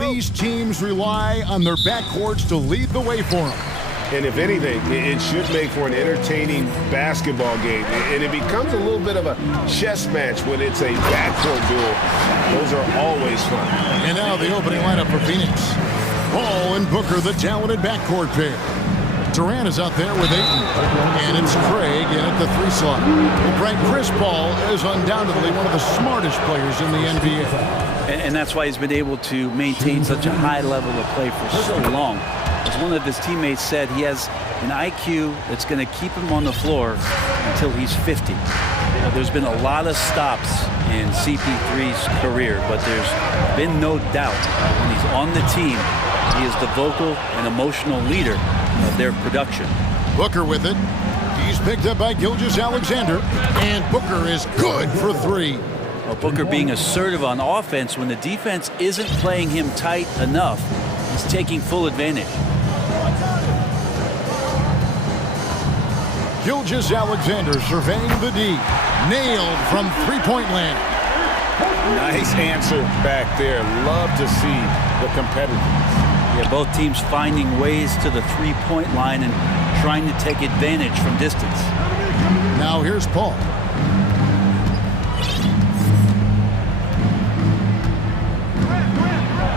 These teams rely on their backcourts to lead the way for them. And if anything, it should make for an entertaining basketball game. And it becomes a little bit of a chess match when it's a backcourt duel. Those are always fun. And now the opening lineup for Phoenix. Ball and Booker, the talented backcourt pair. Durant is out there with Ayton. And it's Craig in at the 3 slot. Frank, Chris Paul is undoubtedly one of the smartest players in the NBA. And that's why he's been able to maintain such a high level of play for so long. As one of his teammates said, he has an IQ that's going to keep him on the floor until he's 50. Now, there's been a lot of stops in CP3's career, but there's been no doubt when he's on the team, he is the vocal and emotional leader of their production. Booker with it. He's picked up by Gilgeous-Alexander, and Booker is good for 3. Well, Booker being assertive on offense when the defense isn't playing him tight enough, he's taking full advantage. Gilgeous-Alexander surveying the D. Nailed from three-point land. Nice answer back there. Love to see the competitiveness. Yeah, both teams finding ways to the three-point line and trying to take advantage from distance. Now here's Paul.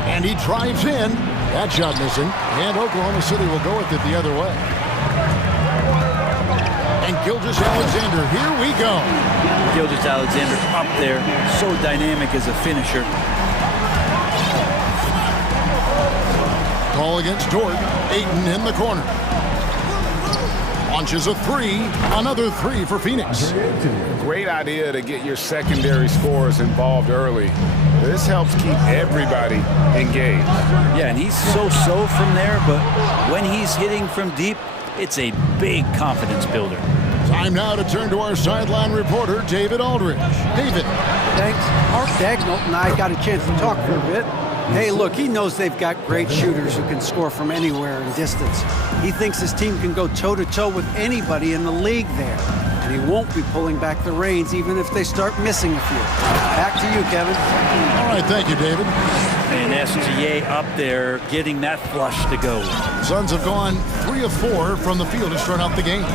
And he drives in. That shot missing. And Oklahoma City will go with it the other way. And Gilgeous-Alexander, here we go. Gilgeous-Alexander up there, so dynamic as a finisher. Ball against Dort. Ayton in the corner. Launches a 3. Another 3 for Phoenix. Great idea to get your secondary scorers involved early. This helps keep everybody engaged. Yeah, and he's so-so from there, but when he's hitting from deep, it's a big confidence builder. Time now to turn to our sideline reporter, David Aldridge. David. Thanks. Mark Dagnall and I got a chance to talk for a bit. Hey, look, he knows they've got great shooters who can score from anywhere in distance. He thinks his team can go toe-to-toe with anybody in the league there. And he won't be pulling back the reins even if they start missing a few. Back to you, Kevin. All right, thank you, David. And SGA up there getting that flush to go. Suns have gone 3 of 4 from the field to start out the game.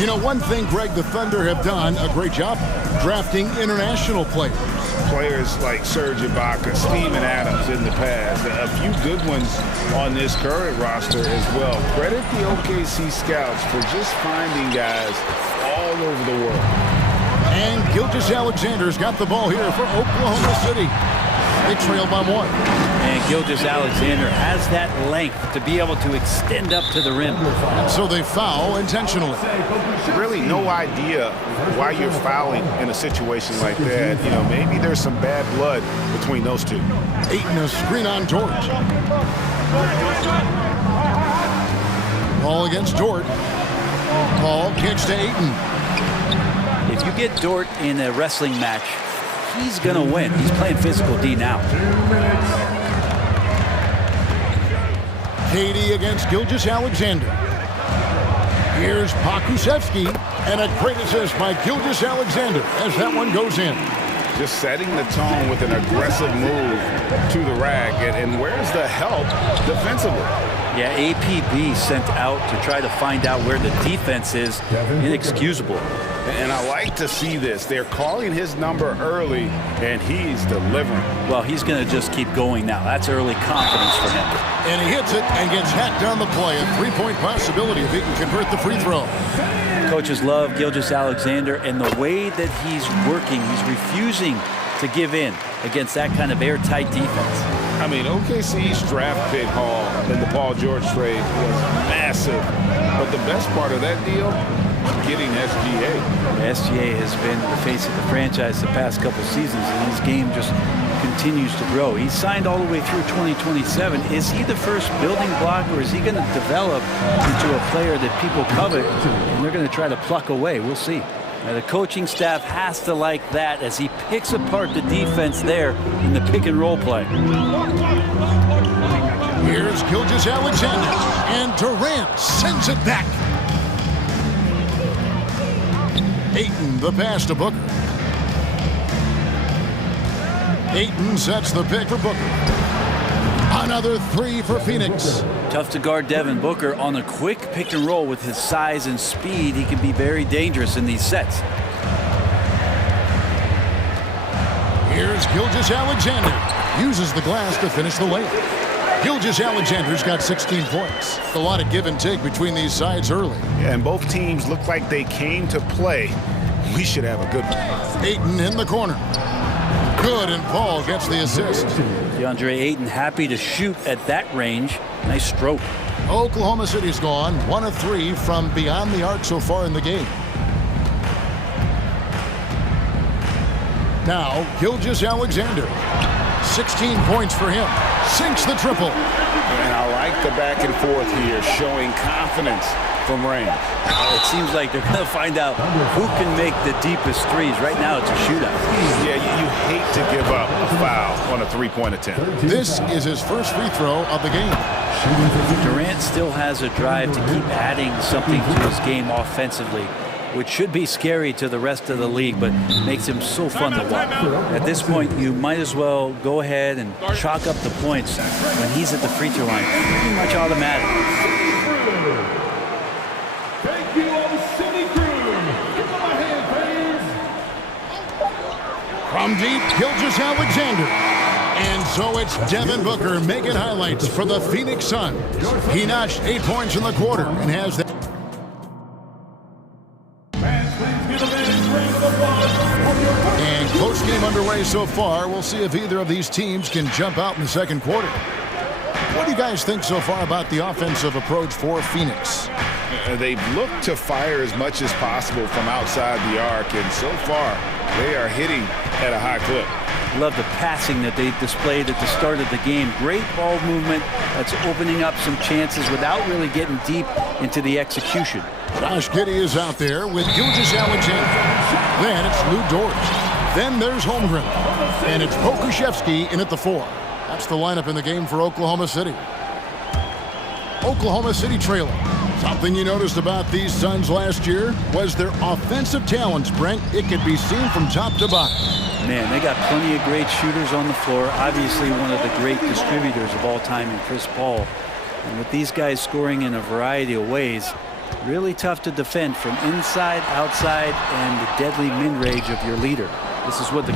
You know, one thing, Greg, the Thunder have done a great job drafting international players. Players like Serge Ibaka, Steven Adams in the past. A few good ones on this current roster as well. Credit the OKC scouts for just finding guys all over the world. And Gilgeous-Alexander's got the ball here for Oklahoma City. They trail by 1. And Gilgeous-Alexander has that length to be able to extend up to the rim. So they foul intentionally. Really no idea why you're fouling in a situation like that. You know, maybe there's some bad blood between those two. Ayton a screen on Dort. Ball against Dort. Paul kicks to Ayton. If you get Dort in a wrestling match, he's going to win. He's playing physical D now. Katie against Gilgeous-Alexander. Here's Pokusevski, and a great assist by Gilgeous-Alexander as that one goes in. Just setting the tone with an aggressive move to the rack. And where's the help defensively? Yeah, APB sent out to try to find out where the defense is. Inexcusable. And I like to see this. They're calling his number early, and he's delivering. Well, he's going to just keep going now. That's early confidence for him. And he hits it and gets hacked down the play. A 3-point possibility if he can convert the free throw. Coaches love Gilgeous-Alexander, and the way that he's working, he's refusing to give in against that kind of airtight defense. I mean, OKC's draft pick haul in the Paul George trade was massive. But the best part of that deal, getting SGA. SGA has been the face of the franchise the past couple seasons, and his game just continues to grow. He's signed all the way through 2027. Is he the first building block, or is he going to develop into a player that people covet and they're going to try to pluck away? We'll see. Now, the coaching staff has to like that as he picks apart the defense there in the pick and roll play. Here's Gilgeous-Alexander, and Durant sends it back. Ayton, the pass to Booker. Ayton sets the pick for Booker. Another three for Phoenix. Tough to guard Devin Booker on a quick pick and roll with his size and speed. He can be very dangerous in these sets. Here's Gilgeous-Alexander. Uses the glass to finish the layup. Gilgeous-Alexander's got 16 points. A lot of give and take between these sides early. Yeah, and both teams look like they came to play. We should have a good one. Ayton in the corner. Good, and Paul gets the assist. DeAndre Ayton happy to shoot at that range. Nice stroke. Oklahoma City's gone 1 of 3 from beyond the arc so far in the game. Now, Gilgeous-Alexander. 16 points for him. Sinks the triple. And I like the back and forth here, showing confidence from range. It seems like they're going to find out who can make the deepest threes. Right now, it's a shootout. Yeah, you hate to give up a foul on a three-point attempt. This is his first free throw of the game. Durant still has a drive to keep adding something to his game offensively, which should be scary to the rest of the league, but makes him so fun to watch. At this point, you might as well go ahead and chalk up the points when he's at the free throw line. Pretty much automatic. Thank you, City Crew. Give them a hand, please. From deep, Gilgeous-Alexander. And so it's Devin Booker making highlights for the Phoenix Suns. He notched 8 points in the quarter and has that. And close game underway so far. We'll see if either of these teams can jump out in the second quarter. What do you guys think so far about the offensive approach for Phoenix? They've looked to fire as much as possible from outside the arc, and so far they are hitting at a high clip. Love the passing that they displayed at the start of the game. Great ball movement that's opening up some chances without really getting deep into the execution. Josh Giddey is out there with Gilgeous-Alexander. Then it's Lou Dort. Then there's Holmgren. And it's Pokusevski in at the 4. That's the lineup in the game for Oklahoma City. Oklahoma City trailing. Something you noticed about these Suns last year was their offensive talents, Brent. It could be seen from top to bottom. Man, they got plenty of great shooters on the floor. Obviously, one of the great distributors of all time in Chris Paul. And with these guys scoring in a variety of ways, really tough to defend from inside, outside, and the deadly mid-range of your leader. This is what the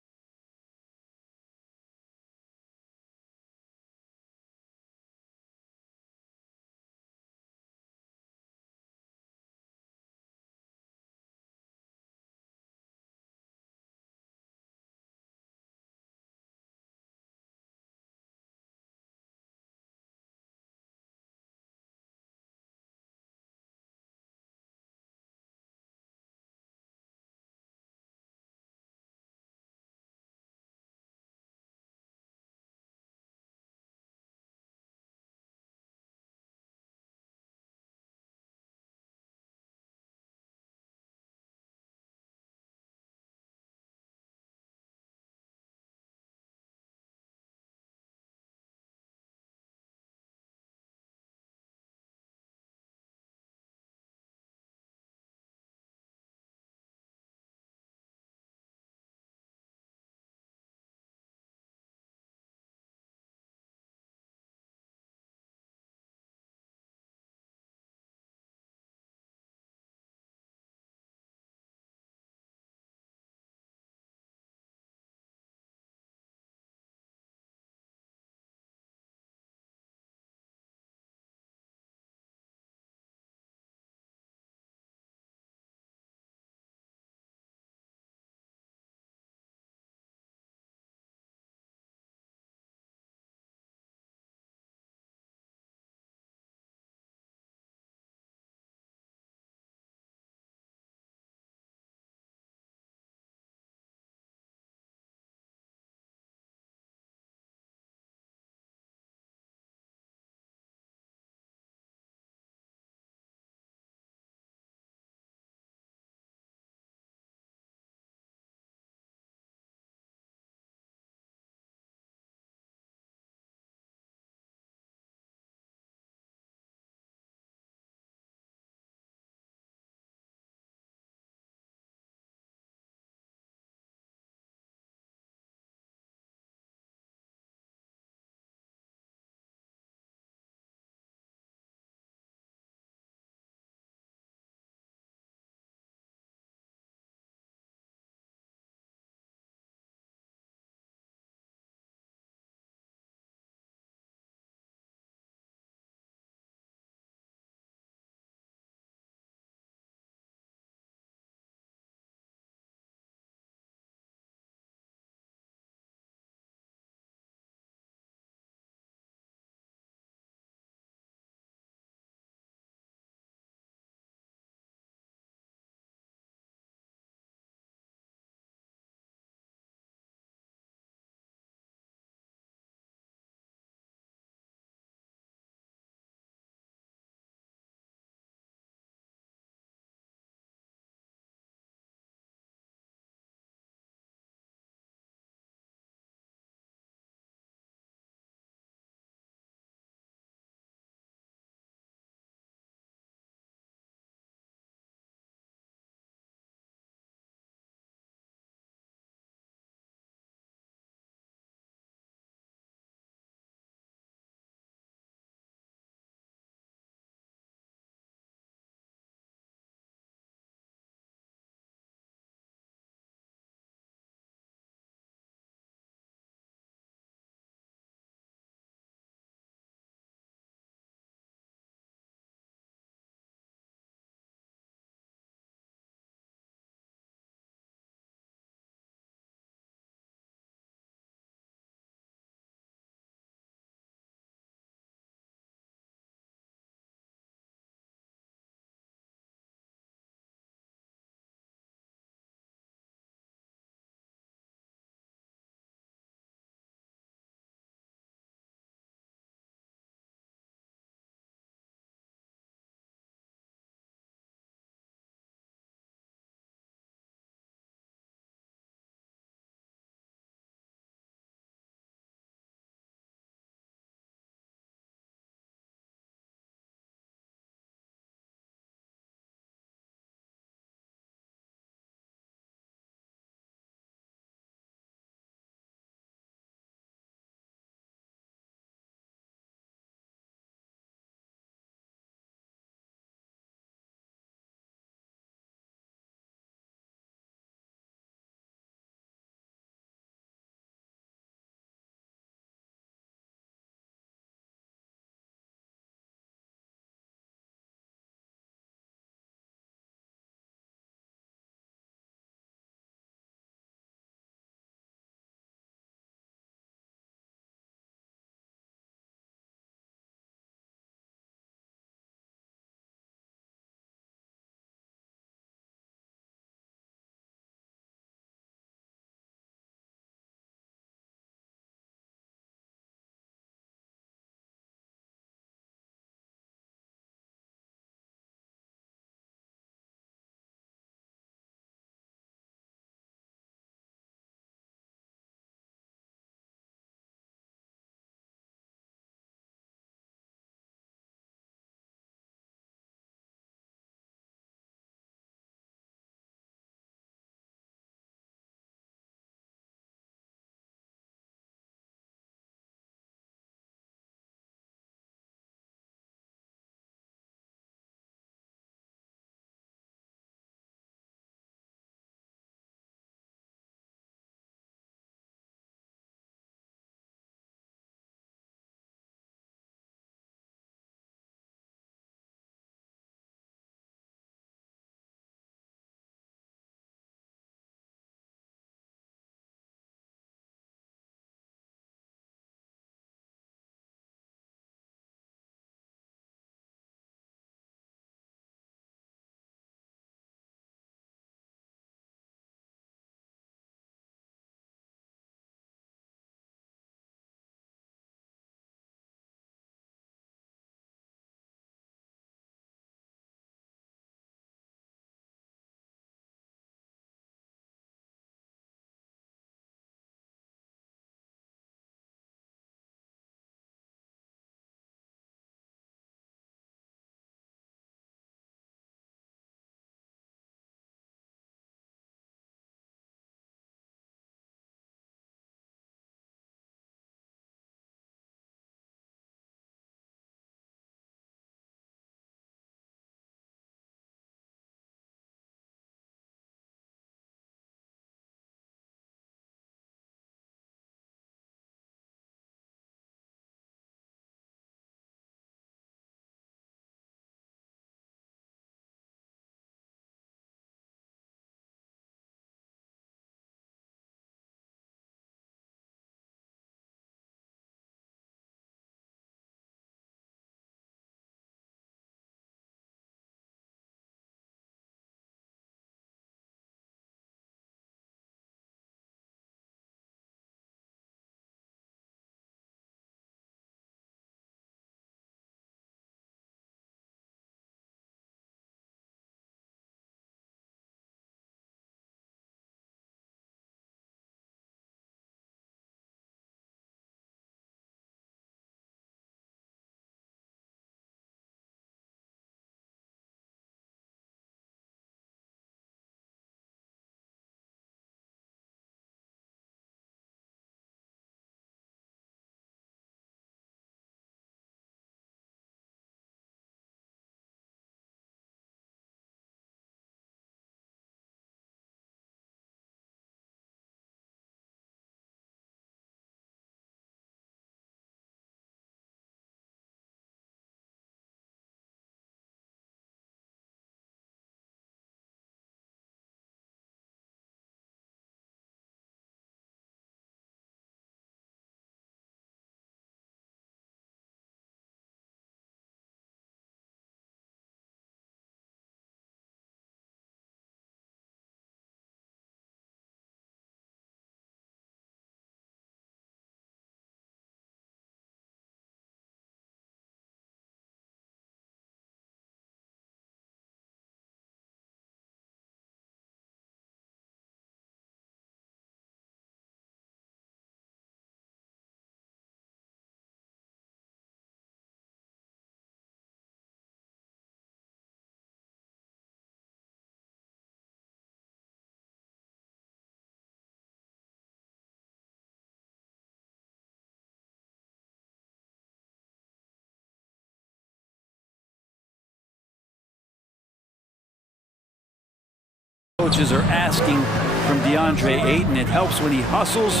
Coaches are asking from DeAndre Ayton. It helps when he hustles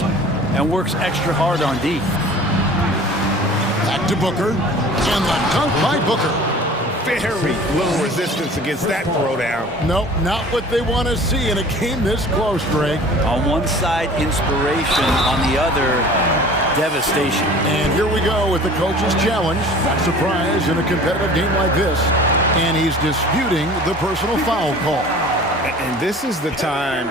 and works extra hard on D. Back to Booker, and the dunk by Booker. Very little resistance against that throwdown. Nope, not what they want to see in a game this close, Greg. On one side, inspiration. On the other, devastation. And here we go with the coach's challenge. Not surprised in a competitive game like this. And he's disputing the personal foul call. And this is the time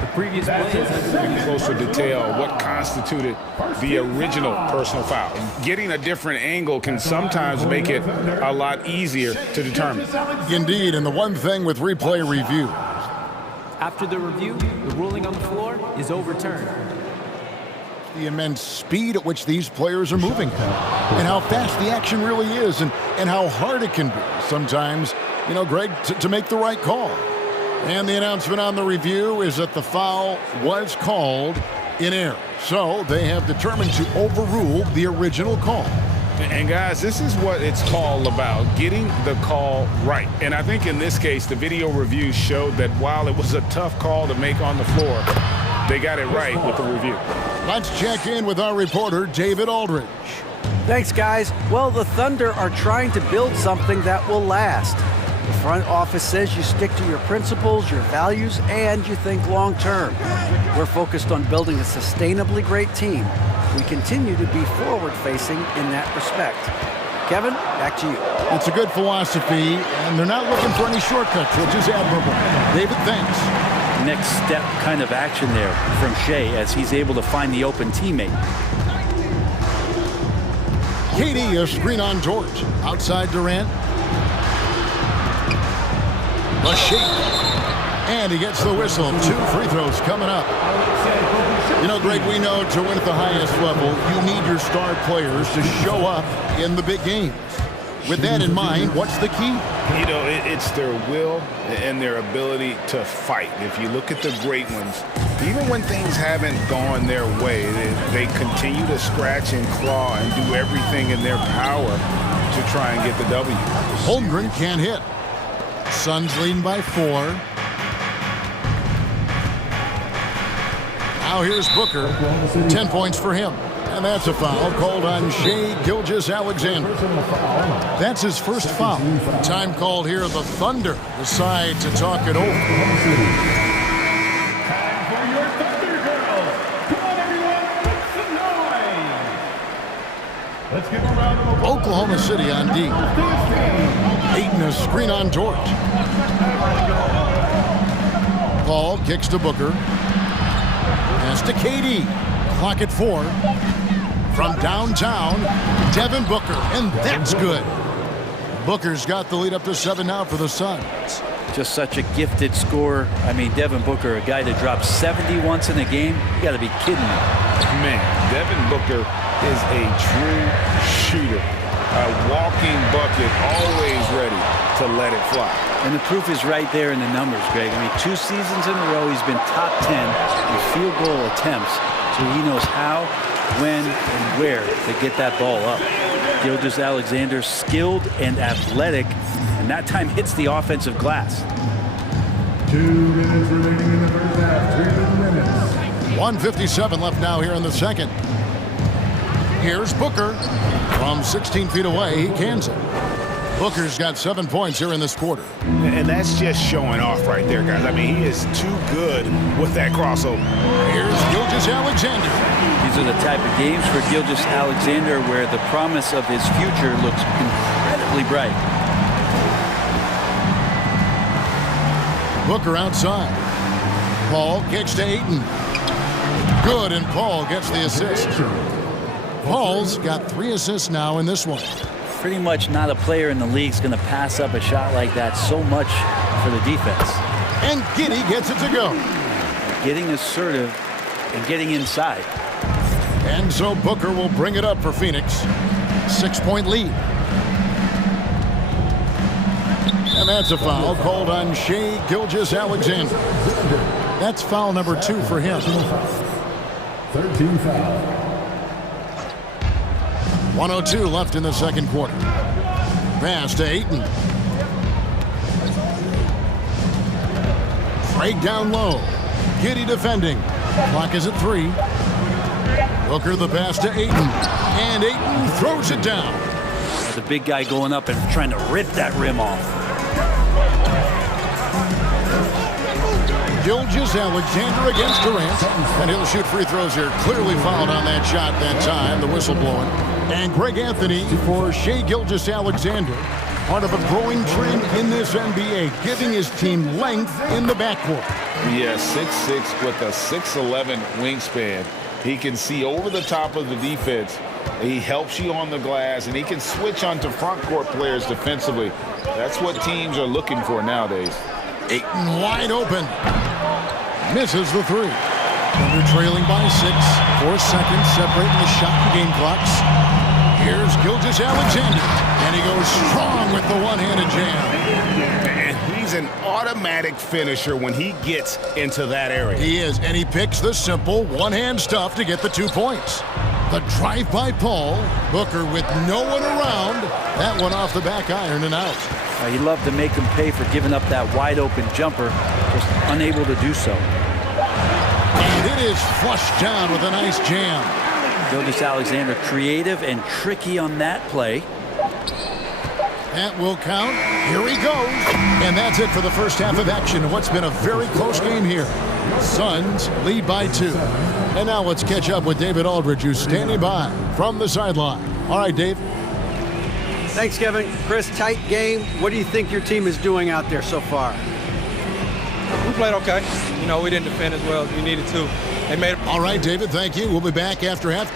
the previous players had closer detail what constituted the original personal foul. Getting a different angle can sometimes make it a lot easier to determine. Indeed, and the one thing with replay review. After the review, the ruling on the floor is overturned. The immense speed at which these players are moving and how fast the action really is and how hard it can be sometimes, you know, Greg, to make the right call. And the announcement on the review is that the foul was called in error. So they have determined to overrule the original call. And guys, this is what it's all about, getting the call right. And I think in this case, the video review showed that while it was a tough call to make on the floor, they got it right with the review. Let's check in with our reporter, David Aldridge. Thanks, guys. Well, the Thunder are trying to build something that will last. The front office says you stick to your principles, your values, and you think long-term. We're focused on building a sustainably great team. We continue to be forward-facing in that respect. Kevin, back to you. It's a good philosophy, and they're not looking for any shortcuts, which is admirable. David, thanks. Next step kind of action there from Shea as he's able to find the open teammate. KD, a screen on George. Outside Durant. The shape. And he gets the whistle. 2 free throws coming up. You know, Greg, we know to win at the highest level, you need your star players to show up in the big games. With that in mind, what's the key? You know, it's their will and their ability to fight. If you look at the great ones, even when things haven't gone their way, they continue to scratch and claw and do everything in their power to try and get the W. Holmgren can't hit. Suns leading by 4. Now here's Booker. 10 points for him. And that's a foul called on Shea Gilgeous-Alexander. That's his first foul. Time called here. The Thunder decide to talk it over. Time for your Thunder girls. Come on, everyone, make some noise. Let's give a round of applause. Oklahoma City on D. Ayton a screen on George. Paul kicks to Booker. Pass to KD. Clock at 4. From downtown, Devin Booker, and that's good. Booker's got the lead up to 7 now for the Suns. Just such a gifted scorer. I mean, Devin Booker, a guy that drops 70 once in a game. You got to be kidding me. Man, Devin Booker is a true shooter. A walking bucket, always ready to let it fly. And the proof is right there in the numbers, Greg. I mean, 2 seasons in a row, he's been top 10 in field goal attempts. So he knows how, when, and where to get that ball up. Gilgeous-Alexander, skilled and athletic, and that time hits the offensive glass. 2 minutes remaining in the first half. 2 minutes. 1:57 left now here in the second. Here's Booker. From 16 feet away, he cans it. Booker's got 7 points here in this quarter. And that's just showing off right there, guys. I mean, he is too good with that crossover. Here's Gilgeous-Alexander. These are the type of games for Gilgeous-Alexander where the promise of his future looks incredibly bright. Booker outside. Paul kicks to Ayton. Good, and Paul gets the assist. Paul's got 3 assists now in this one. Pretty much not a player in the league is going to pass up a shot like that so much for the defense. And Giddey gets it to go. Getting assertive and getting inside. And so Booker will bring it up for Phoenix. 6-point lead. And that's a foul called on Shea Gilgeous-Alexander. That's foul number 2 for him. 13 foul. 1:02 left in the second quarter. Pass to Ayton. Craig down low. Giddy defending. Clock is at 3. Booker the pass to Ayton. And Ayton throws it down. The big guy going up and trying to rip that rim off. Gilgeous-Alexander against Durant. And he'll shoot free throws here. Clearly fouled on that shot that time. The whistle blowing. And Greg Anthony for Shai Gilgeous-Alexander. Part of a growing trend in this NBA, giving his team length in the backcourt. Yeah, 6'6" with a 6'11" wingspan. He can see over the top of the defense. He helps you on the glass, and he can switch onto front court players defensively. That's what teams are looking for nowadays. Ayton wide open. Misses the 3. Thunder trailing by 6. 4 seconds separating the shot and game clocks. Here's Gilgeous-Alexander, and he goes strong with the one-handed jam. And he's an automatic finisher when he gets into that area. He is, and he picks the simple one-hand stuff to get the 2 points. The drive by Paul. Booker with no one around. That one off the back iron and out. He loved to make him pay for giving up that wide-open jumper, just unable to do so. And it is flushed down with a nice jam. Gilgeous-Alexander creative and tricky on that play. That will count. Here he goes. And that's it for the first half of action in what's been a very close game here. Suns lead by 2. And now let's catch up with David Aldridge, who's standing by from the sideline. All right, Dave. Thanks, Kevin. Chris, tight game. What do you think your team is doing out there so far? We played okay. You know, we didn't defend as well as we needed to. They made it. All right, David, thank you. We'll be back after half.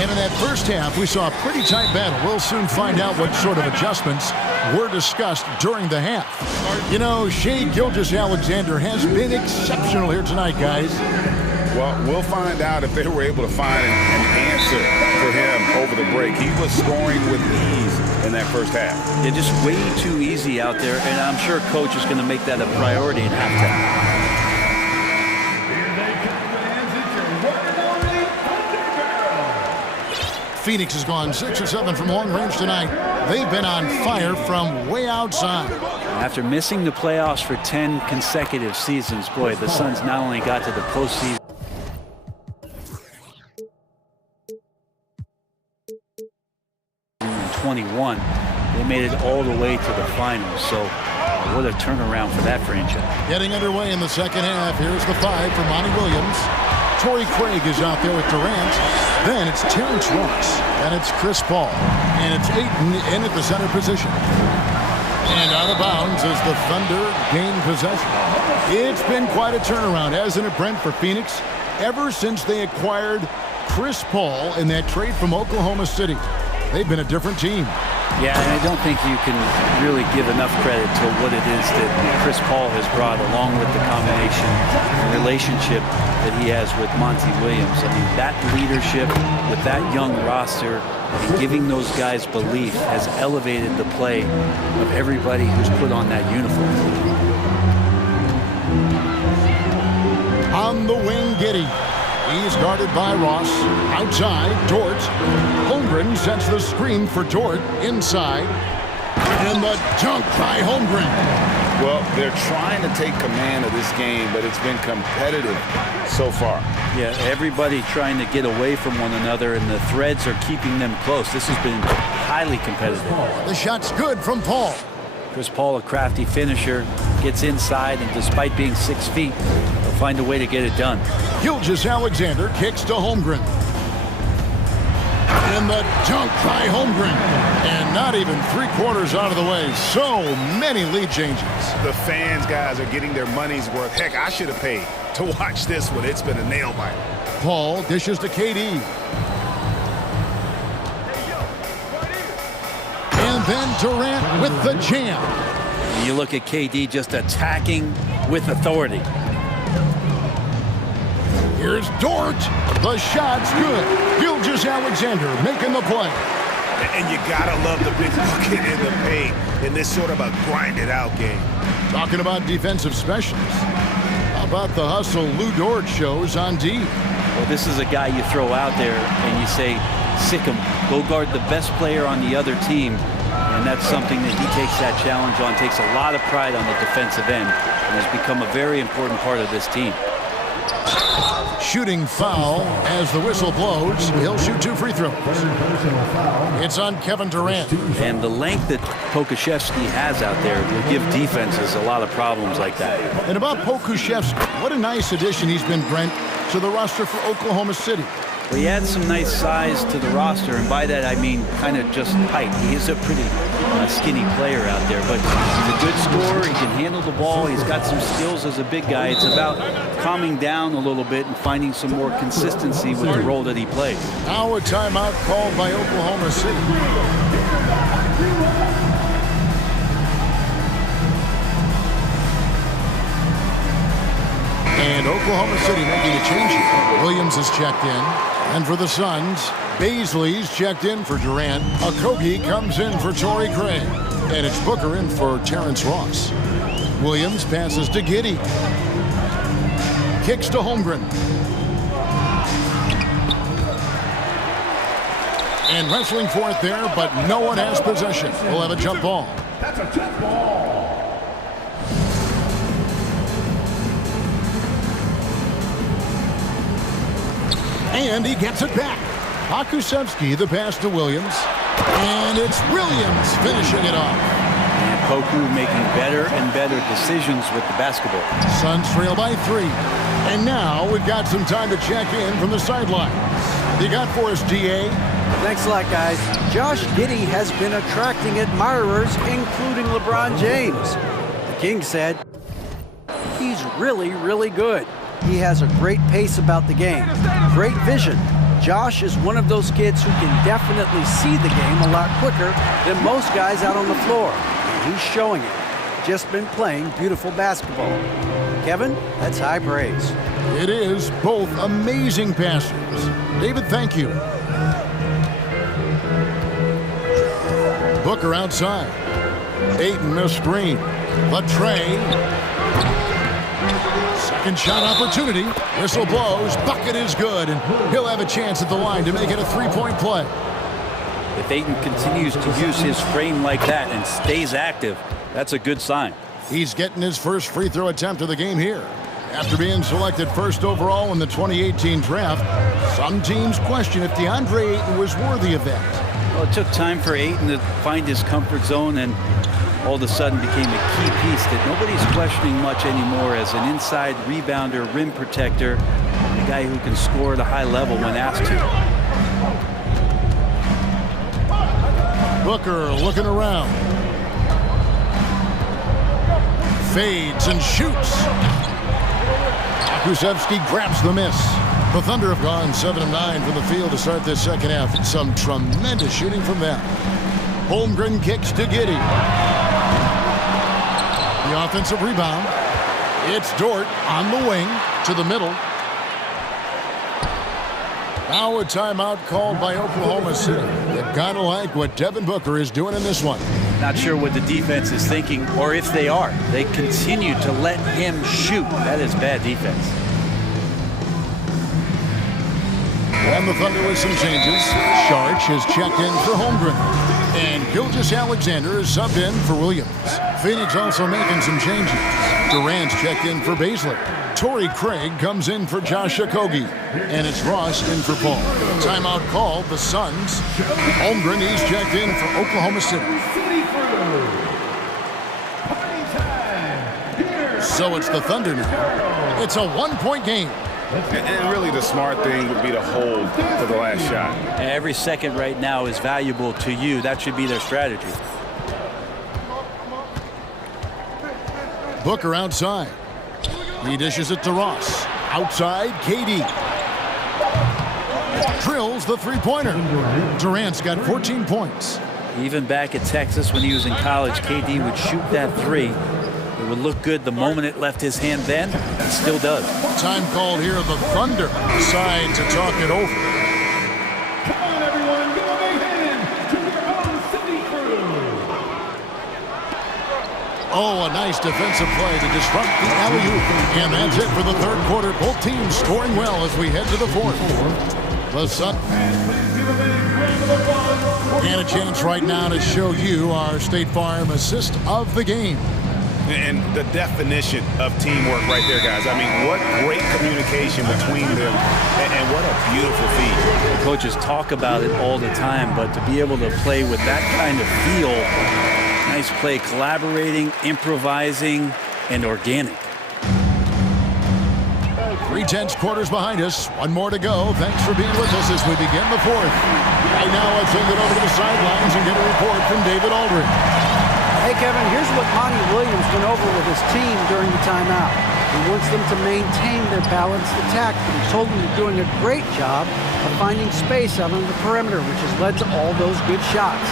And in that first half, we saw a pretty tight battle. We'll soon find out what sort of adjustments were discussed during the half. You know, Shai Gilgeous-Alexander has been exceptional here tonight, guys. Well, we'll find out if they were able to find an answer for him over the break. He was scoring with ease in that first half. Yeah, just way too easy out there, and I'm sure coach is going to make that a priority in halftime. Phoenix has gone 6 or 7 from long range tonight. They've been on fire from way outside. After missing the playoffs for 10 consecutive seasons, boy, the Suns not only got to the postseason, in 21, they made it all the way to the finals. So what a turnaround for that franchise. Getting underway in the second half. Here's the 5 for Monty Williams. Torrey Craig is out there with Durant. Then it's Terrence Ross. And it's Chris Paul. And it's Ayton in at the center position. And out of bounds as the Thunder gain possession. It's been quite a turnaround, hasn't it, Brent, for Phoenix? Ever since they acquired Chris Paul in that trade from Oklahoma City, they've been a different team. Yeah, and I don't think you can really give enough credit to what it is that Chris Paul has brought, along with the combination and relationship that he has with Monty Williams. I mean, that leadership with that young roster and giving those guys belief has elevated the play of everybody who's put on that uniform. On the wing, Giddey. He's guarded by Ross. Outside, Dort. Holmgren sets the screen for Dort inside. And the dunk by Holmgren. Well, they're trying to take command of this game, but it's been competitive so far. Yeah, everybody trying to get away from one another, and the threads are keeping them close. This has been highly competitive. The shot's good from Paul. Chris Paul, a crafty finisher, gets inside, and despite being 6 feet, he'll find a way to get it done. Gilgeous-Alexander kicks to Holmgren. And the dunk by Holmgren. And not even 3/4 out of the way. So many lead changes. The fans, guys, are getting their money's worth. Heck, I should have paid to watch this one. It's been a nail biter. Paul dishes to KD. And then Durant with the jam. You look at KD just attacking with authority. Here's Dort. The shot's good. Gilgeous-Alexander making the play. And you gotta love the big bucket in the paint in this sort of a grind-it-out game. Talking about defensive specialists, how about the hustle Lou Dort shows on D? Well, this is a guy you throw out there and you say, sick him, go guard the best player on the other team. And that's something that he takes that challenge on, takes a lot of pride on the defensive end, and has become a very important part of this team. Shooting foul as the whistle blows. He'll shoot 2 free throws. It's on Kevin Durant. And the length that Pokuševski has out there will give defenses a lot of problems like that. And about Pokuševski, what a nice addition he's been, Brent, to the roster for Oklahoma City. Well, he adds some nice size to the roster, and by that I mean kind of just height. He is a pretty skinny player out there, but he's a good scorer. He can handle the ball. He's got some skills as a big guy. It's about calming down a little bit and finding some more consistency with the role that he plays. Now a timeout called by Oklahoma City. And Oklahoma City making a change here. Williams is checked in. And for the Suns, Baisley's checked in for Durant. Okogie comes in for Torrey Craig. And it's Booker in for Terrence Ross. Williams passes to Giddey. Kicks to Holmgren. And wrestling for it there, but no one has possession. We'll have a jump ball. That's a jump ball. And he gets it back. Pokuševski, the pass to Williams. And it's Williams finishing it off. And Poku making better and better decisions with the basketball. Suns trail by 3. And now we've got some time to check in from the sidelines. You got for us, DA? Thanks a lot, guys. Josh Giddey has been attracting admirers, including LeBron James. The King said, he's really, really good. He has a great pace about the game, great vision. Josh is one of those kids who can definitely see the game a lot quicker than most guys out on the floor. And he's showing it. Just been playing beautiful basketball. Kevin, that's high praise. It is. Both amazing passers. David, thank you. Booker outside. Ayton a screen. The tray. Second shot opportunity. Whistle blows. Bucket is good. And he'll have a chance at the line to make it a 3-point play. If Ayton continues to use his frame like that and stays active, that's a good sign. He's getting his first free throw attempt of the game here. After being selected first overall in the 2018 draft, some teams question if DeAndre Ayton was worthy of that. Well, it took time for Ayton to find his comfort zone and all of a sudden became a key piece that nobody's questioning much anymore as an inside rebounder, rim protector, a guy who can score at a high level when asked to. Booker looking around. Fades and shoots. Pokuševski grabs the miss. The Thunder have gone 7 of 9 from the field to start this second half. Some tremendous shooting from them. Holmgren kicks to Giddey. The offensive rebound. It's Dort on the wing to the middle. Now a timeout called by Oklahoma City. They've got to like what Devin Booker is doing in this one. Not sure what the defense is thinking, or if they are. They continue to let him shoot. That is bad defense. And the Thunder with some changes. Sharch is checked in for Holmgren. And Gilgeous-Alexander is subbed in for Williams. Phoenix also making some changes. Durant's checked in for Baisley. Torrey Craig comes in for Josh Okogie. And it's Ross in for Paul. Timeout called the Suns. Holmgren, he's checked in for Oklahoma City. So it's the Thunder now. It's a 1-point game. And really the smart thing would be to hold for the last shot. Every second right now is valuable to you. That should be their strategy. Booker outside. He dishes it to Ross. Outside, KD. Drills the three-pointer. Durant's got 14 points. Even back at Texas when he was in college, KD would shoot that three. It would look good the moment it left his hand then. It still does. Time called here. The Thunder decide to talk it over. Come on, everyone. Give a big hand to Oh, a nice defensive play to disrupt the alley-oop. And that's it for the third quarter. Both teams scoring well as we head to the fourth. The Sun. And a chance right now to show you our State Farm assist of the game. And the definition of teamwork right there, guys. I mean, what great communication between them, and what a beautiful feat. The coaches talk about it all the time, but to be able to play with that kind of feel, nice play, collaborating, improvising, and organic. 3/10 quarters behind us. One more to go. Thanks for being with us as we begin the fourth. Right now, let's send it over to the sidelines and get a report from David Aldridge. Hey, Kevin, here's what Monty Williams went over with his team during the timeout. He wants them to maintain their balanced attack, but he told them they're doing a great job of finding space out on the perimeter, which has led to all those good shots.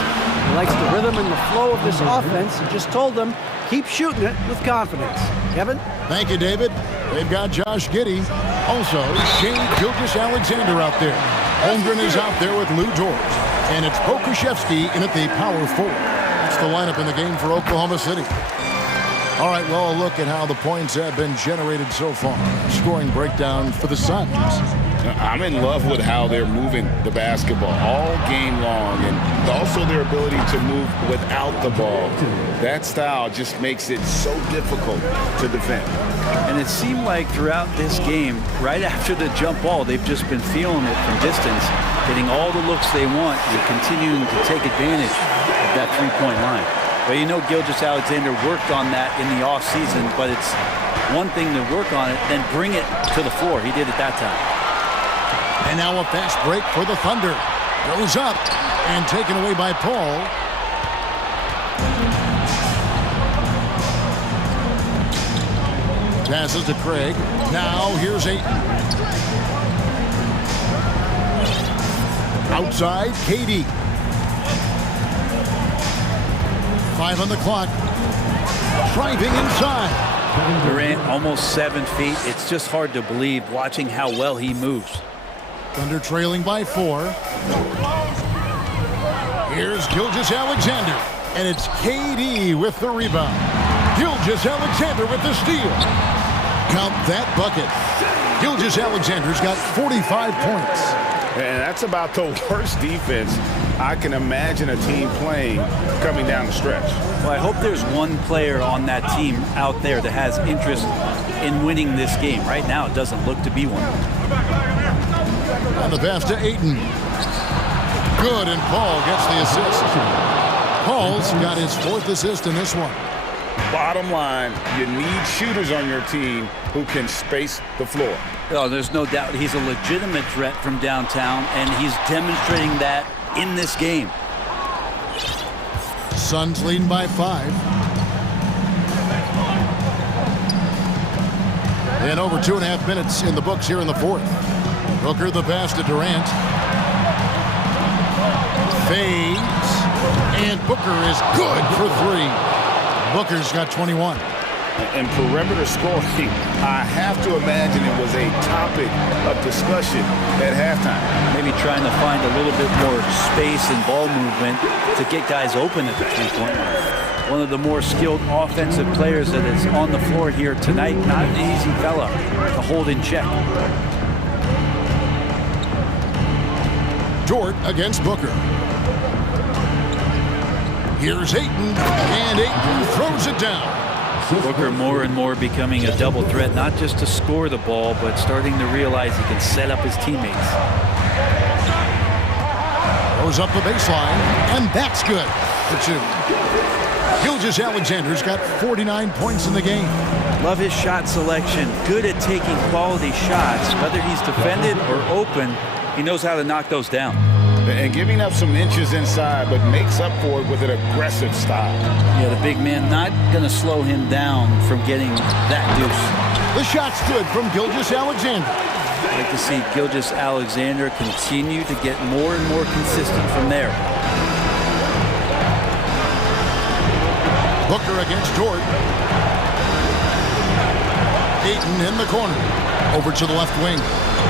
He likes the rhythm and the flow of this offense. He just told them, keep shooting it with confidence. Kevin? Thank you, David. They've got Josh Giddey. Also, Shane Gilgeous-Alexander out there. Holmgren is out there with Lou George. And it's Pokuševski in at the power forward. That's the lineup in the game for Oklahoma City. All right, well, a look at how the points have been generated so far. Scoring breakdown for the Suns. I'm in love with how they're moving the basketball all game long, and also their ability to move without the ball. That style just makes it so difficult to defend. And it seemed like throughout this game, right after the jump ball, they've just been feeling it from distance, getting all the looks they want and continuing to take advantage of that three-point line. But you know, Gilgeous-Alexander worked on that in the offseason, but it's one thing to work on it, then bring it to the floor. He did it that time. And now a fast break for the Thunder. Goes up and taken away by Paul. Passes to Craig. Now here's Ayton. Outside, KD. 5 on the clock. Driving inside. Durant almost 7 feet. It's just hard to believe watching how well he moves. Thunder trailing by 4. Here's Gilgeous-Alexander. And it's KD with the rebound. Gilgeous-Alexander with the steal. Count that bucket. Gilgeous-Alexander's got 45 points. And that's about the worst defense I can imagine a team playing coming down the stretch. Well, I hope there's one player on that team out there that has interest in winning this game. Right now, it doesn't look to be one. And the pass to Ayton. Good, and Paul gets the assist. Paul's got his 4th assist in this one. Bottom line, you need shooters on your team who can space the floor. Oh, there's no doubt he's a legitimate threat from downtown, and he's demonstrating that in this game. Suns leading by 5. And over 2.5 minutes in the books here in the fourth. Booker the pass to Durant. Fades. And Booker is good for 3. Booker's got 21. And perimeter scoring, I have to imagine it was a topic of discussion at halftime. Maybe trying to find a little bit more space and ball movement to get guys open at the three-point line. One of the more skilled offensive players that is on the floor here tonight. Not an easy fella to hold in check. Dort against Booker. Here's Ayton, and Ayton throws it down. Booker more and more becoming a double threat, not just to score the ball, but starting to realize he can set up his teammates. Goes up the baseline, and that's good for 2. Gilgeous-Alexander's got 49 points in the game. Love his shot selection. Good at taking quality shots. Whether he's defended or open, he knows how to knock those down. And giving up some inches inside, but makes up for it with an aggressive style. Yeah, the big man not going to slow him down from getting that deuce. The shot's good from Gilgeous-Alexander. I'd like to see Gilgeous-Alexander continue to get more and more consistent from there. Booker against Dort. Ayton in the corner. Over to the left wing.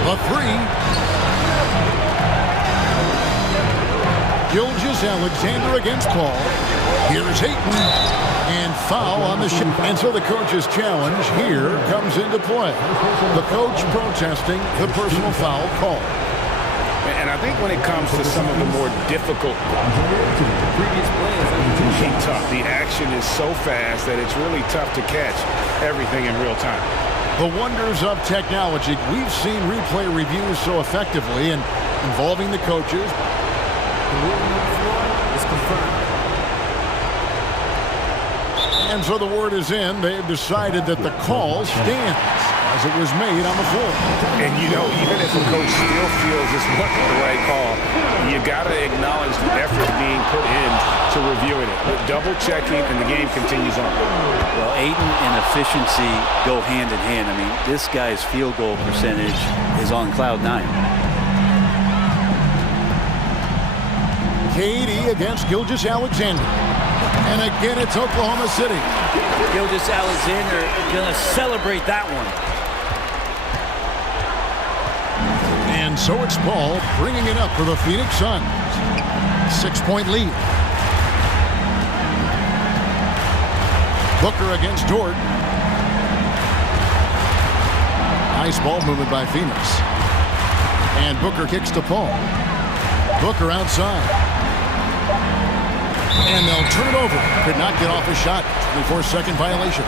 The 3. Gilgeous-Alexander against Paul. Here's Ayton. And foul on the shot. And so the coach's challenge here comes into play. The coach protesting the personal foul call. And I think when it comes to some of the more difficult, Previous play is tough. The action is so fast that it's really tough to catch everything in real time. The wonders of technology. We've seen replay reviews so effectively and involving the coaches. the ruling on the floor is confirmed. And so the word is in. They've decided that the call stands as it was made on the floor. And you know, even if a coach still feels this wasn't the right call, you got to acknowledge the effort being put in to reviewing it. With double checking, and the game continues on. Well, Ayton and efficiency go hand in hand. I mean, this guy's field goal percentage is on cloud 9. KD against Gilgeous-Alexander. And again, it's Oklahoma City. Gilgeous-Alexander gonna celebrate that one. And so it's Paul bringing it up for the Phoenix Suns. 6-point lead. Booker against Dort. Nice ball movement by Phoenix. And Booker kicks to Paul. Booker outside. And they'll turn it over. Could not get off a shot. 24-second violation.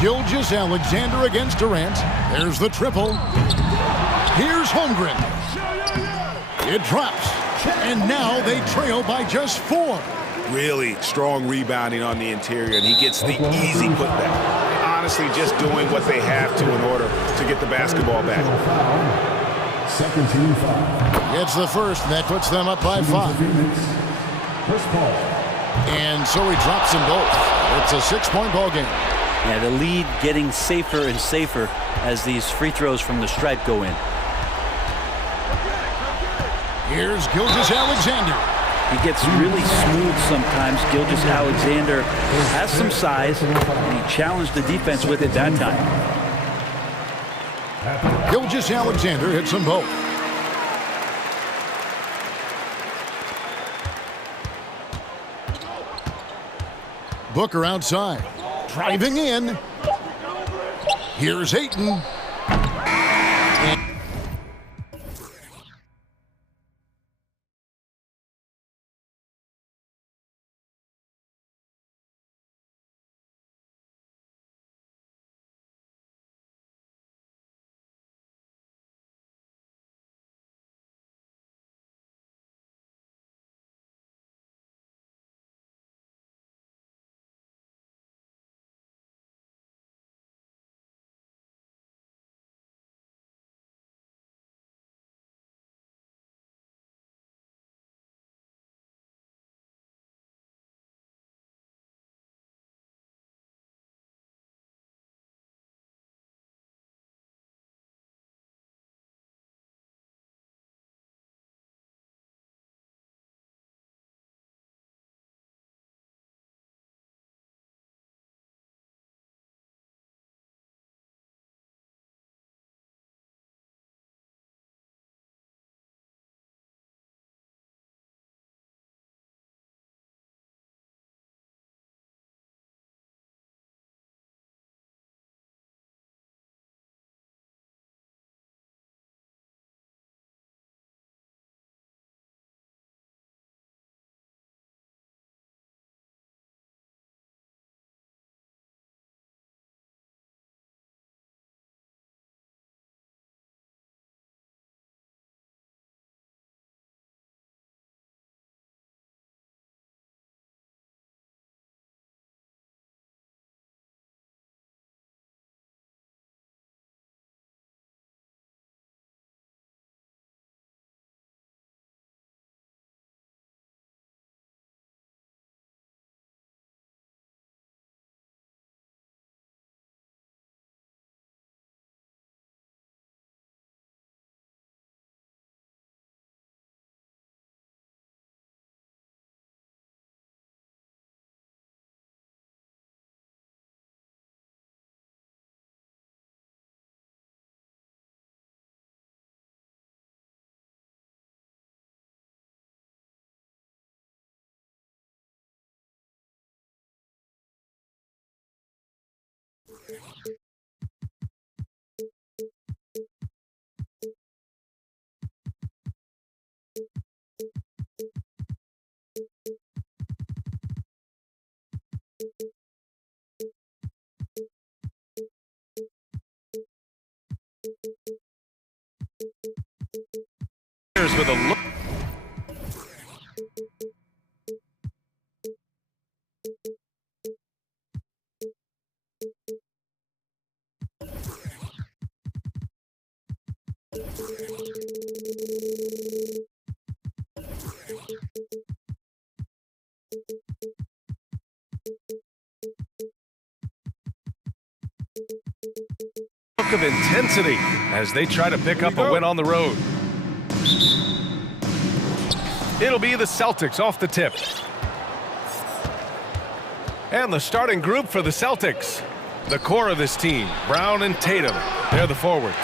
Gilgeous-Alexander against Durant. There's the triple. Here's Holmgren. It drops. And now they trail by just 4. Really strong rebounding on the interior, and he gets the easy putback. Honestly, just doing what they have to in order to get the basketball back. Second team foul. Gets the first, and that puts them up by 5. Chris Paul. And so he drops them both. It's a 6-point ball game. Yeah, the lead getting safer and safer as these free throws from the stripe go in. Here's Gilgeous-Alexander. He gets really smooth sometimes. Gilgeous-Alexander has some size, and he challenged the defense with it that time. Gilgeous-Alexander hits them both. Booker outside. Driving in. Here's Ayton. with a look. Of intensity as they try to pick up a win on the road. It'll be the Celtics off the tip. And the starting group for the Celtics. The core of this team, Brown and Tatum. They're the forwards.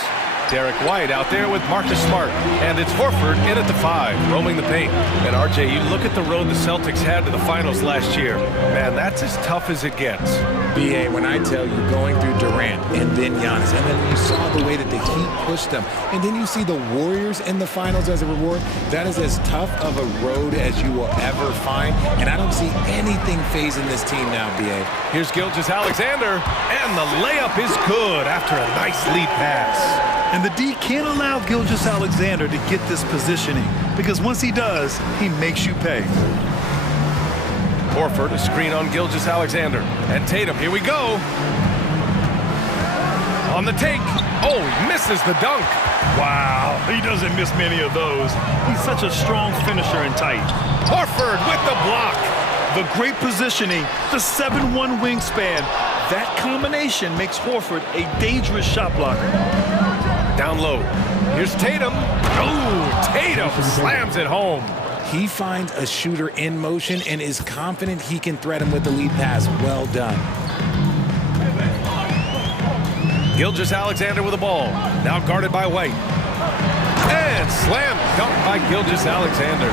Derek White out there with Marcus Smart. And it's Horford in at the 5, roaming the paint. And RJ, you look at the road the Celtics had to the finals last year. Man, that's as tough as it gets. BA, when I tell you, going through Durant and then Giannis, and then you saw the way that the Heat pushed them, and then you see the Warriors in the finals as a reward, that is as tough of a road as you will ever find, and I don't see anything phasing this team now, BA. Here's Gilgeous-Alexander, and the layup is good after a nice lead pass. And the D can't allow Gilgeous-Alexander to get this positioning, because once he does, he makes you pay. Horford, a screen on Gilgeous-Alexander. And Tatum, here we go. On the take. Oh, he misses the dunk. Wow, he doesn't miss many of those. He's such a strong finisher and tight. Horford with the block. The great positioning, the 7'1" wingspan. That combination makes Horford a dangerous shot blocker. Down low. Here's Tatum. Oh, Tatum slams it home. He finds a shooter in motion and is confident he can threat him with the lead pass. Well done. Gilgeous-Alexander with the ball. Now guarded by White. And slam dunk by Gilgeous-Alexander.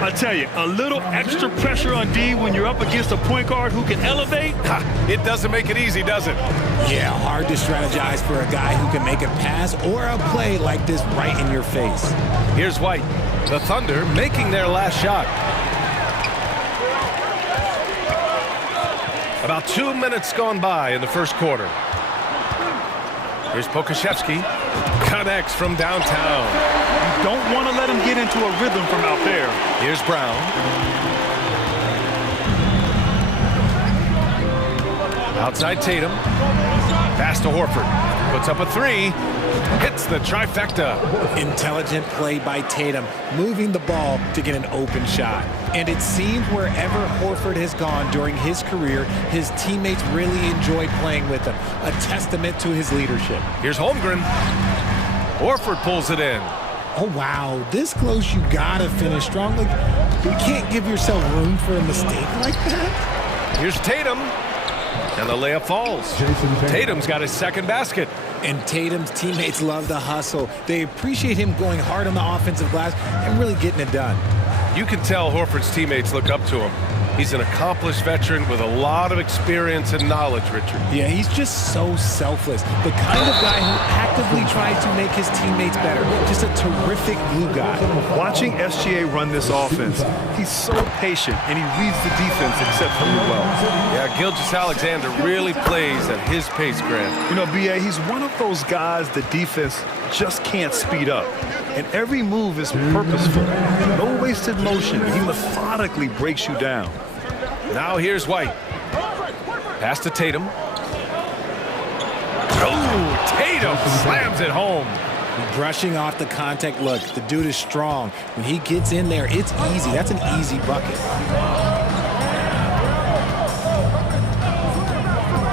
I tell you, a little extra pressure on D when you're up against a point guard who can elevate. It doesn't make it easy, does it? Yeah, hard to strategize for a guy who can make a pass or a play like this right in your face. Here's White. The Thunder making their last shot. About 2 minutes gone by in the first quarter. Here's Pokashevsky. Connects from downtown. You don't want to let him get into a rhythm from out there. Here's Brown. Outside Tatum. Pass to Horford. Puts up a 3. Hits the trifecta. Intelligent play by Tatum, moving the ball to get an open shot. And it seems wherever Horford has gone during his career, his teammates really enjoy playing with him. A testament to his leadership. Here's Holmgren. Horford pulls it in. Oh, wow. This close, you gotta finish strong. Like, you can't give yourself room for a mistake like that. Here's Tatum. And the layup falls. Tatum's got his second basket. And Tatum's teammates love the hustle. They appreciate him going hard on the offensive glass and really getting it done. You can tell Horford's teammates look up to him. He's an accomplished veteran with a lot of experience and knowledge, Richard. Yeah, he's just so selfless. The kind of guy who actively tries to make his teammates better. Just a terrific glue guy. Watching SGA run this offense, he's so patient and he reads the defense exceptionally well. Yeah, Gilgeous-Alexander really plays at his pace, Grant. You know, BA, he's one of those guys the defense just can't speed up. And every move is purposeful. No wasted motion. He methodically breaks you down. Now here's White. Pass to Tatum. Oh, Tatum slams it home. Brushing off the contact. Look, the dude is strong. When he gets in there, it's easy. That's an easy bucket.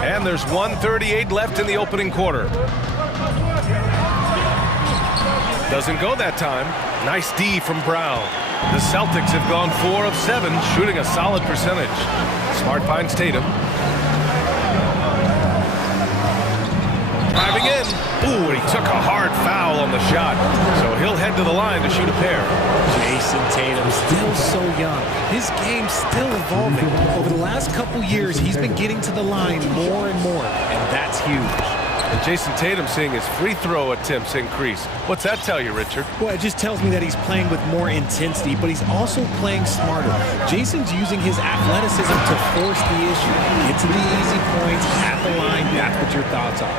And there's 1:38 left in the opening quarter. Doesn't go that time. Nice D from Brown. The Celtics have gone 4 of 7, shooting a solid percentage. Smart finds Tatum. Driving in. Ooh, and he took a hard foul on the shot. So he'll head to the line to shoot a pair. Jason Tatum, still so young. His game's still evolving. Over the last couple years, he's been getting to the line more and more, and that's huge. And Jason Tatum seeing his free throw attempts increase. What's that tell you, Richard? Well, it just tells me that he's playing with more intensity, but he's also playing smarter. Jason's using his athleticism to force the issue. Get to the easy points, at the line. That's what your thoughts are.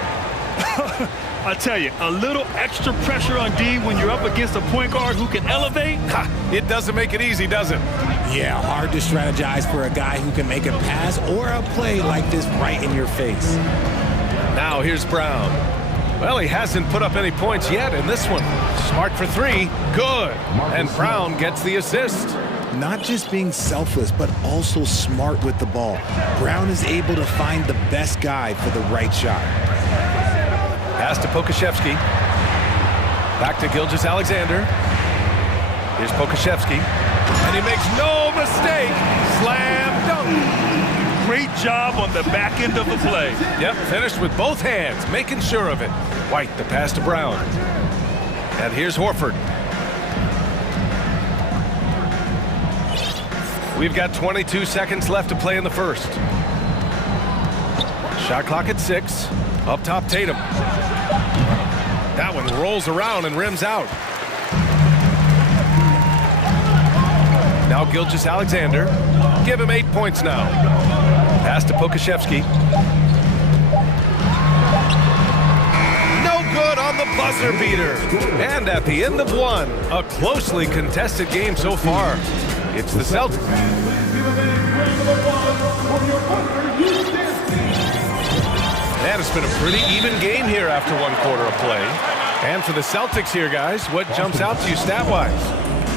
I tell you, a little extra pressure on D when you're up against a point guard who can elevate. It doesn't make it easy, does it? Yeah, hard to strategize for a guy who can make a pass or a play like this right in your face. Now here's Brown. Well, he hasn't put up any points yet in this one. Smart for three. Good. And Brown gets the assist. Not just being selfless, but also smart with the ball. Brown is able to find the best guy for the right shot. Pass to Pokashevsky. Back to Gilgeous-Alexander. Here's Pokashevsky. And he makes no mistake. Slam dunk. Great job on the back end of the play. Yep, finished with both hands, making sure of it. White, the pass to Brown. And here's Horford. We've got 22 seconds left to play in the first. Shot clock at 6. Up top, Tatum. That one rolls around and rims out. Now Gilgeous-Alexander. Give him 8 points now. Pass to Pokashevsky. No good on the buzzer beater. And at the end of one, a closely contested game so far. It's the Celtics. And it's been a pretty even game here after 1 quarter of play. And for the Celtics here, guys, what jumps out to you stat-wise?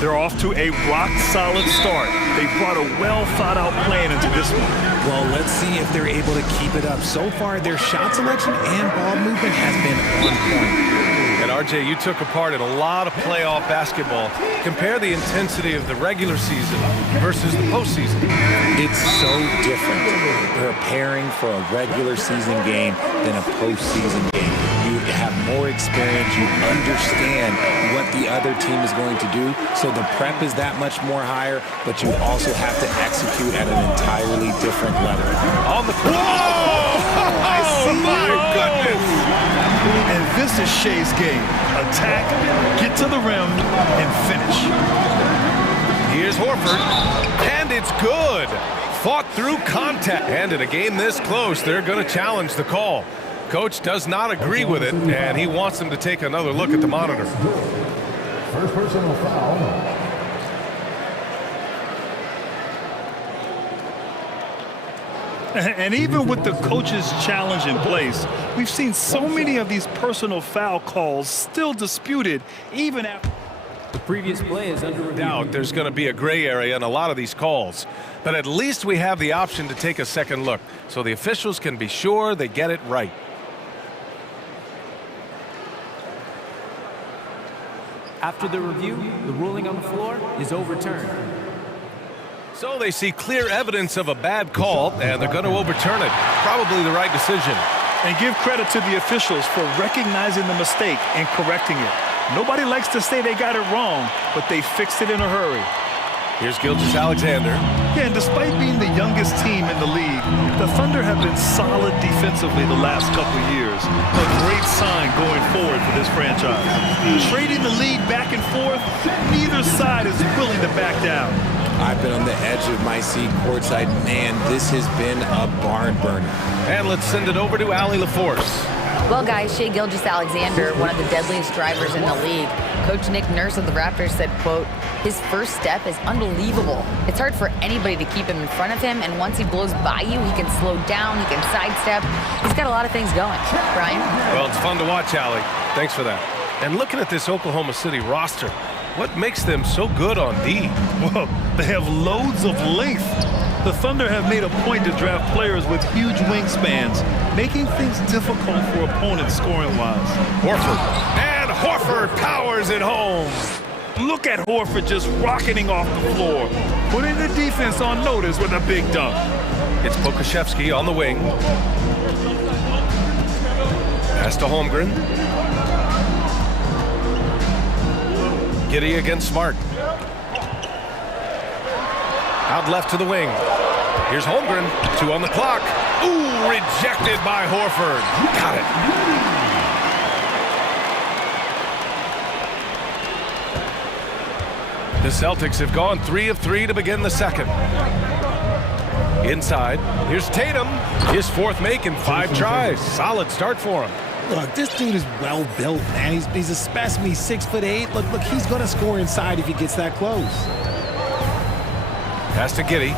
They're off to a rock-solid start. They brought a well-thought-out plan into this one. Well, let's see if they're able to keep it up. So far, their shot selection and ball movement has been on point. And RJ, you took a part in a lot of playoff basketball. Compare the intensity of the regular season versus the postseason. It's so different preparing for a regular season game than a postseason game. You have more experience, you understand what the other team is going to do, so the prep is that much more higher, but you also have to execute at an entirely different level. On the court. Oh, my goodness! And this is Shea's game. Attack, get to the rim, and finish. Here's Horford, and it's good. Fought through contact. And in a game this close, they're going to challenge the call. Coach does not agree with it, and he wants them to take another look at the monitor. First personal foul. And even with the coach's challenge in place, we've seen so many of these personal foul calls still disputed even after. The previous play is under review. Doubt there's going to be a gray area in a lot of these calls, but at least we have the option to take a second look, so the officials can be sure they get it right. After the review, the ruling on the floor is overturned. So they see clear evidence of a bad call, and they're going to overturn it. Probably the right decision. And give credit to the officials for recognizing the mistake and correcting it. Nobody likes to say they got it wrong, but they fixed it in a hurry. Here's Gilgeous-Alexander. Yeah, and despite being the youngest team in the league, the Thunder have been solid defensively the last couple years. A great sign going forward for this franchise. Trading the lead back and forth, neither side is willing to back down. I've been on the edge of my seat courtside. Man, this has been a barn burner. And let's send it over to Allie LaForce. Well, guys, Shai Gilgeous-Alexander, one of the deadliest drivers in the league. Coach Nick Nurse of the Raptors said, quote, his first step is unbelievable. It's hard for anybody to keep him in front of him, and once he blows by you, he can slow down, he can sidestep. He's got a lot of things going. Brian? Well, it's fun to watch, Allie. Thanks for that. And looking at this Oklahoma City roster, what makes them so good on D? Well, they have loads of length. The Thunder have made a point to draft players with huge wingspans, making things difficult for opponents scoring-wise. Horford. And Horford powers it home. Look at Horford just rocketing off the floor, putting the defense on notice with a big dunk. It's Pokashevsky on the wing. Pass to Holmgren. Giddey against Smart. Out left to the wing. Here's Holmgren. 2 on the clock. Ooh, rejected by Horford. Got it. The Celtics have gone 3 of 3 to begin the second. Inside, here's Tatum. His 4th make in 5 tries. Solid start for him. Look, this dude is well built, man. He's a specimen. He's 6'8". Look, he's going to score inside if he gets that close. Pass to Giddey.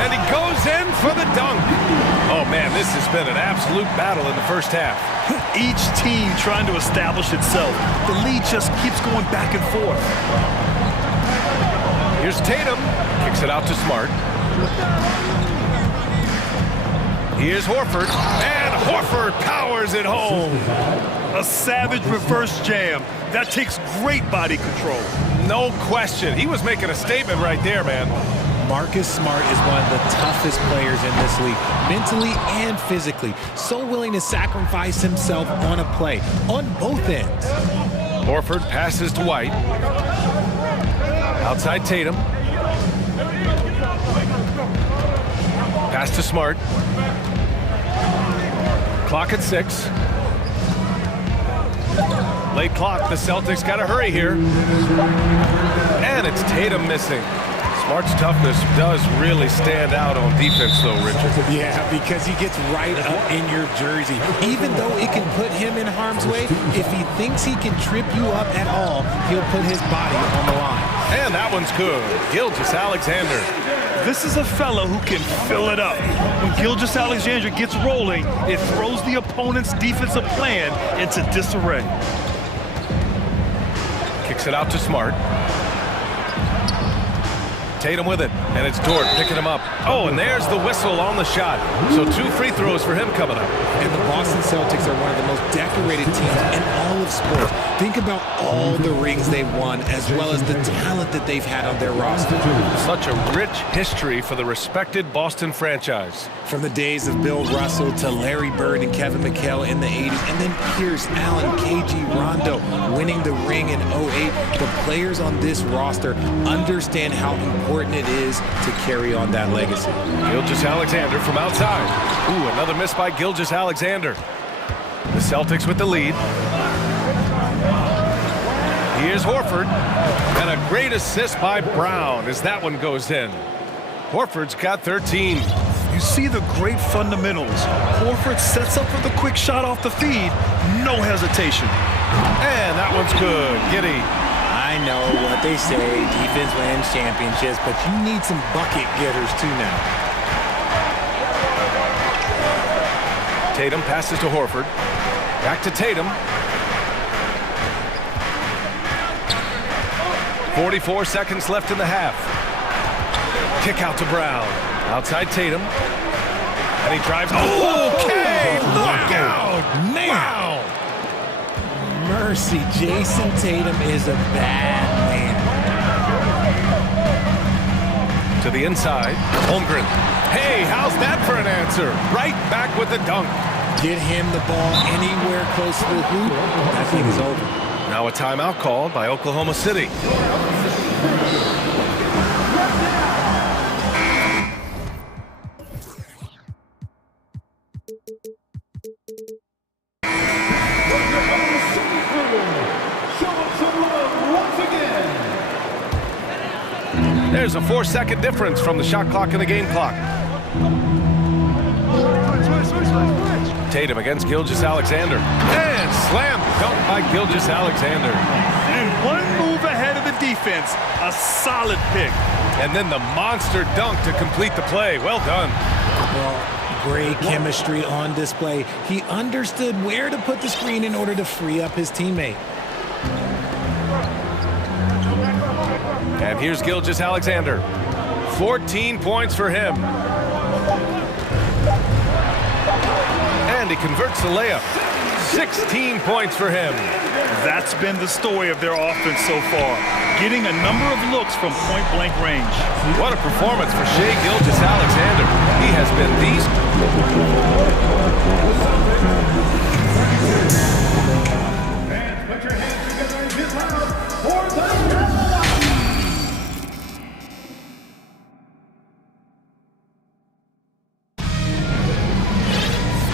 And he goes in for the dunk. Oh, man, this has been an absolute battle in the first half. Each team trying to establish itself. The lead just keeps going back and forth. Here's Tatum. Kicks it out to Smart. Here's Horford. And Horford powers it home. A savage reverse jam. That takes great body control. No question. He was making a statement right there, man. Marcus Smart is one of the toughest players in this league, mentally and physically. So willing to sacrifice himself on a play, on both ends. Horford passes to White. Outside Tatum. Pass to Smart. Clock at 6. Late clock. The Celtics got to hurry here. And it's Tatum missing. Smart's toughness does really stand out on defense, though, Richard. Yeah, because he gets right up in your jersey. Even though it can put him in harm's way, if he thinks he can trip you up at all, he'll put his body on the line. And that one's good. Gilgeous-Alexander. This is a fellow who can fill it up. When Gilgeous-Alexander gets rolling, it throws the opponent's defensive plan into disarray. Kicks it out to Smart. Tatum with it, and it's Dort picking him up. Oh, and there's the whistle on the shot. So 2 free throws for him coming up. And the Boston Celtics are one of the most decorated teams in all of sports. Think about all the rings they've won, as well as the talent that they've had on their roster. Such a rich history for the respected Boston franchise. From the days of Bill Russell to Larry Bird and Kevin McHale in the 80s, and then Pierce, Allen, KG, Rondo winning the ring in 08. The players on this roster understand how important it is to carry on that legacy. Gilgeous-Alexander from outside. Ooh, another miss by Gilgeous-Alexander. The Celtics with the lead. Here's Horford. And a great assist by Brown as that one goes in. Horford's got 13. You see the great fundamentals. Horford sets up for the quick shot off the feed. No hesitation. And that one's good. Giddey. I know what they say, defense wins championships, but you need some bucket getters too now. Tatum passes to Horford. Back to Tatum. 44 seconds left in the half. Kick out to Brown. Outside Tatum. And he drives. Okay! Look out! Man! Wow! Mercy, Jason Tatum is a bad man. To the inside. Holmgren. Hey, how's that for an answer? Right back with the dunk. Get him the ball anywhere close to the hoop. That thing is over. Now a timeout called by Oklahoma City. There's a 4-second difference from the shot clock and the game clock. Tatum against Gilgeous-Alexander. And slam dunk by Gilgeous-Alexander. And one move ahead of the defense. A solid pick. And then the monster dunk to complete the play. Well done. Well, great chemistry on display. He understood where to put the screen in order to free up his teammate. And here's Gilgeous-Alexander. 14 points for him. And he converts the layup. 16 points for him. That's been the story of their offense so far. Getting a number of looks from point-blank range. What a performance for Shai Gilgeous-Alexander. He has been the... Fans, put your hands together and get loud for the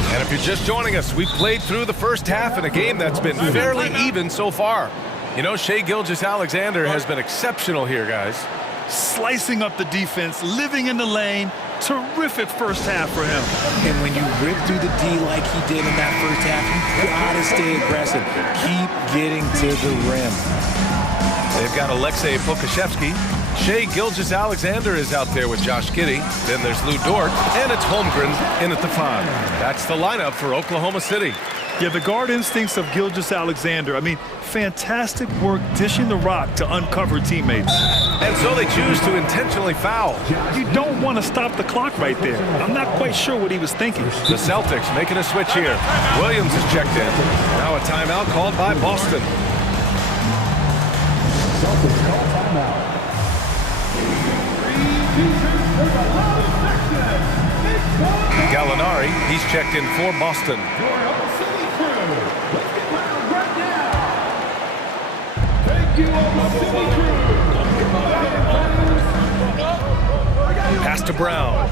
And if you're just joining us, we've played through the first half in a game that's been fairly even so far. You know, Shai Gilgeous-Alexander has been exceptional here, guys. Slicing up the defense, living in the lane, Terrific first half for him. And when you rip through the D like he did in that first half, you gotta stay aggressive. Keep getting to the rim. They've got Alexei Pokashevsky. Shai Gilgeous-Alexander is out there with Josh Giddey. Then there's Lou Dort, and it's Holmgren in at the 5. That's the lineup for Oklahoma City. Yeah, the guard instincts of Gilgeous-Alexander. I mean, fantastic work dishing the rock to uncover teammates. And so they choose to intentionally foul. You don't want to stop the clock right there. I'm not quite sure what he was thinking. The Celtics making a switch here. Williams is checked in. Now a timeout called by Boston. Celtics call timeout. Gallinari, he's checked in for Boston. Pass to Brown.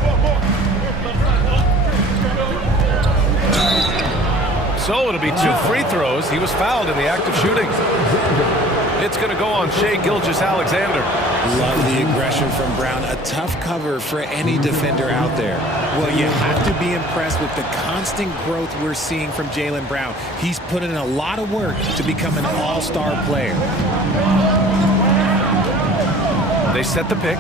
So it'll be 2 free throws. He was fouled in the act of shooting. It's going to go on Shai Gilgeous-Alexander. Love the aggression from Brown. A tough cover for any defender out there. Well, you have to be impressed with the constant growth we're seeing from Jaylen Brown. He's put in a lot of work to become an all-star player. They set the pick.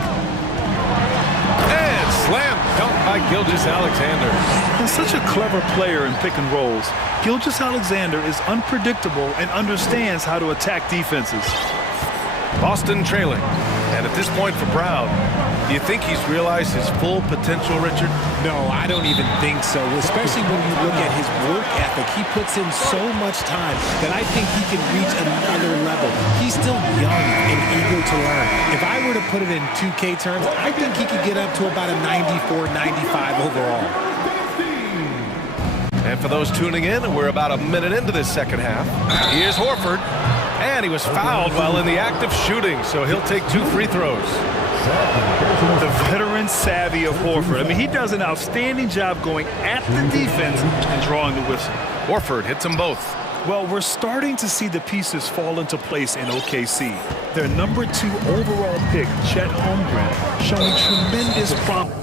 And slam dunk by Gilgeous-Alexander. And such a clever player in pick and rolls. Gilgeous-Alexander is unpredictable and understands how to attack defenses. Boston trailing. And at this point for Brown, do you think he's realized his full potential, Richard? No, I don't even think so, especially when you look at his work ethic. He puts in so much time that I think he can reach another level. He's still young and eager to learn. If I were to put it in 2K terms, I think he could get up to about a 94, 95 overall. And for those tuning in, we're about a minute into this second half. Here's Horford. And he was fouled while in the act of shooting, so he'll take 2 free throws. The veteran savvy of Horford. I mean, he does an outstanding job going at the defense and drawing the whistle. Horford hits them both. Well, we're starting to see the pieces fall into place in OKC. Their number 2 overall pick, Chet Holmgren, showing tremendous promise.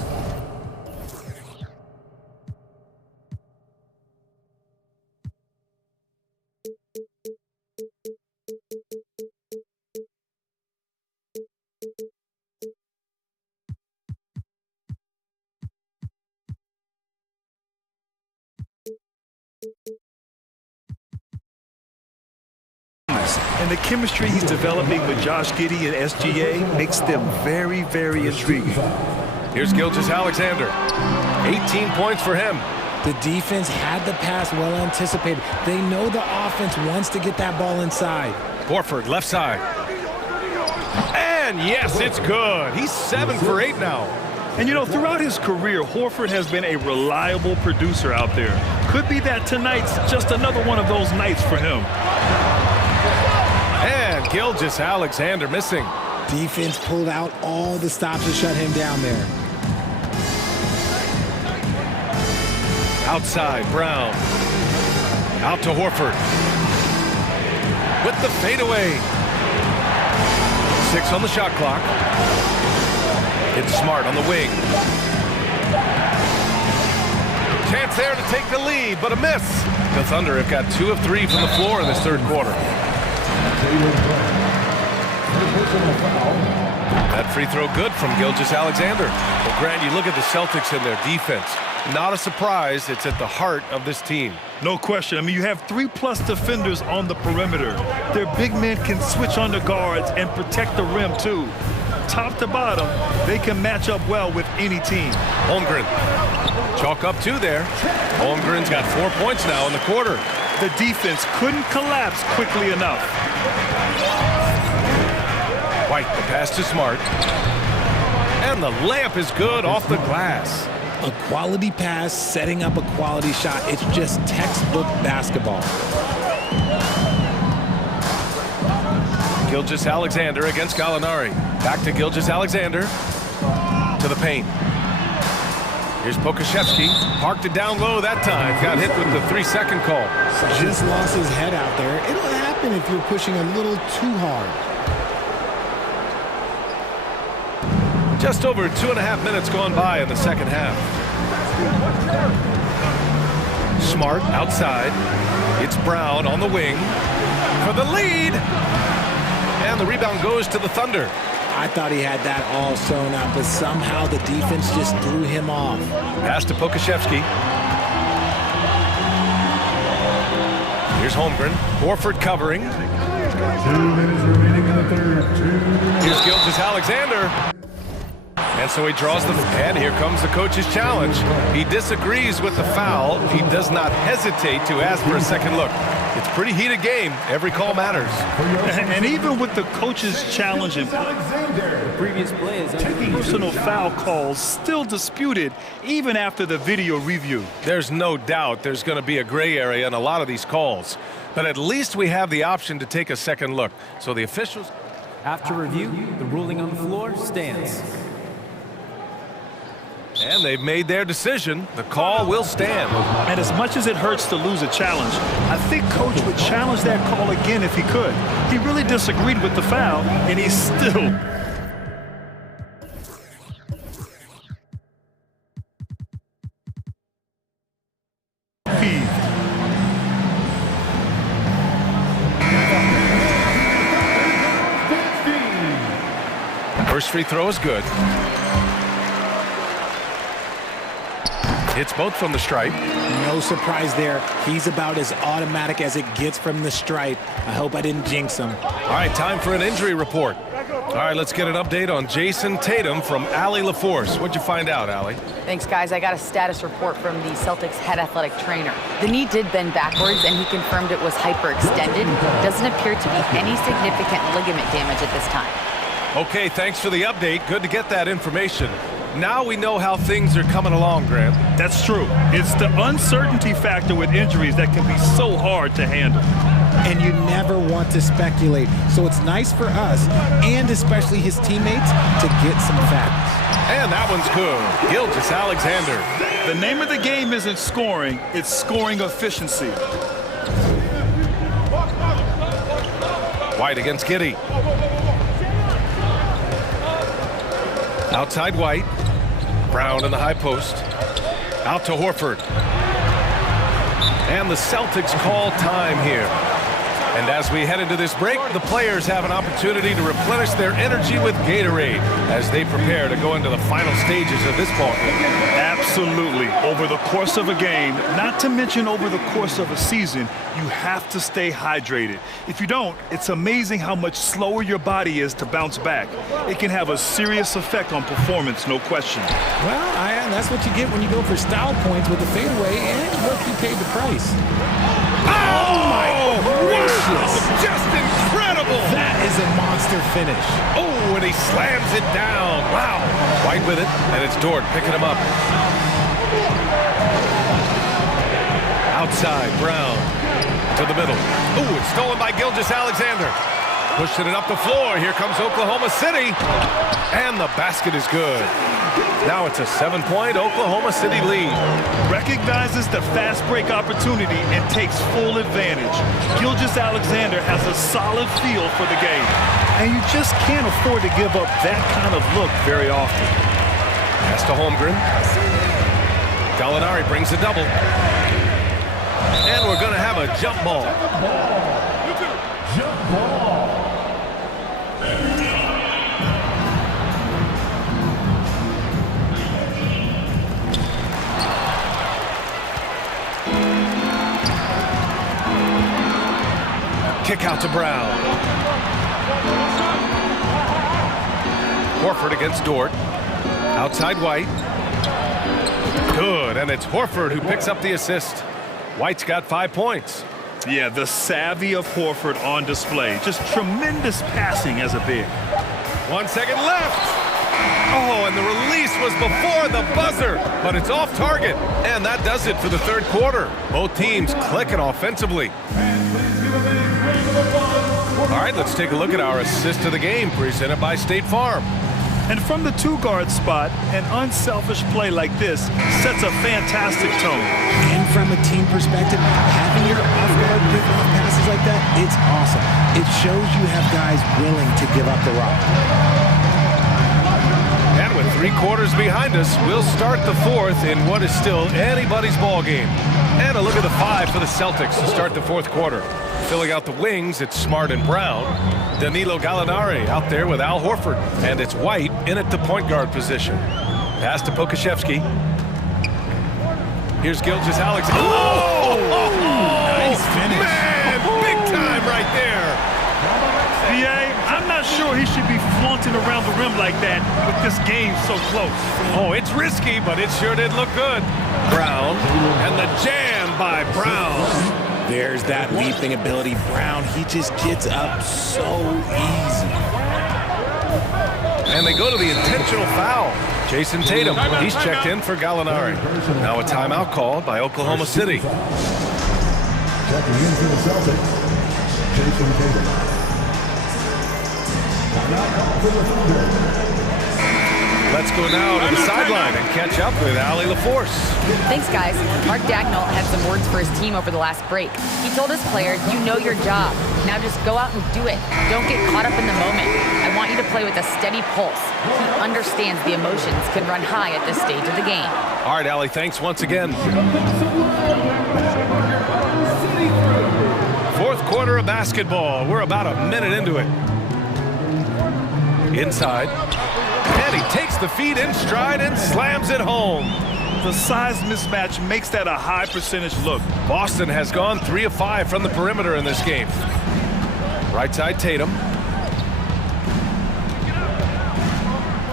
And the chemistry he's developing with Josh Giddey and SGA makes them very, very intriguing. Here's Gilgeous-Alexander. 18 points for him. The defense had the pass well anticipated. They know the offense wants to get that ball inside. Horford, left side. And yes, it's good. He's 7 for 8 now. And you know, throughout his career, Horford has been a reliable producer out there. Could be that tonight's just another one of those nights for him. And Gilgeous-Alexander missing. Defense pulled out all the stops to shut him down there. Outside, Brown. Out to Horford. With the fadeaway. 6 on the shot clock. It's Smart on the wing. Chance there to take the lead, but a miss. The Thunder have got 2 of 3 from the floor in this third quarter. That free throw good from Gilgeous-Alexander. Well, Grant, you look at the Celtics and their defense. Not a surprise, it's at the heart of this team. No question. I mean, you have 3+ defenders on the perimeter. Their big men can switch on the guards and protect the rim, too. Top to bottom, they can match up well with any team. Holmgren. Chalk up 2 there. Holmgren's got 4 points now in the quarter. The defense couldn't collapse quickly enough. White, the pass to Smart. And the layup is good off the glass. A quality pass, setting up a quality shot. It's just textbook basketball. Gilgeous-Alexander against Gallinari. Back to Gilgeous-Alexander. To the paint. Here's Pokashevsky. Parked it down low that time. Got hit with the 3-second call. Just lost his head out there. It'll happen if you're pushing a little too hard. Just over 2.5 minutes gone by in the second half. Smart outside. It's Brown on the wing for the lead. And the rebound goes to the Thunder. I thought he had that all sewn up, but somehow the defense just threw him off. Pass to Pokashevsky. Here's Holmgren. Horford covering. 2 minutes remaining in the third. 2 minutes. Here's Gilgeous-Alexander. And so he draws the... And here comes the coach's challenge. He disagrees with the foul. He does not hesitate to ask for a second look. It's a pretty heated game. Every call matters. And even with the coach's challenge and Previous play is personal foul calls still disputed even after the video review. There's no doubt there's going to be a gray area in a lot of these calls. But at least we have the option to take a second look. So the officials... After review, the ruling on the floor stands. And they've made their decision. The call will stand. And as much as it hurts to lose a challenge, I think Coach would challenge that call again if he could. He really disagreed with the foul, and he's still... First free throw is good. Hits both from the stripe. No surprise there. He's about as automatic as it gets from the stripe. I hope I didn't jinx him. All right, time for an injury report. All right, let's get an update on Jason Tatum from Allie LaForce. What'd you find out, Allie? Thanks, guys. I got a status report from the Celtics head athletic trainer. The knee did bend backwards, and he confirmed it was hyperextended. Doesn't appear to be any significant ligament damage at this time. Okay, thanks for the update. Good to get that information. Now we know how things are coming along, Grant. That's true. It's the uncertainty factor with injuries that can be so hard to handle. And you never want to speculate. So it's nice for us, and especially his teammates, to get some facts. And that one's good. Gilgeous-Alexander. The name of the game isn't scoring, it's scoring efficiency. White against Giddey. Outside White. Brown in the high post. Out to Horford. And the Celtics call time here. And as we head into this break, the players have an opportunity to replenish their energy with Gatorade as they prepare to go into the final stages of this ball game. Absolutely. Over the course of a game, not to mention over the course of a season, you have to stay hydrated. If you don't, it's amazing how much slower your body is to bounce back. It can have a serious effect on performance, no question. Well, that's what you get when you go for style points with the fadeaway, and look, you paid the price. Oh my gracious! Just incredible! That is a monster finish. Oh, and he slams it down. Wow. White with it, and it's Dort picking him up. Outside, Brown to the middle. Oh, it's stolen by Gilgeous-Alexander. Pushing it up the floor. Here comes Oklahoma City. And the basket is good. Now it's a 7-point Oklahoma City lead. Recognizes the fast break opportunity and takes full advantage. Gilgeous-Alexander has a solid feel for the game. And you just can't afford to give up that kind of look very often. Pass to Holmgren. Gallinari brings a double. And we're going to have a jump ball. Jump ball. Kick out to Brown. Horford against Dort. Outside White. Good, and it's Horford who picks up the assist. White's got 5 points. Yeah, the savvy of Horford on display. Just tremendous passing as a big. 1 second left. Oh, and the release was before the buzzer, but it's off target. And that does it for the third quarter. Both teams clicking offensively. All right, let's take a look at our assist of the game presented by State Farm. And from the two-guard spot, an unselfish play like this sets a fantastic tone. And from a team perspective, having your off-guard give-off passes like that, it's awesome. It shows you have guys willing to give up the rock. And with 3 quarters behind us, we'll start the 4th in what is still anybody's ball game. And a look at the 5 for the Celtics to start the 4th quarter. Filling out the wings, it's Smart and Brown. Danilo Gallinari out there with Al Horford. And it's White in at the point guard position. Pass to Pokashevsky. Here's Gilgeous-Alexander. Oh! Nice finish. Man, big time right there. BA, I'm not sure he should be flaunting around the rim like that with this game so close. Oh, it's risky, but it sure did look good. Brown, and the jam by Brown. There's that leaping ability. Brown, he just gets up so easy. And they go to the intentional foul. Jason Tatum, he's checked in for Gallinari. Now a timeout called by Oklahoma City. Checking in for the Celtics, Jason Tatum. Timeout call for the Thunder. Let's go now to the sideline and catch up with Allie LaForce. Thanks, guys. Mark Dagnall had some words for his team over the last break. He told his players, you know your job. Now just go out and do it. Don't get caught up in the moment. I want you to play with a steady pulse. He understands the emotions can run high at this stage of the game. All right, Allie, thanks once again. 4th quarter of basketball. We're about a minute into it. Inside. And he takes the feed in stride and slams it home. The size mismatch makes that a high percentage look. Boston has gone 3 of 5 from the perimeter in this game. Right side Tatum.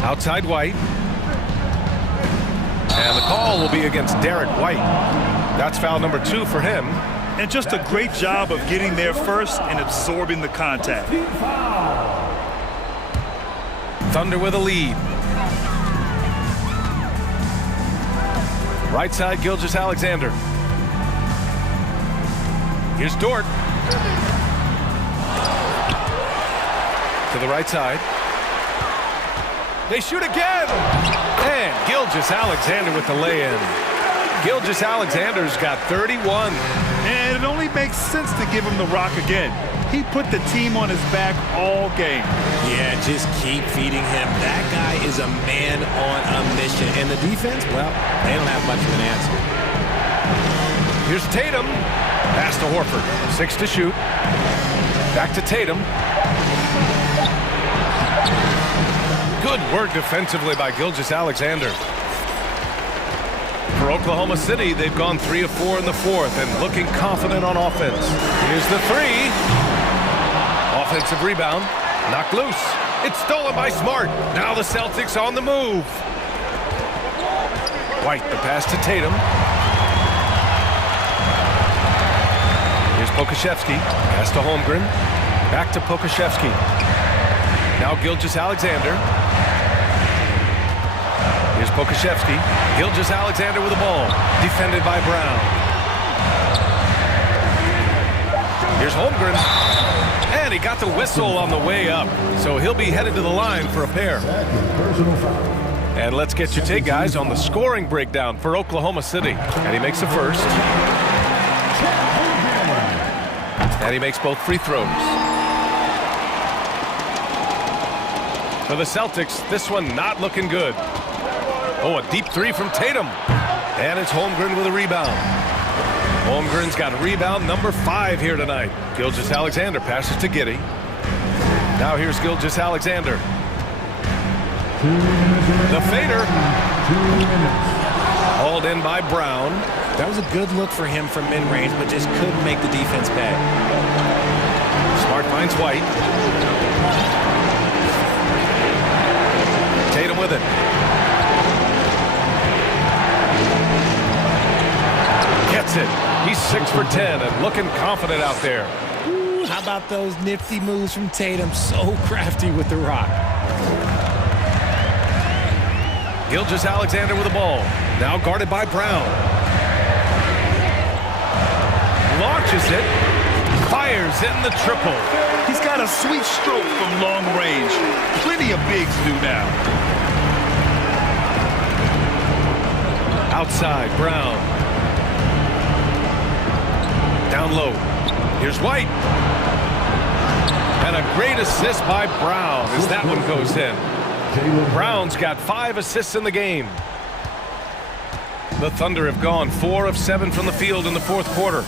Outside White. And the call will be against Derek White. That's foul number 2 for him. And just a great job of getting there first and absorbing the contact. Thunder with a lead. Right side, Gilgeous-Alexander. Here's Dort. To the right side. They shoot again! And Gilgeous-Alexander with the lay-in. Gilgeous-Alexander's got 31. And it only makes sense to give him the rock again. He put the team on his back all game. Yeah, just keep feeding him. That guy is a man on a mission. And the defense, well, they don't have much of an answer. Here's Tatum. Pass to Horford. 6 to shoot. Back to Tatum. Good work defensively by Gilgeous-Alexander. For Oklahoma City, they've gone 3 of 4 in the 4th and looking confident on offense. Here's the 3. Offensive rebound. Knocked loose. It's stolen by Smart. Now the Celtics on the move. White, the pass to Tatum. Here's Pokashevsky. Pass to Holmgren. Back to Pokashevsky. Now Gilgeous-Alexander. Here's Pokashevsky. Gilgeous-Alexander with the ball. Defended by Brown. Here's Holmgren. And he got the whistle on the way up. So he'll be headed to the line for a pair. And let's get your take, guys, on the scoring breakdown for Oklahoma City. And he makes the first. And he makes both free throws. For the Celtics, this one not looking good. Oh, a deep 3 from Tatum. And it's Holmgren with a rebound. Holmgren's got rebound number 5 here tonight. Gilgeous-Alexander passes to Giddey. Now here's Gilgeous-Alexander. The fader. Hauled in by Brown. That was a good look for him from mid-range, but just couldn't make the defense pay. Smart finds White. Tatum with it. Gets it. He's 6 for 10 and looking confident out there. Ooh, how about those nifty moves from Tatum? So crafty with the rock. Gilgeous-Alexander with the ball. Now guarded by Brown. Launches it. Fires in the triple. He's got a sweet stroke from long range. Plenty of bigs do now. Outside, Brown. Down low. Here's White. And a great assist by Brown as that one goes in. Brown's got 5 assists in the game. The Thunder have gone 4 of 7 from the field in the fourth quarter.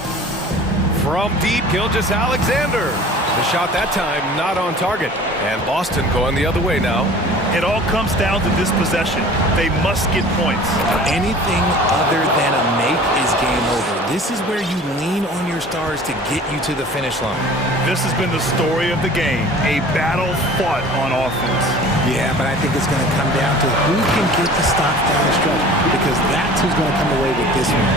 From deep, Gilgeous-Alexander. The shot that time not on target. And Boston going the other way now. It all comes down to this possession. They must get points. Anything other than a make is game over. This is where you lean on your stars to get you to the finish line. This has been the story of the game, a battle fought on offense. Yeah, but I think it's going to come down to who can get the stops down the stretch, because that's who's going to come away with this one.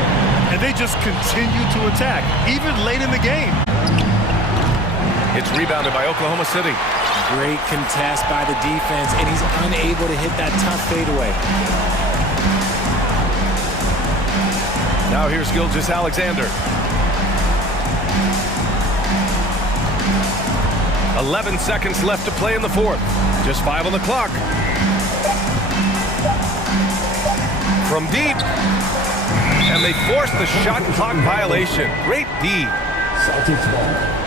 And they just continue to attack, even late in the game. It's rebounded by Oklahoma City. Great contest by the defense, and he's unable to hit that tough fadeaway. Now here's Gilgeous-Alexander. 11 seconds left to play in the fourth. Just 5 on the clock. From deep. And they force the shot clock violation. Great D. Celtics ball.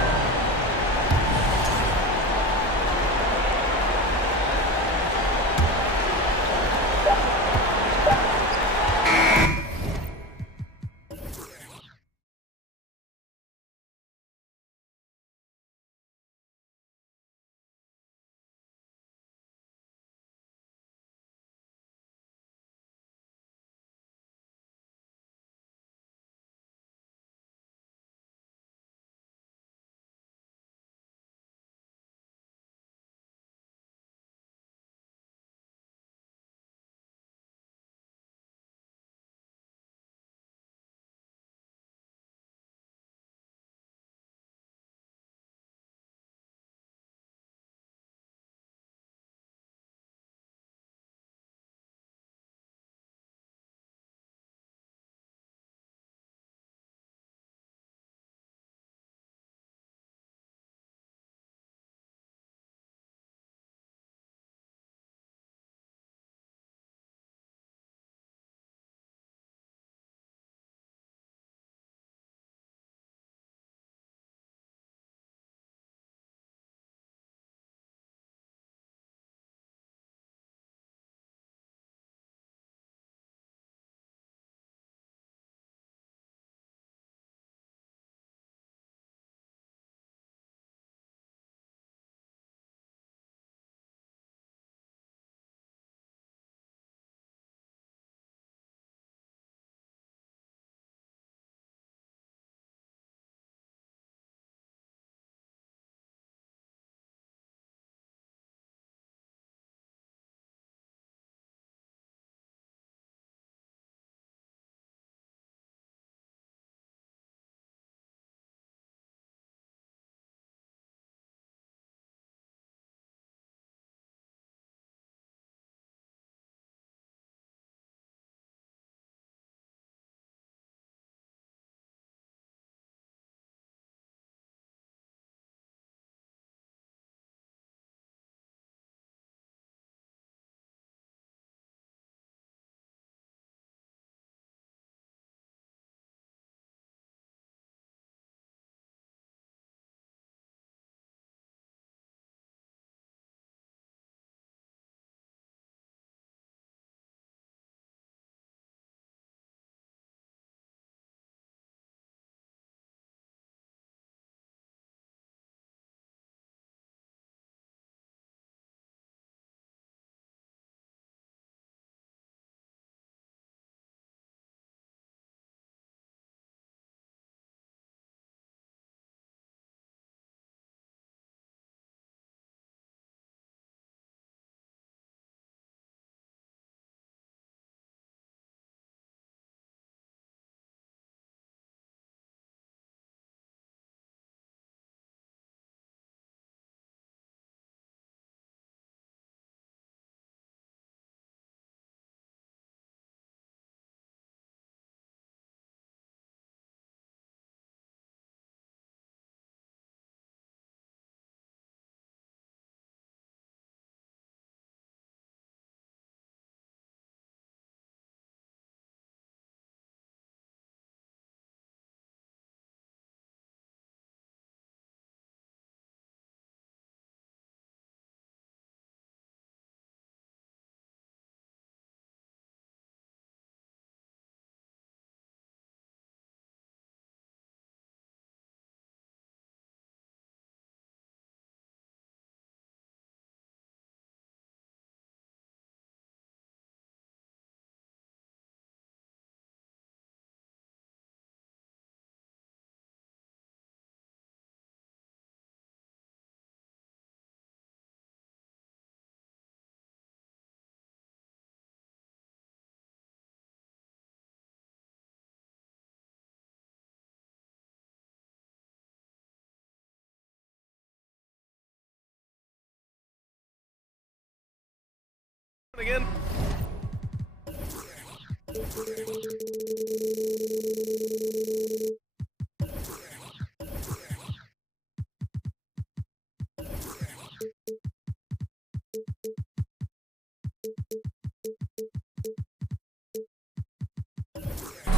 Again.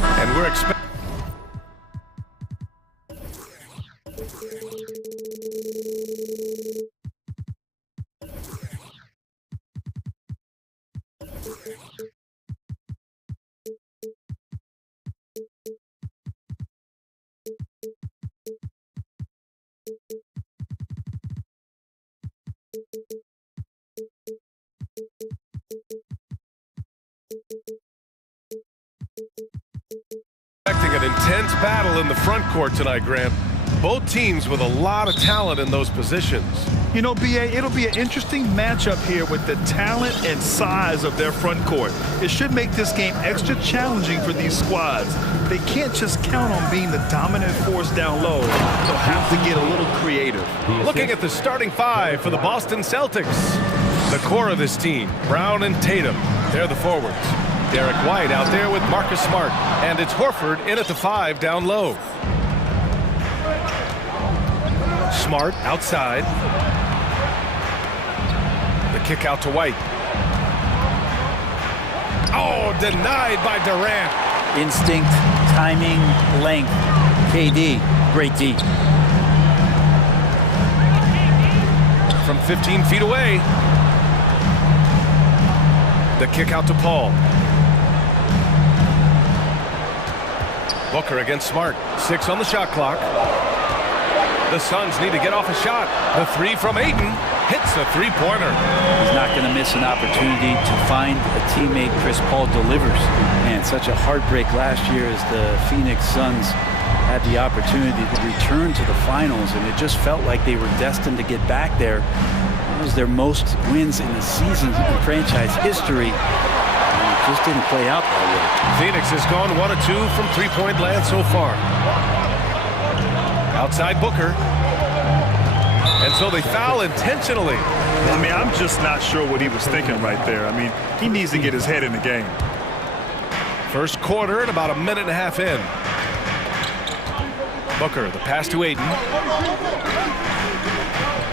And we're expecting. An intense battle in the front court tonight, Grant. Both teams with a lot of talent in those positions. You know, BA, it'll be an interesting matchup here with the talent and size of their front court. It should make this game extra challenging for these squads. They can't just count on being the dominant force down low. They'll have to get a little creative. Looking at the starting five for the Boston Celtics. The core of this team, Brown and Tatum. They're the forwards. Derek White out there with Marcus Smart. And it's Horford in at the 5 down low. Smart outside. The kick out to White. Oh, denied by Durant. Instinct, timing, length. KD, great D. From 15 feet away. The kick out to Paul. Booker against Smart. 6 on the shot clock. The Suns need to get off a shot. The 3 from Ayton hits a three-pointer. He's not going to miss an opportunity to find a teammate. Chris Paul delivers. Man, such a heartbreak last year as the Phoenix Suns had the opportunity to return to the finals, and it just felt like they were destined to get back there. It was their most wins in the season in franchise history. Just didn't play out that way. Phoenix has gone 1 of 2 from three-point land so far. Outside Booker. And so they foul intentionally. I mean, I'm just not sure what he was thinking right there. I mean, he needs to get his head in the game. First quarter and about a minute and a half in. Booker, the pass to Ayton.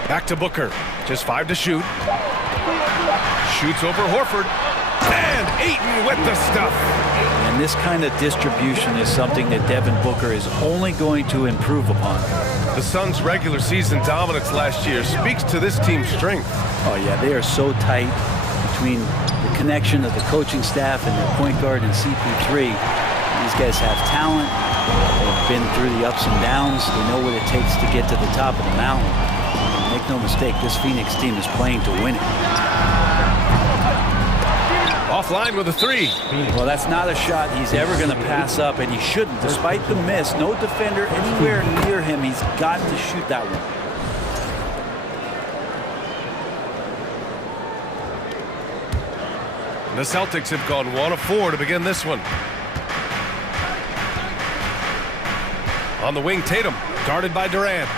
Back to Booker. Just 5 to shoot. Shoots over Horford. And Ayton with the stuff. And this kind of distribution is something that Devin Booker is only going to improve upon. The Suns' regular season dominance last year speaks to this team's strength. Oh, yeah, they are so tight between the connection of the coaching staff and their point guard and CP3. These guys have talent. They've been through the ups and downs. They know what it takes to get to the top of the mountain. Make no mistake, this Phoenix team is playing to win it. Offline with a 3. Well, that's not a shot he's ever going to pass up, and he shouldn't. Despite the miss, no defender anywhere near him. He's got to shoot that one. The Celtics have gone 1 of 4 to begin this one. On the wing, Tatum, guarded by Durant.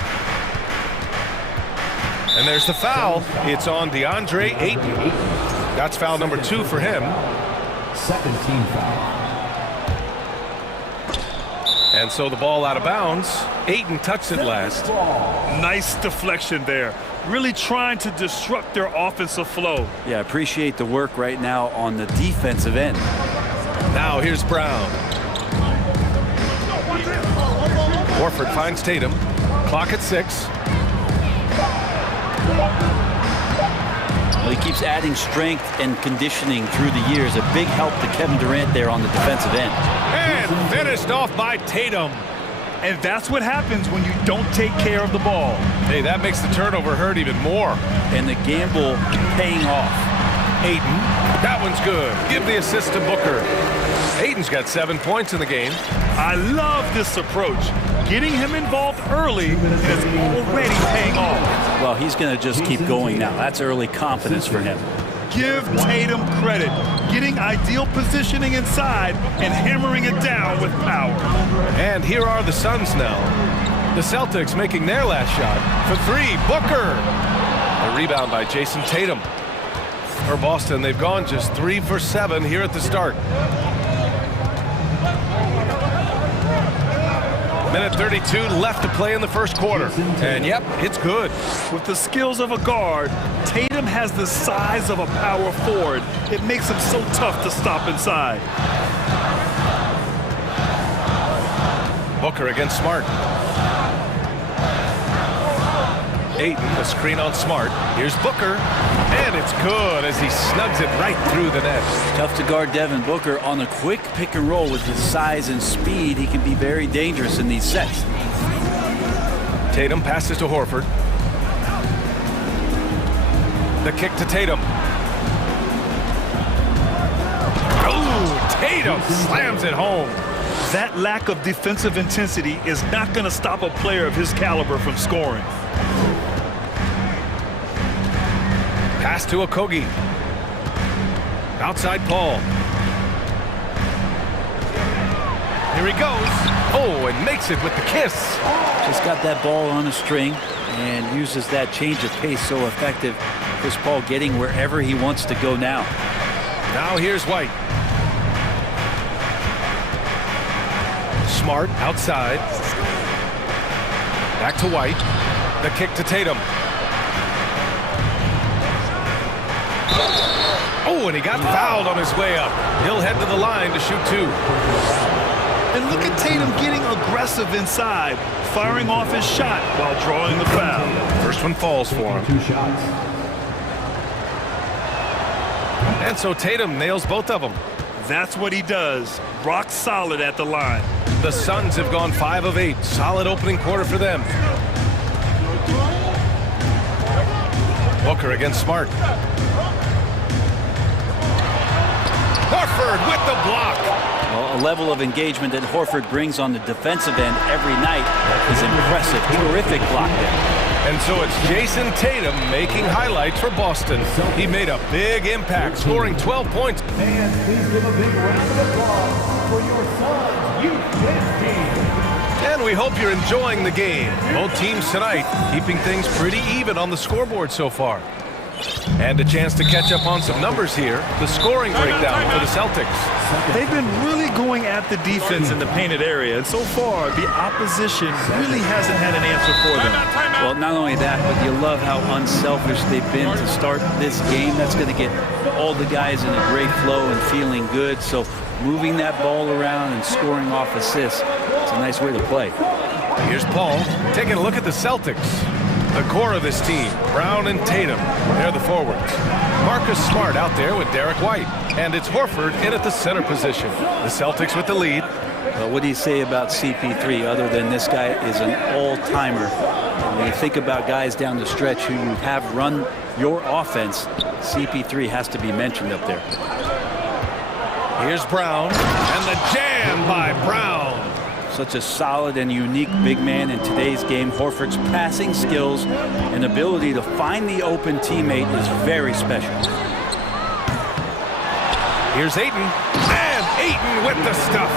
And there's the foul. It's on DeAndre Ayton. That's foul number 2 for him. Second team foul. And so the ball out of bounds. Ayton touched it last. Nice deflection there. Really trying to disrupt their offensive flow. Yeah, appreciate the work right now on the defensive end. Now here's Brown. Horford finds Tatum. Clock at 6. Well, he keeps adding strength and conditioning through the years. A big help to Kevin Durant there on the defensive end. And finished off by Tatum. And that's what happens when you don't take care of the ball. Hey, that makes the turnover hurt even more. And the gamble paying off. Ayton, that one's good. Give the assist to Booker. Ayton's got 7 points in the game. I love this approach. Getting him involved early is already paying off. Well, he's going to just keep going now. That's early confidence for him. Give Tatum credit. Getting ideal positioning inside and hammering it down with power. And here are the Suns now. The Celtics making their last shot for 3. Booker. A rebound by Jason Tatum. For Boston, they've gone just 3 for 7 here at the start. Minute 32 left to play in the first quarter. And yep, it's good. With the skills of a guard, Tatum has the size of a power forward. It makes him so tough to stop inside. Booker against Smart. Ayton, a screen on Smart. Here's Booker, and it's good as he snugs it right through the net. Tough to guard Devin Booker on a quick pick and roll with his size and speed. He can be very dangerous in these sets. Tatum passes to Horford. The kick to Tatum. Oh, Tatum slams it home. That lack of defensive intensity is not going to stop a player of his caliber from scoring. Pass to Okogie. Outside Paul. Here he goes. Oh, and makes it with the kiss. Just got that ball on a string and uses that change of pace so effective. Chris Paul getting wherever he wants to go now. Now here's White. Smart outside. Back to White. The kick to Tatum. Oh, and he got fouled on his way up. He'll head to the line to shoot 2. And look at Tatum getting aggressive inside, firing off his shot while drawing the foul. First one falls for him. 2 shots. And so Tatum nails both of them. That's what he does. Rock solid at the line. The Suns have gone 5 of 8. Solid opening quarter for them. Booker against Smart. Horford with the block. Well, a level of engagement that Horford brings on the defensive end every night is impressive. Terrific block there. And so it's Jason Tatum making highlights for Boston. He made a big impact, scoring 12 points. And please give a big round of applause for your Suns Youth team. And we hope you're enjoying the game. Both teams tonight keeping things pretty even on the scoreboard so far. And a chance to catch up on some numbers here. The scoring breakdown for the Celtics. They've been really going at the defense in the painted area, and so far the opposition really hasn't had an answer for them. Well, not only that, but you love how unselfish they've been to start this game. That's going to get all the guys in a great flow and feeling good. So moving that ball around and scoring off assists, it's a nice way to play. Here's Paul taking a look at the Celtics. The core of this team, Brown and Tatum, they're the forwards. Marcus Smart out there with Derek White. And it's Horford in at the center position. The Celtics with the lead. Well, what do you say about CP3 other than this guy is an all-timer? When you think about guys down the stretch who you have run your offense, CP3 has to be mentioned up there. Here's Brown, and the jam by Brown. Such a solid and unique big man in today's game. Horford's passing skills and ability to find the open teammate is very special. Here's Ayton, and Ayton with the stuff.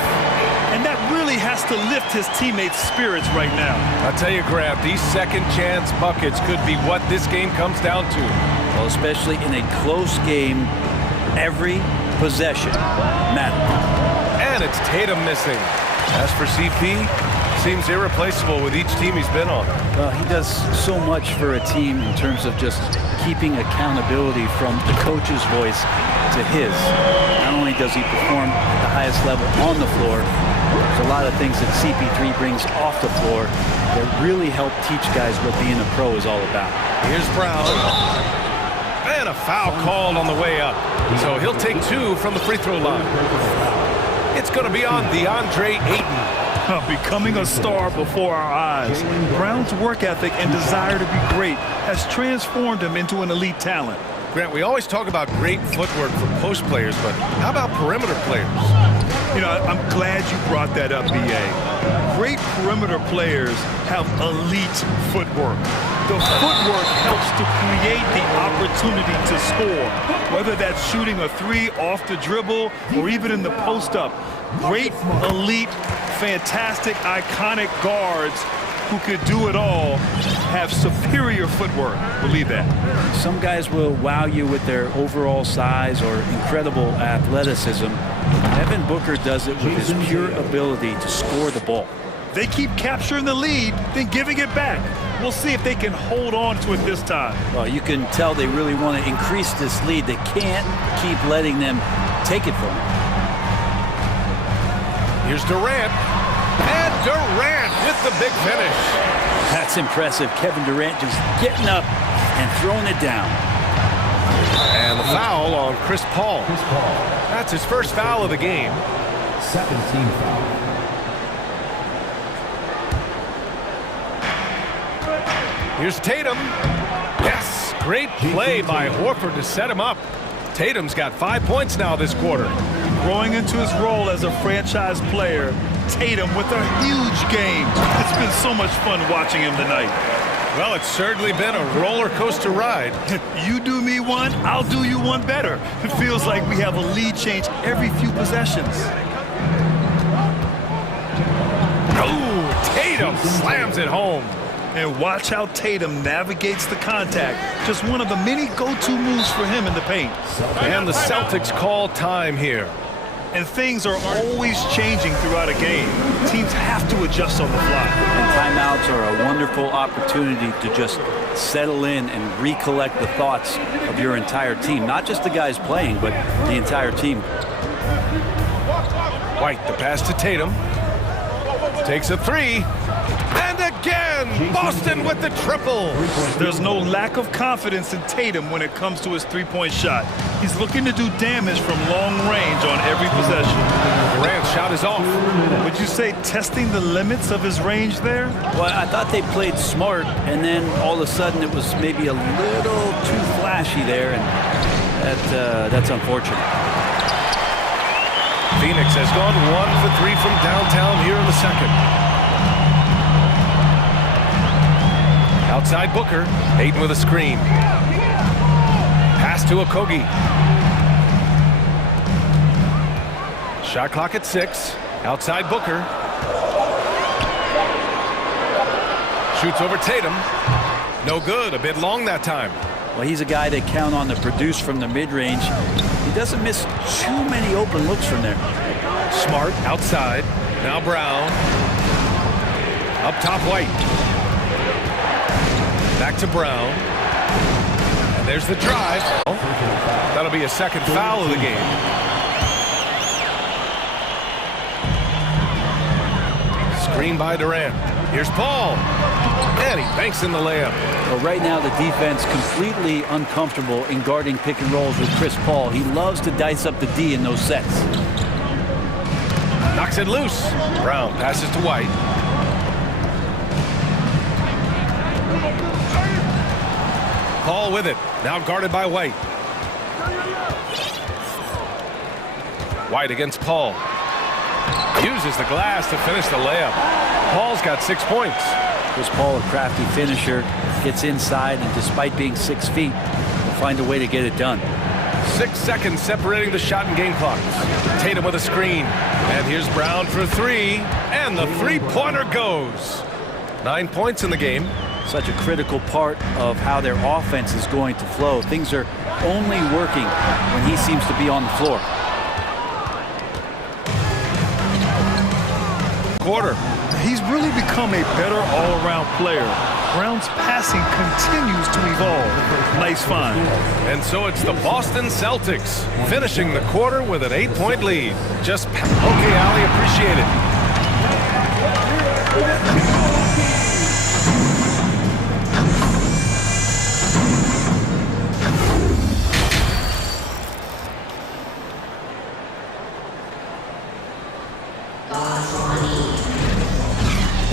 And that really has to lift his teammates' spirits right now. I'll tell you, Grant, these second chance buckets could be what this game comes down to. Well, especially in a close game, every possession matters. And it's Tatum missing. As for CP, seems irreplaceable with each team he's been on. He does so much for a team in terms of just keeping accountability from the coach's voice to his. Not only does he perform at the highest level on the floor, there's a lot of things that CP3 brings off the floor that really help teach guys what being a pro is all about. Here's Brown. And a foul called on the way up. So he'll take 2 from the free throw line. It's going to be on DeAndre Ayton. Becoming a star before our eyes. Brown's work ethic and desire to be great has transformed him into an elite talent. Grant, we always talk about great footwork for post players, but how about perimeter players? You know, I'm glad you brought that up, B.A. Great perimeter players have elite footwork. The footwork helps to create the opportunity to score, whether that's shooting a 3 off the dribble or even in the post-up. Great, elite, fantastic, iconic guards who could do it all have superior footwork. Believe that. Some guys will wow you with their overall size or incredible athleticism. Devin Booker does it with his pure ability to score the ball. They keep capturing the lead, then giving it back. We'll see if they can hold on to it this time. Well, you can tell they really want to increase this lead. They can't keep letting them take it from them. Here's Durant. And Durant with the big finish. That's impressive. Kevin Durant just getting up and throwing it down. And the foul on Chris Paul. That's his first foul of the game. 17 foul. Here's Tatum. Yes, great play by Horford to set him up. Tatum's got 5 points now this quarter. Growing into his role as a franchise player, Tatum with a huge game. It's been so much fun watching him tonight. Well, it's certainly been a roller coaster ride. You do me one, I'll do you one better. It feels like we have a lead change every few possessions. Oh, Tatum slams it home. And watch how Tatum navigates the contact. Just one of the many go-to moves for him in the paint. And the Celtics call time here. And things are always changing throughout a game. Teams have to adjust on the fly. And timeouts are a wonderful opportunity to just settle in and recollect the thoughts of your entire team. Not just the guys playing, but the entire team. White, the pass to Tatum. Takes a three. And again, Boston with the triple. There's no lack of confidence in Tatum when it comes to his three-point shot. He's looking to do damage from long range on every possession. Durant's shot is off. Would you say testing the limits of his range there? Well, I thought they played smart, and then all of a sudden it was maybe a little too flashy there, and that's unfortunate. Phoenix has gone 1 for 3 from downtown here in the second. Outside Booker, Ayton with a screen. Pass to Okogie. Shot clock at 6. Outside Booker. Shoots over Tatum. No good, a bit long that time. Well, he's a guy they count on to produce from the mid-range. He doesn't miss too many open looks from there. Smart outside. Now Brown. Up top White. Back to Brown. And there's the drive. That'll be a second foul of the game. Screen by Durant. Here's Paul. And he banks in the layup. Well, right now the defense completely uncomfortable in guarding pick and rolls with Chris Paul. He loves to dice up the D in those sets. Knocks it loose. Brown passes to White. Paul with it. Now guarded by White. White against Paul. Uses the glass to finish the layup. Paul's got 6 points. Chris Paul, a crafty finisher, gets inside, and despite being 6 feet, will find a way to get it done. 6 seconds separating the shot and game clocks. Tatum with a screen. And here's Brown for 3. And the three-pointer goes. 9 points in the game. Such a critical part of how their offense is going to flow. Things are only working when he seems to be on the floor. Quarter. He's really become a better all-around player. Brown's passing continues to evolve. Nice find. And so it's the Boston Celtics finishing the quarter with an 8-point lead. Just okay, Ali, appreciate it.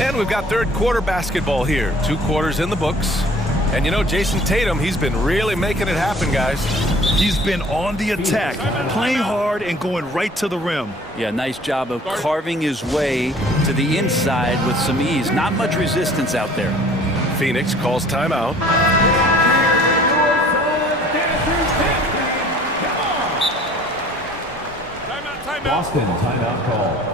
And we've got third quarter basketball here. 2 quarters in the books. And you know, Jason Tatum, he's been really making it happen, guys. He's been on the attack, playing hard and going right to the rim. Yeah, nice job of carving his way to the inside with some ease. Not much resistance out there. Phoenix calls timeout. Boston timeout call.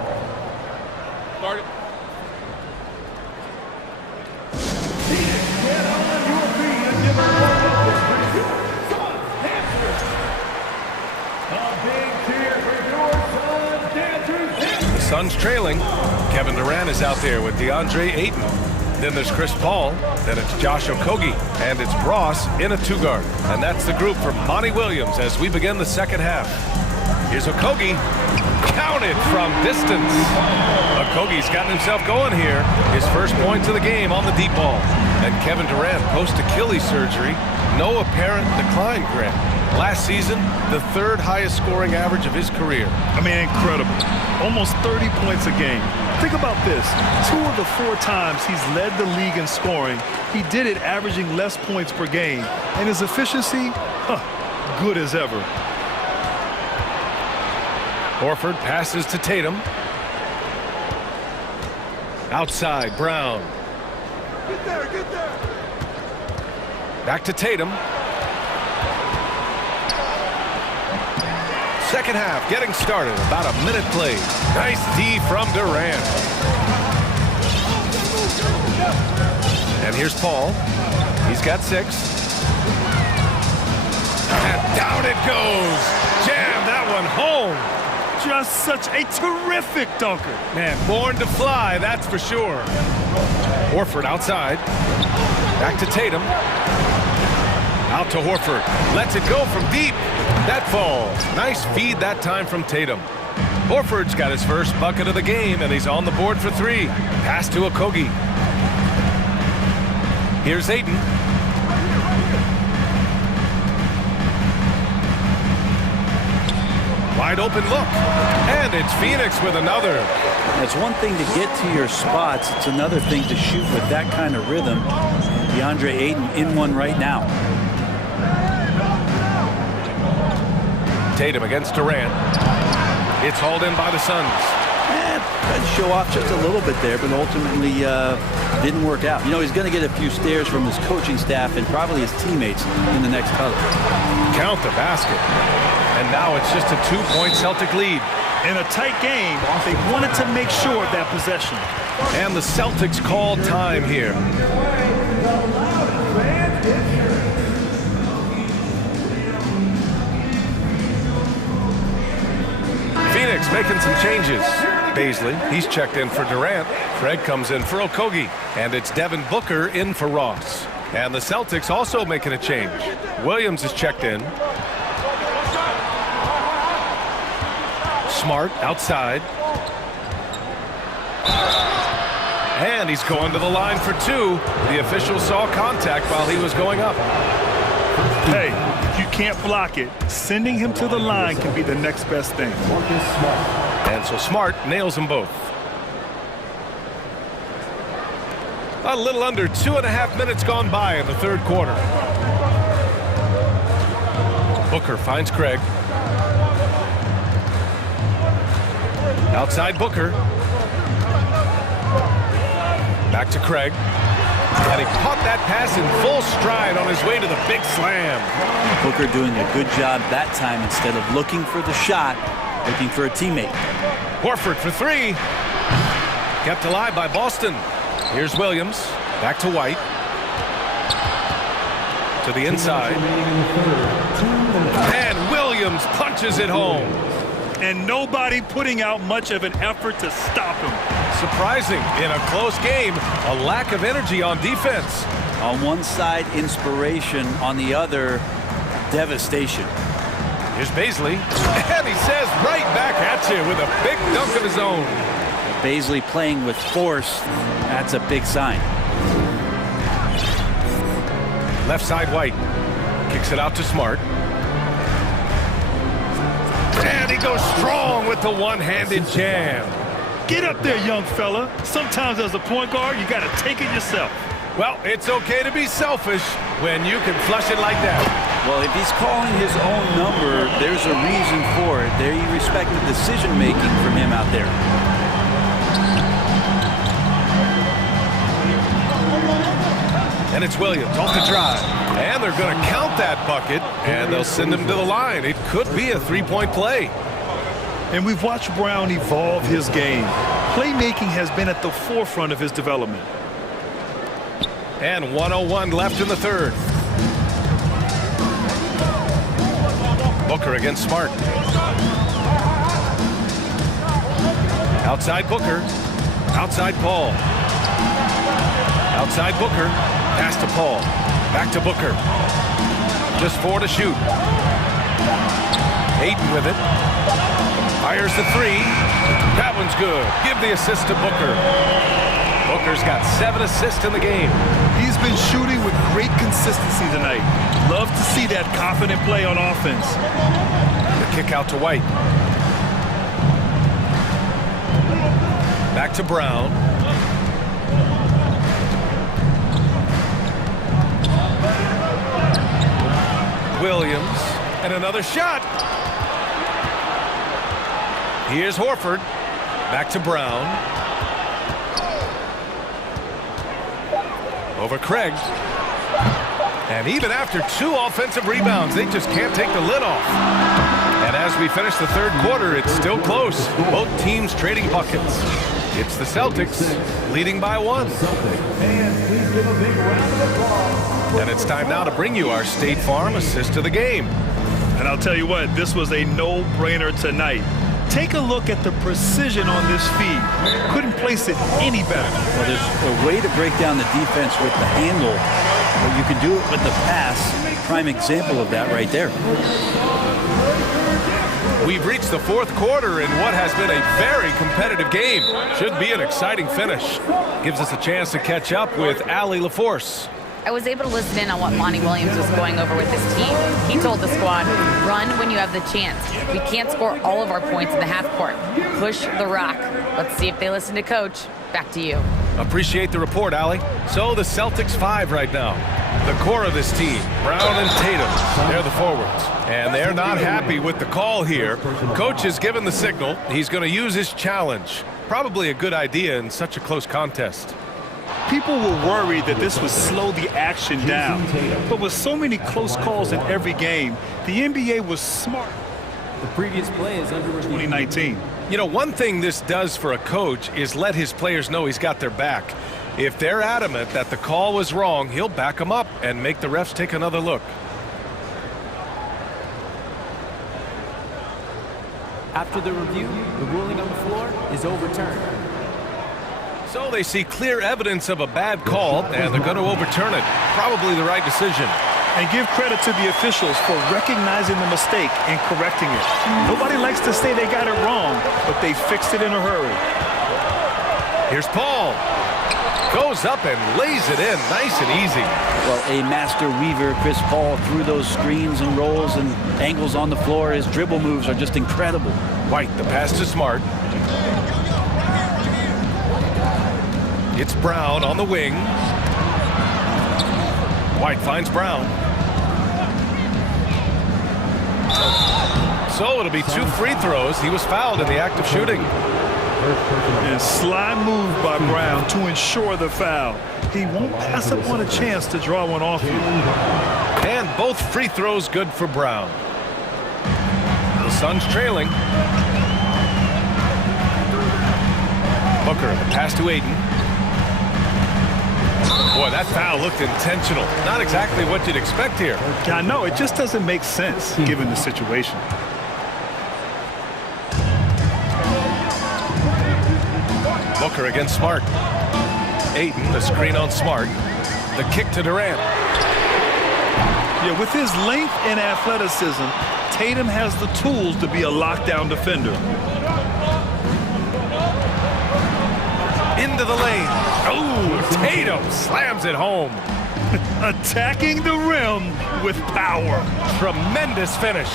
The Suns trailing. Kevin Durant is out there with DeAndre Ayton. Then there's Chris Paul. Then it's Josh Okogie. And it's Ross in a two-guard. And that's the group for Monty Williams as we begin the second half. Here's Okogie. Counted from distance. Okogie's gotten himself going here. His first points of the game on the deep ball. And Kevin Durant post-Achilles surgery. No apparent decline, Grant. Last season, the third highest scoring average of his career. I mean, incredible. Almost 30 points a game. Think about this. 2 of the 4 times he's led the league in scoring, he did it averaging less points per game. And his efficiency, good as ever. Horford passes to Tatum. Outside, Brown. Get there. Back to Tatum. Second half getting started. About a minute played. Nice D from Durant. And here's Paul. He's got 6. And down it goes. Jam that one home. Just such a terrific dunker. Man, born to fly, that's for sure. Horford outside. Back to Tatum. Out to Horford. Lets it go from deep. That falls. Nice feed that time from Tatum. Horford's got his first bucket of the game, and he's on the board for 3. Pass to Okogie. Here's Ayton. Wide open look. And it's Phoenix with another. It's one thing to get to your spots. It's another thing to shoot with that kind of rhythm. DeAndre Ayton in one right now. Tatum against Durant. It's hauled in by the Suns. Tried to show off just a little bit there, but ultimately didn't work out. You know, he's going to get a few stares from his coaching staff and probably his teammates in the next huddle. Count the basket. And now it's just a 2-point Celtic lead. In a tight game, they wanted to make sure of that possession. And the Celtics call time here. Phoenix making some changes. Baisley, he's checked in for Durant. Fred comes in for Okogie. And it's Devin Booker in for Ross. And the Celtics also making a change. Williams is checked in. Smart outside. And he's going to the line for 2. The official saw contact while he was going up. Hey, if you can't block it, sending him to the line can be the next best thing. And so Smart nails them both. A little under 2.5 minutes gone by in the third quarter. Booker finds Craig. Outside Booker. Back to Craig. And he caught that pass in full stride on his way to the big slam. Booker doing a good job that time. Instead of looking for the shot, looking for a teammate. Horford for 3. Kept alive by Boston. Here's Williams. Back to White. To the inside. And Williams punches it home. And nobody putting out much of an effort to stop him. Surprising in a close game, a lack of energy on defense. On one side, inspiration. On the other, devastation. Here's Baisley. And he says right back at you with a big dunk of his own. Baisley playing with force. That's a big sign. Left side White. Kicks it out to Smart. And he goes strong with the one-handed jam. Get up there, young fella. Sometimes as a point guard, you got to take it yourself. Well, it's okay to be selfish when you can flush it like that. Well, if he's calling his own number, there's a reason for it. There you respect the decision-making from him out there. And it's Williams off the drive. And they're going to count that bucket, and they'll send him to the line. It could be a 3-point play. And we've watched Brown evolve his game. Playmaking has been at the forefront of his development. And 1:01 left in the third. Booker against Smart. Outside Booker. Outside Paul. Outside Booker. Pass to Paul. Back to Booker. Just 4 to shoot. Ayton with it. Fires the 3. That one's good. Give the assist to Booker. Booker's got 7 assists in the game. He's been shooting with great consistency tonight. Love to see that confident play on offense. The kick out to White. Back to Brown. Williams. And another shot. Here's Horford. Back to Brown. Over Craig. And even after 2 offensive rebounds, they just can't take the lid off. And as we finish the third quarter, it's still close. Both teams trading buckets. It's the Celtics leading by 1. And please give a big round of applause. And it's time now to bring you our State Farm assist of the game. And I'll tell you what, this was a no-brainer tonight. Take a look at the precision on this feed. Couldn't place it any better. Well, there's a way to break down the defense with the handle, but you can do it with the pass. Prime example of that right there. We've reached the fourth quarter in what has been a very competitive game. Should be an exciting finish. Gives us a chance to catch up with Allie LaForce. I was able to listen in on what Monty Williams was going over with his team. He told the squad, run when you have the chance. We can't score all of our points in the half court. Push the rock. Let's see if they listen to coach. Back to you. Appreciate the report, Allie. So the Celtics 5 right now. The core of this team, Brown and Tatum, they're the forwards. And they're not happy with the call here. Coach has given the signal. He's going to use his challenge. Probably a good idea in such a close contest. People were worried that this would slow the action down. But with so many close calls in every game, the NBA was smart. The previous play is under review. 2019. You know, one thing this does for a coach is let his players know he's got their back. If they're adamant that the call was wrong, he'll back them up and make the refs take another look. After the review, the ruling on the floor is overturned. So they see clear evidence of a bad call, and they're going to overturn it. Probably the right decision. And give credit to the officials for recognizing the mistake and correcting it. Nobody likes to say they got it wrong, but they fixed it in a hurry. Here's Paul. Goes up and lays it in nice and easy. Well, a master weaver, Chris Paul, through those screens and rolls and angles on the floor. His dribble moves are just incredible. White, the pass to Smart. It's Brown on the wing. White finds Brown. So it'll be 2 free throws. He was fouled in the act of shooting. And sly move by Brown to ensure the foul. He won't pass up on a chance to draw one off you. And both free throws good for Brown. The Suns trailing. Booker, the pass to Ayton. Boy, that foul looked intentional. Not exactly what you'd expect here. I know, it just doesn't make sense given the situation. Booker against Smart. Ayton, the screen on Smart. The kick to Durant. Yeah, with his length and athleticism, Tatum has the tools to be a lockdown defender. Into the lane. Oh, Tatum slams it home. Attacking the rim with power. Tremendous finish.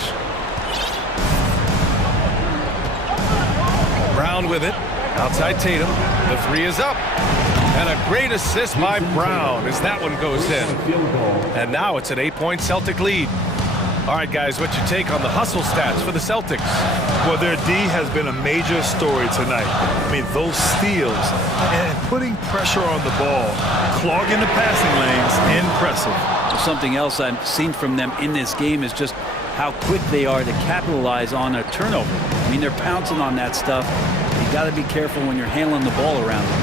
Brown with it. Outside Tatum. The 3 is up. And a great assist by Brown as that one goes in. And now it's an 8-point Celtic lead. All right, guys, what's your take on the hustle stats for the Celtics? Well, their D has been a major story tonight. I mean, those steals and putting pressure on the ball, clogging the passing lanes, impressive. Something else I've seen from them in this game is just how quick they are to capitalize on a turnover. I mean, they're pouncing on that stuff. You got to be careful when you're handling the ball around them.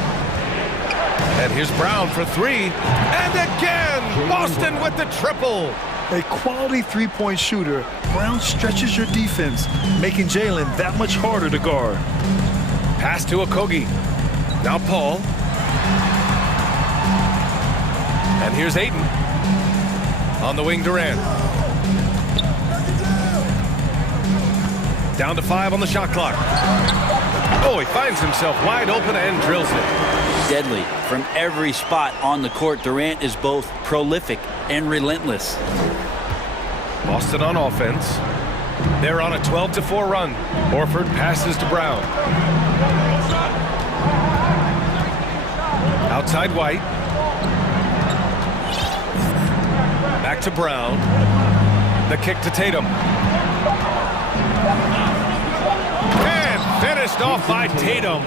And here's Brown for 3. And again, Boston with the triple. A quality three-point shooter, Brown stretches your defense, making Jalen that much harder to guard. Pass to Okogie. Now Paul. And here's Ayton. On the wing, Durant. Down to 5 on the shot clock. Oh, he finds himself wide open and drills it. Deadly. From every spot on the court, Durant is both prolific and relentless. Boston on offense. They're on a 12-4 run. Horford passes to Brown. Outside White. Back to Brown. The kick to Tatum. And finished off by Tatum.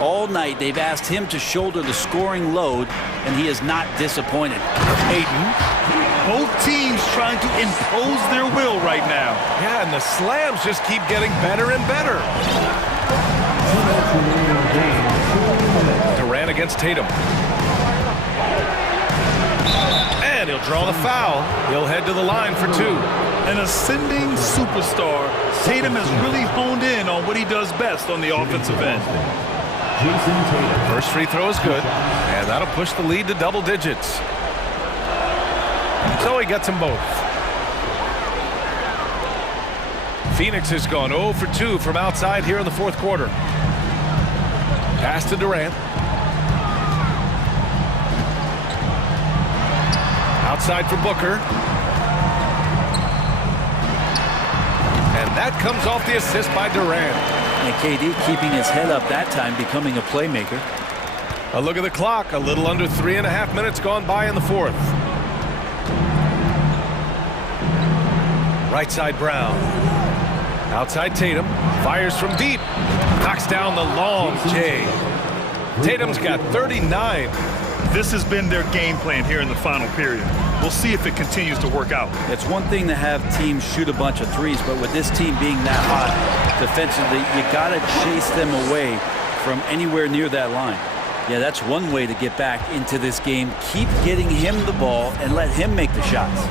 All night they've asked him to shoulder the scoring load, and he is not disappointed. Ayton. Both teams trying to impose their will right now. Yeah, and the slams just keep getting better and better. Durant against Tatum. And he'll draw the foul. He'll head to the line for 2. An ascending superstar, Tatum has really honed in on what he does best on the offensive end. First free throw is good, and that'll push the lead to double digits. So he gets them both. Phoenix has gone 0 for 2 from outside here in the fourth quarter. Pass to Durant. Outside for Booker. And that comes off the assist by Durant. And KD keeping his head up that time, becoming a playmaker. A look at the clock. A little under 3.5 minutes gone by in the fourth. Right side Brown. Outside Tatum. Fires from deep. Knocks down the long J. Tatum's got 39. This has been their game plan here in the final period. We'll see if it continues to work out. It's one thing to have teams shoot a bunch of threes, but with this team being that hot defensively, you got to chase them away from anywhere near that line. Yeah, that's one way to get back into this game. Keep getting him the ball and let him make the shots.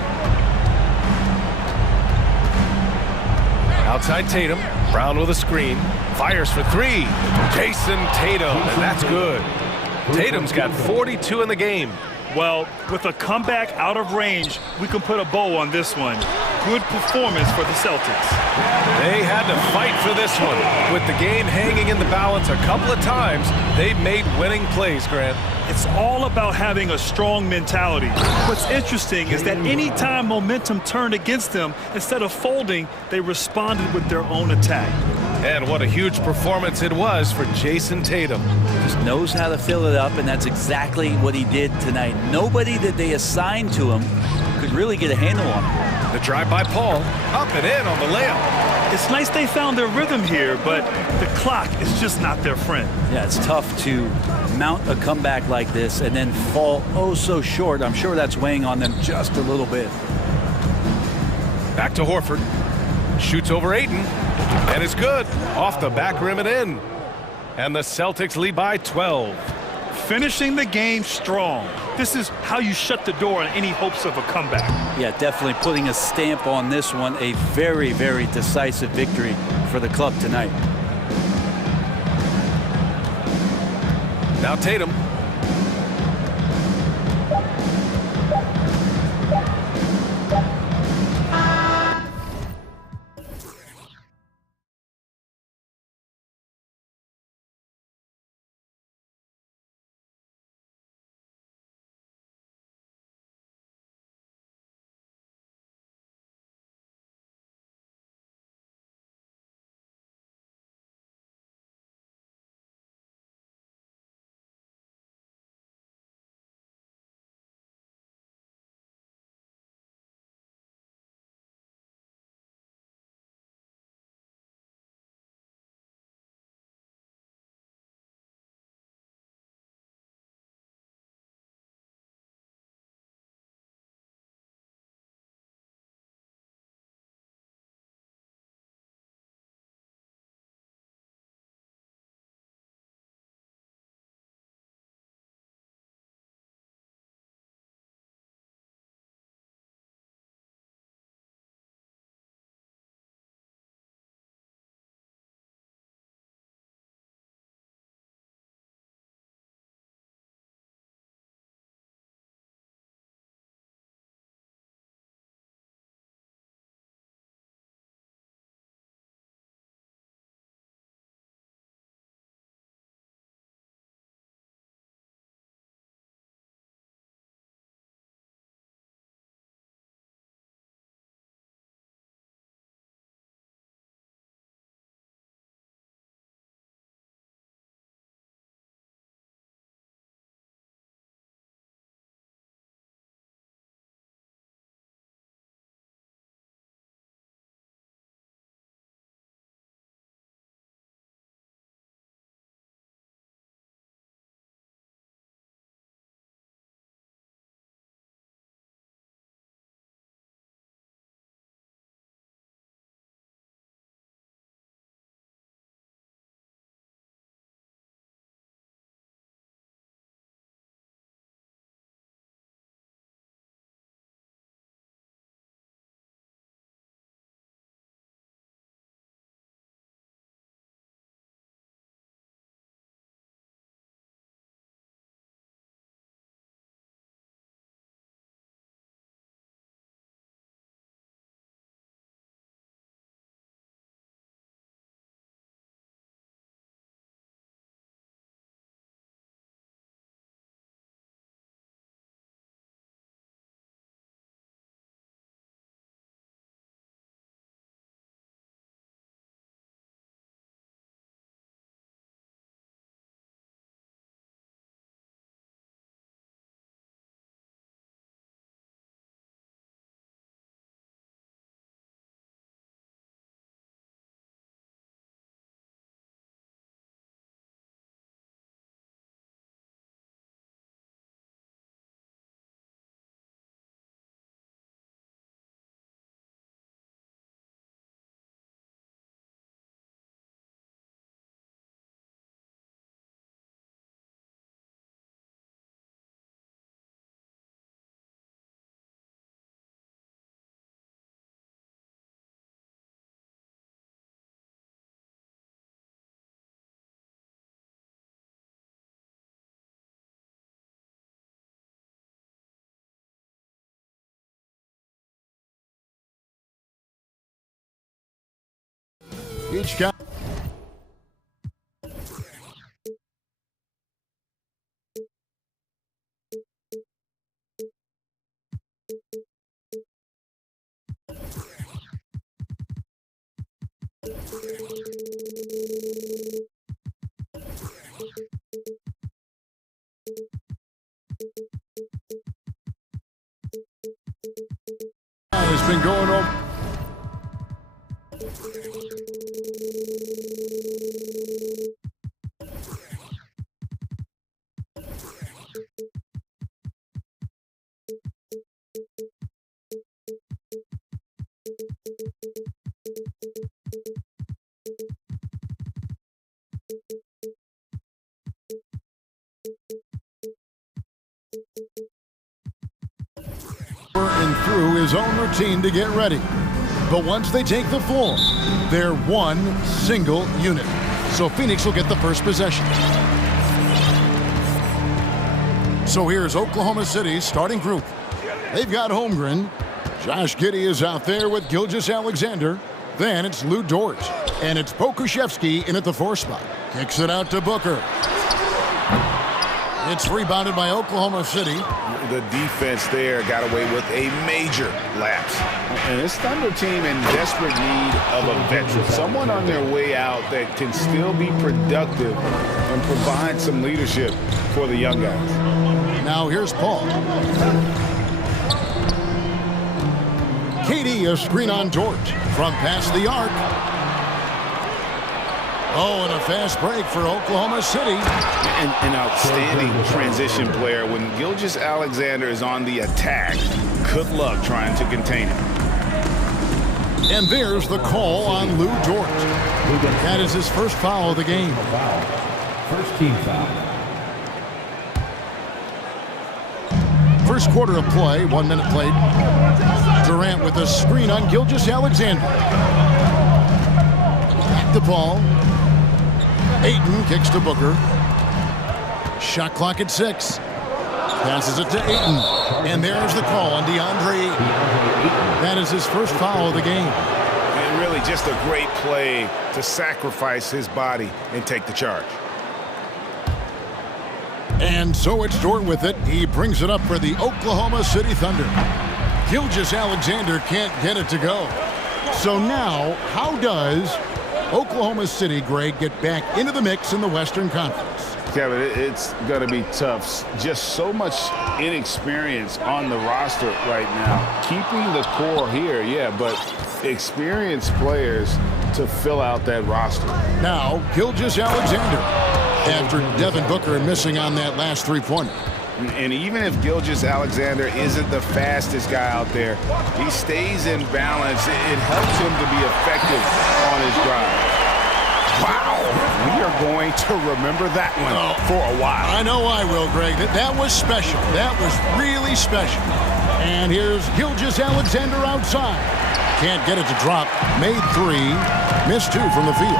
Outside Tatum. Brown with a screen. Fires for 3. Jason Tatum, and that's good. Tatum's got 42 in the game. Well, with a comeback out of range, we can put a bow on this one. Good performance for the Celtics. They had to fight for this one. With the game hanging in the balance a couple of times, they've made winning plays, Grant. It's all about having a strong mentality. What's interesting is that anytime momentum turned against them, instead of folding, they responded with their own attack. And what a huge performance it was for Jason Tatum. Just knows how to fill it up, and that's exactly what he did tonight. Nobody that they assigned to him could really get a handle on him. The drive by Paul, up and in on the layup. It's nice they found their rhythm here, but the clock is just not their friend. Yeah, it's tough to mount a comeback like this and then fall oh so short. I'm sure that's weighing on them just a little bit. Back to Horford. Shoots over Ayton, and it's good. Off the back rim and in. And the Celtics lead by 12. Finishing the game strong. This is how you shut the door on any hopes of a comeback. Yeah, definitely putting a stamp on this one. A very, very decisive victory for the club tonight. Now Tatum. Each guy. Has been going over. And through his own routine to get ready. But once they take the floor, they're one single unit. So Phoenix will get the first possession. So here's Oklahoma City's starting group. They've got Holmgren. Josh Giddey is out there with Gilgeous-Alexander. Then it's Lou Dort. And it's Pokuševski in at the 4 spot. Kicks it out to Booker. It's rebounded by Oklahoma City. The defense there got away with a major lapse. And this Thunder team in desperate need of a veteran. Someone on their way out that can still be productive and provide some leadership for the young guys. Now here's Paul. KD, a screen on Dort from past the arc. Oh, and a fast break for Oklahoma City. An outstanding transition player. When Gilgeous-Alexander is on the attack, good luck trying to contain him. And there's the call on Lou Dort. That is his first foul of the game. First team foul. First quarter of play, 1 minute played. Durant with a screen on Gilgeous-Alexander. Back to Paul. Ayton kicks to Booker. Shot clock at 6. Passes it to Ayton. And there's the call on DeAndre Ayton. That is his first foul of the game. And really just a great play to sacrifice his body and take the charge. And so it's Dort with it. He brings it up for the Oklahoma City Thunder. Gilgeous-Alexander can't get it to go. So now, how does Oklahoma City, Greg, get back into the mix in the Western Conference? Kevin, it's going to be tough. Just so much inexperience on the roster right now. Keeping the core here, yeah, but experienced players to fill out that roster. Now, Gilgeous-Alexander, after Devin Booker missing on that last three-pointer. And even if Gilgeous-Alexander isn't the fastest guy out there, he stays in balance. It helps him to be effective on his drive. Wow, we are going to remember that one for a while. I know I will, Greg. That was special. That was really special. And here's Gilgeous-Alexander outside. Can't get it to drop. Made 3, missed 2 from the field.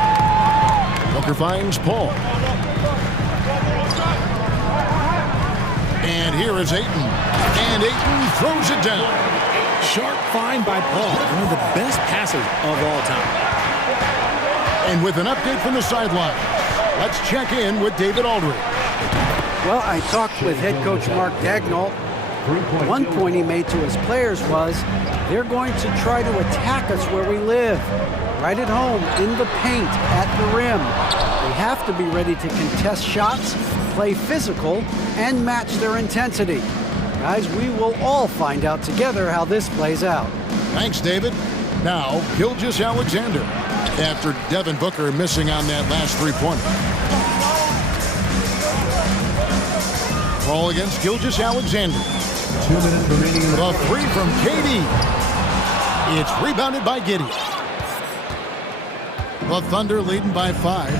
Booker finds Paul. And here is Ayton. And Ayton throws it down. Sharp find by Paul, one of the best passers of all time. And with an update from the sideline, let's check in with David Aldridge. Well, I talked with head coach Mark Daigneault. One point he made to his players was, they're going to try to attack us where we live, right at home, in the paint, at the rim. They have to be ready to contest shots, play physical, and match their intensity. Guys, we will all find out together how this plays out. Thanks, David. Now, Gilgeous-Alexander, after Devin Booker missing on that last three-pointer. Ball against Gilgeous-Alexander. 2 minutes remaining. The 3 from KD. It's rebounded by Giddey. The Thunder leading by 5.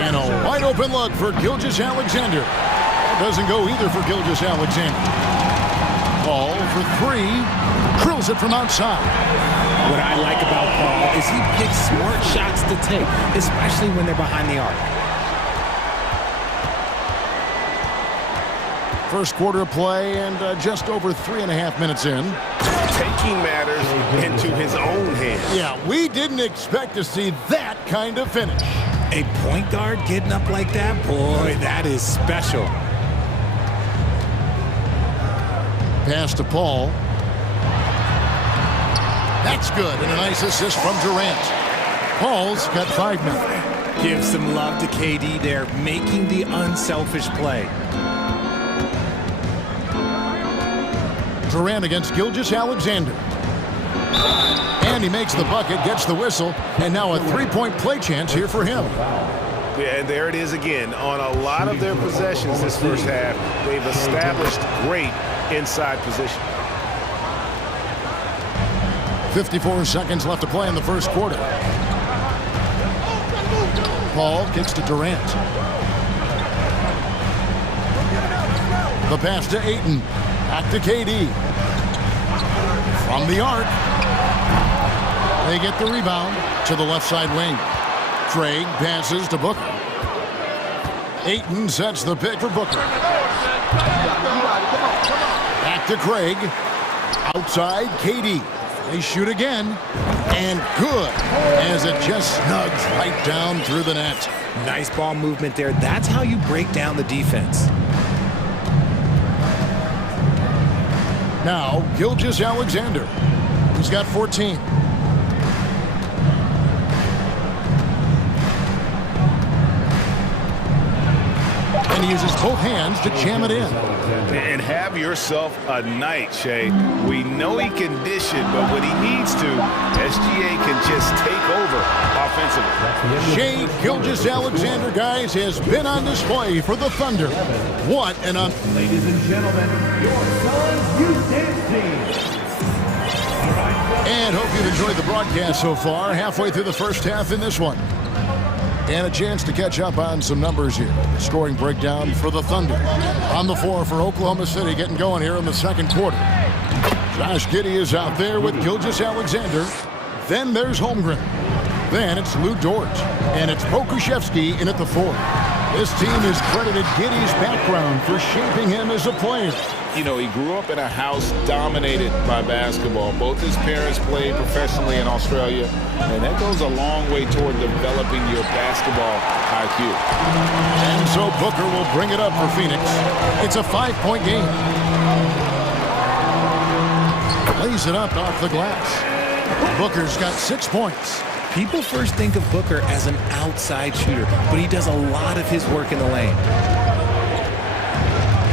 And a wide open look for Gilgeous-Alexander. That doesn't go either for Gilgeous-Alexander. Paul for 3. Drills it from outside. What I like about Paul is he picks smart shots to take, especially when they're behind the arc. First quarter of play and just over 3.5 minutes in. Taking matters into his own hands. Yeah, we didn't expect to see that kind of finish. A point guard getting up like that? Boy, that is special. Pass to Paul. That's good, and a nice assist from Durant. Paul's got 5 now. Give some love to KD there, making the unselfish play. Durant against Gilgeous-Alexander. And he makes the bucket, gets the whistle, and now a three-point play chance here for him. Yeah, and there it is again. On a lot of their possessions this first half, they've established great inside position. 54 seconds left to play in the first quarter. Paul kicks to Durant. The pass to Ayton. Back to KD. From the arc. They get the rebound to the left side wing. Craig passes to Booker. Ayton sets the pick for Booker. Back to Craig. Outside, KD. They shoot again. And good, as it just snugs right down through the net. Nice ball movement there. That's how you break down the defense. Now, Gilgeous-Alexander, who's got 14. And he uses both hands to jam it in. And have yourself a night, Shea. We know he can dish it, but when he needs to, SGA can just take over offensively. Shea Gilgeous-Alexander, guys, has been on display for the Thunder. What an Ladies and gentlemen, your Suns Youth Dance Team. And hope you've enjoyed the broadcast so far. Halfway through the first half in this one. And a chance to catch up on some numbers here. The scoring breakdown for the Thunder. On the floor for Oklahoma City, getting going here in the second quarter. Josh Giddey is out there with Gilgeous-Alexander. Then there's Holmgren. Then it's Lou Dort. And it's Pokusevski in at the 4. This team has credited Giddey's background for shaping him as a player. You know, he grew up in a house dominated by basketball. Both his parents played professionally in Australia, and that goes a long way toward developing your basketball IQ. And so Booker will bring it up for Phoenix. It's a 5-point game. Lays it up off the glass. Booker's got 6 points. People first think of Booker as an outside shooter, but he does a lot of his work in the lane.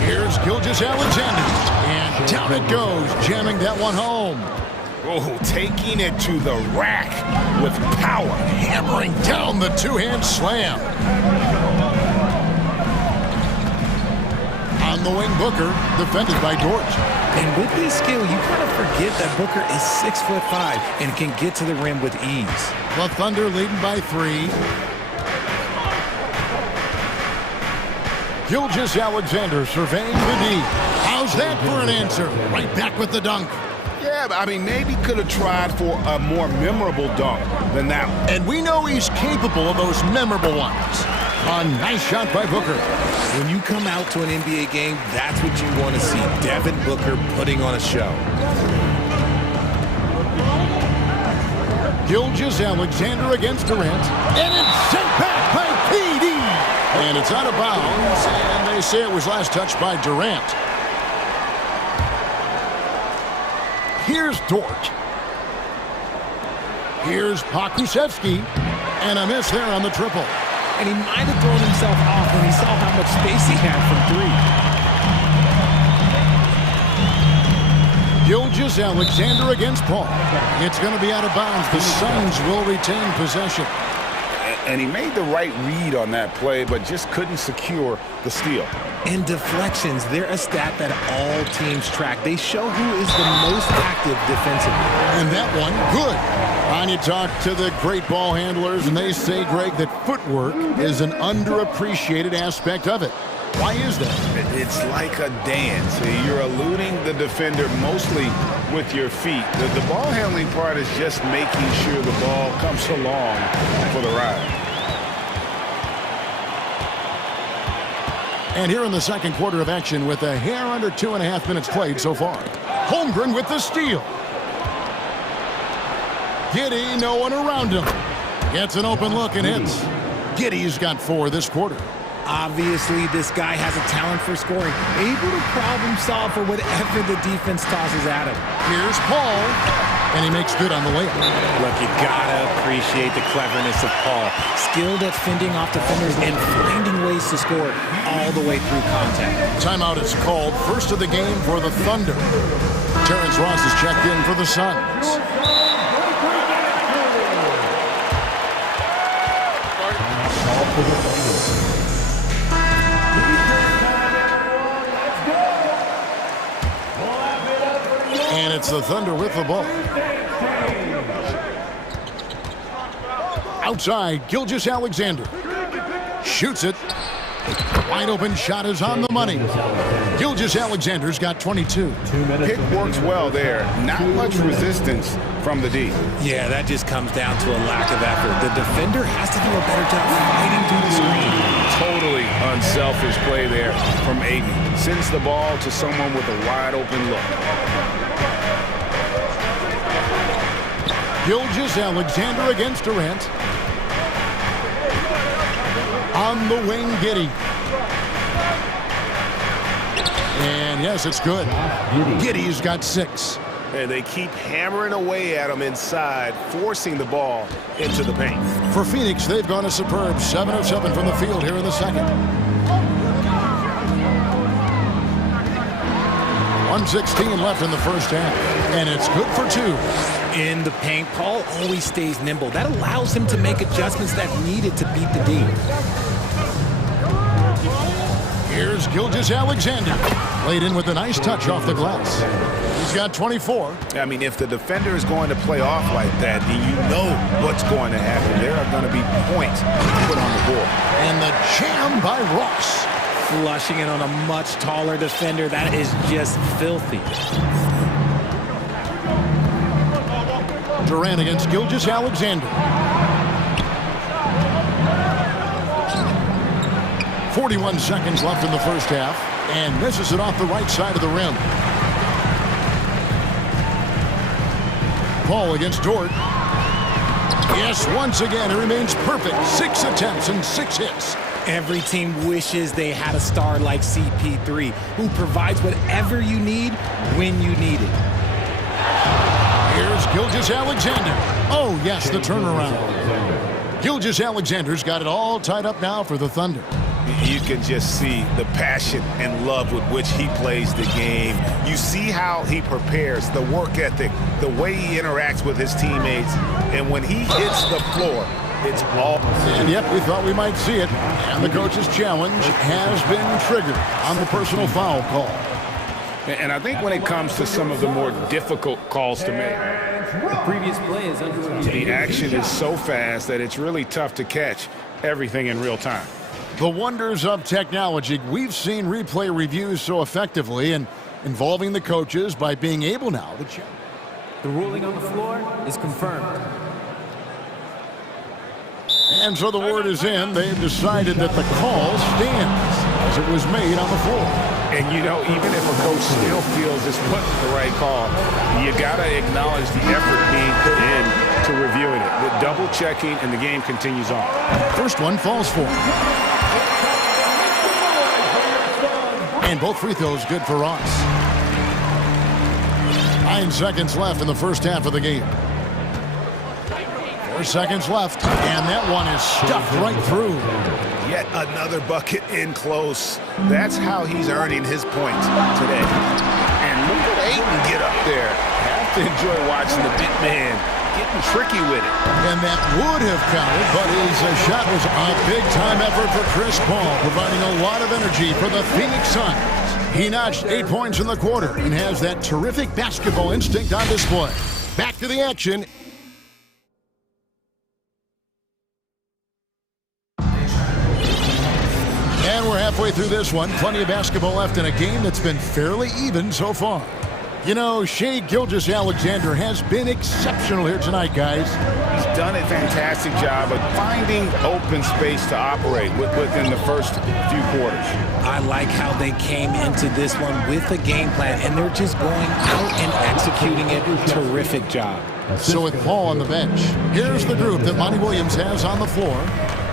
Here's Gilgeous-Alexander, and down it goes, jamming that one home. Oh, taking it to the rack with power. Hammering down the two-hand slam. On the wing, Booker, defended by Dort. And with his skill, you kind of forget that Booker is 6'5" and can get to the rim with ease. The Thunder leading by 3. Gilgeous-Alexander surveying the D. How's that for an answer? Right back with the dunk. Yeah, I mean, maybe could have tried for a more memorable dunk than that one. And we know he's capable of those memorable ones. A nice shot by Booker. When you come out to an NBA game, that's what you want to see. Devin Booker putting on a show. Gilgeous-Alexander against Durant. And it's sent back by KD. And it's out of bounds, and they say it was last touched by Durant. Here's Dort. Here's Pokusevski, and a miss there on the triple. And he might have thrown himself off when he saw how much space he had from 3. Gilgeous-Alexander against Paul. It's going to be out of bounds. The Suns will retain possession. And he made the right read on that play, but just couldn't secure the steal. And deflections, they're a stat that all teams track. They show who is the most active defensively. And that one, good. You talk to the great ball handlers, and they say, Greg, that footwork is an underappreciated aspect of it. Why is that? It's like a dance. You're eluding the defender mostly with your feet. The ball handling part is just making sure the ball comes along for the ride. And here in the second quarter of action with a hair under 2.5 minutes played so far. Holmgren with the steal. Giddey, no one around him. Gets an open look and hits. Giddey's got 4 this quarter. Obviously, this guy has a talent for scoring, able to problem solve for whatever the defense tosses at him. Here's Paul, and he makes good on the layup. Look, you gotta appreciate the cleverness of Paul. Skilled at fending off defenders and finding ways to score all the way through contact. Timeout is called. First of the game for the Thunder. Terrence Ross is checked in for the Suns. And it's the Thunder with the ball. Outside, Gilgeous-Alexander. Shoots it. Wide open shot is on the money. Gilgeous-Alexander's got 22. Pick works well there. Not much resistance from the D. Yeah, that just comes down to a lack of effort. The defender has to do a better job fighting through the screen. Totally unselfish play there from Aiden. Sends the ball to someone with a wide open look. Gilgeous-Alexander against Durant. On the wing, Giddey. And yes, it's good. Giddey's got 6. And they keep hammering away at him inside, forcing the ball into the paint. For Phoenix, they've gone a superb 7 of 7 from the field here in the second. 1:16 left in the first half, and it's good for 2. In the paint, Paul always stays nimble. That allows him to make adjustments that needed to beat the D. Here's Gilgeous-Alexander. Laid in with a nice touch off the glass. He's got 24. I mean, if the defender is going to play off like that, then you know what's going to happen. There are going to be points put on the board. And the jam by Ross. Flushing it on a much taller defender. That is just filthy. Durant against Gilgeous-Alexander. 41 seconds left in the first half, and misses it off the right side of the rim. Paul against Dort. Yes, once again, it remains perfect. 6 attempts and 6 hits. Every team wishes they had a star like CP3, who provides whatever you need when you need it. Here's Gilgeous-Alexander. Oh, yes, the turnaround. Gilgeous-Alexander's got it all tied up now for the Thunder. You can just see the passion and love with which he plays the game. You see how he prepares, the work ethic, the way he interacts with his teammates. And when he hits the floor, it's all. And yep, we thought we might see it. And the coach's challenge has been triggered on the personal foul call. And I think when it comes to some of the more difficult calls to make, the previous play is under review. The action is so fast that it's really tough to catch everything in real time. The wonders of technology. We've seen replay reviews so effectively and involving the coaches by being able now to check. The ruling on the floor is confirmed. And so the word is in. They've decided that the call stands as it was made on the floor. And, you know, even if a coach still feels this wasn't the right call, you got to acknowledge the effort being put in to reviewing it. With double checking, and the game continues on. First one falls for him. And both free throws good for Ross. 9 seconds left in the first half of the game. 4 seconds left, and that one is stuffed right through. Yet another bucket in close. That's how he's earning his points today. And look at Aiden get up there. Have to enjoy watching the big man getting tricky with it. And that would have counted, but his shot was a big-time effort for Chris Paul, providing a lot of energy for the Phoenix Suns. He notched 8 points in the quarter and has that terrific basketball instinct on display. Back to the action. And we're halfway through this one. Plenty of basketball left in a game that's been fairly even so far. You know, Shai Gilgeous-Alexander has been exceptional here tonight, guys. He's done a fantastic job of finding open space to operate within the first few quarters. I like how they came into this one with a game plan, and they're just going out and executing it. Terrific job. So with Paul on the bench, here's the group that Monty Williams has on the floor.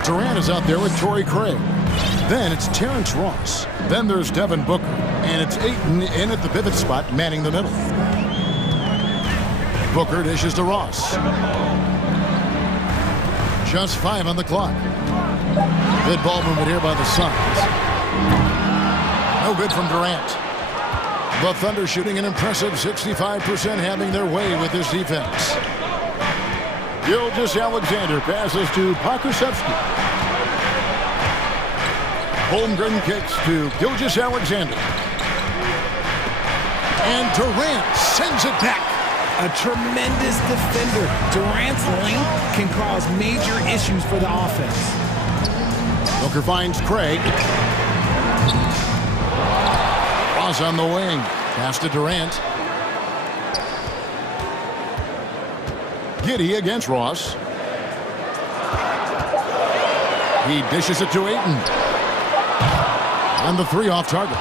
Durant is out there with Torrey Craig. Then it's Terrence Ross. Then there's Devin Booker. And it's Ayton in at the pivot spot, manning the middle. Booker dishes to Ross. Just 5 on the clock. Good ball movement here by the Suns. No good from Durant. The Thunder shooting an impressive 65%, having their way with this defense. Gilgeous-Alexander passes to Pokusevski. Holmgren kicks to Gilgeous-Alexander. And Durant sends it back. A tremendous defender. Durant's length can cause major issues for the offense. Booker finds Craig. Ross on the wing. Pass to Durant. Giddey against Ross. He dishes it to Ayton. And the 3 off target.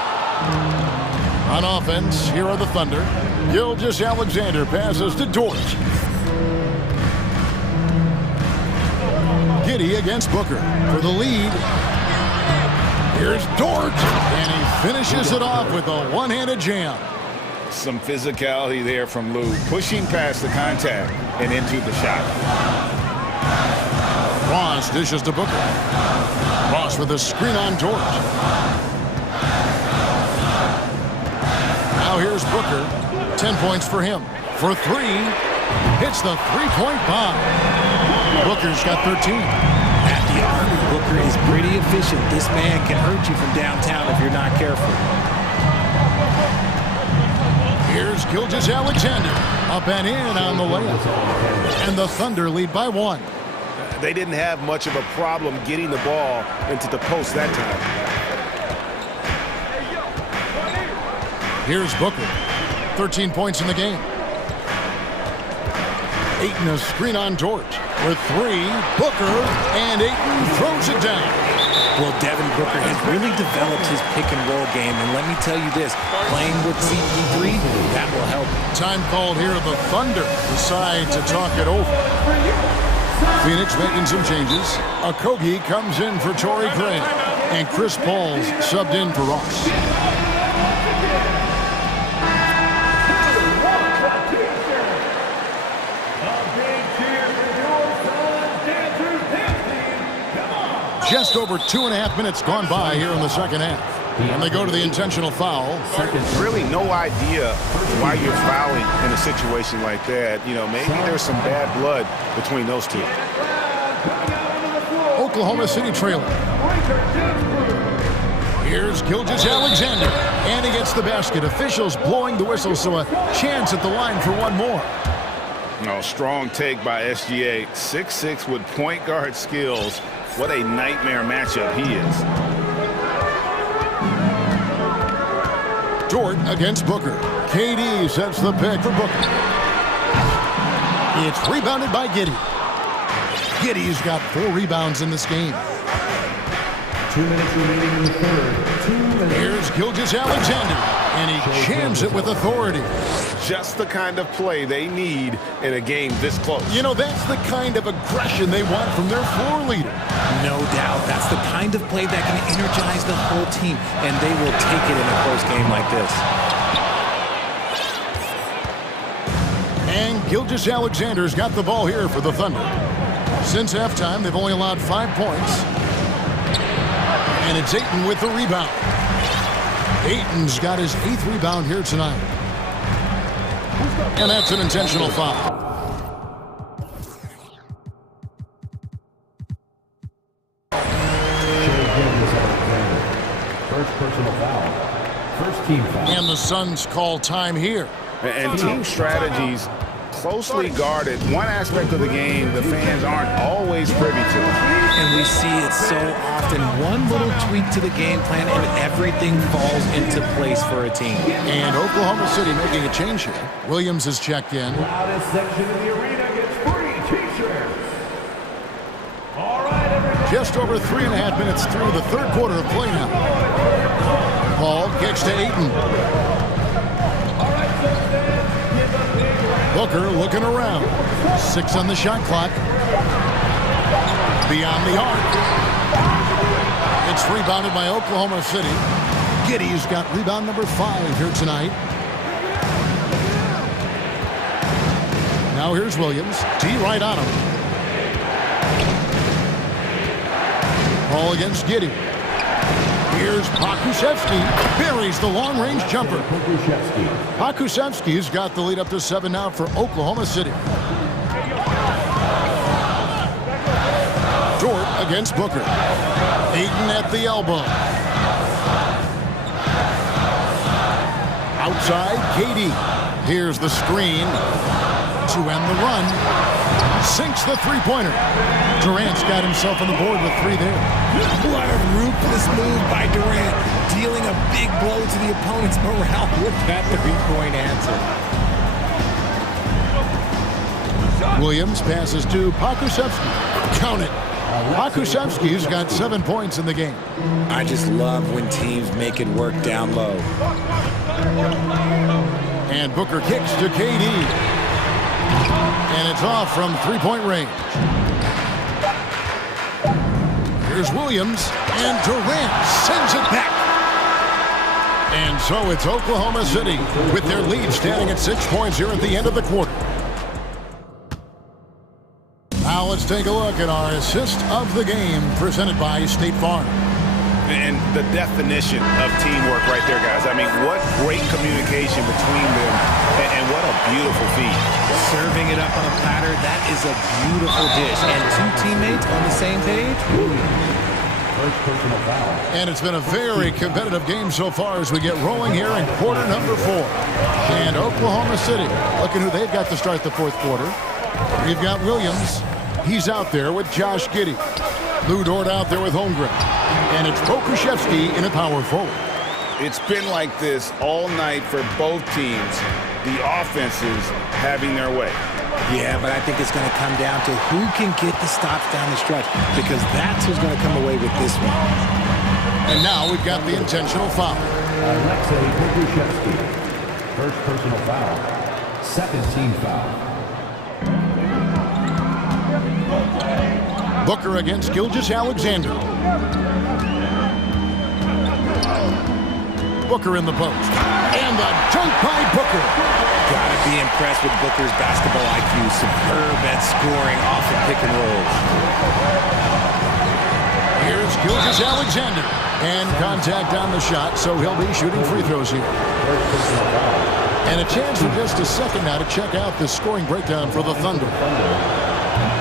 On offense, here are the Thunder. Gilgeous-Alexander passes to Dort. Giddey against Booker for the lead. Here's Dort, and he finishes it off with a one-handed jam. Some physicality there from Lou, pushing past the contact and into the shot. Ross dishes to Booker. Ross with a screen on Dort. Now here's Booker. 10 points for him. For 3, hits the three-point bomb. Booker's got 13. At the arc, Booker is pretty efficient. This man can hurt you from downtown if you're not careful. Here's Gilgeous-Alexander. Up and in on the layup. And the Thunder lead by 1. They didn't have much of a problem getting the ball into the post that time. Here's Booker. 13 points in the game. Ayton a screen on Dort. With 3, Booker, and Ayton throws it down. Well, Devin Booker has really developed his pick-and-roll game, and let me tell you this, playing with CP3, that will help. Time called here. The Thunder decide to talk it over. Phoenix making some changes. Okogie comes in for Torrey Craig, and Chris Paul's subbed in for Ross. Just over 2.5 minutes gone by here in the second half. And they go to the intentional foul. Really no idea why you're fouling in a situation like that. You know, maybe there's some bad blood between those two. Oklahoma City trailing. Here's Gilgeous-Alexander. And he gets the basket. Officials blowing the whistle, so a chance at the line for one more. No, strong take by SGA. 6'6" with point guard skills. What a nightmare matchup he is. Dort against Booker. KD sets the pick for Booker. It's rebounded by Giddey. Giddey's got 4 rebounds in this game. 2 minutes remaining in the third. 2 minutes. Here's Gilgeous-Alexander, and he jams it with authority. Just the kind of play they need in a game this close. You know, that's the kind of aggression they want from their floor leader. No doubt. That's the kind of play that can energize the whole team, and they will take it in a close game like this. And Gilgeous-Alexander's got the ball here for the Thunder. Since halftime, they've only allowed 5 points. And it's Ayton with the rebound. Ayton's got his 8th rebound here tonight. And that's an intentional foul. First personal foul. First team foul. And the Suns call time here. And team strategies closely guarded. One aspect of the game the fans aren't always privy to. And we see it so often. One little tweak to the game plan and everything falls into place for a team. And Oklahoma City making a change here. Williams has checked in. Loudest section of the arena gets free t-shirts. All right, everybody. Just over 3.5 minutes through the third quarter of play now. Paul kicks to Ayton. Booker looking around. 6 on the shot clock. Beyond the arc. It's rebounded by Oklahoma City. Giddey's got rebound number 5 here tonight. Now here's Williams. D right on him. Ball against Giddey. Here's Pokusevski. Buries the long-range jumper. Pokusevski's got the lead up to 7 now for Oklahoma City. Dort against Booker. Ayton at the elbow. Outside, KD. Here's the screen to end the run. Sinks the three-pointer. Durant's got himself on the board with 3 there. What a ruthless move by Durant, dealing a big blow to the opponent's morale with that three-point answer. Williams passes to Pokusevski. Count it. Pokusevski's got 7 points in the game. I just love when teams make it work down low. And Booker kicks to KD. And it's off from 3-point range. Here's Williams, and Durant sends it back. And so it's Oklahoma City with their lead standing at 6 points here at the end of the quarter. Now let's take a look at our assist of the game presented by State Farm. And the definition of teamwork right there, guys. I mean, what great communication between them, and what a beautiful feed. Serving it up on a platter, that is a beautiful dish. And 2 teammates on the same page. First personal foul. And it's been a very competitive game so far as we get rolling here in quarter number 4. And Oklahoma City, looking who they've got to start the fourth quarter. We've got Williams. He's out there with Josh Giddey. Lou Dort out there with Holmgren. And it's Pokusevski in a power forward. It's been like this all night for both teams. The offenses having their way. Yeah, but I think it's going to come down to who can get the stops down the stretch, because that's who's going to come away with this one. And now we've got the intentional foul. Alexei Pokusevski. First personal foul. Second team foul. Booker against Gilgeous-Alexander. Booker in the post. And the dunk by Booker. Gotta be impressed with Booker's basketball IQ. Superb at scoring off of pick and rolls. Here's Gilgeous-Alexander. And contact on the shot, so he'll be shooting free throws here. And a chance for just a second now to check out the scoring breakdown for the Thunder.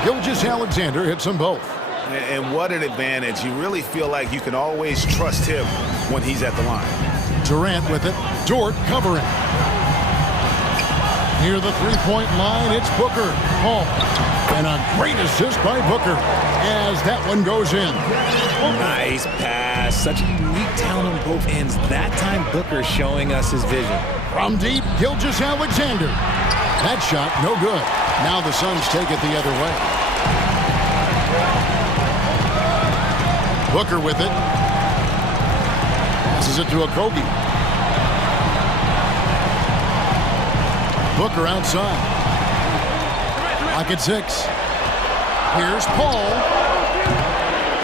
Gilgeous-Alexander hits them both. And what an advantage. You really feel like you can always trust him when he's at the line. Durant with it. Dort covering. Near the three-point line, it's Booker. Home. And a great assist by Booker as that one goes in. Nice pass. Such a unique talent on both ends. That time, Booker showing us his vision. From deep, Gilgeous-Alexander. That shot, no good. Now the Suns take it the other way. Booker with it. Passes it to Okogie. Booker outside. Lock at 6. Here's Paul.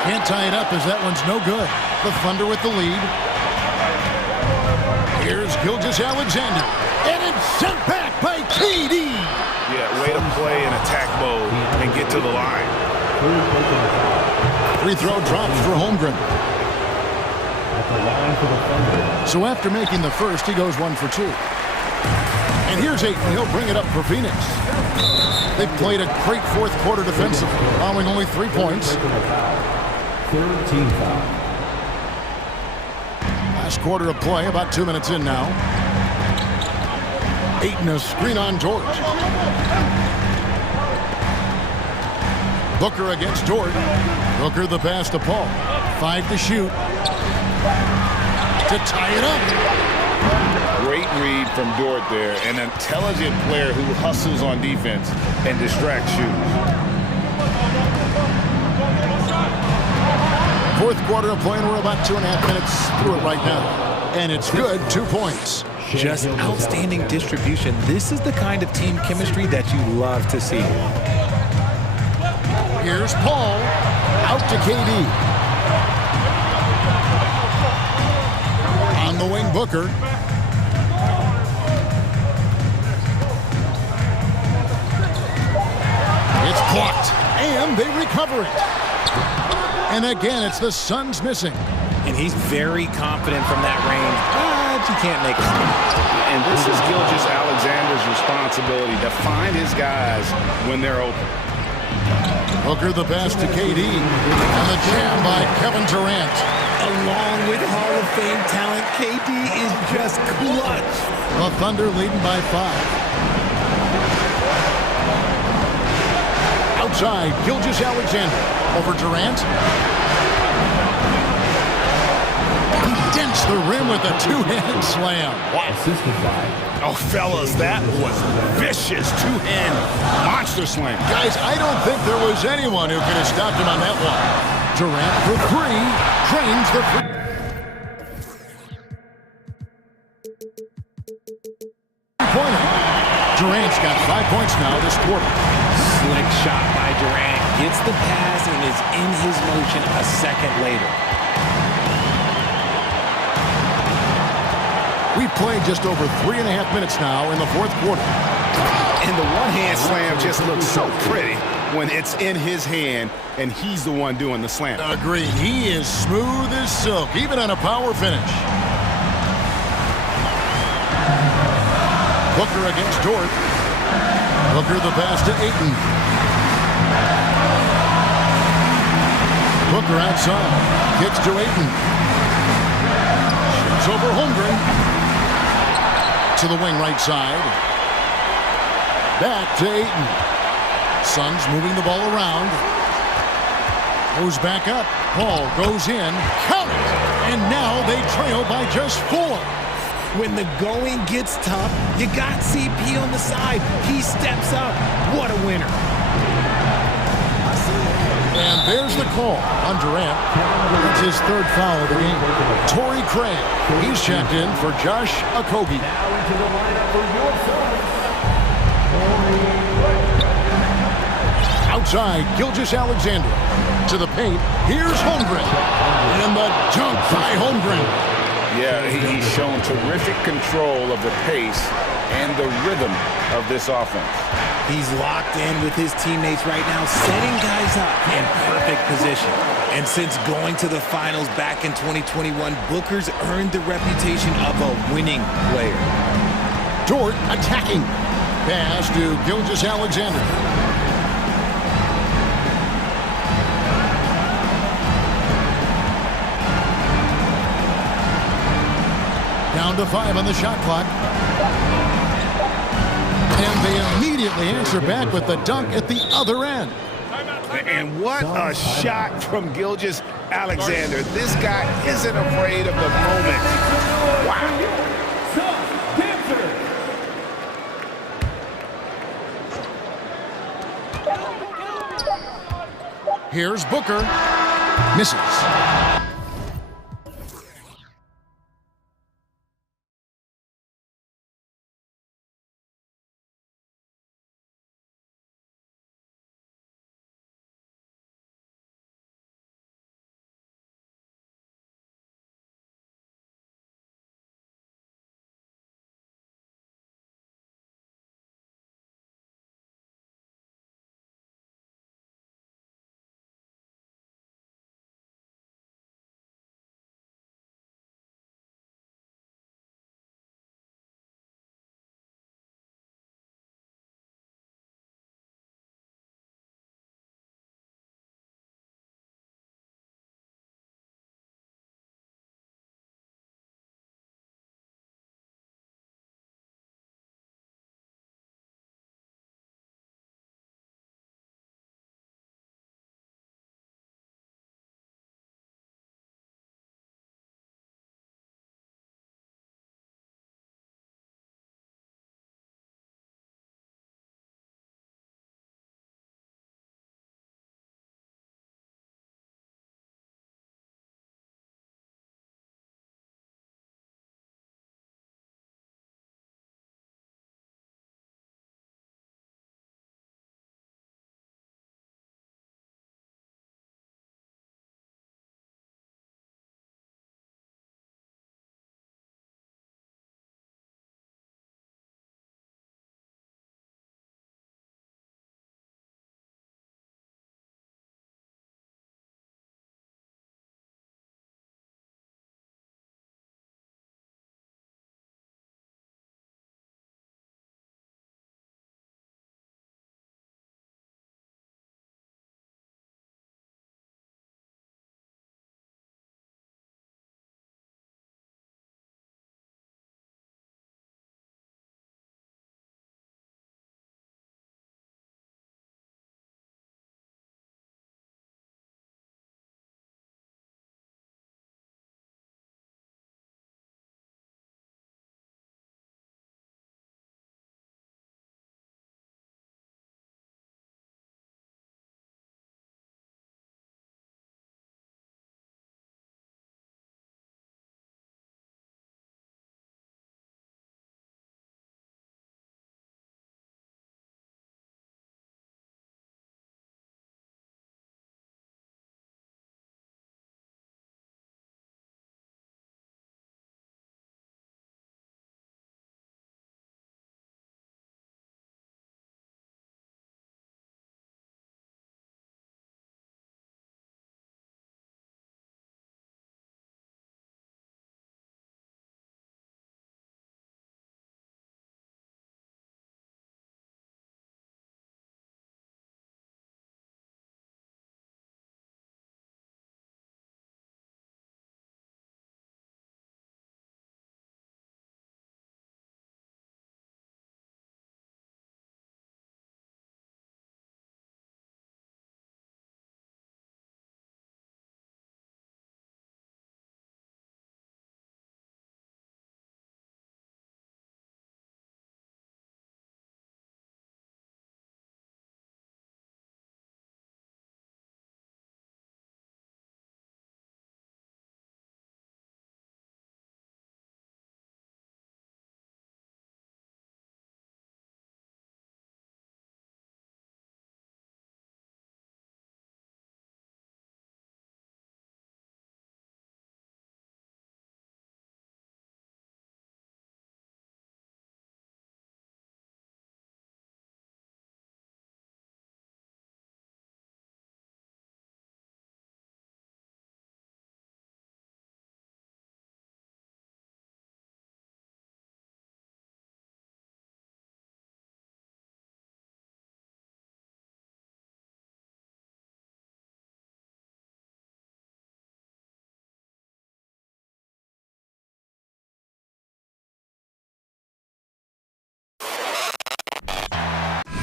Can't tie it up as that one's no good. The Thunder with the lead. Here's Gilgeous-Alexander. And it's sent back by KD. Yeah, way to play in attack mode and get to the line. Free throw drops for Holmgren. At the line for the Thunder. So after making the first, he goes 1 for 2. And here's Ayton. He'll bring it up for Phoenix. They've played a great fourth quarter defensively, allowing only 3 points. Third team foul. Last quarter of play, about 2 minutes in now. Ayton a screen on Dort. Booker against Dort. Booker the pass to Paul. 5 to shoot. To tie it up. Great read from Dort there. An intelligent player who hustles on defense and distracts shooters. Fourth quarter of play, and we're about 2.5 minutes through it right now. And it's good, 2 points. Just outstanding distribution. This is the kind of team chemistry that you love to see. Here's Paul, out to KD. On the wing, Booker. It's blocked, and they recover it. And again, it's the Suns missing. And he's very confident from that range, but you can't make it. And this is Gilgeous-Alexander's responsibility to find his guys when they're open. Booker the pass to KD. And the jam by Kevin Durant. Along with Hall of Fame talent, KD is just clutch. The Thunder leading by 5. Outside, Gilgeous-Alexander. Over Durant. He dents the rim with a two-hand slam. Wow. Oh, fellas, that was vicious. Two-hand monster slam. Guys, I don't think there was anyone who could have stopped him on that one. Durant for 3. Drains the three-pointer. Durant's got 5 points now this quarter. Slick shot by Durant. Gets the pass and is in his motion a second later. We've played just over 3.5 minutes now in the fourth quarter. And the one-hand slam just looks so pretty when it's in his hand and he's the one doing the slam. Agreed. He is smooth as silk, even on a power finish. Booker against Dort. Booker the pass to Ayton. Booker outside. Kicks to Ayton. Shoots over Holmgren. To the wing right side. Back to Ayton. Suns moving the ball around. Goes back up. Paul goes in. Count it! And now they trail by just 4. When the going gets tough, you got CP on the side. He steps up. What a winner. And there's the call on Durant. It's his 3rd foul of the game. Torrey Craig. He's checked in for Josh Okogie. Outside, Gilgeous-Alexander. To the paint. Here's Holmgren. And the dunk by Holmgren. Yeah, he's shown terrific control of the pace and the rhythm of this offense. He's locked in with his teammates right now, setting guys up in perfect position. And since going to the finals back in 2021, Booker's earned the reputation of a winning player. Dort attacking. Pass to Gilgeous-Alexander. Down to 5 on the shot clock. And they immediately answer back with the dunk at the other end. And what a shot from Gilgeous-Alexander. This guy isn't afraid of the moment. Wow. Here's Booker. Misses.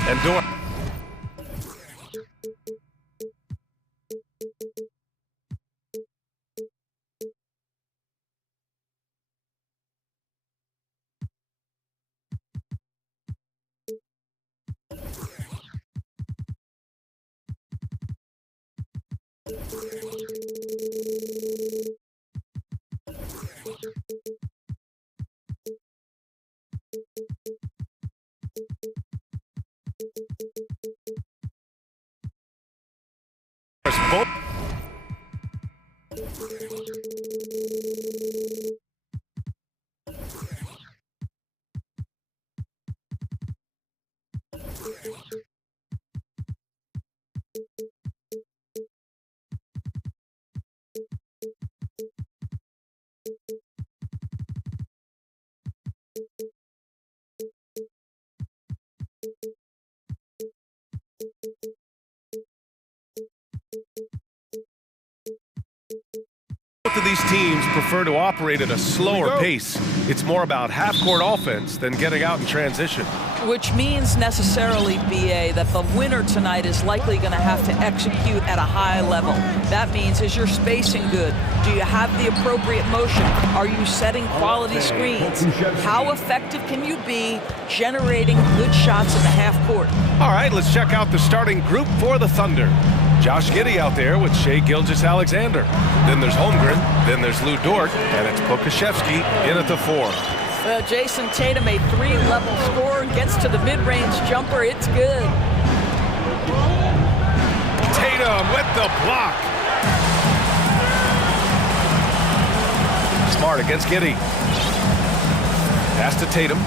And Dort. Both of these teams prefer to operate at a slower pace. It's more about half-court offense than getting out in transition. Which means necessarily, BA, that the winner tonight is likely going to have to execute at a high level. That means, is your spacing good? Do you have the appropriate motion? Are you setting quality screens? How effective can you be generating good shots in the half court? All right, let's check out the starting group for the Thunder. Josh Giddey out there with Shai Gilgeous-Alexander. Then there's Holmgren, then there's Lou Dort, and it's Pokashevsky in at the 4. Jason Tatum, a 3-level scorer, gets to the mid-range jumper. It's good. Tatum with the block. Smart against Giddey. Pass to Tatum.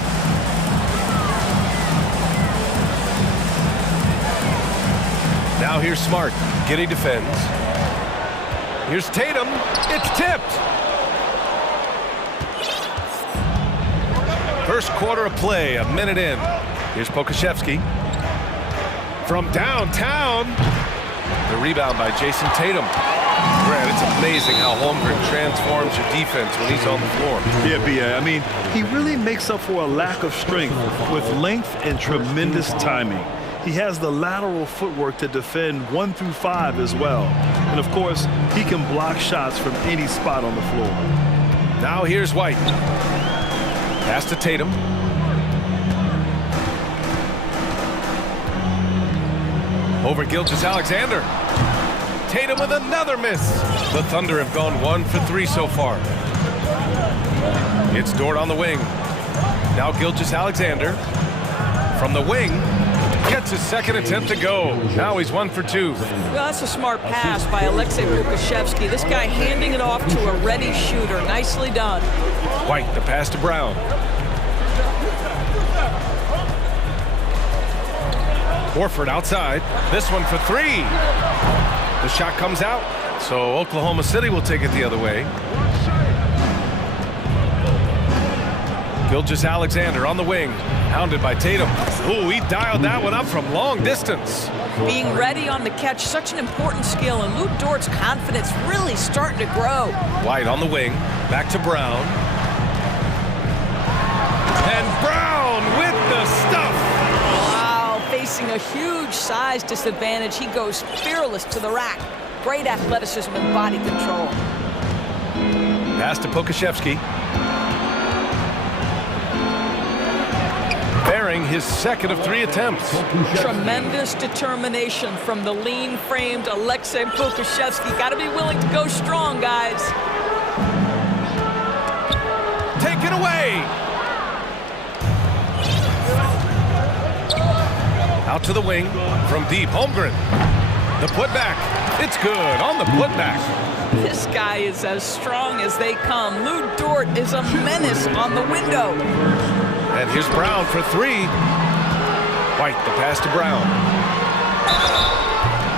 Now here's Smart. Giddey defends. Here's Tatum. It's tipped. First quarter of play, a minute in. Here's Pokashevsky. From downtown. The rebound by Jason Tatum. Grant, it's amazing how Holmgren transforms your defense when he's on the floor. Yeah, B.A. I mean, he really makes up for a lack of strength with length and tremendous timing. He has the lateral footwork to defend 1 through 5 as well. And of course, he can block shots from any spot on the floor. Now here's White. Pass to Tatum. Over Gilgeous-Alexander. Tatum with another miss. The Thunder have gone 1 for 3 so far. It's Dort on the wing. Now Gilgeous-Alexander. From the wing. Gets his second attempt to go. Now he's 1 for 2. Well, that's a smart pass by Alexei Pokashevsky. This guy handing it off to a ready shooter. Nicely done. White, the pass to Brown. Horford outside. This one for 3. The shot comes out, so Oklahoma City will take it the other way. Gilgeous-Alexander on the wing, hounded by Tatum. Ooh, he dialed that one up from long distance. Being ready on the catch, such an important skill, and Lou Dort's confidence really starting to grow. White on the wing, back to Brown. And Brown with the stuff. Wow, facing a huge size disadvantage, he goes fearless to the rack. Great athleticism and body control. Pass to Pokashevsky. Bearing his second of 3 attempts. Tremendous determination from the lean-framed Alexei Pokashevsky. Got to be willing to go strong, guys. Take it away. Out to the wing from deep. Holmgren. The putback. It's good on the putback. This guy is as strong as they come. Lou Dort is a menace on the window. And here's Brown for 3. White, the pass to Brown.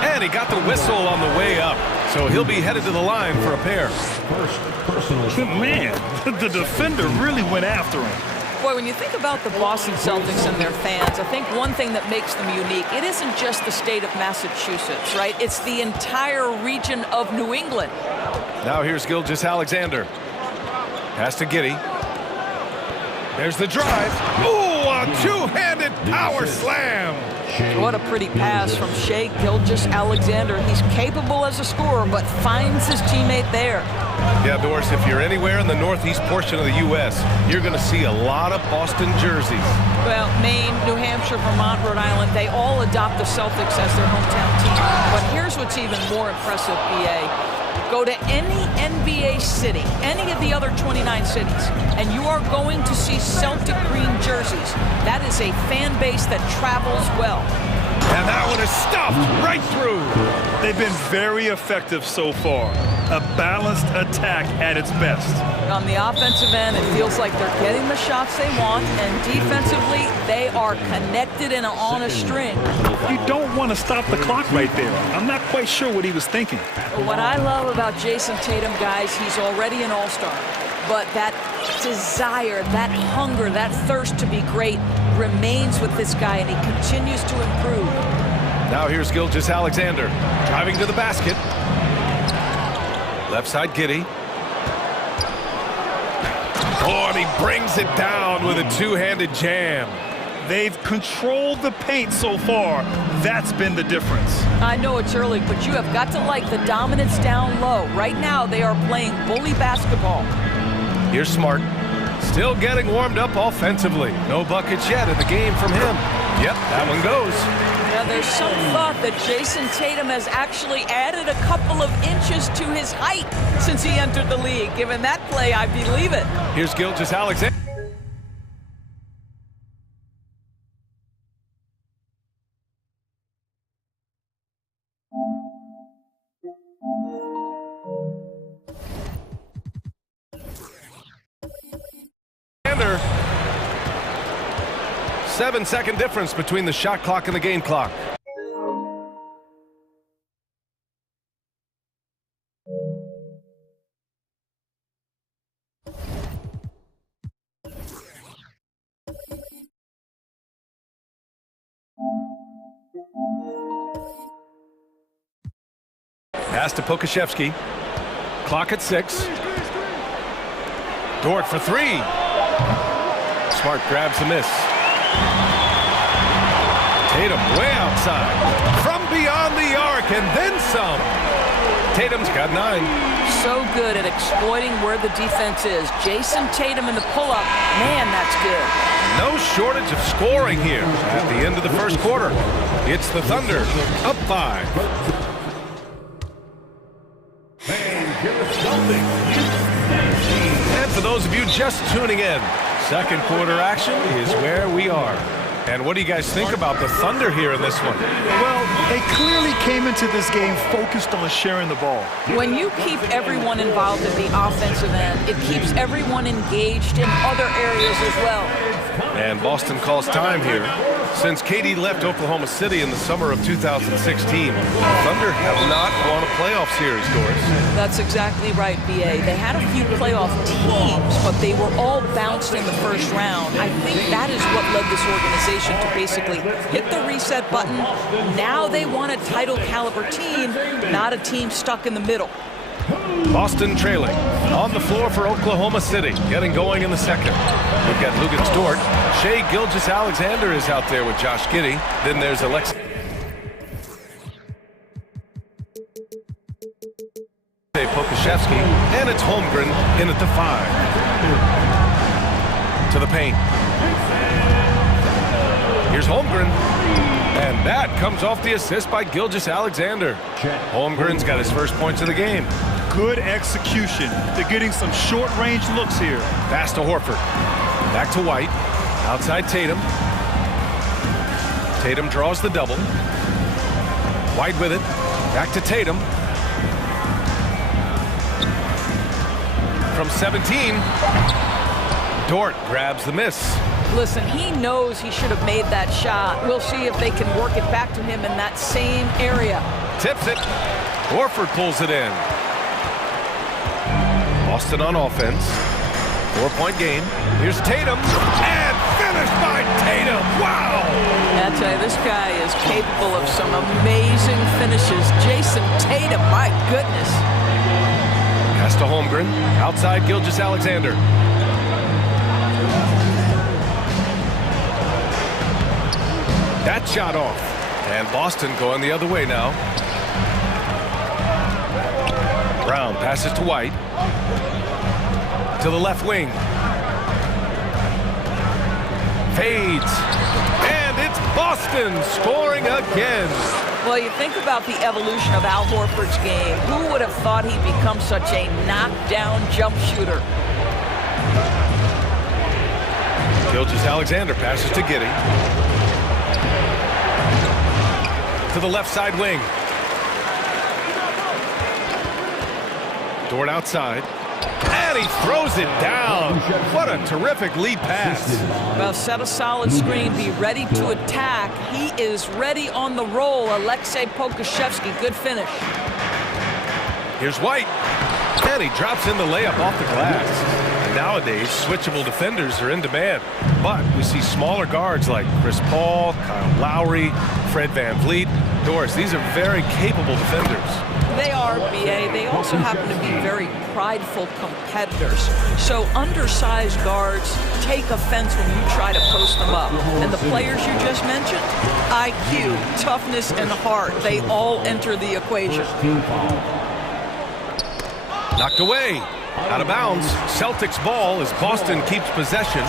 And he got the whistle on the way up. So he'll be headed to the line for a pair. Man, the defender really went after him. Boy, when you think about the Boston Celtics and their fans, I think one thing that makes them unique, it isn't just the state of Massachusetts, right? It's the entire region of New England. Now here's Gilgeous-Alexander. Pass to Giddey. There's the drive. Ooh, a two-handed power slam. What a pretty pass from Shea Gilgeous-Alexander. He's capable as a scorer, but finds his teammate there. Yeah, Doris, if you're anywhere in the northeast portion of the U.S., you're going to see a lot of Boston jerseys. Well, Maine, New Hampshire, Vermont, Rhode Island, they all adopt the Celtics as their hometown team. But here's what's even more impressive, BA. Go to any NBA city, any of the other 29 cities, and you are going to see Celtic green jerseys. That is a fan base that travels well. And that one is stuffed right through. They've been very effective so far. A balanced attack at its best. On the offensive end, it feels like they're getting the shots they want, and defensively, they are connected and on a string. You don't want to stop the clock right there. I'm not quite sure what he was thinking. What I love about Jason Tatum, guys, he's already an all-star. But that desire, that hunger, that thirst to be great remains with this guy, and he continues to improve. Now here's Gilgeous-Alexander driving to the basket. Left side, Giddey. Oh, and he brings it down with a two-handed jam. They've controlled the paint so far. That's been the difference. I know it's early, but you have got to like the dominance down low. Right now, they are playing bully basketball. Here's Smart. Still getting warmed up offensively. No buckets yet in the game from him. Yep, that one goes. Now, there's some thought that Jason Tatum has actually added a couple of inches to his height since he entered the league. Given that play, I believe it. Here's Gilgeous-Alexander. Alexander. 7-second difference between the shot clock and the game clock. Pass to Pokashevsky. Clock at 6. Dort for 3. Smart grabs the miss. Tatum way outside. From beyond the arc and then some. Tatum's got 9. So good at exploiting where the defense is. Jason Tatum in the pull-up. Man, that's good. No shortage of scoring here at the end of the first quarter. It's the Thunder up 5. And for those of you just tuning in, second quarter action is where we are. And what do you guys think about the Thunder here in this one? Well, they clearly came into this game focused on sharing the ball. When you keep everyone involved at the offensive end, it keeps everyone engaged in other areas as well. And Boston calls time here. Since KD left Oklahoma City in the summer of 2016, Thunder have not won a playoff series, Doris. That's exactly right, B.A. They had a few playoff teams, but they were all bounced in the first round. I think that is what led this organization to basically hit the reset button. Now they want a title-caliber team, not a team stuck in the middle. Boston trailing on the floor for Oklahoma City, getting going in the second. We've got Luguentz Dort. Shea Gilgeous-Alexander is out there with Josh Giddey. Then there's Alexei Pokashevsky, and it's Holmgren in at the 5. To the paint. Here's Holmgren. And that comes off the assist by Gilgeous-Alexander. Holmgren's got his first points of the game. Good execution. They're getting some short-range looks here. Pass to Horford. Back to White. Outside Tatum. Tatum draws the double. White with it. Back to Tatum. From 17. Dort grabs the miss. Listen, he knows he should have made that shot. We'll see if they can work it back to him in that same area. Tips it. Horford pulls it in. Boston on offense. 4-point game. Here's Tatum. And finished by Tatum. Wow! I tell you, this guy is capable of some amazing finishes. Jason Tatum, my goodness. Pass to Holmgren. Outside Gilgeous-Alexander. That shot off. And Boston going the other way now. Brown passes to White. To the left wing. Fades. And it's Boston scoring again. Well, you think about the evolution of Al Horford's game. Who would have thought he'd become such a knockdown jump shooter? Gilgeous-Alexander passes to Giddey. To the left side wing. Dort outside. And he throws it down. What a terrific lead pass. Well, set a solid screen, be ready to attack. He is ready on the roll. Alexei Pokusevski, good finish. Here's White. And he drops in the layup off the glass. And nowadays, switchable defenders are in demand. But we see smaller guards like Chris Paul, Kyle Lowry, Fred VanVleet. Doris, these are very capable defenders. They are, BA. They also happen to be very prideful competitors. So undersized guards take offense when you try to post them up. And the players you just mentioned, IQ, toughness, and heart, they all enter the equation. Knocked away. Out of bounds. Celtics ball as Boston keeps possession.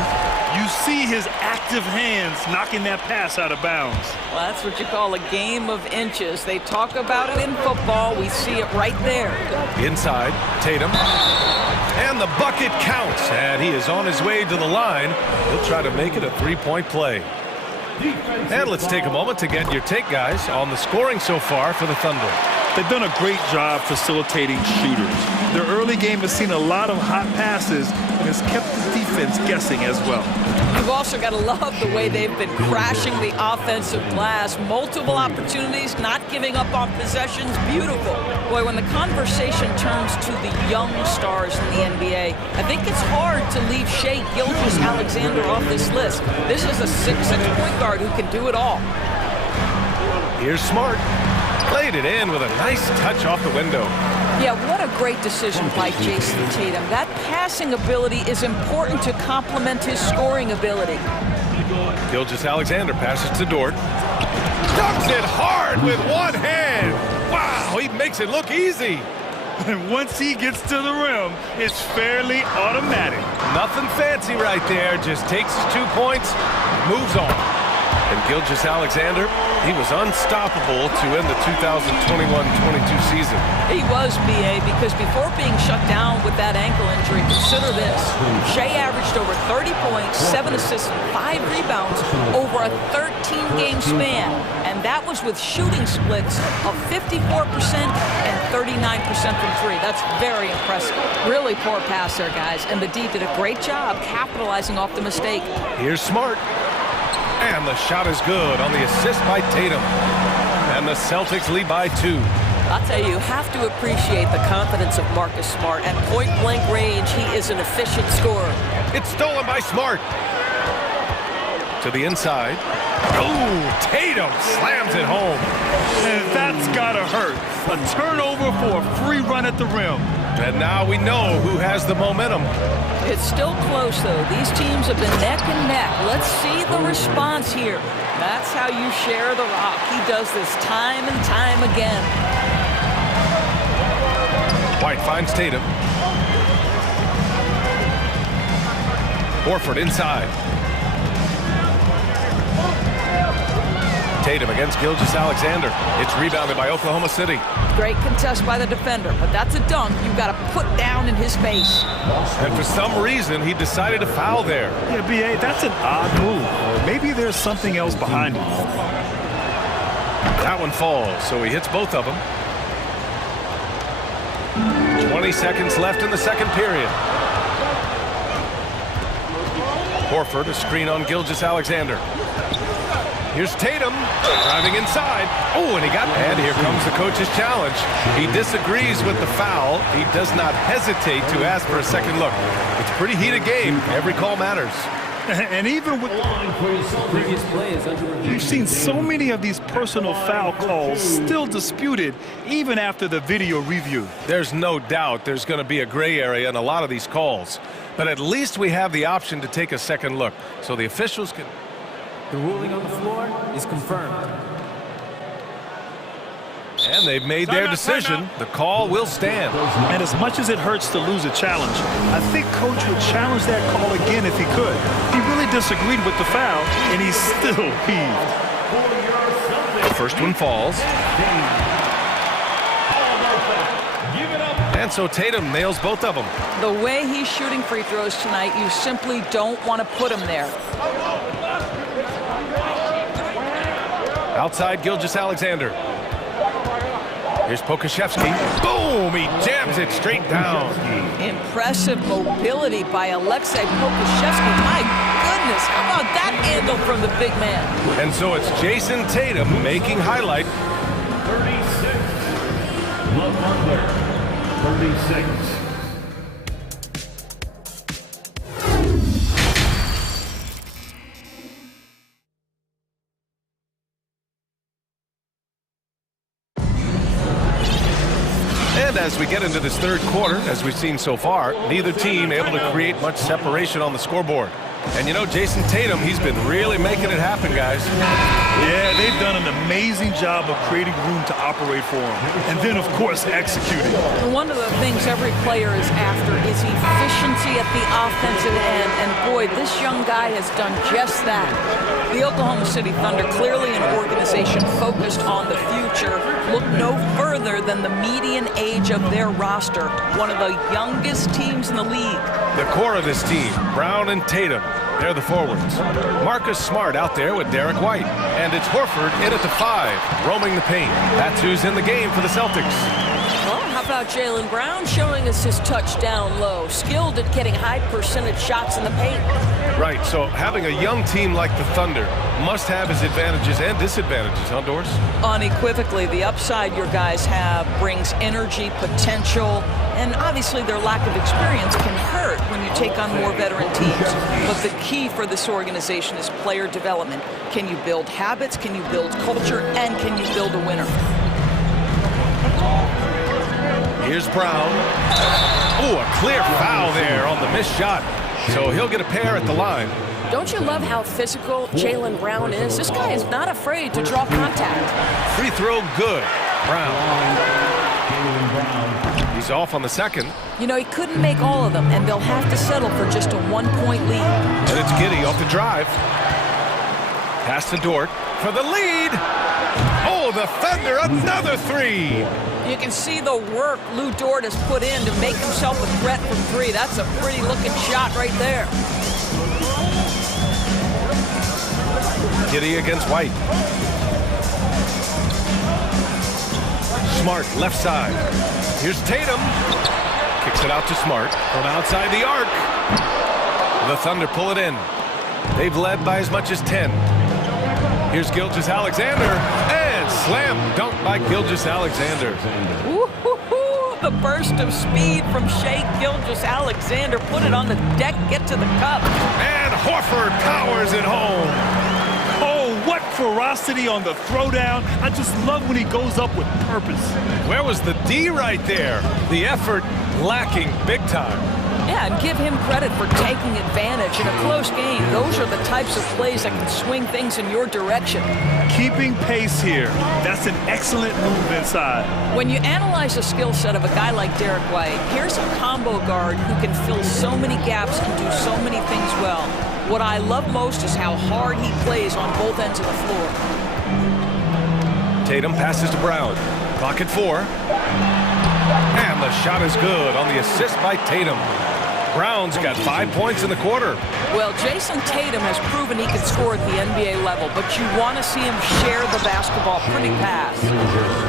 You see his active hands knocking that pass out of bounds. Well, that's what you call a game of inches. They talk about it in football. We see it right there. Inside, Tatum. And the bucket counts. And he is on his way to the line. He'll try to make it a three-point play. And let's take a moment to get your take, guys, on the scoring so far for the Thunder. They've done a great job facilitating shooters. Their early game has seen a lot of hot passes and has kept the defense guessing as well. You've also got to love the way they've been crashing the offensive glass. Multiple opportunities, not giving up on possessions. Beautiful. Boy, when the conversation turns to the young stars in the NBA, I think it's hard to leave Shai Gilgeous-Alexander off this list. This is a 6'6" point guard who can do it all. Here's Smart. Played it in with a nice touch off the window. Yeah, what a great decision by Jason Tatum. That passing ability is important to complement his scoring ability. Gilgeous-Alexander passes to Dort. Dunks it hard with one hand. Wow, he makes it look easy. And once he gets to the rim, it's fairly automatic. Nothing fancy right there. Just takes his 2 points, moves on. And Gilgeous-Alexander, he was unstoppable to end the 2021-22 season. He was, BA, because before being shut down with that ankle injury, consider this. Shai averaged over 30 points, 7 assists, 5 rebounds over a 13-game span. And that was with shooting splits of 54% and 39% from three. That's very impressive. Really poor pass there, guys. And the D did a great job capitalizing off the mistake. Here's Smart. And the shot is good on the assist by Tatum. And the Celtics lead by 2. I'll tell you, you have to appreciate the confidence of Marcus Smart. At point-blank range, he is an efficient scorer. It's stolen by Smart. To the inside. Oh, Tatum slams it home. And that's gotta hurt. A turnover for a free run at the rim. And now we know who has the momentum. It's still close, though. These teams have been neck and neck. Let's see the response here. That's how you share the rock. He does this time and time again. White finds Tatum. Horford inside. Tatum against Gilgeous-Alexander. It's rebounded by Oklahoma City. Great contest by the defender, but that's a dunk you've got to put down in his face. And for some reason, he decided to foul there. Yeah, BA, that's an odd move. Maybe there's something else behind it. That one falls, so he hits both of them. 20 seconds left in the second period. Horford, a screen on Gilgeous-Alexander. Here's Tatum, driving inside. Oh, and he got, and here comes the coach's challenge. He disagrees with the foul. He does not hesitate to ask for a second look. It's a pretty heated game. Every call matters. And even with we've seen so many of these personal foul calls still disputed even after the video review. There's no doubt there's going to be a gray area in a lot of these calls. But at least we have the option to take a second look. So the officials can... The ruling on the floor is confirmed. And they've made their decision. The call will stand. And as much as it hurts to lose a challenge, I think Coach would challenge that call again if he could. He really disagreed with the foul, and he's still peeved. The first one falls. And so Tatum nails both of them. The way he's shooting free throws tonight, you simply don't want to put him there. Outside Gilgeous-Alexander. Here's Pokashevsky. Boom! He jams it straight down. Impressive mobility by Alexei Pokashevsky. My goodness, how about that handle from the big man? And so it's Jason Tatum making highlight. 36. Love under. 36. And as we get into this third quarter, as we've seen so far, neither team able to create much separation on the scoreboard. And you know, Jason Tatum, he's been really making it happen, guys. Yeah, they've done an amazing job of creating room to operate for him. And then, of course, executing. One of the things every player is after is efficiency at the offensive end. And boy, this young guy has done just that. The Oklahoma City Thunder, clearly an organization focused on the future, look no further than the median age of their roster, one of the youngest teams in the league. The core of this team, Brown and Tatum, they're the forwards. Marcus Smart out there with Derek White. And it's Horford in at the 5, roaming the paint. That's who's in the game for the Celtics. Well, how about Jaylen Brown showing us his touchdown low, skilled at getting high percentage shots in the paint. Right, so having a young team like the Thunder must have its advantages and disadvantages, huh, Doris? Unequivocally, the upside your guys have brings energy, potential, and obviously their lack of experience can hurt when you take on more veteran teams. But the key for this organization is player development. Can you build habits, can you build culture, and can you build a winner? Here's Brown. Oh, a clear foul there on the missed shot. So he'll get a pair at the line. Don't you love how physical Jaylen Brown is? This guy is not afraid to draw contact. Free throw good. Brown. He's off on the second. You know, he couldn't make all of them, and they'll have to settle for just a 1-point lead. And it's Giddey off the drive. Pass to Dort for the lead. Oh, the Thunder, another 3. You can see the work Lou Dort has put in to make himself a threat from 3. That's a pretty looking shot right there. Giddey against White. Smart, left side. Here's Tatum. Kicks it out to Smart from outside the arc. The Thunder pull it in. They've led by as much as 10. Here's Gilgeous-Alexander. And slam dunk by Gilgeous-Alexander. The burst of speed from Shai Gilgeous-Alexander. Put it on the deck, get to the cup. And Horford powers it home. Oh, what ferocity on the throwdown. I just love when he goes up with purpose. Where was the D right there? The effort lacking big time. Yeah, and give him credit for taking advantage in a close game. Those are the types of plays that can swing things in your direction. Keeping pace here. That's an excellent move inside. When you analyze the skill set of a guy like Derek White, here's a combo guard who can fill so many gaps and do so many things well. What I love most is how hard he plays on both ends of the floor. Tatum passes to Brown. Clock at 4. And the shot is good on the assist by Tatum. Brown's got 5 points in the quarter. Well, Jason Tatum has proven he can score at the NBA level, but you want to see him share the basketball pretty fast.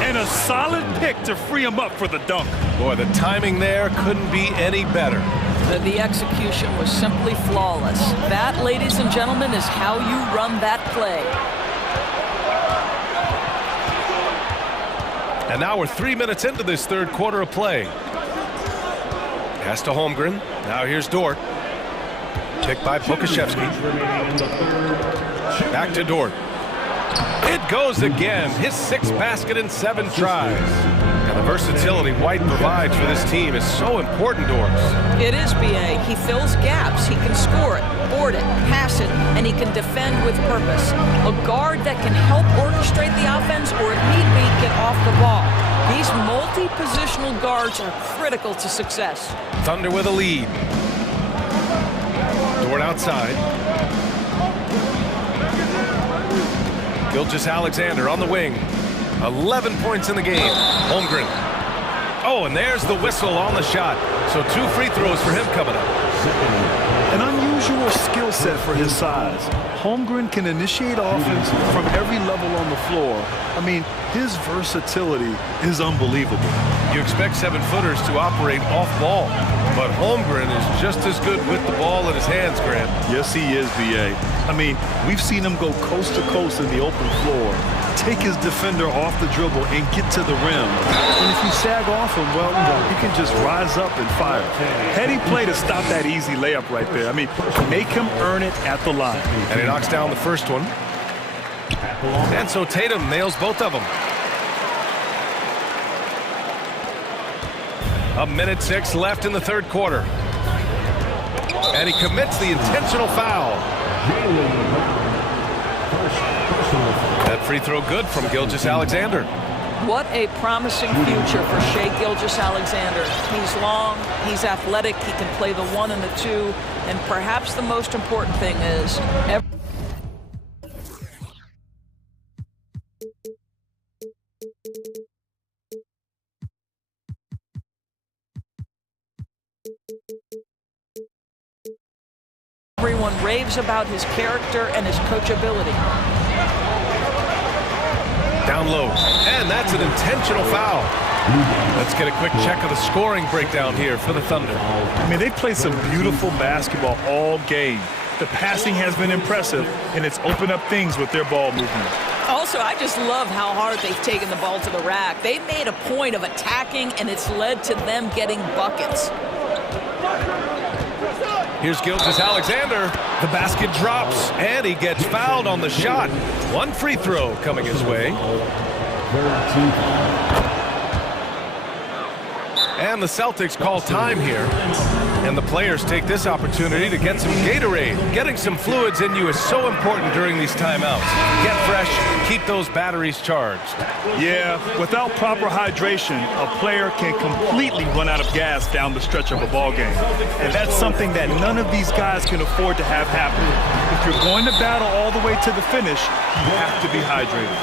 And a solid pick to free him up for the dunk. Boy, the timing there couldn't be any better. The execution was simply flawless. That, ladies and gentlemen, is how you run that play. And now we're 3 minutes into this third quarter of play. Pass to Holmgren. Now here's Dort. Picked by Pokashevsky. Back to Dort. It goes again. His 6th basket in 7 tries. And The versatility White provides for this team is so important to us. It is, B.A. He fills gaps. He can score it, board it, pass it, and he can defend with purpose. A guard that can help orchestrate the offense or, if need be, get off the ball. These multi-positional guards are critical to success. Thunder with a lead. Dort outside. Gilgeous-Alexander on the wing. 11 points in the game. Holmgren. Oh, and there's the whistle on the shot. So 2 free throws for him coming up. An unusual skill set for his size. Holmgren can initiate offense from every level on the floor. I mean, his versatility is unbelievable. You expect 7-footers to operate off ball, but Holmgren is just as good with the ball in his hands, Graham. Yes, he is, B.A. I mean, we've seen him go coast to coast in the open floor, take his defender off the dribble and get to the rim. And if you sag off him, well, he can just rise up and fire. Heady play to stop that easy layup right there. I mean, make him earn it at the line. And he knocks down the first one. And so Tatum nails both of them. 1:06 left in the third quarter. And he commits the intentional foul. That free throw good from Gilgeous-Alexander. What a promising future for Shai Gilgeous-Alexander. He's long, he's athletic, he can play the 1 and the 2, and perhaps the most important thing is everyone raves about his character and his coachability. Down low, and that's an intentional foul. Let's get a quick check of the scoring breakdown here for the Thunder. I mean, they played some beautiful basketball all game. The passing has been impressive, and it's opened up things with their ball movement. Also, I just love how hard they've taken the ball to the rack. They've made a point of attacking, and it's led to them getting buckets. Here's Gilgeous-Alexander. The basket drops, and he gets fouled on the shot. 1 free throw coming his way. And the Celtics call time here. And the players take this opportunity to get some Gatorade. Getting some fluids in you is so important during these timeouts. Get fresh, keep those batteries charged. Yeah, without proper hydration, a player can completely run out of gas down the stretch of a ball game. And that's something that none of these guys can afford to have happen. If you're going to battle all the way to the finish, you have to be hydrated.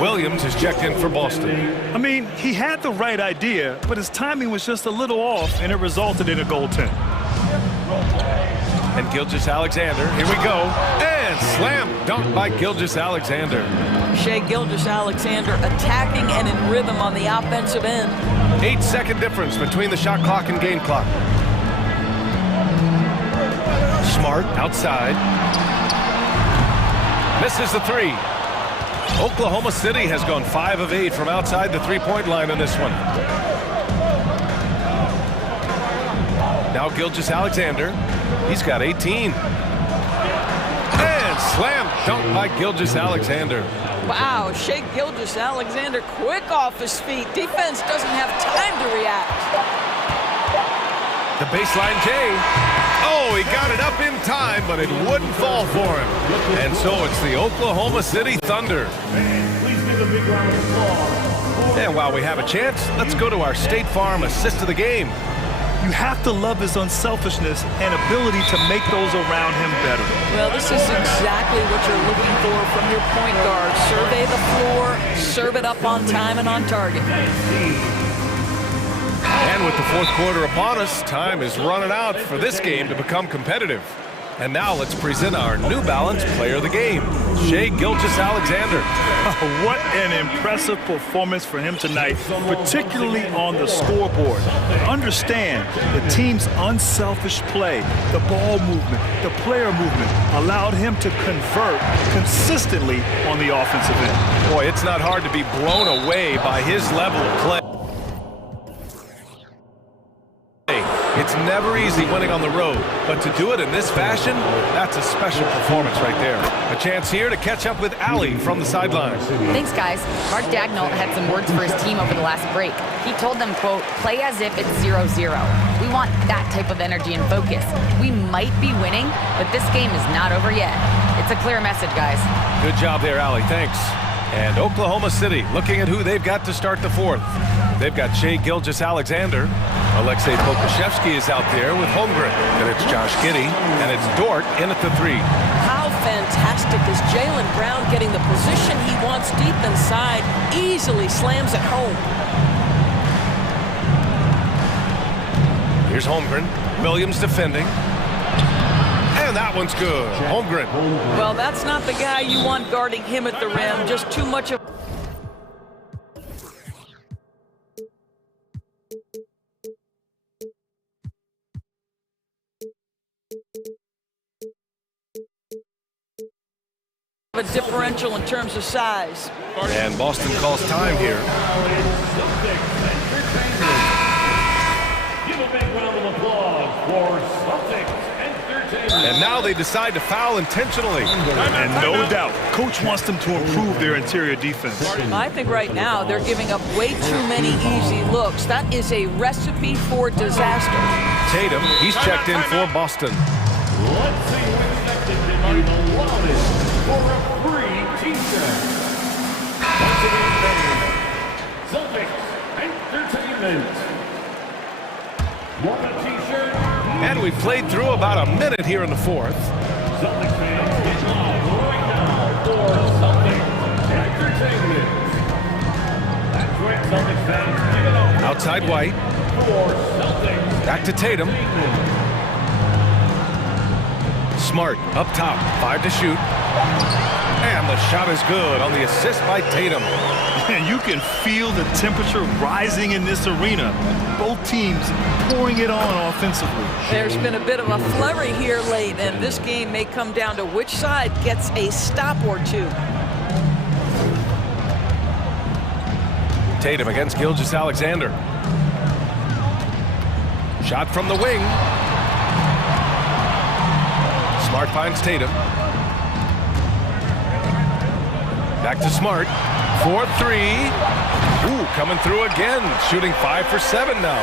Williams is checked in for Boston. I mean, he had the right idea, but his timing was just a little off, and it resulted in a goaltend. And Gilgeous-Alexander, here we go. And slam dunk by Gilgeous-Alexander. Shai Gilgeous-Alexander attacking and in rhythm on the offensive end. 8-second difference between the shot clock and game clock. Smart outside. Misses the 3. Oklahoma City has gone 5 of 8 from outside the three-point line in this one. Now Gilgeous-Alexander. He's got 18. And slam dunk by Gilgeous-Alexander. Wow, Shai Gilgeous-Alexander quick off his feet. Defense doesn't have time to react. The baseline J. Oh, he got it up in time, but it wouldn't fall for him. And so it's the Oklahoma City Thunder. And while we have a chance, let's go to our State Farm assist of the game. You have to love his unselfishness and ability to make those around him better. Well, this is exactly what you're looking for from your point guard. Survey the floor, serve it up on time and on target. And with the fourth quarter upon us, time is running out for this game to become competitive. And now let's present our New Balance Player of the Game, Shai Gilgeous-Alexander. What an impressive performance for him tonight, particularly on the scoreboard. Understand, the team's unselfish play, the ball movement, the player movement allowed him to convert consistently on the offensive end. Boy, it's not hard to be blown away by his level of play. It's never easy winning on the road, but to do it in this fashion, that's a special performance right there. A chance here to catch up with Allie from the sidelines. Thanks, guys. Mark Dagnall had some words for his team over the last break. He told them, quote, play as if it's 0-0. We want that type of energy and focus. We might be winning, but this game is not over yet. It's a clear message, guys. Good job there, Allie. Thanks. And Oklahoma City looking at who they've got to start the fourth. They've got Shai Gilgeous-Alexander. Alexei Pokusevski is out there with Holmgren. And it's Josh Giddey. And it's Dort in at the 3. How fantastic is Jaylen Brown getting the position he wants deep inside, easily slams it home. Here's Holmgren. Williams defending. And that one's good. Holmgren. Well, that's not the guy you want guarding him at the rim. Just too much of a differential in terms of size. And Boston calls time here. Give a big round of applause for Celtics Entertainment. And now they decide to foul intentionally. And no doubt, coach wants them to improve their interior defense. I think right now they're giving up way too many easy looks. That is a recipe for disaster. Tatum, he's checked in for Boston. Let's see who's expected to be the loudest for a free t-shirt. Once again, Celtics Entertainment. Want a t-shirt? And we played through about a minute here in the fourth. Celtics fans, get live right now for Celtics Entertainment. That's right, Celtics fans, give it up. Outside White. For Celtics. Back to Tatum. Smart up top, 5 to shoot. And the shot is good on the assist by Tatum. And you can feel the temperature rising in this arena. Both teams pouring it on offensively. There's been a bit of a flurry here late, and this game may come down to which side gets a stop or two. Tatum against Gilgeous-Alexander. Shot from the wing. Smart finds Tatum. Back to Smart. 4-3. Ooh, coming through again. Shooting 5 for 7 now.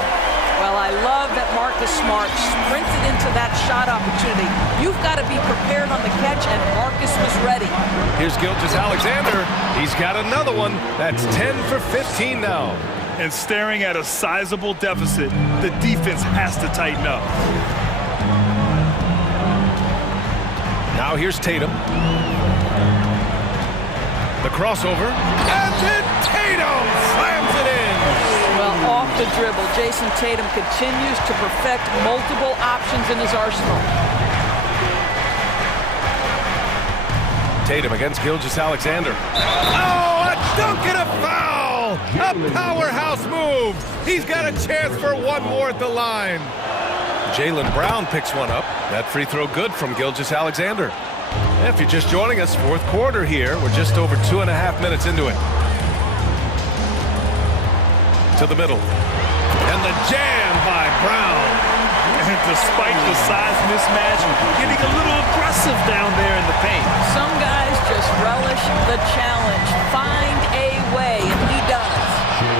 Well, I love that Marcus Smart sprinted into that shot opportunity. You've got to be prepared on the catch, and Marcus was ready. Here's Gilgeous-Alexander. He's got another one. That's 10 for 15 now. And staring at a sizable deficit, the defense has to tighten up. Now here's Tatum. The crossover. And then Tatum slams it in. Well, off the dribble, Jason Tatum continues to perfect multiple options in his arsenal. Tatum against Gilgeous-Alexander. Oh, a dunk and a foul! A powerhouse move! He's got a chance for one more at the line. Jaylen Brown picks one up. That free throw good from Gilgeous-Alexander. If you're just joining us, fourth quarter here. We're just over 2.5 minutes into it. To the middle. And the jam by Brown. And despite the size mismatch, getting a little aggressive down there in the paint. Some guys just relish the challenge. Find a way, and he does.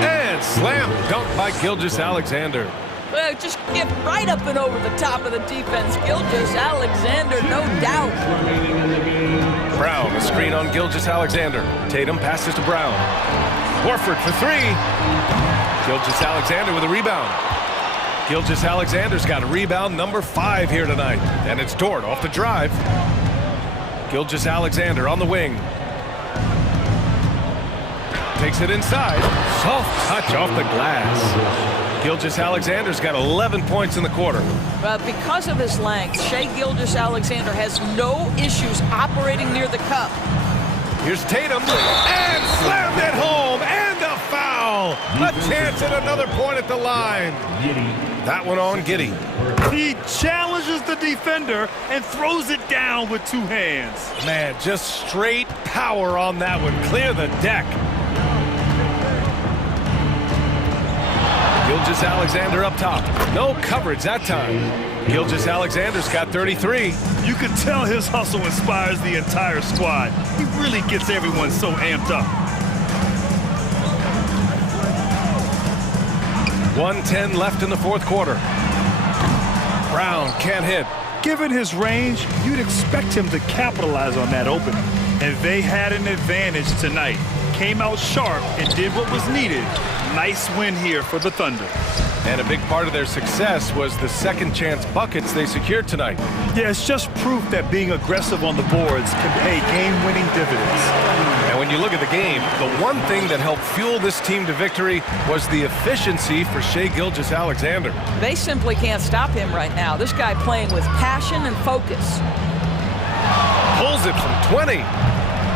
And slam dunk by Gilgeous-Alexander. Well, just get right up and over the top of the defense. Gilgeous-Alexander, no doubt. Brown, a screen on Gilgeous-Alexander. Tatum passes to Brown. Horford for 3. Gilgeous-Alexander with a rebound. Gilgeous-Alexander's got a rebound number 5 here tonight. And it's Dort off the drive. Gilgeous-Alexander on the wing. Takes it inside. Soft touch off the glass. Gilgeous-Alexander's got 11 points in the quarter. But because of his length, Shai Gilgeous-Alexander has no issues operating near the cup. Here's Tatum, and slammed it home, and a foul! A chance at another point at the line. That one on Giddey. He challenges the defender and throws it down with 2 hands. Man, just straight power on that one. Clear the deck. Gilgeous-Alexander up top. No coverage that time. Gilgeous-Alexander's got 33. You can tell his hustle inspires the entire squad. He really gets everyone so amped up. 1:10 left in the fourth quarter. Brown can't hit. Given his range, you'd expect him to capitalize on that opening. And they had an advantage tonight. Came out sharp and did what was needed. Nice win here for the Thunder. And a big part of their success was the second chance buckets they secured tonight. Yeah, it's just proof that being aggressive on the boards can pay game-winning dividends. And when you look at the game, the one thing that helped fuel this team to victory was the efficiency for Shai Gilgeous-Alexander. They simply can't stop him right now. This guy playing with passion and focus. Pulls it from 20.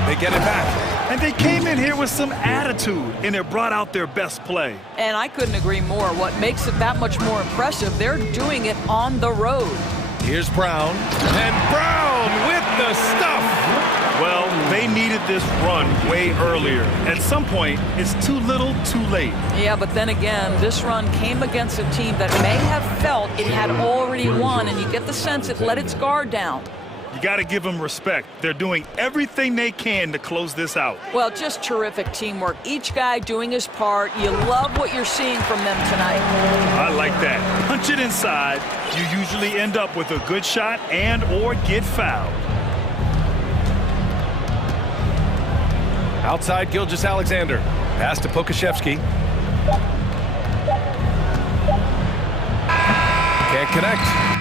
They get it back. And they came in here with some attitude, and it brought out their best play. And I couldn't agree more. What makes it that much more impressive, they're doing it on the road. Here's Brown, and Brown with the stuff. Well, they needed this run way earlier. At some point, it's too little, too late. Yeah, but then again, this run came against a team that may have felt it had already won, and you get the sense it let its guard down. You got to give them respect. They're doing everything they can to close this out. Well, just terrific teamwork. Each guy doing his part. You love what you're seeing from them tonight. I like that. Punch it inside. You usually end up with a good shot and or get fouled. Outside Gilgeous-Alexander. Pass to Pokashevsky. Can't connect.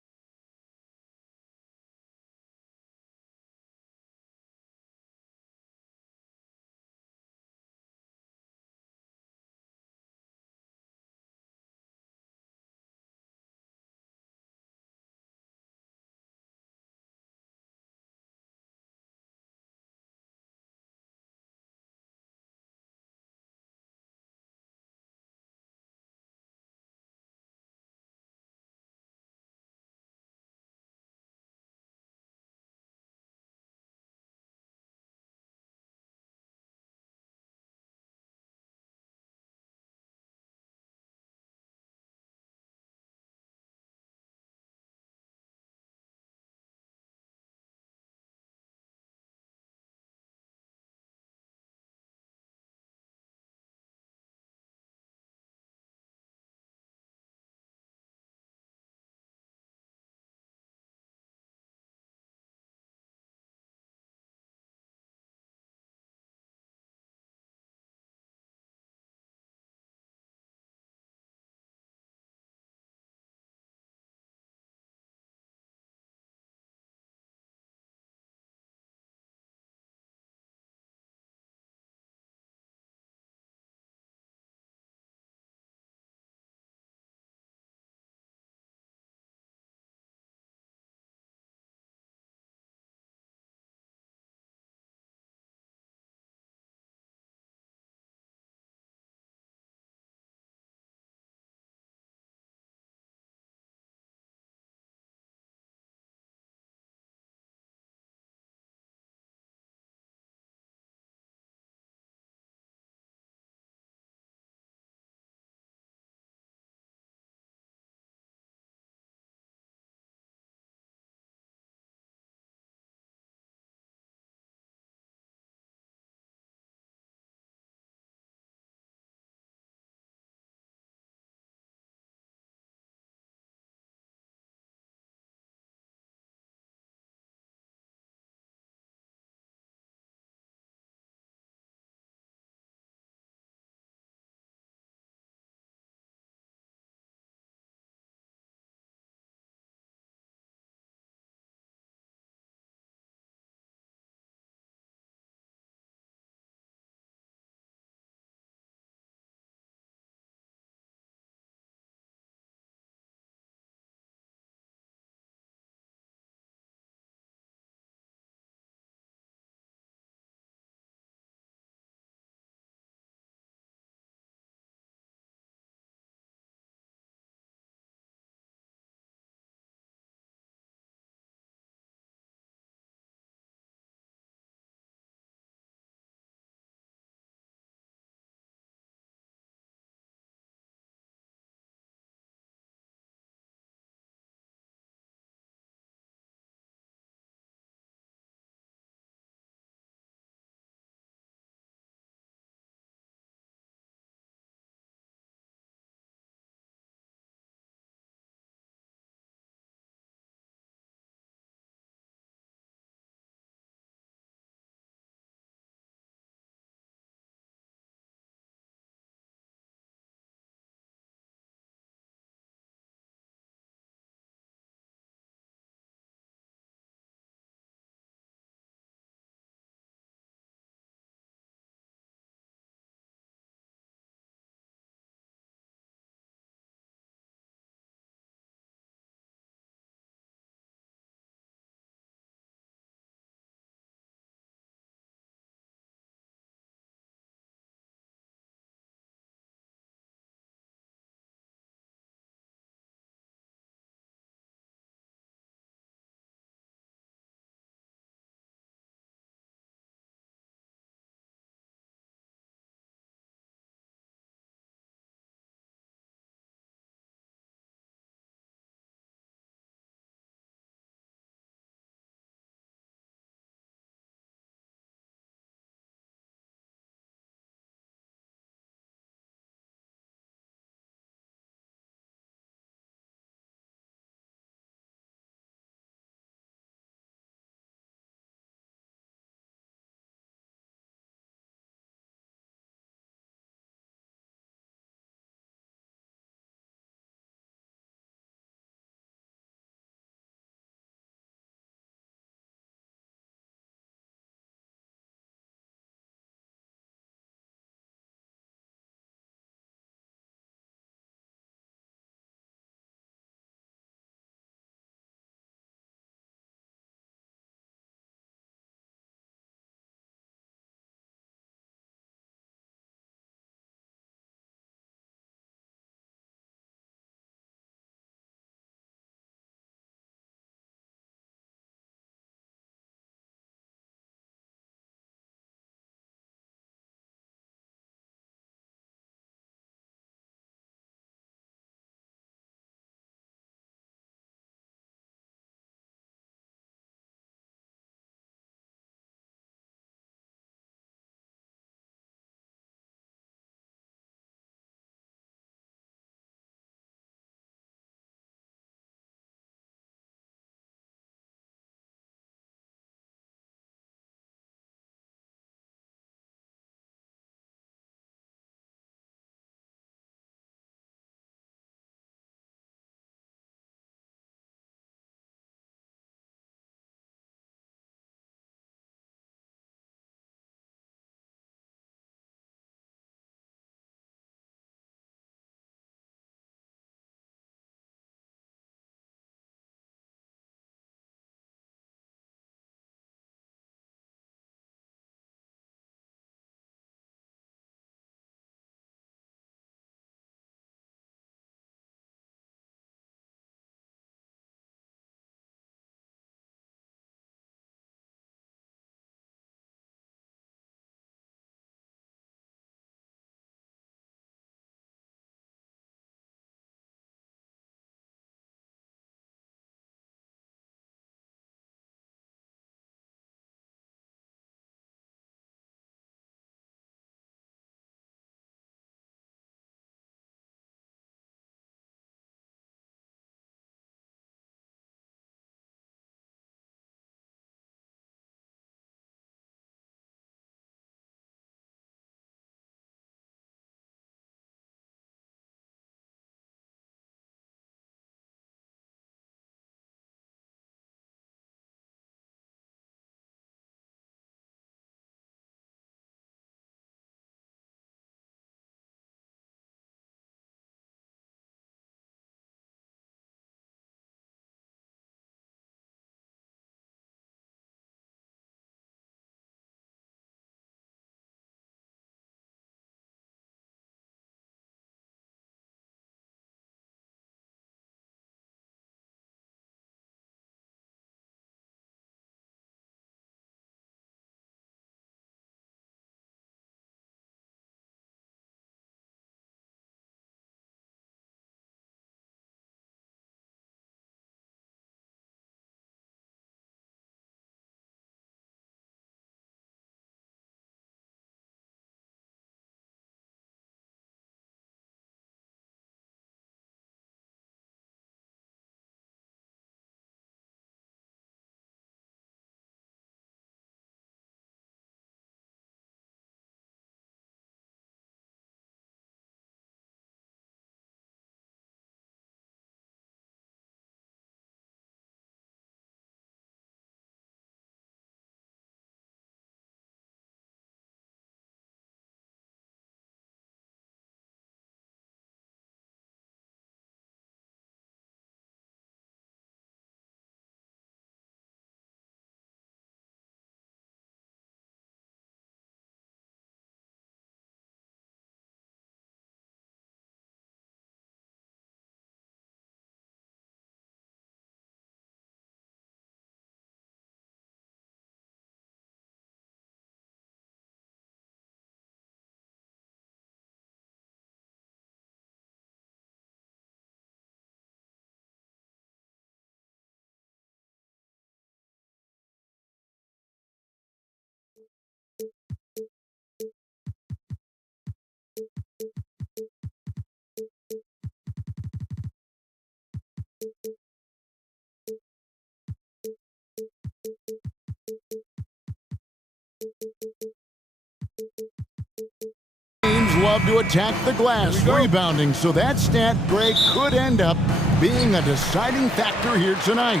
love to attack the glass, rebounding, so that stat, Greg, could end up being a deciding factor here tonight.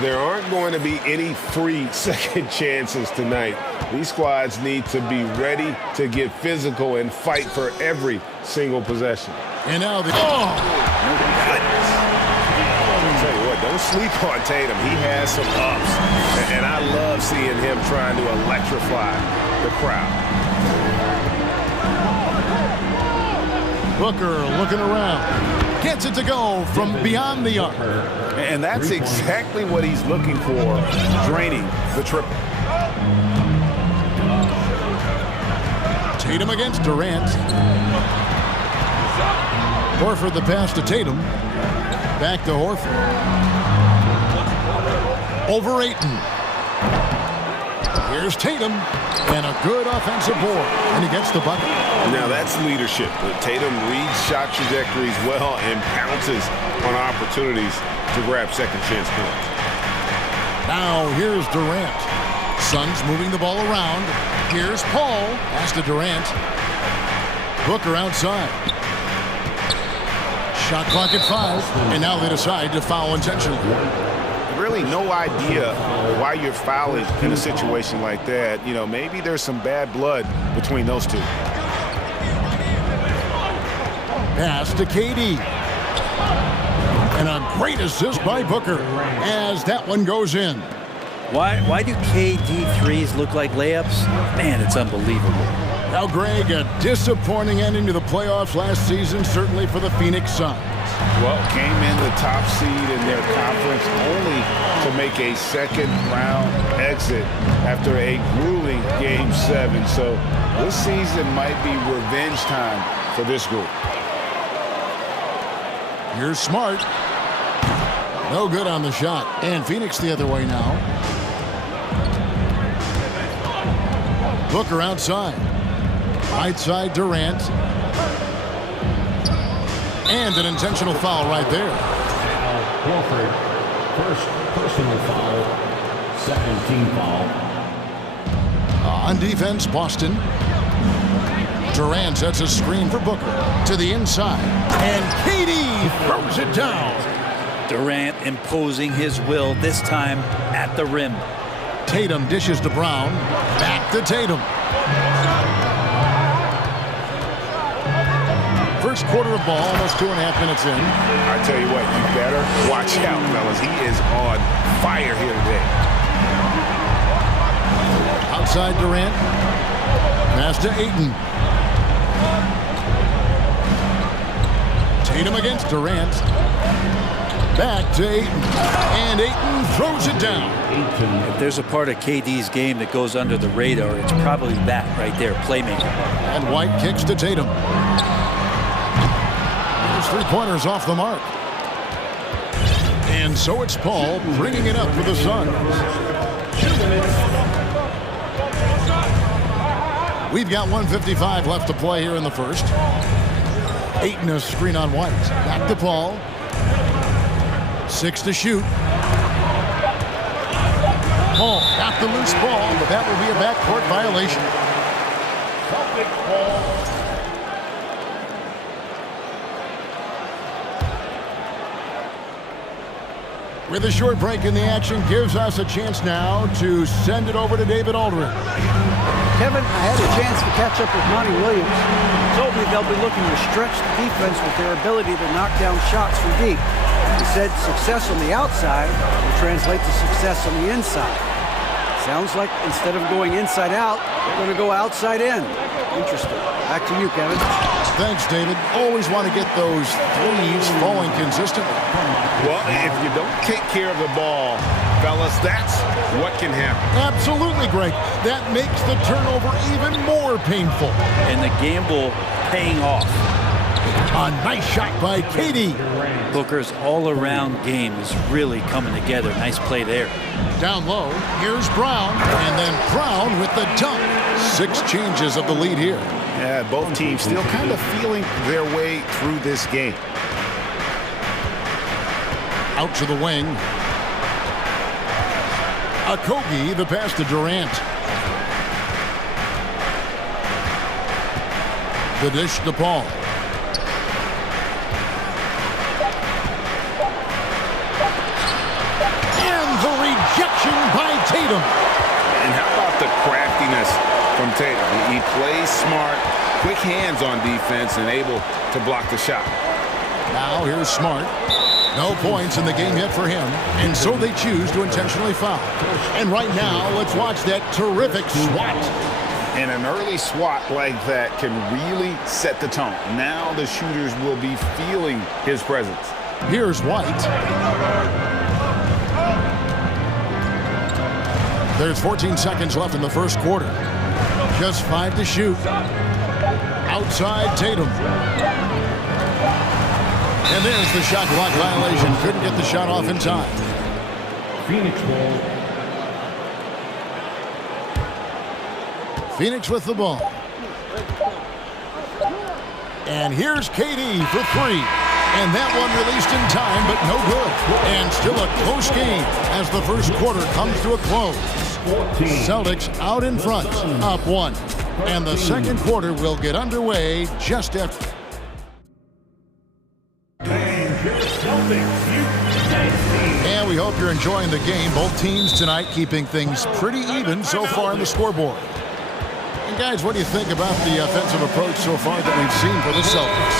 There aren't going to be any free second chances tonight. These squads need to be ready to get physical and fight for every single possession. And now the... I'll tell you what, don't sleep on Tatum. He has some ups, and I love seeing him trying to electrify the crowd. Booker looking around. Gets it to go from beyond the arc. And that's exactly what he's looking for, draining the triple. Tatum against Durant. Horford the pass to Tatum. Back to Horford. Over Ayton. Here's Tatum. And a good offensive board. And he gets the bucket. Now that's leadership. Tatum reads shot trajectories well and pounces on opportunities to grab second chance points. Now here's Durant. Suns moving the ball around. Here's Paul. Pass to Durant. Booker outside. Shot clock at 5. And now they decide to foul intentionally. Really no idea why you're fouling in a situation like that. You know, maybe there's some bad blood between those two. Pass to KD. And a great assist by Booker as that one goes in. Why do KD threes look like layups? Man, it's unbelievable. Now, Greg, a disappointing ending to the playoffs last season, certainly for the Phoenix Suns. Well, came in the top seed in their conference only to make a second-round exit after a grueling Game 7. So this season might be revenge time for this group. You're smart. No good on the shot. And Phoenix the other way now. Booker outside. Right side Durant. And an intentional foul right there. Horford, first personal foul, second team foul. On defense, Boston. Durant sets a screen for Booker to the inside. And KD throws it down. Durant imposing his will, this time at the rim. Tatum dishes to Brown. Back to Tatum. First quarter of ball, almost 2.5 minutes in. I tell you what, you better watch out, fellas. He is on fire here today. Outside Durant. Pass to Ayton. Tatum against Durant. Back to Ayton. And Ayton throws it down. If there's a part of KD's game that goes under the radar, it's probably that right there, playmaking. And White kicks to Tatum. There's 3-pointers off the mark. And so it's Paul bringing it up for the Suns. We've got 1:55 left to play here in the first. Ayton a screen on White. Back to Paul. 6 to shoot. Paul got the loose ball, but that will be a backcourt violation. With a short break in the action, gives us a chance now to send it over to David Aldridge. Kevin, I had a chance to catch up with Monty Williams. He told me they'll be looking to stretch the defense with their ability to knock down shots from deep. He said success on the outside will translate to success on the inside. Sounds like instead of going inside out, they're going to go outside in. Interesting. Back to you, Kevin. Thanks, David. Always want to get those threes falling consistently. Well, if you don't take care of the ball, fellas, that's what can happen. Absolutely, Greg. That makes the turnover even more painful. And the gamble paying off. A nice shot by KD. Booker's all-around game is really coming together. Nice play there. Down low, here's Brown, and then Brown with the dunk. 6 changes of the lead here. Yeah, both teams still kind of feeling their way through this game. Out to the wing. Okogie, the pass to Durant. The dish to Paul. And the rejection by Tatum. And how about the craftiness from Tatum? He plays smart, quick hands on defense, and able to block the shot. Now here's Smart. No points in the game yet for him, and so they choose to intentionally foul. And right now, let's watch that terrific swat. And an early swat like that can really set the tone. Now the shooters will be feeling his presence. Here's White. There's 14 seconds left in the first quarter. Just 5 to shoot. Outside Tatum. And there's the shot clock violation. Couldn't get the shot off in time. Phoenix ball. Phoenix with the ball. And here's KD for 3. And that one released in time, but no good. And still a close game as the first quarter comes to a close. Celtics out in front, up 1. And the second quarter will get underway just after. And we hope you're enjoying the game. Both teams tonight keeping things pretty even so far on the scoreboard. And guys, what do you think about the offensive approach so far that we've seen for the Celtics?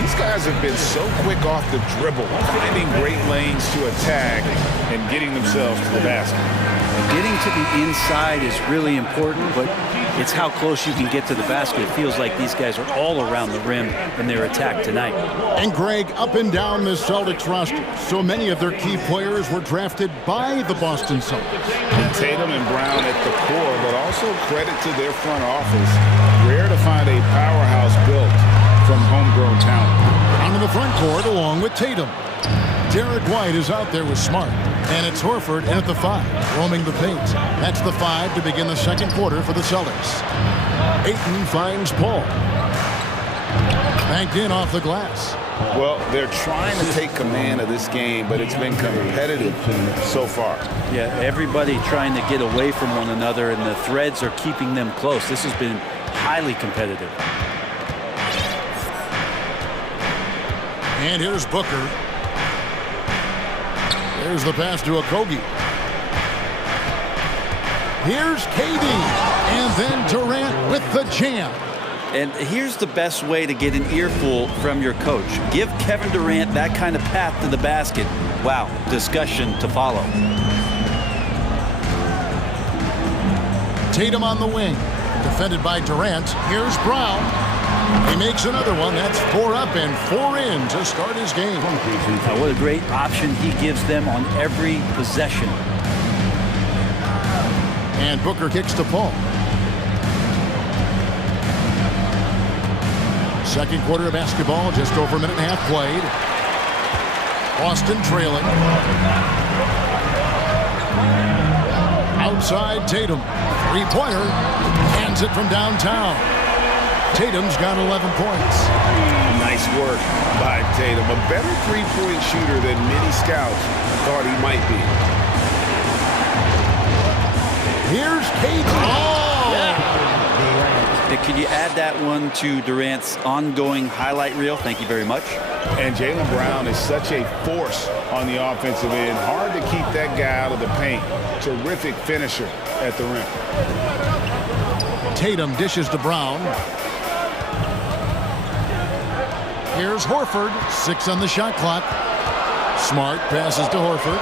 These guys have been so quick off the dribble, finding great lanes to attack and getting themselves to the basket. Getting to the inside is really important, but it's how close you can get to the basket. It feels like these guys are all around the rim in their attack tonight. And Greg, up and down this Celtics roster, so many of their key players were drafted by the Boston Celtics. And Tatum and Brown at the core, but also credit to their front office. Rare to find a powerhouse built from homegrown talent. Onto the front court along with Tatum. Derek White is out there with Smart. And it's Horford in at the 5, roaming the paint. That's the 5 to begin the second quarter for the Celtics. Ayton finds Paul. Banked in off the glass. Well, they're trying to take command of this game, but it's been competitive so far. Yeah, everybody trying to get away from one another, and the threads are keeping them close. This has been highly competitive. And here's Booker. There's the pass to Okogie. Here's KD. And then Durant with the jam. And here's the best way to get an earful from your coach. Give Kevin Durant that kind of path to the basket. Wow, discussion to follow. Tatum on the wing. Defended by Durant. Here's Brown. He makes another one. That's 4 up and 4 in to start his game. What a great option he gives them on every possession. And Booker kicks to Paul. Second quarter of basketball, just over a minute and a half played. Boston trailing. Outside Tatum. Three-pointer. Hands it from downtown. Tatum's got 11 points. Nice work by Tatum. A better three-point shooter than many scouts thought he might be. Here's KD. Oh! Yeah. Can you add that one to Durant's ongoing highlight reel? Thank you very much. And Jaylen Brown is such a force on the offensive end. Hard to keep that guy out of the paint. Terrific finisher at the rim. Tatum dishes to Brown. Here's Horford, 6 on the shot clock. Smart passes to Horford.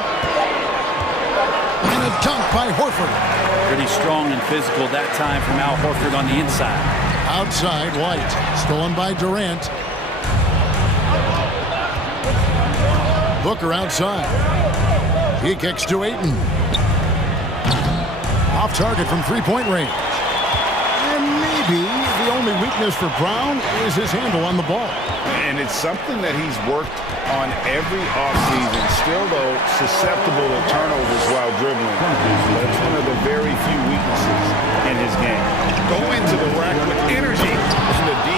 And a dunk by Horford. Pretty strong and physical that time from Al Horford on the inside. Outside, White. Stolen by Durant. Booker outside. He kicks to Ayton. Off target from three-point range. And maybe the only weakness for Brown is his handle on the ball. And it's something that he's worked on every offseason. Still, though, susceptible to turnovers while dribbling. That's one of the very few weaknesses in his game. Go into the rack with energy, and the D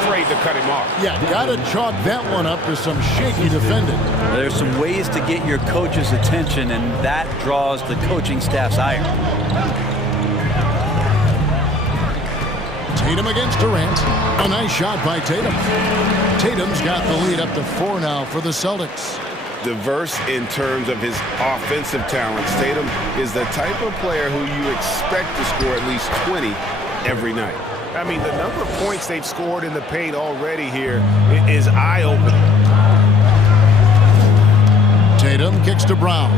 afraid to cut him off. Yeah, gotta chalk that one up to some shaky defending. There's some ways to get your coach's attention, and that draws the coaching staff's ire. Tatum against Durant. A nice shot by Tatum. Tatum's got the lead up to 4 now for the Celtics. Diverse in terms of his offensive talents. Tatum is the type of player who you expect to score at least 20 every night. I mean, the number of points they've scored in the paint already here is eye-opening. Tatum kicks to Brown.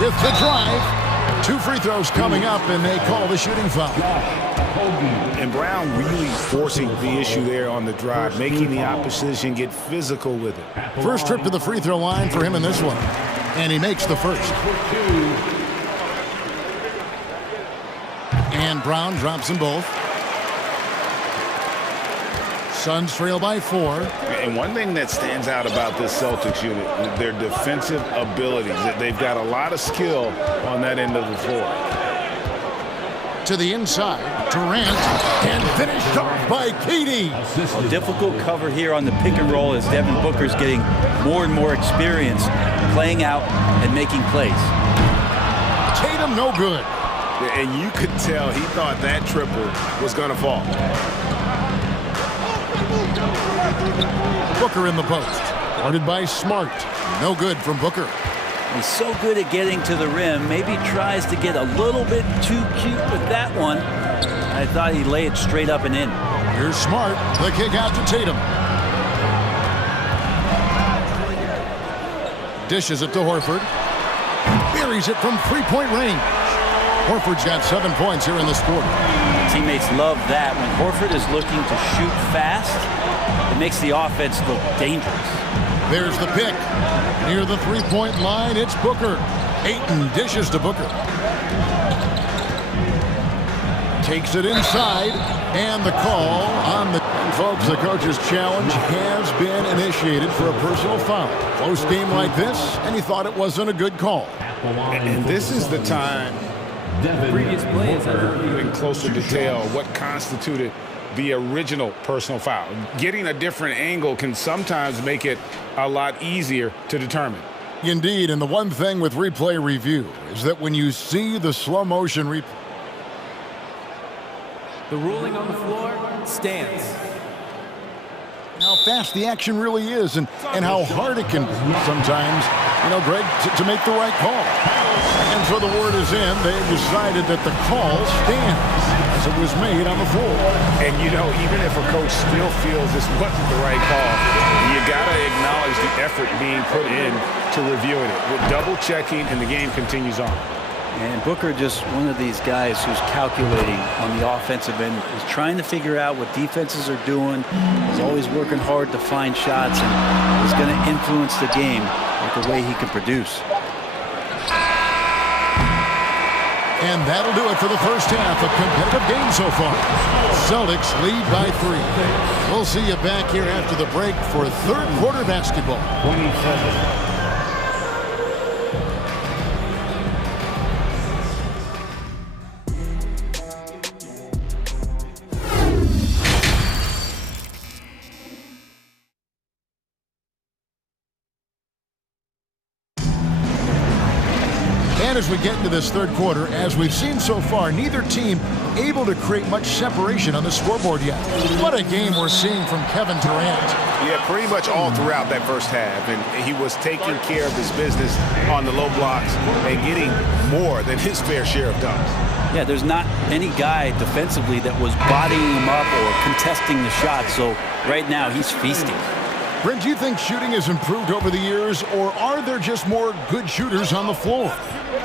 With the drive. 2 free throws coming up, and they call the shooting foul. And Brown really forcing the issue there on the drive, making the opposition get physical with it. First trip to the free throw line for him in this one. And he makes the first. And Brown drops them both. Suns trail by 4. And one thing that stands out about this Celtics unit, their defensive abilities. They've got a lot of skill on that end of the floor. To the inside, Durant, and finished off by KD. A difficult cover here on the pick and roll as Devin Booker's getting more and more experience playing out and making plays. Tatum no good. And you could tell he thought that triple was going to fall. Booker in the post. Guarded by Smart. No good from Booker. He's so good at getting to the rim. Maybe tries to get a little bit too cute with that one. I thought he'd lay it straight up and in. Here's Smart. The kick out to Tatum. Dishes it to Horford. Buries it from 3-point range. Horford's got 7 points here in this quarter. Teammates love that. When Horford is looking to shoot fast, it makes the offense look dangerous. There's the pick. Near the 3-point line, it's Booker. Ayton dishes to Booker. Takes it inside, and the call on the... Folks, the coach's challenge has been initiated for a personal foul. Close game like this, and he thought it wasn't a good call. And this is the time previous play is in closer detail what constituted the original personal foul. Getting a different angle can sometimes make it a lot easier to determine. Indeed, and the one thing with replay review is that when you see the slow motion replay, the ruling on the floor stands. How fast the action really is and how hard it can be sometimes, Greg, to make the right call. And so the word is in. They've decided that the call stands as it was made on the floor. And, even if a coach still feels this wasn't the right call, you got to acknowledge the effort being put in to reviewing it. With double checking, and the game continues on. And Booker, just one of these guys who's calculating on the offensive end. He's trying to figure out what defenses are doing. He's always working hard to find shots, and he's going to influence the game with the way he can produce. And that'll do it for the first half of competitive game so far. Celtics lead by 3. We'll see you back here after the break for third quarter basketball. 27. And as we get into this third quarter, as we've seen so far, neither team able to create much separation on the scoreboard yet. What a game we're seeing from Kevin Durant. Yeah, pretty much all throughout that first half. And he was taking care of his business on the low blocks and getting more than his fair share of dunks. Yeah, there's not any guy defensively that was bodying him up or contesting the shot. So right now he's feasting. Brent, do you think shooting has improved over the years, or are there just more good shooters on the floor?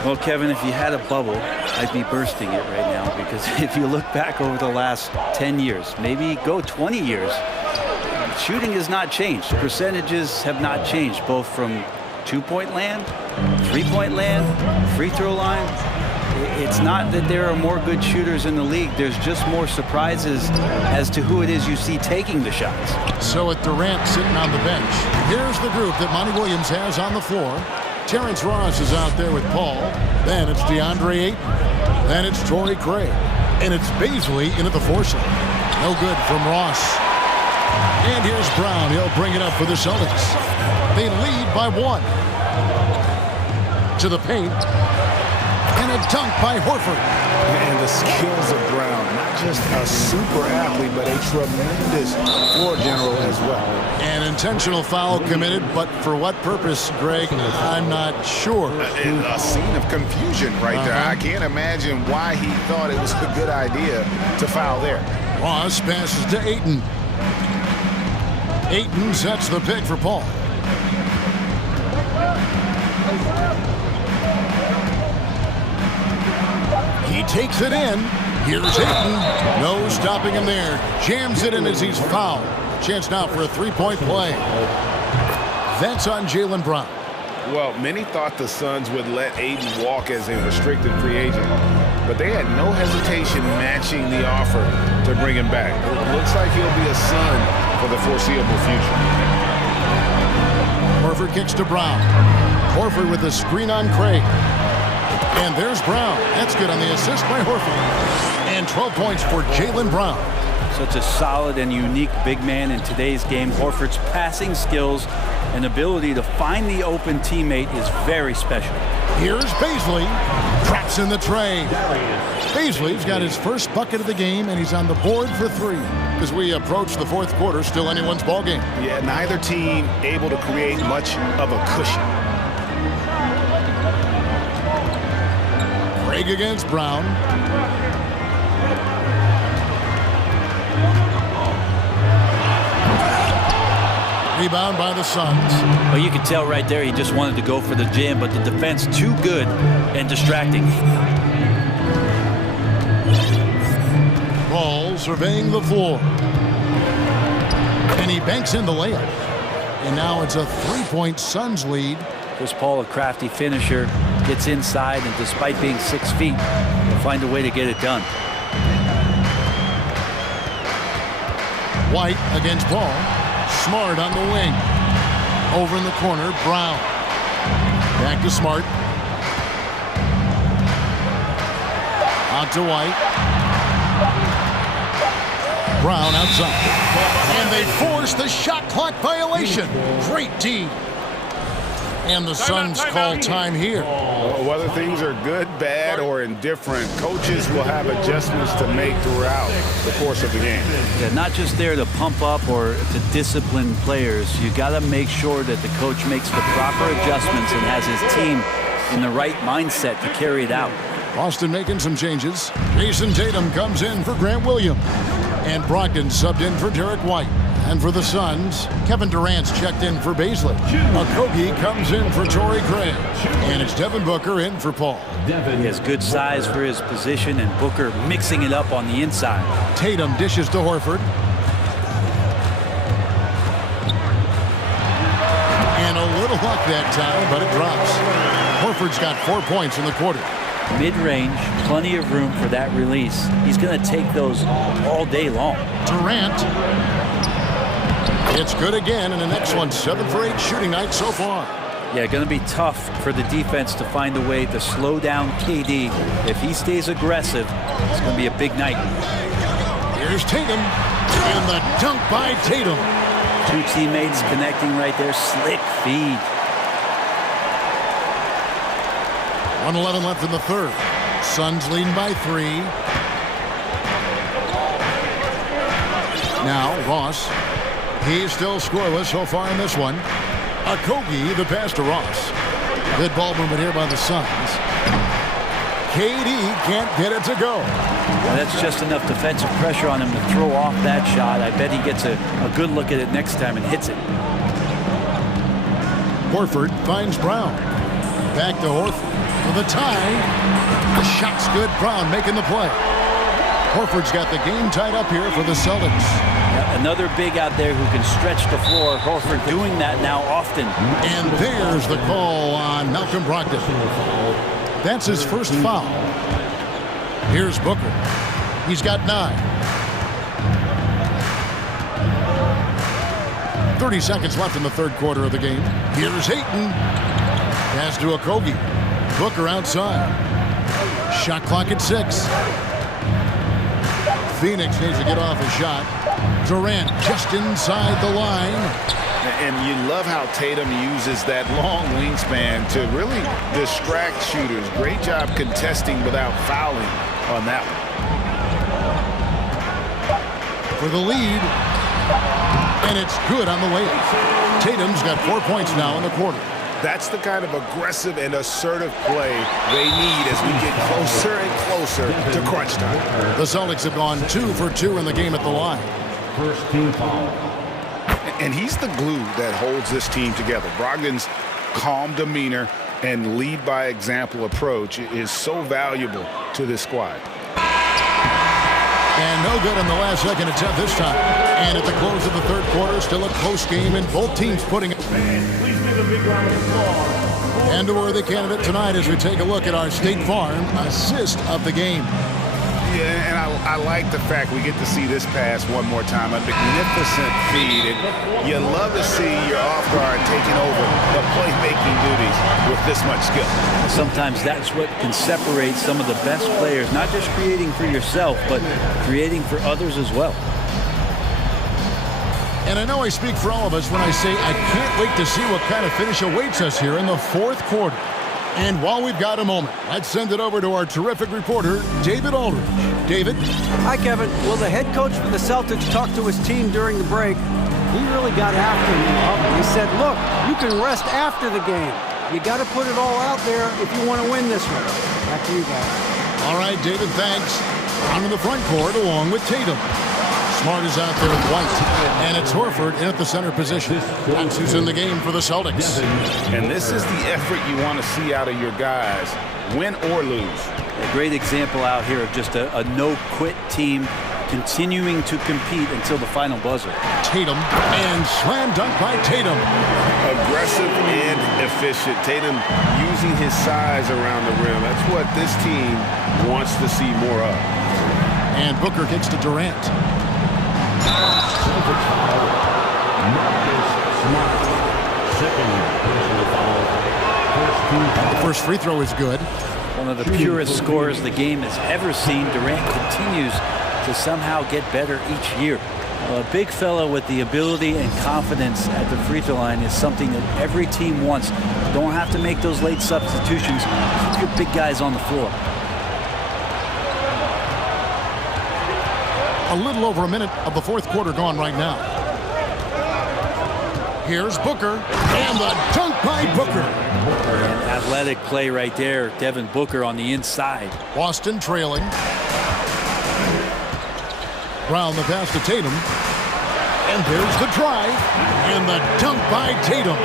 Well, Kevin, if you had a bubble, I'd be bursting it right now, because if you look back over the last 10 years, maybe go 20 years, shooting has not changed. Percentages have not changed, both from 2-point land, 3-point land, free throw line. It's not that there are more good shooters in the league. There's just more surprises as to who it is you see taking the shots. So with Durant sitting on the bench, here's the group that Monty Williams has on the floor. Terrence Ross is out there with Paul. Then it's DeAndre Ayton. Then it's Torrey Craig. And it's Baisley into the foursome. No good from Ross. And here's Brown. He'll bring it up for the Celtics. They lead by 1. To the paint. And a dunk by Horford. And the skills of Brown, not just a super athlete, but a tremendous floor general as well. An intentional foul committed, but for what purpose, Greg? I'm not sure. A scene of confusion right there. I can't imagine why he thought it was a good idea to foul there. Ross passes to Ayton. Ayton sets the pick for Paul. He takes it in. Here's Ayton. No stopping him there. Jams it in as he's fouled. Chance now for a three-point play. That's on Jaylen Brown. Well, many thought the Suns would let Ayton walk as a restricted free agent, but they had no hesitation matching the offer to bring him back. It looks like he'll be a Sun for the foreseeable future. Horford kicks to Brown. Horford with the screen on Craig. And there's Brown. That's good on the assist by Horford. And 12 points for Jaylen Brown. Such a solid and unique big man in today's game. Horford's passing skills and ability to find the open teammate is very special. Here's Bazley. Traps in the tray. Bazley's got his first bucket of the game, and he's on the board for three. As we approach the fourth quarter, still anyone's ball game. Yeah, neither team able to create much of a cushion. Craig against Brown. Rebound by the Suns. Well, you can tell right there he just wanted to go for the jam, but the defense too good and distracting. Ball surveying the floor. And he banks in the layup. And now it's a three-point Suns lead. Chris Paul, a crafty finisher, gets inside, and despite being 6 feet, will find a way to get it done. White against Paul. Smart on the wing. Over in the corner, Brown. Back to Smart. Out to White. Brown outside. And they force the shot clock violation. Great D. And the Suns call time here. Whether things are good, bad, or indifferent, coaches will have adjustments to make throughout the course of the game. Yeah, not just there to pump up or to discipline players. You got to make sure that the coach makes the proper adjustments and has his team in the right mindset to carry it out. Boston making some changes. Jason Tatum comes in for Grant Williams. And Brogdon subbed in for Derek White. And for the Suns, Kevin Durant's checked in for Bazley. Okogie comes in for Torrey Craig. And it's Devin Booker in for Paul. He has good size for his position, and Booker mixing it up on the inside. Tatum dishes to Horford. And a little luck that time, but it drops. Horford's got 4 points in the quarter. Mid-range, plenty of room for that release. He's going to take those all day long. Durant. It's good again, and the next one, 7 for 8 shooting night so far. Yeah, going to be tough for the defense to find a way to slow down KD. If he stays aggressive, it's going to be a big night. Here's Tatum, and the dunk by Tatum. Two teammates connecting right there. Slick feed. 1:11 left in the third. Suns leading by 3. Now Ross. He's still scoreless so far in this one. Okogie, the pass to Ross. Good ball movement here by the Suns. KD can't get it to go. Well, that's just enough defensive pressure on him to throw off that shot. I bet he gets a good look at it next time and hits it. Horford finds Brown. Back to Horford for the tie. The shot's good. Brown making the play. Horford's got the game tied up here for the Celtics. Yeah, another big out there who can stretch the floor. Horford doing that now often. And there's the call on Malcolm Brogdon. That's his first foul. Here's Booker. He's got 9. 30 seconds left in the third quarter of the game. Here's Ayton. Pass to Okogie. Booker outside. Shot clock at 6. Phoenix needs to get off a shot. Durant just inside the line. And you love how Tatum uses that long wingspan to really distract shooters. Great job contesting without fouling on that one. For the lead, and it's good on the way. Tatum's got 4 points now in the quarter. That's the kind of aggressive and assertive play they need as we get closer and closer to crunch time. The Celtics have gone 2 for 2 in the game at the line. First team foul. And he's the glue that holds this team together. Brogdon's calm demeanor and lead by example approach is so valuable to this squad. And no good in the last second attempt this time. And at the close of the third quarter, still a close game, and both teams putting it. And a worthy candidate tonight as we take a look at our State Farm assist of the game. Yeah, and I like the fact we get to see this pass one more time. A magnificent feed, and you love to see your off guard taking over the playmaking duties with this much skill. Sometimes that's what can separate some of the best players, not just creating for yourself, but creating for others as well. And I know I speak for all of us when I say I can't wait to see what kind of finish awaits us here in the fourth quarter. And while we've got a moment, let's send it over to our terrific reporter, David Aldridge. David? Hi, Kevin. Well, the head coach for the Celtics talked to his team during the break. He really got after him. He said, look, you can rest after the game. You got to put it all out there if you want to win this one. Back to you guys. All right, David, thanks. On to the front court along with Tatum. Smart is out there with White, and it's Horford in at the center position. That's who's in the game for the Celtics. And this is the effort you want to see out of your guys, win or lose. A great example out here of just a no-quit team continuing to compete until the final buzzer. Tatum, and slam dunk by Tatum. Aggressive and efficient. Tatum using his size around the rim. That's what this team wants to see more of. And Booker kicks to Durant. The first free throw is good. One of the purest scorers the game has ever seen. Durant continues to somehow get better each year. Well, a big fellow with the ability and confidence at the free throw line is something that every team wants. You don't have to make those late substitutions. Keep your big guys on the floor. A little over a minute of the fourth quarter gone right now. Here's Booker, and the dunk by Booker. An athletic play right there. Devin Booker on the inside. Boston trailing. Brown the pass to Tatum. And there's the drive, and the dunk by Tatum.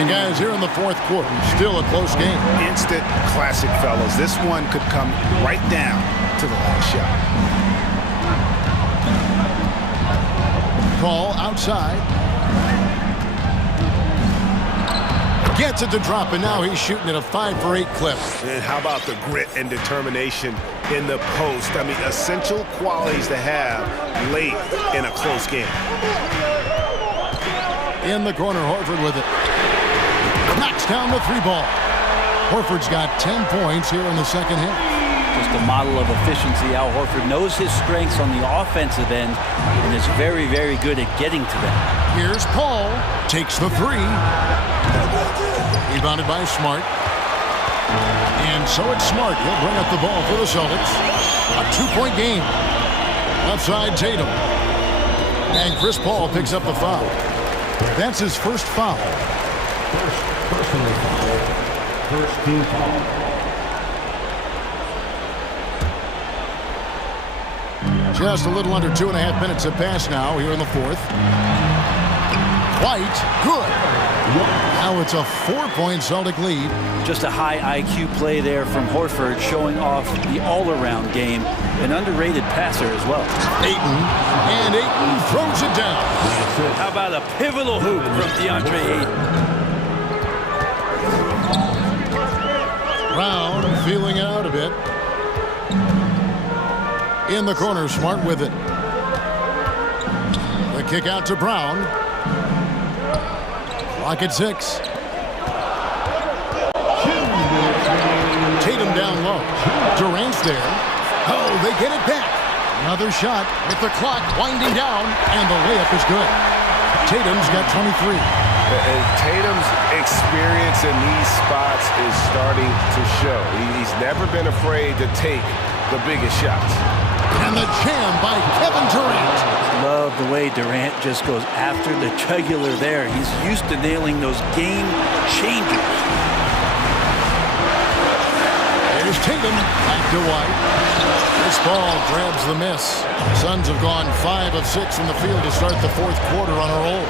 And guys, here in the fourth quarter, still a close game. Instant classic, fellas. This one could come right down to the last shot. Ball outside. Gets it to drop, and now he's shooting at a 5-for-8 clip. And how about the grit and determination in the post? I mean, essential qualities to have late in a close game. In the corner, Horford with it. Knocks down the three ball. Horford's got 10 points here in the second half. Just a model of efficiency. Al Horford knows his strengths on the offensive end and is very, very good at getting to them. Here's Paul. Takes the three. Rebounded by Smart. And so it's Smart. He'll bring up the ball for the Celtics. A 2-point game. Left side, Tatum. And Chris Paul picks up the foul. That's his first foul. First personal foul. First team foul. Just a little under 2.5 minutes have passed now here in the fourth. White, good. Now it's a 4-point Celtic lead. Just a high IQ play there from Horford, showing off the all-around game. An underrated passer as well. Ayton, and Ayton throws it down. How about a pivotal hoop from DeAndre Ayton? Brown feeling it out a bit. In the corner, Smart with it. The kick out to Brown. Clock at 6. Tatum down low. Durant's there. Oh, they get it back. Another shot with the clock winding down, and the layup is good. Tatum's got 23. Tatum's experience in these spots is starting to show. He's never been afraid to take the biggest shots. And the jam by Kevin Durant. Love the way Durant just goes after the jugular there. He's used to nailing those game changers. Here's Tatum, back to White. This ball grabs the miss. Suns have gone 5 of 6 in the field to start the fourth quarter on a roll.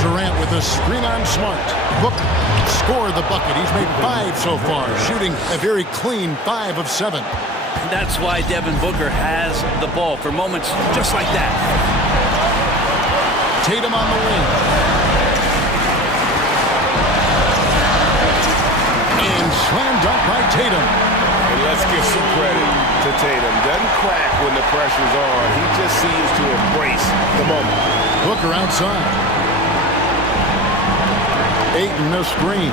Durant with a screen on Smart. Booker scored the bucket. He's made 5 so far, shooting a very clean 5 of 7. That's why Devin Booker has the ball for moments just like that. Tatum on the wing. And slam dunk by Tatum. And let's give some credit to Tatum. Doesn't crack when the pressure's on. He just seems to embrace the moment. Booker outside. Ayton a screen.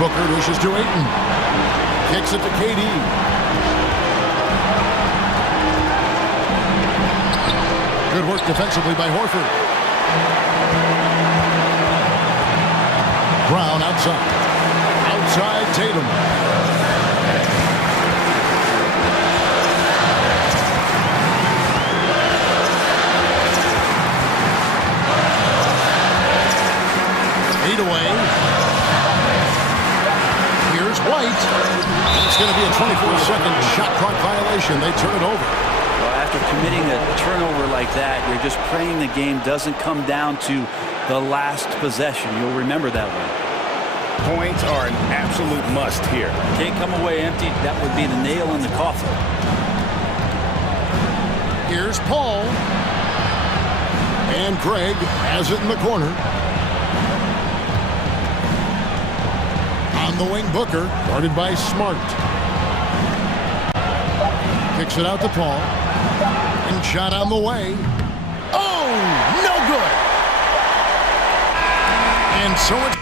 Booker dishes to Ayton. Kicks it to KD. Good work defensively by Horford. Brown outside. Outside Tatum. Away. Here's White. It's going to be a 24-second shot clock violation. They turn it over. Well, after committing a turnover like that, you're just praying the game doesn't come down to the last possession. You'll remember that one. Points are an absolute must here. Can't come away empty. That would be the nail in the coffin. Here's Paul. And Greg has it in the corner. On the wing, Booker, guarded by Smart. Kicks it out to Paul. And shot on the way. Oh, no good. And so it's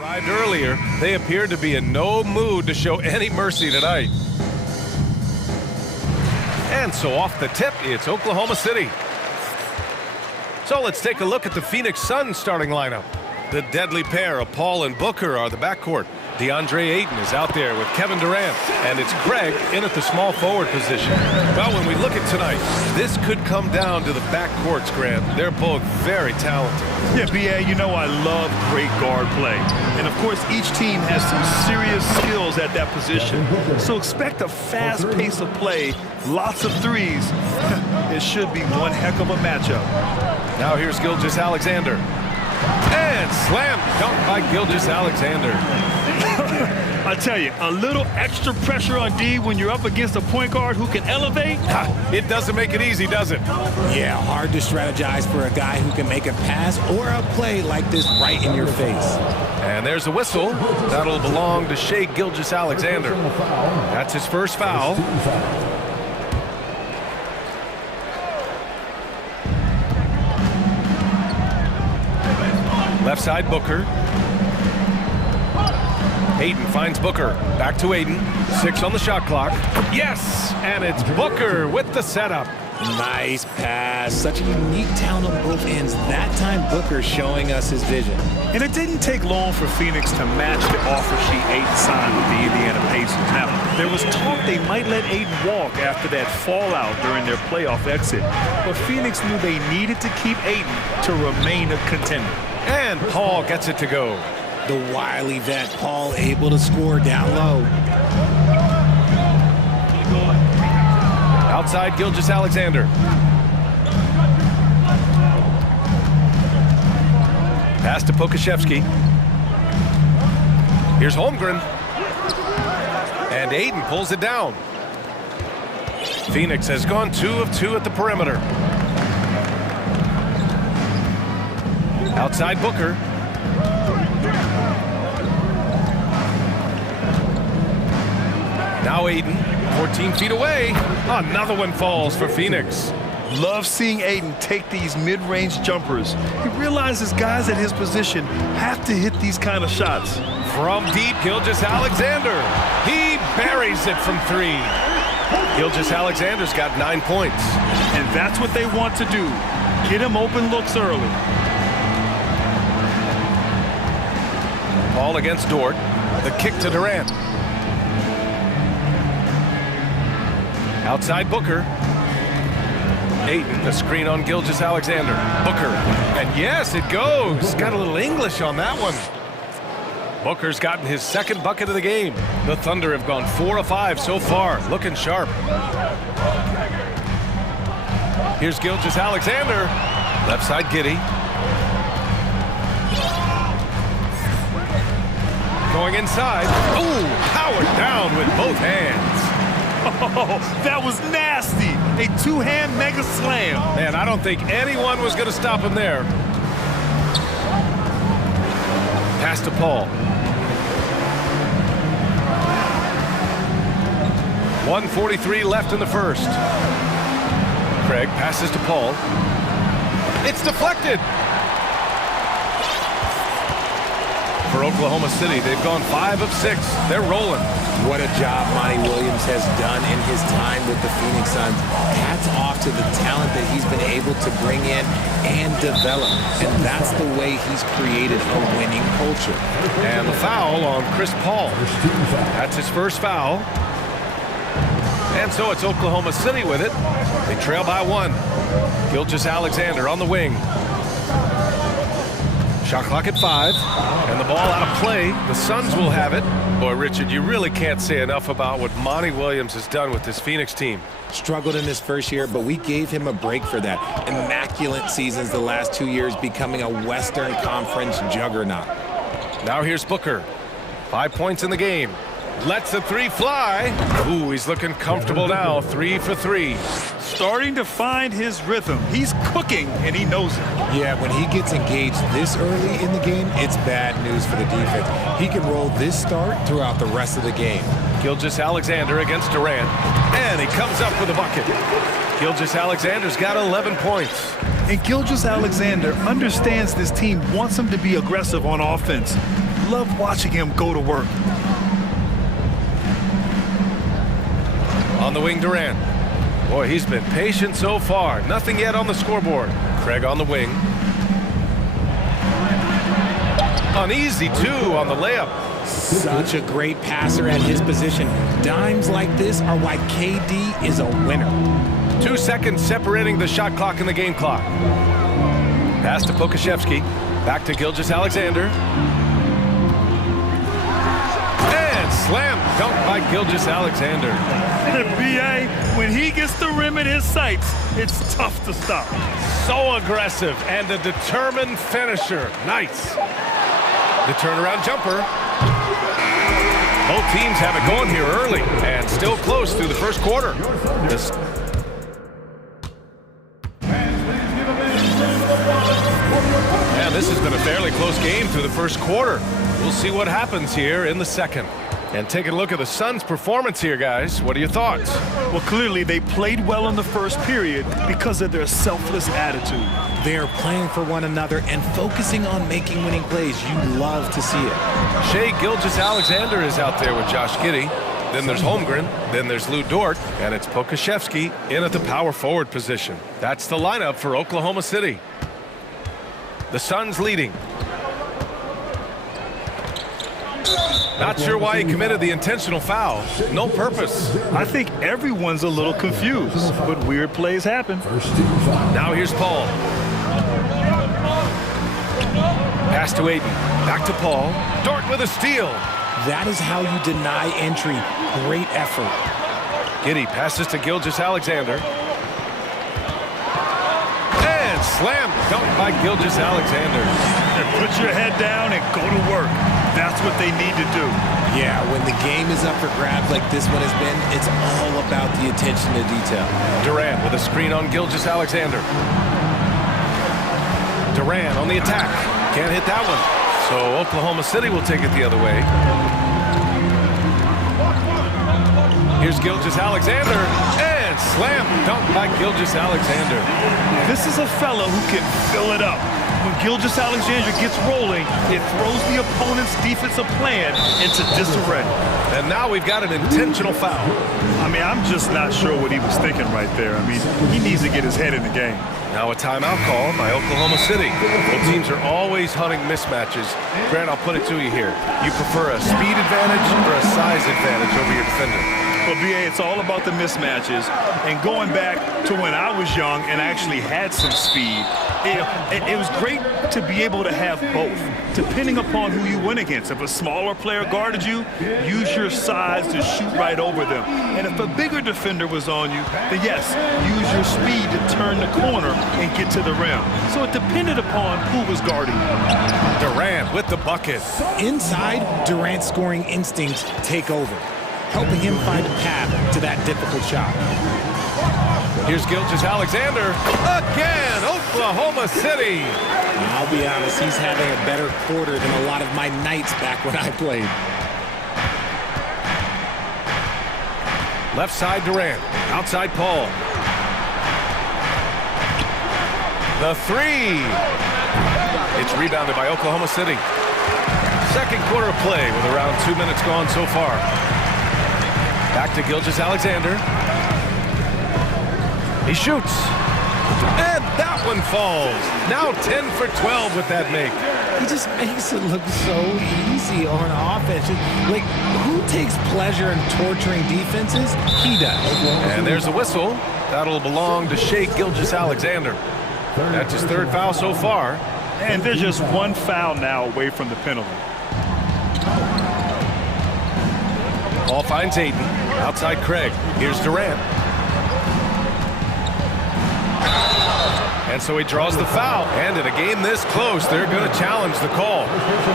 Arrived earlier, they appeared to be in no mood to show any mercy tonight. And so off the tip, it's Oklahoma City. So let's take a look at the Phoenix Suns starting lineup. The deadly pair of Paul and Booker are the backcourt. DeAndre Ayton is out there with Kevin Durant, and it's Craig in at the small forward position. Well, when we look at tonight, this could come down to the backcourts, Grant. They're both very talented. Yeah, B.A., you know I love great guard play. And, of course, each team has some serious skills at that position. So expect a fast pace of play, lots of threes. It should be one heck of a matchup. Now here's Gilgeous-Alexander. And slam dunk by Gilgeous-Alexander. I tell you, a little extra pressure on D when you're up against a point guard who can elevate. It doesn't make it easy, does it? Yeah, hard to strategize for a guy who can make a pass or a play like this right in your face. And there's a whistle. That'll belong to Shai Gilgeous-Alexander. That's his first foul. Left side, Booker. Ayton finds Booker. Back to Ayton. 6 on the shot clock. Yes! And it's Booker with the setup. Nice pass. Such a unique talent on both ends. That time, Booker showing us his vision. And it didn't take long for Phoenix to match the offer sheet Ayton signed with the Indiana Pacers. Now, there was talk they might let Ayton walk after that fallout during their playoff exit. But Phoenix knew they needed to keep Ayton to remain a contender. And Paul gets it to go. The wily vet, Paul, able to score down low. Outside, Gilgeous-Alexander. Pass to Pokashevsky. Here's Holmgren. And Ayton pulls it down. Phoenix has gone 2 of 2 at the perimeter. Outside Booker. Now Ayton, 14 feet away. Another one falls for Phoenix. Love seeing Ayton take these mid-range jumpers. He realizes guys at his position have to hit these kind of shots. From deep, Gilgeous-Alexander. He buries it from 3. Gilgeous-Alexander's got 9 points. And that's what they want to do. Get him open looks early. Paul against Dort. The kick to Durant. Outside Booker. Ayton, the screen on Gilgeous-Alexander. Booker. And yes, it goes. Got a little English on that one. Booker's gotten his second bucket of the game. The Thunder have gone 4 of 5 so far. Looking sharp. Here's Gilgeous-Alexander. Left side, Giddey. Going inside. Ooh, powered down with both hands. Oh, that was nasty. A 2-hand mega slam. Man, I don't think anyone was going to stop him there. Pass to Paul. 1:43 left in the first. Craig passes to Paul. It's deflected. For Oklahoma City, they've gone 5 of 6. They're rolling. What a job Monty Williams has done in his time with the Phoenix Suns. Hats off to the talent that he's been able to bring in and develop. And that's the way he's created a winning culture. And the foul on Chris Paul. That's his first foul. And so it's Oklahoma City with it. They trail by 1. Gilgeous-Alexander on the wing. Shot clock at 5, and the ball out of play. The Suns will have it. Boy, Richard, you really can't say enough about what Monty Williams has done with this Phoenix team. Struggled in his first year, but we gave him a break for that. Immaculate seasons the last 2 years, becoming a Western Conference juggernaut. Now here's Booker. 5 points in the game. Lets the 3 fly. Ooh, he's looking comfortable now. 3 for 3. Starting to find his rhythm. He's cooking, and he knows it. Yeah, when he gets engaged this early in the game, it's bad news for the defense. He can roll this start throughout the rest of the game. Gilgeous-Alexander against Durant. And he comes up with a bucket. Gilgeous-Alexander's got 11 points. And Gilgeous-Alexander understands this team wants him to be aggressive on offense. love watching him go to work. On the wing, Durant. Boy, he's been patient so far. Nothing yet on the scoreboard. Craig on the wing. An easy two on the layup. Such a great passer at his position. Dimes like this are why KD is a winner. 2 seconds separating the shot clock and the game clock. Pass to Pokashevsky. Back to Gilgeous-Alexander. And slam dunk by Gilgeous-Alexander. B.A., when he gets the rim in his sights, it's tough to stop. So aggressive and a determined finisher. Nice. The turnaround jumper. Both teams have it going here early and still close through the first quarter. And this has been a fairly close game through the first quarter. We'll see what happens here in the second. And taking a look at the Suns' performance here, guys. What are your thoughts? Well, clearly they played well in the first period because of their selfless attitude. They're playing for one another and focusing on making winning plays. You love to see it. Shai Gilgeous-Alexander is out there with Josh Giddey. Then there's Holmgren. Then there's Lou Dort. And it's Pokashevsky in at the power forward position. That's the lineup for Oklahoma City. The Suns leading. Not sure why he committed the intentional foul. No purpose. I think everyone's a little confused, but weird plays happen. Now here's Paul. Pass to Aiden. Back to Paul. Dort with a steal. That is how you deny entry. Great effort. Giddey passes to Gilgeous-Alexander. And slam dunk by Gilgeous-Alexander. Put your head down and go to work. That's what they need to do. Yeah, when the game is up for grabs like this one has been, it's all about the attention to detail. Durant with a screen on Gilgeous-Alexander. Durant on the attack. Can't hit that one. So Oklahoma City will take it the other way. Here's Gilgeous-Alexander. And slam dunk by Gilgeous-Alexander. This is a fella who can fill it up. When Gilgeous-Alexander gets rolling, it throws the opponent's defensive plan into disarray. And now we've got an intentional foul. I mean, I'm just not sure what he was thinking right there. I mean, he needs to get his head in the game. Now a timeout call by Oklahoma City. Both teams are always hunting mismatches. Grant, I'll put it to you here. You prefer a speed advantage or a size advantage over your defender? Well, B.A., it's all about the mismatches. And going back to when I was young and actually had some speed, it was great to be able to have both, depending upon who you went against. If a smaller player guarded you, use your size to shoot right over them. And if a bigger defender was on you, then yes, use your speed to turn the corner and get to the rim. So it depended upon who was guarding you. Durant with the bucket. Inside, Durant's scoring instincts take over, helping him find a path to that difficult shot. Here's Gilgeous-Alexander. Again, Oklahoma City. I'll be honest, he's having a better quarter than a lot of my nights back when I played. Left side, Durant. Outside, Paul. The three. It's rebounded by Oklahoma City. Second quarter of play with around 2 minutes gone so far. Back to Gilgeous-Alexander. He shoots. And that one falls. Now 10 for 12 with that make. He just makes it look so easy on offense. Like, who takes pleasure in torturing defenses? He does. And there's a whistle. That'll belong to Shai Gilgeous-Alexander. That's his third foul so far. And they're just one foul now away from the penalty. Ball finds Aiden. Outside Craig. Here's Durant. And so he draws the foul. And in a game this close, they're going to challenge the call.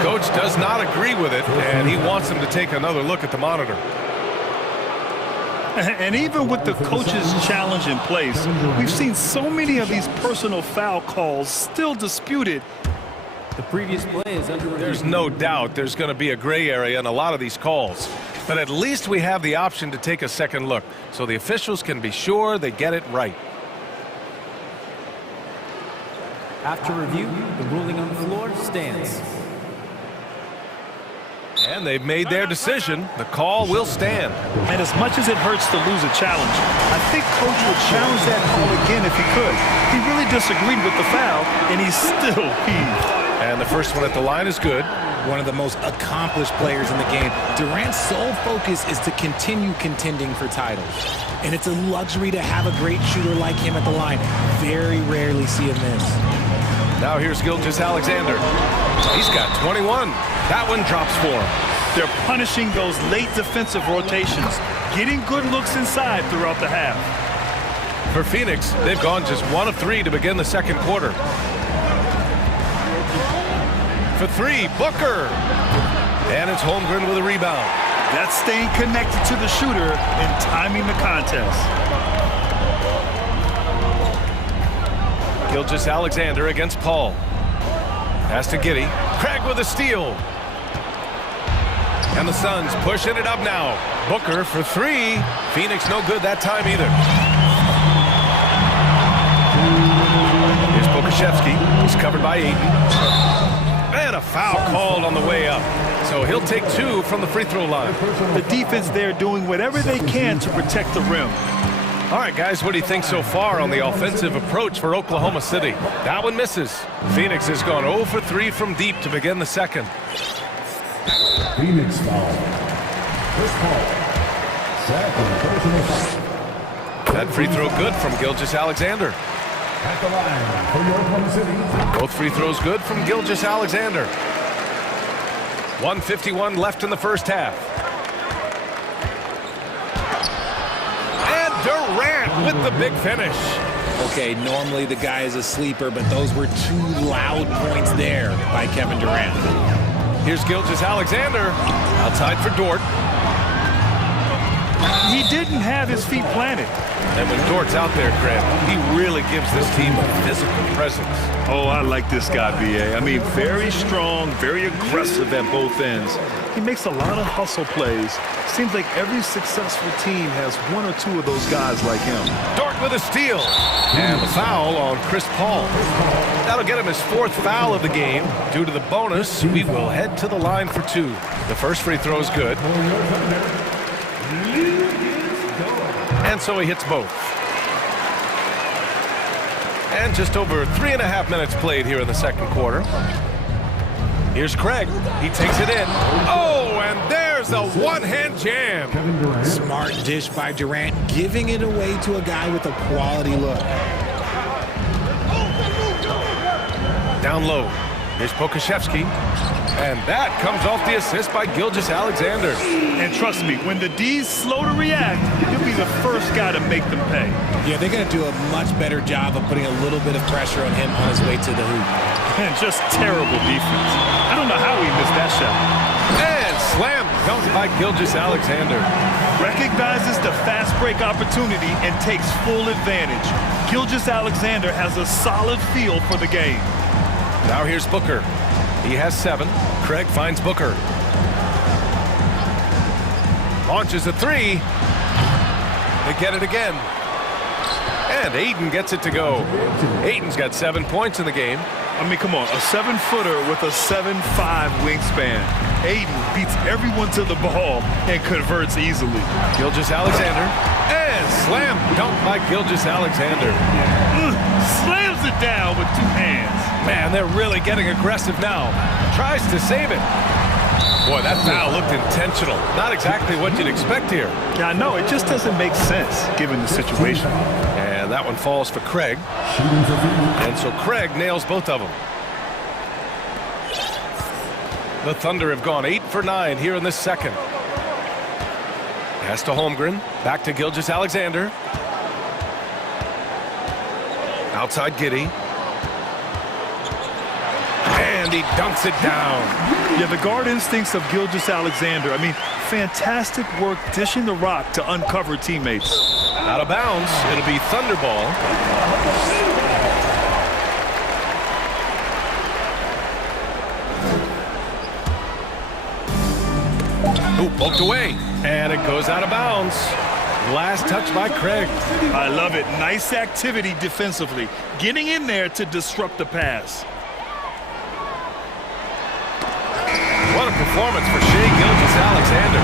Coach does not agree with it, and he wants them to take another look at the monitor. And even with the coach's challenge in place, we've seen so many of these personal foul calls still disputed. The previous play is under review. There's no doubt there's going to be a gray area in a lot of these calls. But at least we have the option to take a second look, so the officials can be sure they get it right. After review, the ruling on the floor stands. And they've made their decision. The call will stand. And as much as it hurts to lose a challenge, I think Coach would challenge that call again if he could. He really disagreed with the foul, and he's still peeved. And the first one at the line is good. One of the most accomplished players in the game. Durant's sole focus is to continue contending for titles. And it's a luxury to have a great shooter like him at the line. Very rarely see him miss. Now here's Gilgeous-Alexander. He's got 21. That one drops for him. They're punishing those late defensive rotations, getting good looks inside throughout the half. For Phoenix, they've gone just 1 of 3 to begin the second quarter. For 3, Booker. And it's Holmgren with a rebound. That's staying connected to the shooter and timing the contest. Gilgeous-Alexander against Paul. Pass to Giddey. Craig with a steal. And the Suns pushing it up now. Booker for 3. Phoenix no good that time either. Here's Pokashevsky. He's covered by Ayton. And a foul called on the way up. So he'll take 2 from the free throw line. The defense there doing whatever they can to protect the rim. All right, guys, what do you think so far on the offensive approach for Oklahoma City? That one misses. Phoenix has gone 0 for 3 from deep to begin the second. Phoenix foul. Chris Paul. Second personal foul. That free throw good from Gilgeous-Alexander. At the line for your Oklahoma City. Both free throws good from Gilgeous-Alexander. 1:51 left in the first half. And Durant with the big finish. Okay, normally the guy is a sleeper, but those were 2 loud points there by Kevin Durant. Here's Gilgeous-Alexander outside for Dort. He didn't have his feet planted. And when Dort's out there, Craig, he really gives this team a physical presence. Oh, I like this guy, B.A. I mean, very strong, very aggressive at both ends. He makes a lot of hustle plays. Seems like every successful team has 1 or 2 of those guys like him. Dort with a steal. And the foul on Chris Paul. That'll get him his 4th foul of the game. Due to the bonus, we will head to the line for 2. The first free throw is good. And so he hits both. And just over 3.5 minutes played here in the second quarter. Here's Craig. He takes it in. Oh, and there's a one-hand jam. Smart dish by Durant, giving it away to a guy with a quality look. Down low. Here's Pokashevsky. And that comes off the assist by Gilgeous-Alexander. And trust me, when the D's slow to react, he'll be the first guy to make them pay. Yeah, they're going to do a much better job of putting a little bit of pressure on him on his way to the hoop. And just terrible defense. I don't know how he missed that shot. And slam dunk by Gilgeous-Alexander. Recognizes the fast break opportunity and takes full advantage. Gilgeous-Alexander has a solid feel for the game. Now here's Booker. He has 7. Craig finds Booker. Launches a 3. They get it again. And Ayton gets it to go. Ayton's got 7 points in the game. I mean, come on, a 7-footer with a 7'5" wingspan. Ayton beats everyone to the ball and converts easily. Gilgeous-Alexander. And slam dunk by Gilgeous-Alexander. Slams it down with 2 hands. Man, they're really getting aggressive now. Tries to save it. Boy, that foul looked intentional. Not exactly what you'd expect here. Yeah, I know. It just doesn't make sense given the situation. And that one falls for Craig. And so Craig nails both of them. The Thunder have gone 8 for 9 here in this second. Pass to Holmgren. Back to Gilgeous-Alexander. Outside Giddey. And he dunks it down. Yeah, the guard instincts of Gilgeous-Alexander. I mean, fantastic work dishing the rock to uncover teammates. Out of bounds. It'll be Thunder ball. Ooh, poked away. And it goes out of bounds. Last touch by Craig. I love it. Nice activity defensively. Getting in there to disrupt the pass. What a performance for Shai Gilgeous-Alexander.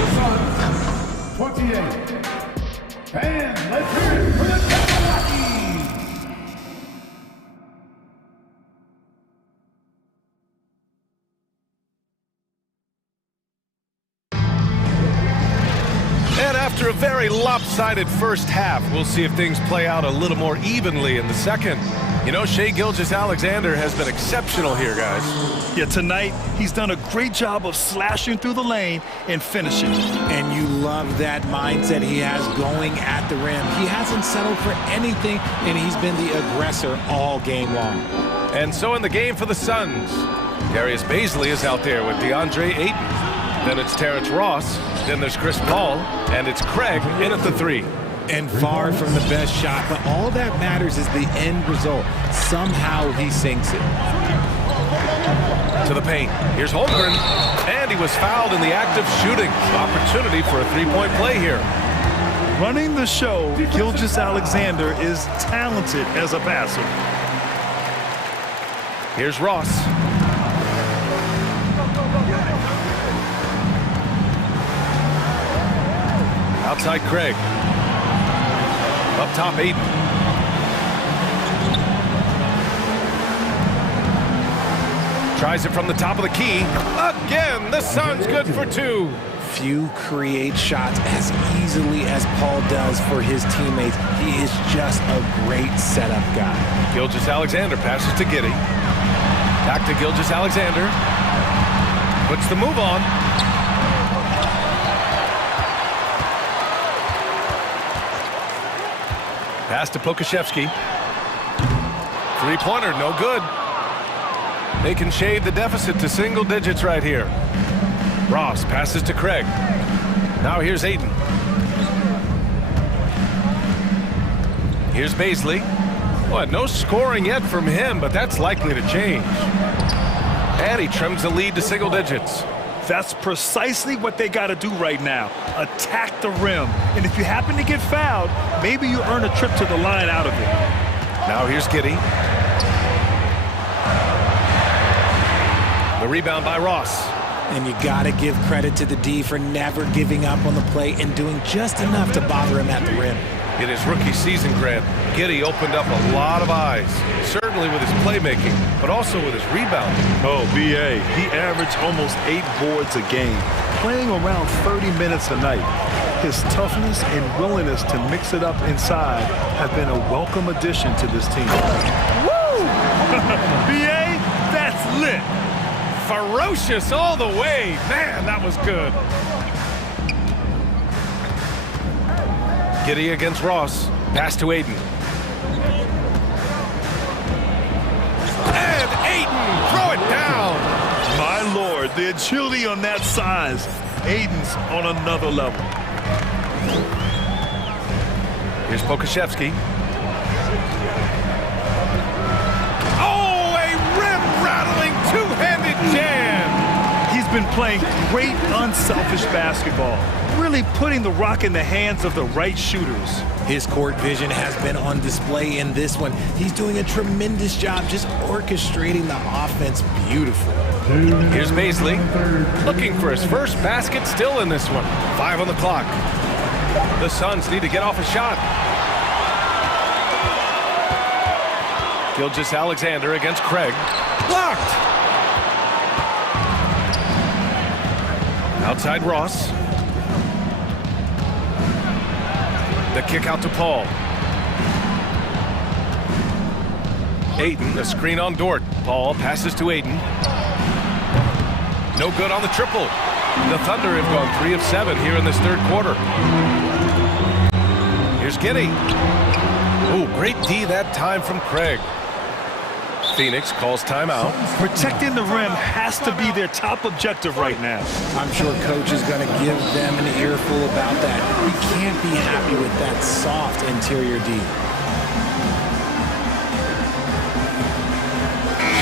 The Suns, 28. And let's hear it for the Hockey. And after a very lopsided first half, we'll see if things play out a little more evenly in the second. You know, Shai Gilgeous-Alexander has been exceptional here, guys. Yeah, tonight, he's done a great job of slashing through the lane and finishing. And you love that mindset he has going at the rim. He hasn't settled for anything, and he's been the aggressor all game long. And so in the game for the Suns, Darius Bazley is out there with DeAndre Ayton. Then it's Terrence Ross. Then there's Chris Paul. And it's Craig in at the three. And far from the best shot, but all that matters is the end result. Somehow he sinks it. To the paint. Here's Holmgren. And he was fouled in the act of shooting. Opportunity for a three-point play here. Running the show, Gilgeous-Alexander is talented as a passer. Here's Ross. Outside Craig. Up top, Ayton. Tries it from the top of the key. Again, the Suns good for two. Few create shots as easily as Paul does for his teammates. He is just a great setup guy. Gilgeous-Alexander passes to Giddey. Back to Gilgeous-Alexander. Puts the move on. Pass to Pokashevsky. Three-pointer, no good. They can shave the deficit to single digits right here. Ross passes to Craig. Now here's Ayton. Here's Bazley. Well, no scoring yet from him, but that's likely to change. And he trims the lead to single digits. That's precisely what they got to do right now. Attack the rim. And if you happen to get fouled, maybe you earn a trip to the line out of it. Now here's Giddey. The rebound by Ross. And you got to give credit to the D for never giving up on the play and doing just enough to bother him at the rim. In his rookie season, Grant, Giddey opened up a lot of eyes, certainly with his playmaking, but also with his rebounding. Oh, B.A., he averaged almost 8 boards a game, playing around 30 minutes a night. His toughness and willingness to mix it up inside have been a welcome addition to this team. Woo! B.A., that's lit. Ferocious all the way. Man, that was good. Giddey against Ross. Pass to Ayton. And Ayton, throw it down. My Lord, the agility on that size. Ayton's on another level. Here's Pokashevsky. Oh, a rim-rattling two-handed jam. He's been playing great unselfish basketball, really putting the rock in the hands of the right shooters. His court vision has been on display in this one. He's doing a tremendous job just orchestrating the offense beautifully. Here's Bazley, looking for his first basket still in this one. 5 on the clock. The Suns need to get off a shot. Gilgeous-Alexander against Craig. Blocked! Outside Ross. The kick out to Paul. Ayton, the screen on Dort. Paul passes to Ayton. No good on the triple. The Thunder have gone 3 of 7 here in this third quarter. Here's Giddey. Oh, great D that time from Craig. Phoenix calls timeout. Protecting the rim has to be their top objective right now. I'm sure coach is going to give them an earful about that. We can't be happy with that soft interior D.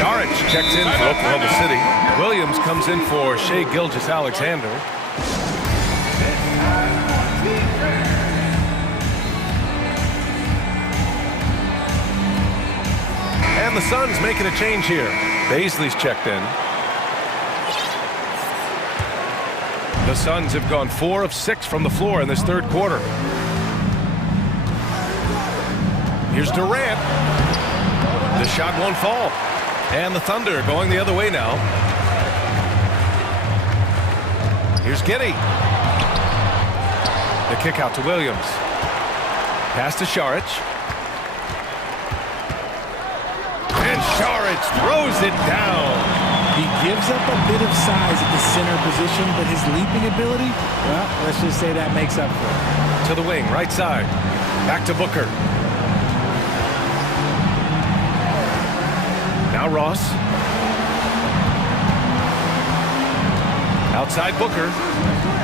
Šarić checks in for Oklahoma City. Williams comes in for Shai Gilgeous-Alexander. And And the Suns making a change here. Baisley's checked in. The Suns have gone 4 of 6 from the floor in this third quarter. Here's Durant. The shot won't fall. And the Thunder going the other way now. Here's Giddey. The kick out to Williams. Pass to Šarić. And Šarić throws it down. He gives up a bit of size at the center position, but his leaping ability, well, let's just say that makes up for it. To the wing, right side. Back to Booker. Now Ross. Outside Booker.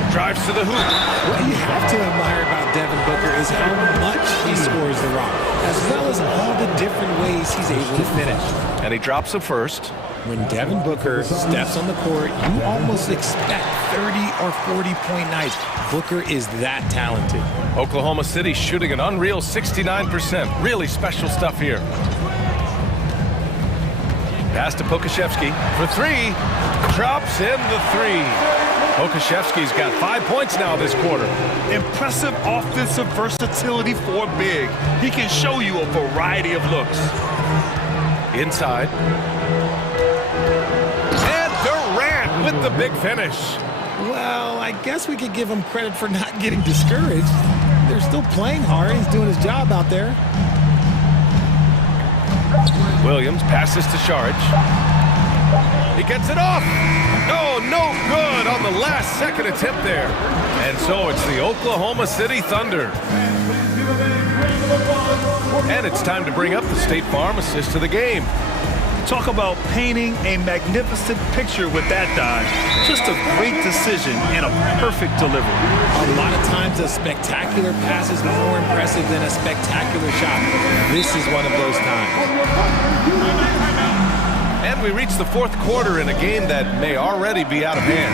Drives to the hoop. What you have to admire about Devin Booker is how much he scores the rock, as well as all the different ways he's able to finish. And he drops the first. When Devin Booker steps on the court, you almost expect 30 or 40-point nights. Booker is that talented. Oklahoma City shooting an unreal 69%. Really special stuff here. Pass to Pokusevski for 3. Drops in the 3. Pokusevski's got 5 points now this quarter. Impressive offensive versatility for a big. He can show you a variety of looks. Inside. And Durant with the big finish. Well, I guess we could give him credit for not getting discouraged. They're still playing hard. He's doing his job out there. Williams passes to Šarić. He gets it off. Oh, no good on the last second attempt there. And so it's the Oklahoma City Thunder. And it's time to bring up the State Farm assist to the game. Talk about painting a magnificent picture with that dive. Just a great decision and a perfect delivery. A lot of times a spectacular pass is more impressive than a spectacular shot. This is one of those times. And we reach the fourth quarter in a game that may already be out of hand.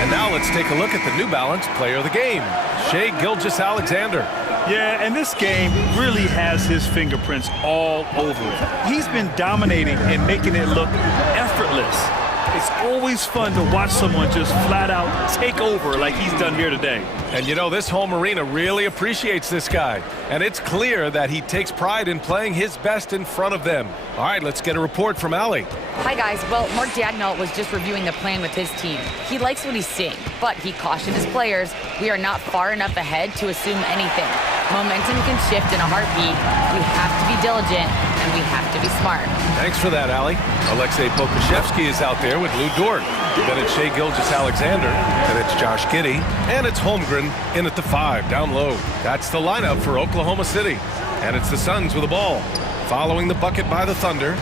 And now let's take a look at the New Balance player of the game, Shai Gilgeous-Alexander. Yeah, and this game really has his fingerprints all over it. He's been dominating and making it look effortless. It's always fun to watch someone just flat out take over like he's done here today. And you know, this home arena really appreciates this guy. And it's clear that he takes pride in playing his best in front of them. All right, let's get a report from Allie. Hi, guys. Well, Mark Daigneault was just reviewing the plan with his team. He likes what he's seeing, but he cautioned his players, we are not far enough ahead to assume anything. Momentum can shift in a heartbeat. We have to be diligent, and we have to be smart. Thanks for that, Allie. Alexei Pokusevski is out there with Lou Dort. Then it's Shai Gilgeous-Alexander. Then it's Josh Giddey. And it's Holmgren in at the 5, down low. That's the lineup for Oklahoma City. And it's the Suns with the ball. Following the bucket by the Thunder.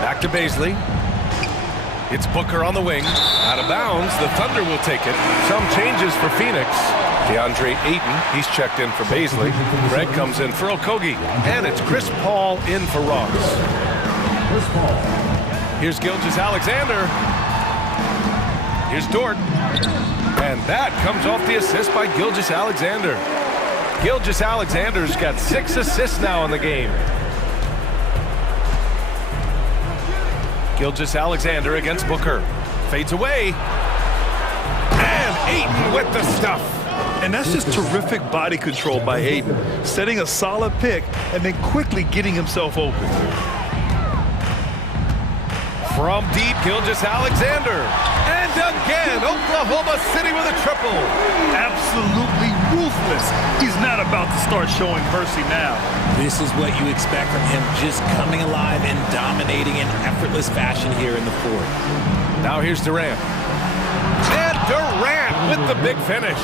Back to Baisley. It's Booker on the wing. Out of bounds. The Thunder will take it. Some changes for Phoenix. DeAndre Ayton, he's checked in for Baisley. Greg comes in for Okogie. And it's Chris Paul in for Ross. Here's Gilgeous-Alexander. Here's Dort. And that comes off the assist by Gilgeous-Alexander. Gilgeous-Alexander's got 6 assists now in the game. Gilgeous-Alexander against Booker. Fades away. And Ayton with the stuff. And that's just terrific body control by Ayton. Setting a solid pick and then quickly getting himself open. From deep, Gilgeous-Alexander. And again, Oklahoma City with a triple. Absolutely ruthless. He's not about to start showing mercy now. This is what you expect from him, just coming alive and dominating in effortless fashion here in the fourth. Now here's Durant. And Durant with the big finish.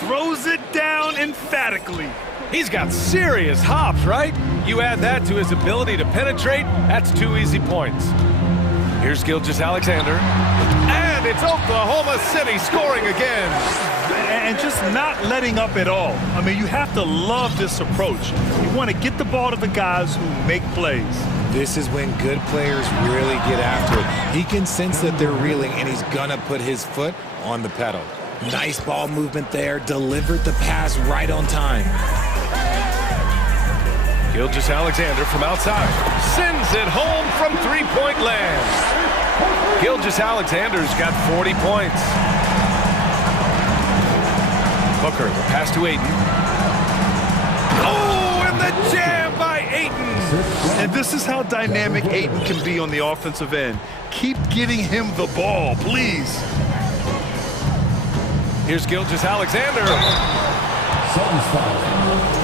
Throws it down emphatically. He's got serious hops, right? You add that to his ability to penetrate, that's 2 easy points. Here's Gilgeous-Alexander. And it's Oklahoma City scoring again. And just not letting up at all. I mean, you have to love this approach. You want to get the ball to the guys who make plays. This is when good players really get after it. He can sense that they're reeling, and he's gonna put his foot on the pedal. Nice ball movement there, delivered the pass right on time. Gilgeous-Alexander from outside. Sends it home from three-point land. Gilgeous-Alexander's got 40 points. Booker, the pass to Ayton. Oh, and the jam by Ayton. And this is how dynamic Ayton can be on the offensive end. Keep getting him the ball, please. Here's Gilgeous-Alexander.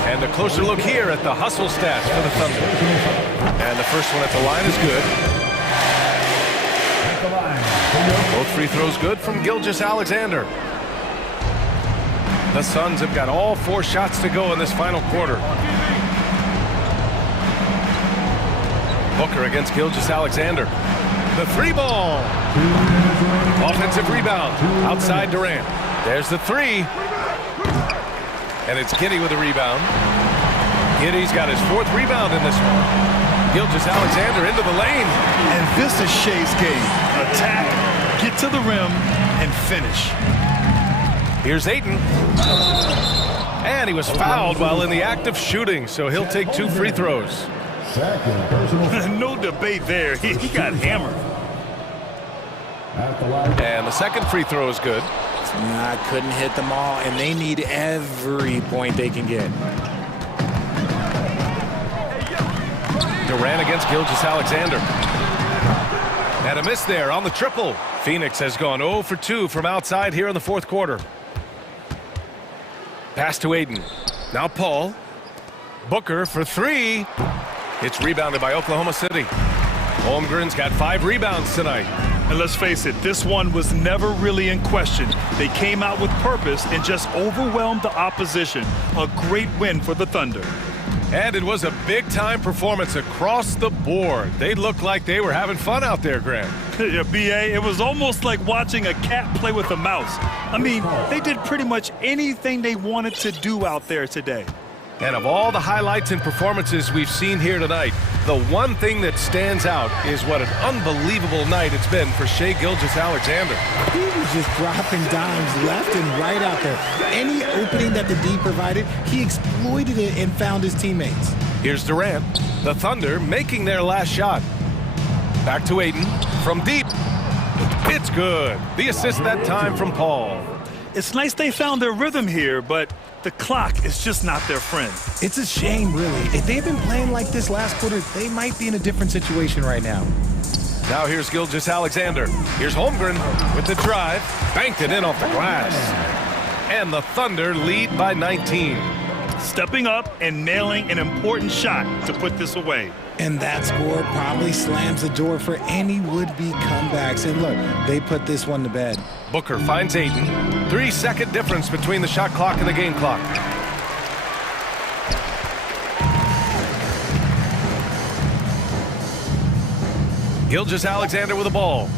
And a closer look here at the hustle stats for the Thunder. And the first one at the line is good. Both free throws good from Gilgeous-Alexander. The Suns have got all 4 shots to go in this final quarter. Booker against Gilgeous-Alexander. The 3-ball. Offensive rebound. Outside Durant. There's the 3. And it's Giddey with a rebound. Giddey's got his 4th rebound in this one. Gilgeous-Alexander into the lane. And this is Shea's game. Attack, get to the rim, and finish. Here's Ayton. And he was fouled while in the act of shooting, so he'll take 2 free throws. No debate there. He got hammered. And the second free throw is good. I couldn't hit them all, and they need every point they can get. Durant against Gilgeous-Alexander. And a miss there on the triple. Phoenix has gone 0 for 2 from outside here in the 4th quarter. Pass to Ayton. Now Paul. Booker for 3. It's rebounded by Oklahoma City. Holmgren's got 5 rebounds tonight. And let's face it, this one was never really in question. They came out with purpose and just overwhelmed the opposition. A great win for the Thunder. And it was a big-time performance across the board. They looked like they were having fun out there, Grant. Yeah, B.A., it was almost like watching a cat play with a mouse. I mean, they did pretty much anything they wanted to do out there today. And of all the highlights and performances we've seen here tonight, the one thing that stands out is what an unbelievable night it's been for Shai Gilgeous-Alexander. He was just dropping dimes left and right out there. Any opening that the D provided, he exploited it and found his teammates. Here's Durant. The Thunder making their last shot. Back to Ayton from deep. It's good. The assist that time from Paul. It's nice they found their rhythm here, but the clock is just not their friend. It's a shame, really. If they had been playing like this last quarter, they might be in a different situation right now. Now here's Gilgeous-Alexander. Here's Holmgren with the drive. Banked it in off the glass. And the Thunder lead by 19. Stepping up and nailing an important shot to put this away. And that score probably slams the door for any would-be comebacks. And look, they put this one to bed. Booker finds Ayton. 3-second difference between the shot clock and the game clock. Gilgeous-Alexander with the ball.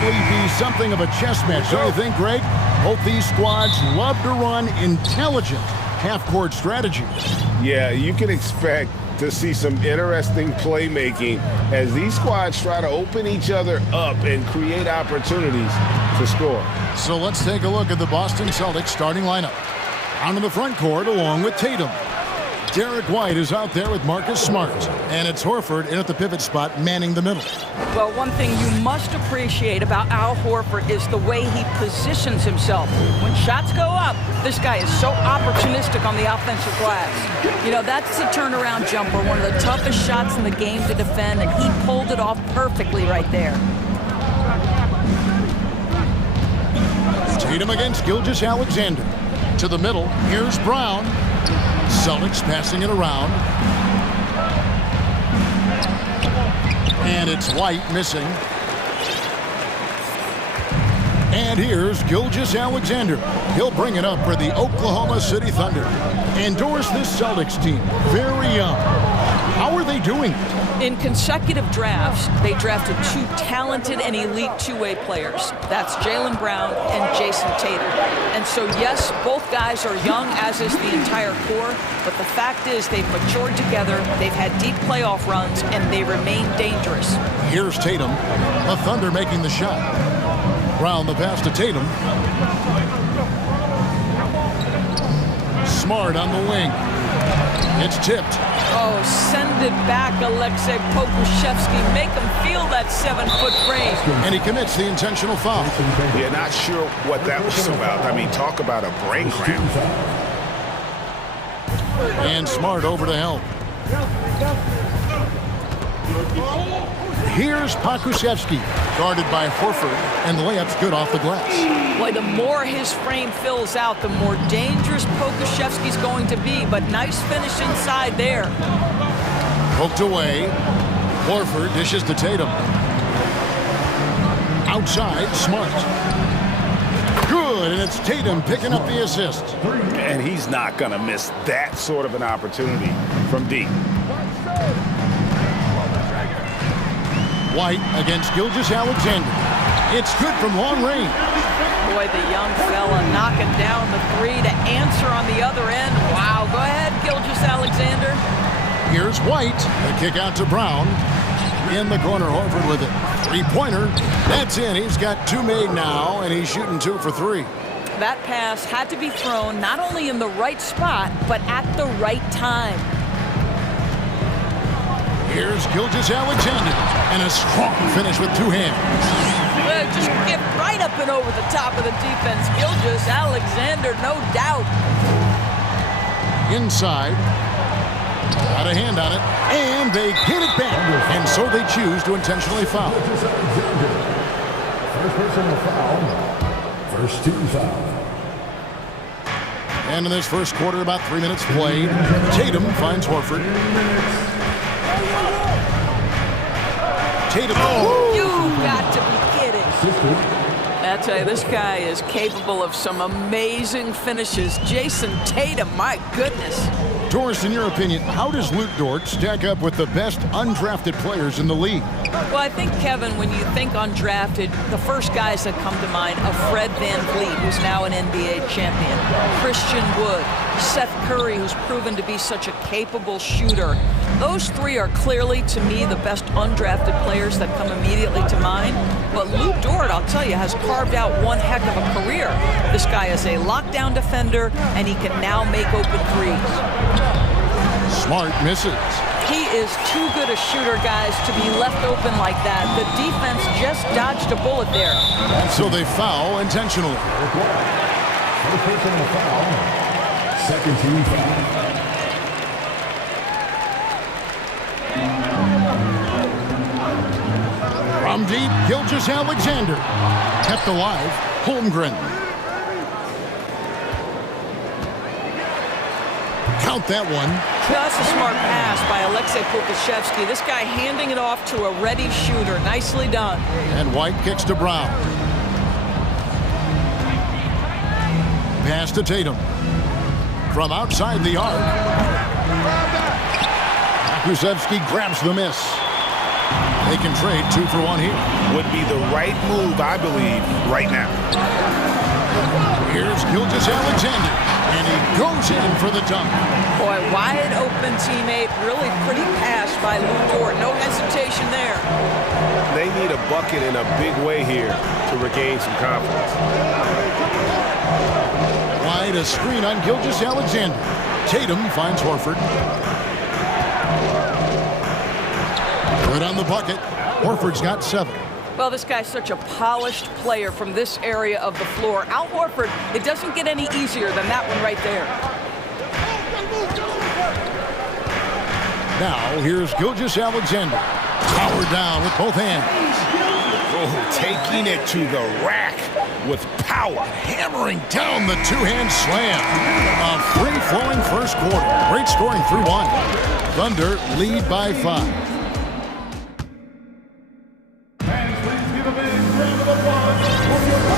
probably be something of a chess match, don't you think, Greg? Both these squads love to run intelligent half-court strategy. Yeah, you can expect to see some interesting playmaking as these squads try to open each other up and create opportunities to score. So let's take a look at the Boston Celtics starting lineup. Out in the front court along with Tatum. Derek White is out there with Marcus Smart. And it's Horford in at the pivot spot, manning the middle. Well, one thing you must appreciate about Al Horford is the way he positions himself. When shots go up, this guy is so opportunistic on the offensive glass. You know, that's the turnaround jumper, one of the toughest shots in the game to defend, and he pulled it off perfectly right there. Tatum against Gilgeous-Alexander. To the middle, here's Brown. Celtics passing it around. And it's White missing. And here's Gilgeous-Alexander. He'll bring it up for the Oklahoma City Thunder. Endorse this Celtics team. Very young. How are they doing? In consecutive drafts, they drafted two talented and elite two-way players. That's Jaylen Brown and Jason Tatum. And so, yes, both guys are young, as is the entire core, but the fact is they've matured together, they've had deep playoff runs, and they remain dangerous. Here's Tatum. The Thunder making the shot. Brown the pass to Tatum. Smart on the wing. It's tipped. Oh, send it back, Alexei Pokusevski. Make him feel that 7-foot frame. And he commits the intentional foul. Yeah, not sure what that was about. I mean, talk about a brain cramp. And Smart over to help. Here's Pokusevski, guarded by Horford, and the layup's good off the glass. Boy, the more his frame fills out, the more dangerous Pokusevski's going to be, but nice finish inside there. Poked away. Horford dishes to Tatum. Outside, Smart. Good, and it's Tatum picking up the assist. And he's not going to miss that sort of an opportunity from deep. White against Gilgeous-Alexander. It's good from long range. Boy, the young fella knocking down the three to answer on the other end. Wow, go ahead, Gilgeous-Alexander. Here's White. The kick out to Brown. In the corner, Horford with it. Three-pointer. That's in. He's got two made now, and he's shooting 2 for 3. That pass had to be thrown not only in the right spot, but at the right time. Here's Gilgeous-Alexander, and a strong finish with 2 hands. Well, just get right up and over the top of the defense. Gilgeous-Alexander, no doubt. Inside. Got a hand on it, and they get it back. And so they choose to intentionally foul. First personal foul. First team foul. And in this first quarter, about 3 minutes played. Tatum finds Horford. Tatum. Oh. You've got to be kidding. I tell you, this guy is capable of some amazing finishes. Jason Tatum, my goodness. Doris, in your opinion, how does Luke Dort stack up with the best undrafted players in the league? Well, I think, Kevin, when you think undrafted, the first guys that come to mind are Fred VanVleet, who's now an NBA champion, Christian Wood, Seth Curry, who's proven to be such a capable shooter. Those three are clearly, to me, the best undrafted players that come immediately to mind. But Luke Dort, I'll tell you, has carved out one heck of a career. This guy is a lockdown defender, and he can now make open threes. Smart misses. He is too good a shooter, guys, to be left open like that. The defense just dodged a bullet there. So they foul intentionally. First personal foul. Second team foul. From deep, Gilgeous-Alexander. Kept alive, Holmgren. Count that one. That's a smart pass by Alexei Pokusevski. This guy handing it off to a ready shooter. Nicely done. And White kicks to Brown. Pass to Tatum. From outside the arc. Pokusevski grabs the miss. They can trade 2 for 1 here. Would be the right move, I believe, right now. Here's Gilgeous-Alexander, and he goes in for the dunk. Boy, wide open teammate, really pretty pass by Lou Dort. No hesitation there. They need a bucket in a big way here to regain some confidence. Wide a screen on Gilgeous-Alexander. Tatum finds Horford. Good on the bucket. Horford's got 7. Well, this guy's such a polished player from this area of the floor. Al Horford, it doesn't get any easier than that one right there. Now, here's Gilgeous-Alexander. Powered down with both hands. Oh, taking it to the rack with power. Hammering down the two-hand slam. A free-flowing first quarter. Great scoring through 1. Thunder lead by 5.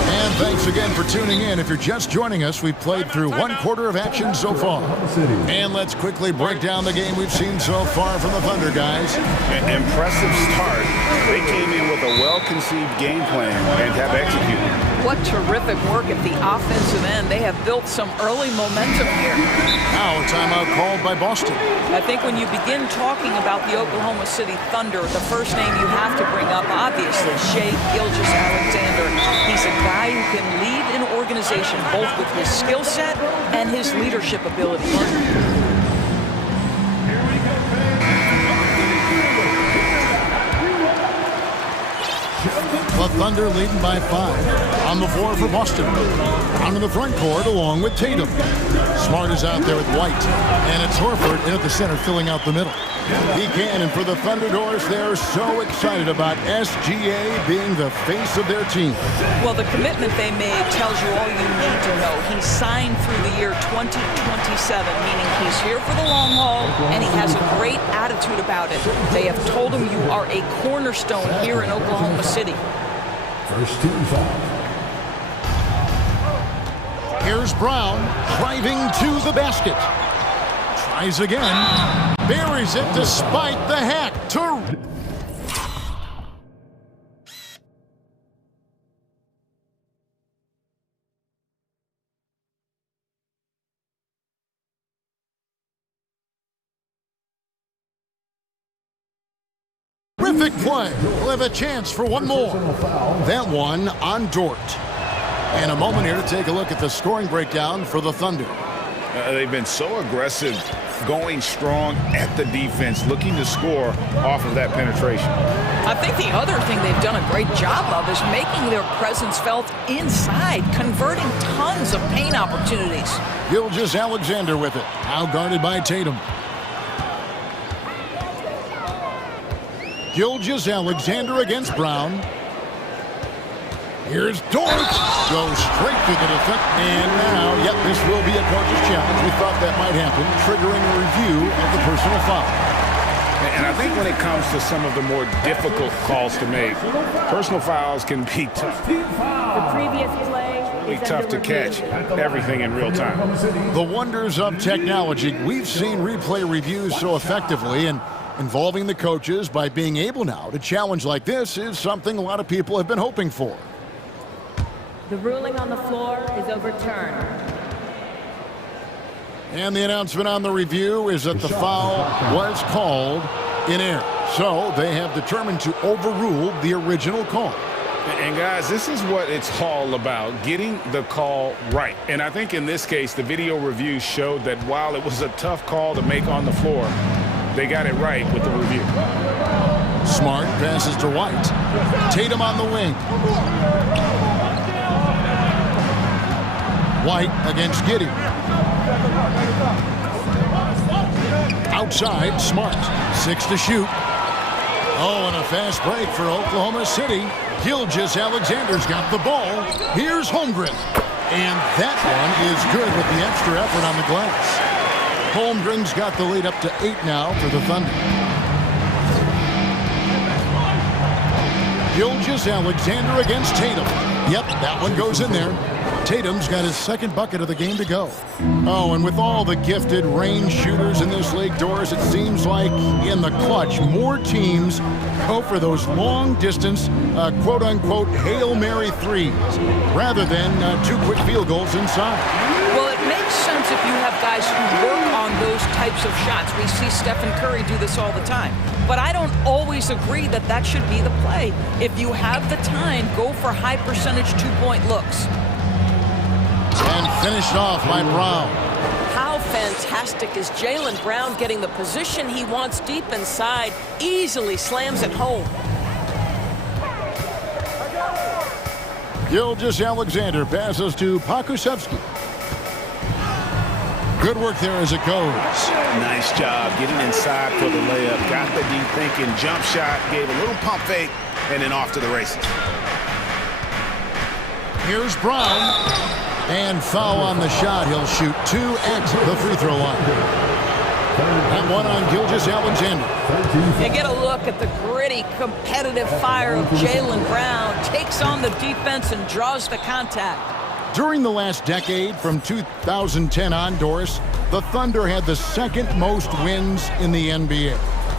And thanks again for tuning in. If you're just joining us, we've played through 1 quarter of action so far. And let's quickly break down the game we've seen so far from the Thunder, guys. An impressive start. They came in with a well-conceived game plan and have executed. What terrific work at the offensive end. They have built some early momentum here. Now a timeout called by Boston. I think when you begin talking about the Oklahoma City Thunder, the first name you have to bring up, obviously, Shai Gilgeous-Alexander. He's a guy who can lead an organization both with his skill set and his leadership ability. The Thunder leading by 5. On the floor for Boston. Down in the front court along with Tatum. Smart is out there with White. And it's Horford in at the center filling out the middle. Buchanan for the Thunderbirds. They're so excited about SGA being the face of their team. Well, the commitment they made tells you all you need to know. He signed through the year 2027, meaning he's here for the long haul, and he has a great attitude about it. They have told him you are a cornerstone here in Oklahoma City. First team foul. Here's Brown driving to the basket. Tries again. Buries it despite the hack. Terrific play. We'll have a chance for one more. That one on Dort. And a moment here to take a look at the scoring breakdown for the Thunder. They've been so aggressive, going strong at the defense, looking to score off of that penetration. I think the other thing they've done a great job of is making their presence felt inside, converting tons of paint opportunities. Gilgeous-Alexander with it, now guarded by Tatum. Gilgeous-Alexander against Brown. Here's Dort. Goes straight to the defense. And now, yep, this will be a coach's challenge. We thought that might happen, triggering a review of the personal foul. And I think when it comes to some of the more difficult calls to make, personal fouls can be tough. The previous play is tough to catch everything in real time. The wonders of technology. We've seen replay reviews so effectively, and involving the coaches by being able now to challenge like this is something a lot of people have been hoping for. The ruling on the floor is overturned. And the announcement on the review is that the foul was called in error. So they have determined to overrule the original call. And guys, this is what it's all about, getting the call right. And I think in this case, the video review showed that while it was a tough call to make on the floor, they got it right with the review. Smart passes to White. Tatum on the wing. White against Giddey. Outside, Smart. 6 to shoot. Oh, and a fast break for Oklahoma City. Gilgeous-Alexander's got the ball. Here's Holmgren. And that one is good with the extra effort on the glass. Holmgren's got the lead up to 8 now for the Thunder. Gilgeous-Alexander against Tatum. Yep, that one goes in there. Tatum's got his second bucket of the game to go. Oh, and with all the gifted range shooters in this league, Doris, it seems like in the clutch, more teams go for those long-distance, quote-unquote, Hail Mary threes rather than 2 quick field goals inside. Well, it makes sense if you have guys who work on those types of shots. We see Stephen Curry do this all the time. But I don't always agree that that should be the play. If you have the time, go for high-percentage 2-point looks. And finished off by Brown. How fantastic is Jaylen Brown getting the position he wants deep inside, easily slams it home. Gilgeous-Alexander passes to Pokusevski. Good work there as it goes. Nice job getting inside for the layup. Got the deep thinking jump shot, gave a little pump fake, and then off to the races. Here's Brown. And foul on the shot. He'll shoot 2 at the free throw line. That one on Gilgeous-Alexander. You get a look at the gritty, competitive fire of Jaylen Brown. Takes on the defense and draws the contact. During the last decade, from 2010 on, Doris, the Thunder had the second most wins in the NBA.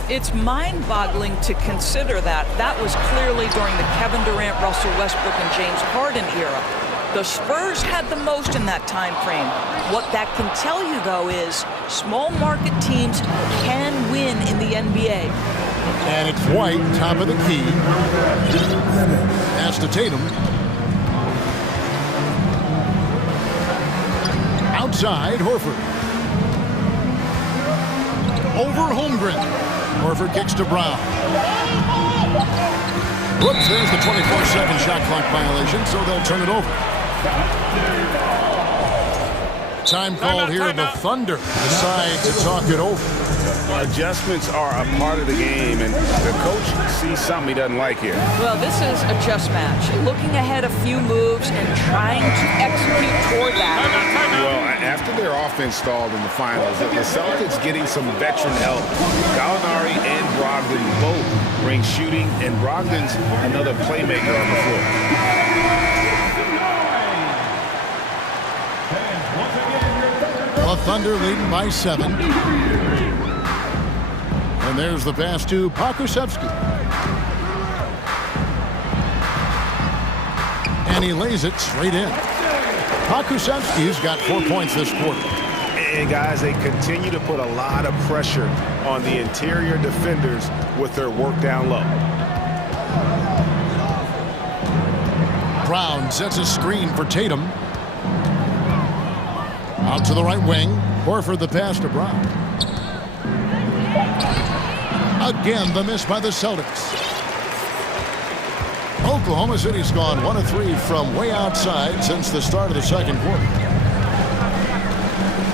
It's mind-boggling to consider that. That was clearly during the Kevin Durant, Russell Westbrook, and James Harden era. The Spurs had the most in that time frame. What that can tell you, though, is small market teams can win in the NBA. And it's White, top of the key. Pass to Tatum. Outside, Horford. Over Holmgren. Horford kicks to Brown. Whoops, there's the 24-second shot clock violation, so they'll turn it over. Time called here. The Thunder decide to talk it over. Adjustments are a part of the game, and the coach sees something he doesn't like here. Well, this is a chess match. Looking ahead a few moves and trying to execute toward that. Well, after their offense stalled in the finals, the Celtics getting some veteran help. Gallinari and Brogdon both bring shooting, and Brogdon's another playmaker on the floor. The Thunder leading by 7. And there's the pass to Pokusevski. And he lays it straight in. Pokusevski's got 4 points this quarter. And guys, they continue to put a lot of pressure on the interior defenders with their work down low. Brown sets a screen for Tatum. Out to the right wing. Horford the pass to Brown. Again, the miss by the Celtics. Oklahoma City's gone 1 of 3 from way outside since the start of the second quarter.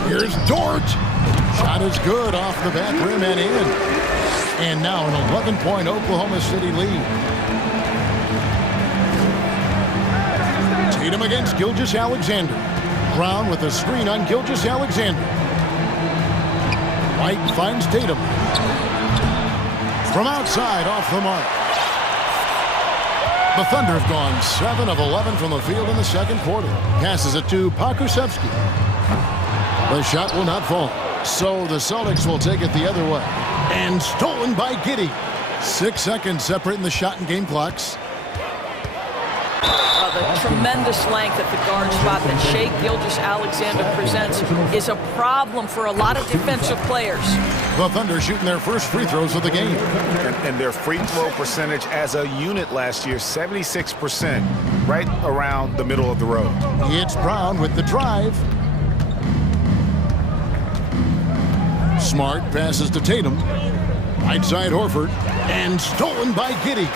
Here's Dort. Shot is good off the back rim and in. And now an 11-point Oklahoma City lead. Tatum against Gilgeous-Alexander. Brown with a screen on Gilgeous-Alexander. White finds Tatum. From outside, off the mark. The Thunder have gone 7 of 11 from the field in the second quarter. Passes it to Pokusevski. The shot will not fall. So the Celtics will take it the other way. And stolen by Giddey. 6 seconds separating the shot and game clocks. The tremendous length at the guard spot that Shai Gilgeous-Alexander presents is a problem for a lot of defensive players. The Thunder shooting their first free throws of the game. And their free throw percentage as a unit last year, 76%, right around the middle of the road. It's Brown with the drive. Smart passes to Tatum. Right side Horford. And stolen by Giddey.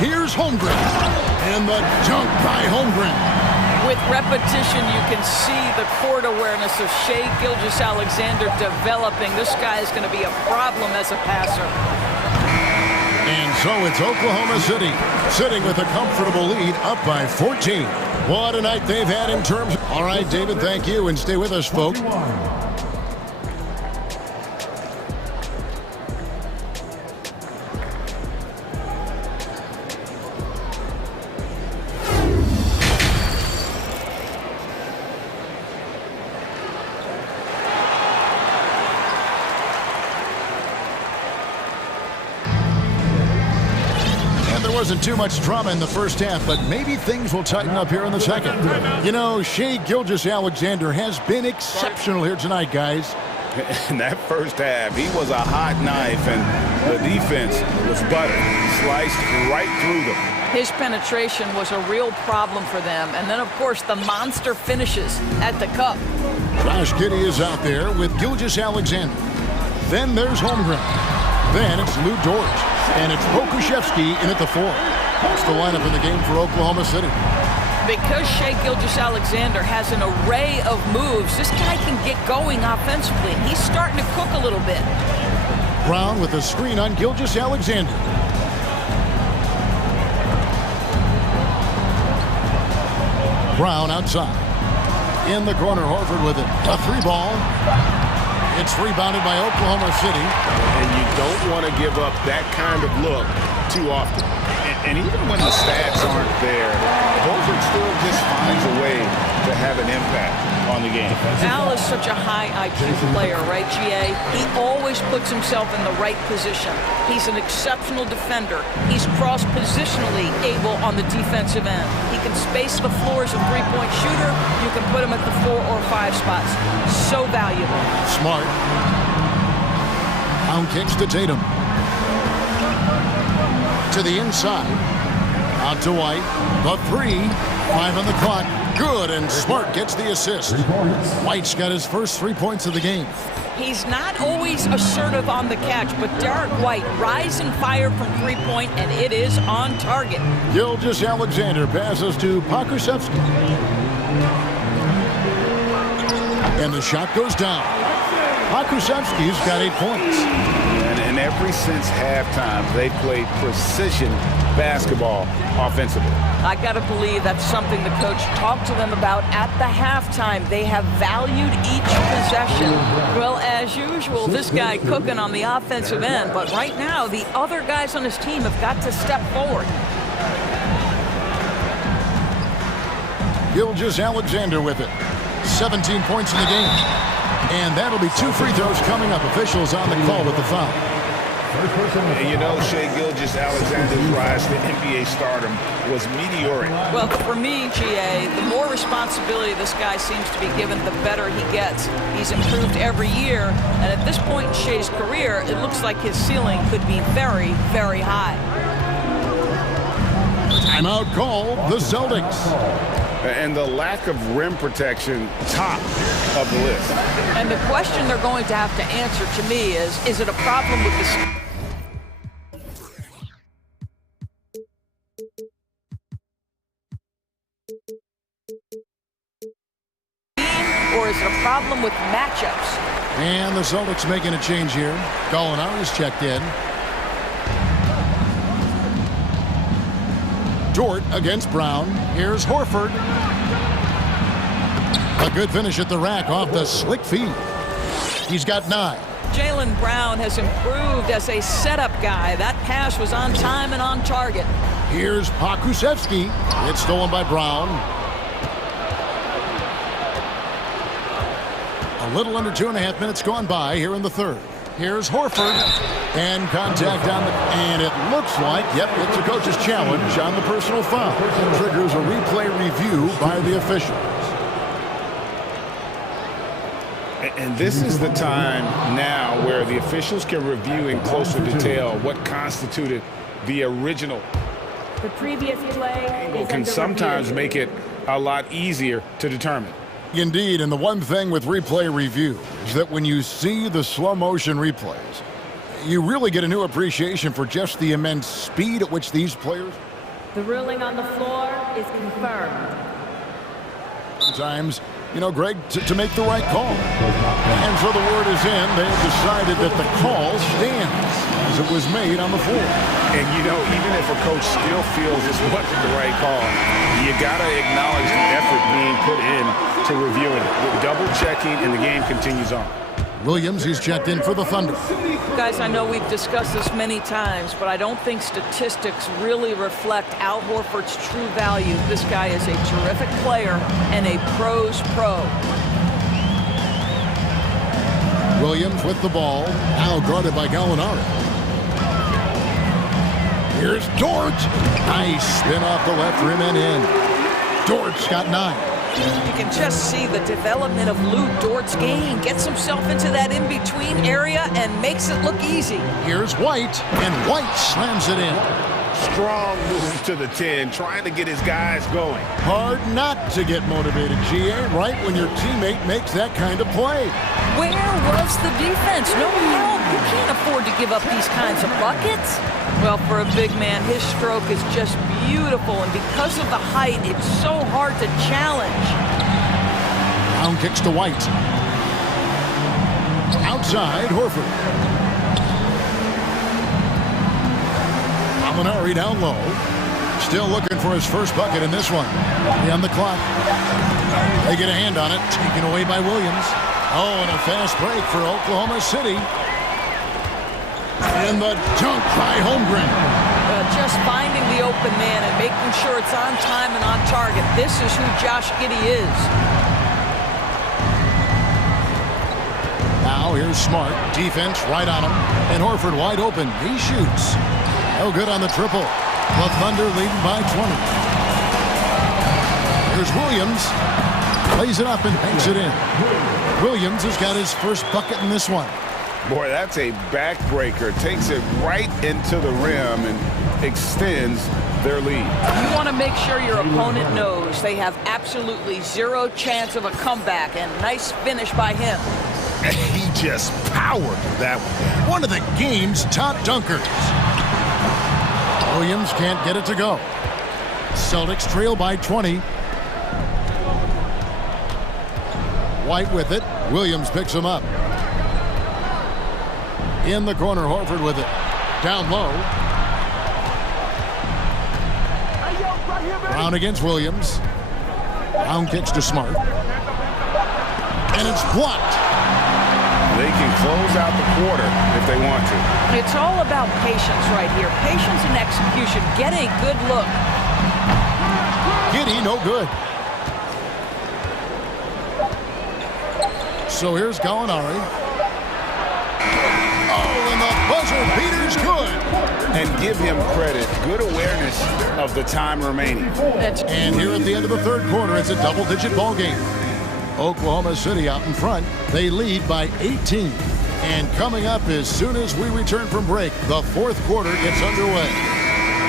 Here's Holmgren. And the dunk by Holmgren. With repetition, you can see the court awareness of Shai Gilgeous-Alexander developing. This guy is going to be a problem as a passer. And so it's Oklahoma City sitting with a comfortable lead up by 14. What a night they've had in terms. All right, David, thank you. And stay with us, folks. wasn't too much drama in the first half, but maybe things will tighten up here in the second. You know, Shai Gilgeous-Alexander has been exceptional here tonight, guys. In that first half, he was a hot knife, and the defense was butter. Sliced right through them. His penetration was a real problem for them. And then, of course, the monster finishes at the cup. Josh Giddey is out there with Gilgeous-Alexander. Then there's Holmgren. Then it's Lou Dort. And it's Pokuševski in at the 4. That's the lineup in the game for Oklahoma City. Because Shai Gilgeous-Alexander has an array of moves, this guy can get going offensively. He's starting to cook a little bit. Brown with a screen on Gilgeous-Alexander. Brown outside. In the corner, Horford with it. A 3-ball. It's rebounded by Oklahoma City. And you don't want to give up that kind of look too often. And even when the stats aren't there, Horford still just finds a way to have an impact on the game. Al is such a high IQ player, right, GA? He always puts himself in the right position. He's an exceptional defender. He's cross-positionally able on the defensive end. He can space the floor as a three-point shooter. You can put him at the 4 or 5 spots. So valuable. Smart. Brown kicks to Tatum. To the inside. Out to White. The 3. 5 on the clock. Good, and Smart gets the assist. White's got his first 3 points of the game. He's not always assertive on the catch, but Derek White rising fire from three-point, and it is on target. Gilgeous-Alexander passes to Pokuševski. And the shot goes down. Pokuševski's got 8 points. And ever since halftime, they played precision basketball offensively. I got to believe that's something the coach talked to them about at the halftime. They have valued each possession. Well, as usual, this guy cooking on the offensive end, but right now, the other guys on his team have got to step forward. Gilgeous-Alexander with it. 17 points in the game. And that'll be 2 free throws coming up. Officials on the call with the foul. And you know, Shai Gilgeous-Alexander's rise to NBA stardom was meteoric. Well, for me, GA, the more responsibility this guy seems to be given, the better he gets. He's improved every year, and at this point in Shai's career, it looks like his ceiling could be very, very high. Timeout call, the Celtics. And the lack of rim protection, top of the list. And the question they're going to have to answer to me is it a problem with the... or is it a problem with matchups? And the Celtics making a change here. Gallinari's checked in. Dort against Brown. Here's Horford. A good finish at the rack off the slick feed. He's got 9. Jaylen Brown has improved as a setup guy. That pass was on time and on target. Here's Pokuševski. It's stolen by Brown. A little under 2.5 minutes gone by here in the third. Here's Horford. And contact on the... And it looks like, yep, it's a coach's challenge on the personal foul. Triggers a replay review by the officials. And this is the time now where the officials can review in closer detail what constituted the original. The previous play can sometimes make it a lot easier to determine. Indeed, and the one thing with replay review is that when you see the slow motion replays, you really get a new appreciation for just the immense speed at which these players... The ruling on the floor is confirmed. Sometimes, you know, Greg, to make the right call. And so the word is in. They have decided that the call stands as it was made on the floor. And, you know, even if a coach still feels this wasn't the right call, you got to acknowledge the effort being put in to reviewing it. With double-checking, and the game continues on. Williams, he's checked in for the Thunder. Guys, I know we've discussed this many times, but I don't think statistics really reflect Al Horford's true value. This guy is a terrific player and a pro's pro. Williams with the ball, now guarded by Gallinari. Here's Dort. Nice spin off the left rim and in. Dort's got 9. You can just see the development of Lou Dort's game. Gets himself into that in-between area and makes it look easy. Here's White, and White slams it in. Strong move to the 10, trying to get his guys going. Hard not to get motivated, GA, right when your teammate makes that kind of play. Where was the defense? No help. You can't afford to give up these kinds of buckets. Well, for a big man, his stroke is just beautiful, and because of the height, it's so hard to challenge. Down kicks to White. Outside, Horford. Molinari down low. Still looking for his first bucket in this one. On the clock. They get a hand on it. Taken away by Williams. Oh, and a fast break for Oklahoma City. And the dunk by Holmgren. Just finding the open man and making sure it's on time and on target. This is who Josh Giddey is. Now here's Smart. Defense right on him. And Horford wide open. He shoots. No good on the triple. The Thunder leading by 20. Here's Williams. Plays it up and banks it in. Williams has got his first bucket in this one. Boy, that's a backbreaker. Takes it right into the rim and extends their lead. You want to make sure your opponent knows they have absolutely zero chance of a comeback, and nice finish by him. And he just powered that one. One of the game's top dunkers. Williams can't get it to go. Celtics trail by 20. White with it. Williams picks him up. In the corner, Horford with it. Down low. Brown against Williams. Brown kicks to Smart. And it's blocked. They can close out the quarter if they want to. It's all about patience right here. Patience and execution. Get a good look. Giddey, no good. So here's Gallinari. Oh, and the buzzer beater's good. And give him credit. Good awareness of the time remaining. And here at the end of the third quarter, it's a double-digit ball game. Oklahoma City out in front. They lead by 18. And coming up as soon as we return from break, the fourth quarter gets underway.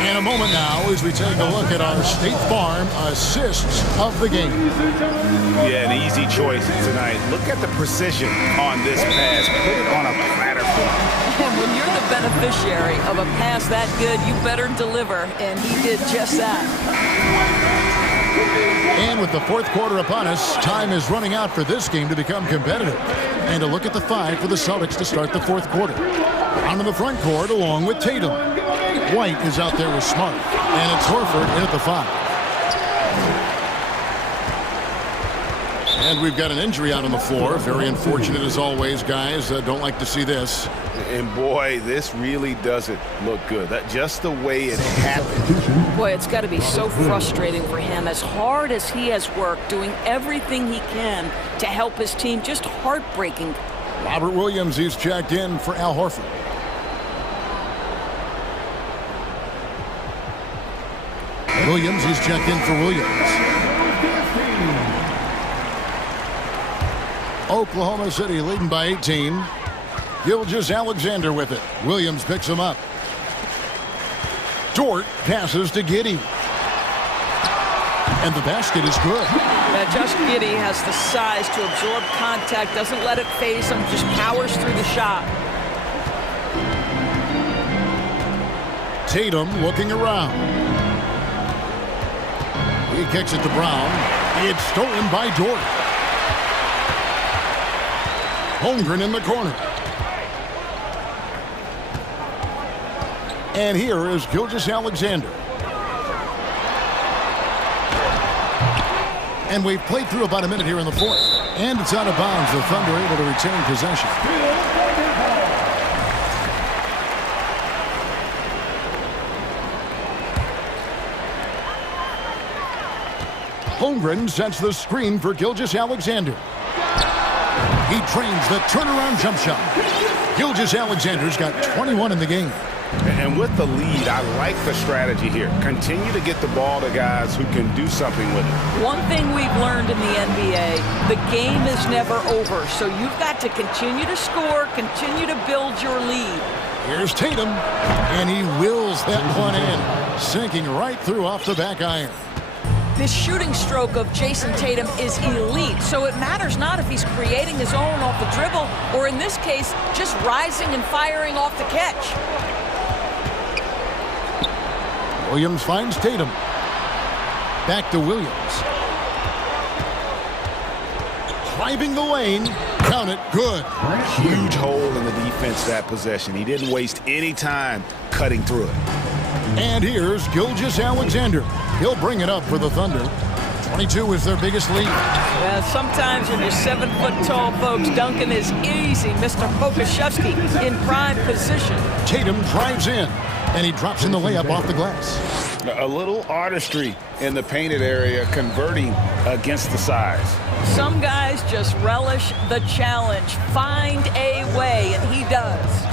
In a moment now as we take a look at our State Farm assists of the game. Yeah, an easy choice tonight. Look at the precision on this pass. Put it on a platter for him. And when you're the beneficiary of a pass that good, you better deliver. And he did just that. And with the fourth quarter upon us, time is running out for this game to become competitive. And a look at the 5 for the Celtics to start the fourth quarter. On in the front court along with Tatum. White is out there with Smart. And it's Horford in at the 5. And we've got an injury out on the floor. Very unfortunate as always, guys. Don't like to see this. And boy, this really doesn't look good. Just the way it happened. Boy, it's got to be so frustrating for him. As hard as he has worked, doing everything he can to help his team, just heartbreaking. Robert Williams, he's checked in for Al Horford. Williams, he's checked in for Williams. Oklahoma City leading by 18. Gilgeous-Alexander with it. Williams picks him up. Dort passes to Giddey. And the basket is good. Josh Giddey has the size to absorb contact, doesn't let it phase him, just powers through the shot. Tatum looking around. He kicks it to Brown. It's stolen by Dort. Holmgren in the corner. And here is Gilgeous-Alexander. And we've played through about a minute here in the fourth. And it's out of bounds. The Thunder able to retain possession. Holmgren sets the screen for Gilgeous-Alexander. He trains the turnaround jump shot. Gilgeous-Alexander's got 21 in the game. And with the lead, I like the strategy here. Continue to get the ball to guys who can do something with it. One thing we've learned in the NBA, the game is never over. So you've got to continue to score, continue to build your lead. Here's Tatum, and he wills that one in, sinking right through off the back iron. This shooting stroke of Jason Tatum is elite, so it matters not if he's creating his own off the dribble, or in this case, just rising and firing off the catch. Williams finds Tatum. Back to Williams. Driving the lane. Count it. Good. Huge hole in the defense that possession. He didn't waste any time cutting through it. And here's Gilgeous-Alexander. He'll bring it up for the Thunder. 22 is their biggest lead. Well, sometimes when you're 7 foot tall, folks, dunking is easy. Mr. Pokusevski in prime position. Tatum drives in, and he drops in the layup off the glass. A little artistry in the painted area, converting against the size. Some guys just relish the challenge. Find a way, and he does.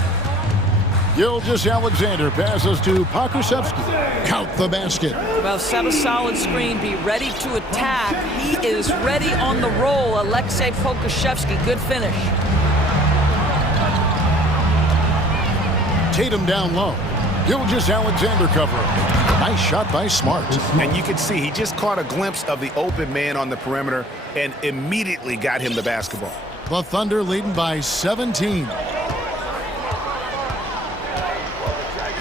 Gilgeous-Alexander passes to Pokusevski. Count the basket. Well, set a solid screen. Be ready to attack. He is ready on the roll. Alexei Pokusevski, good finish. Tatum down low. Gilgeous-Alexander covering. Nice shot by Smart. And you can see he just caught a glimpse of the open man on the perimeter and immediately got him the basketball. The Thunder leading by 17.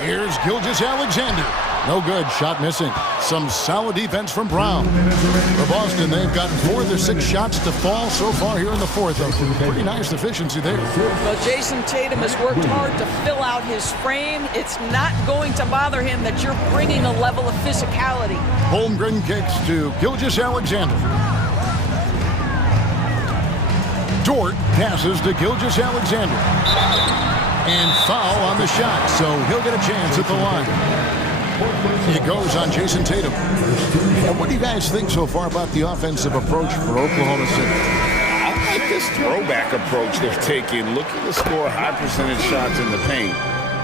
Here's Gilgeous-Alexander. No good. Shot missing. Some solid defense from Brown. For Boston, they've gotten 4 of their 6 shots to fall so far here in the fourth. Pretty nice efficiency there. Well, Jason Tatum has worked hard to fill out his frame. It's not going to bother him that you're bringing a level of physicality. Holmgren kicks to Gilgeous-Alexander. Dort passes to Gilgeous-Alexander. And foul on the shot, so he'll get a chance at the line. It goes on Jason Tatum. And what do you guys think so far about the offensive approach for Oklahoma City? I like this throwback approach they're taking, looking to score high percentage shots in the paint.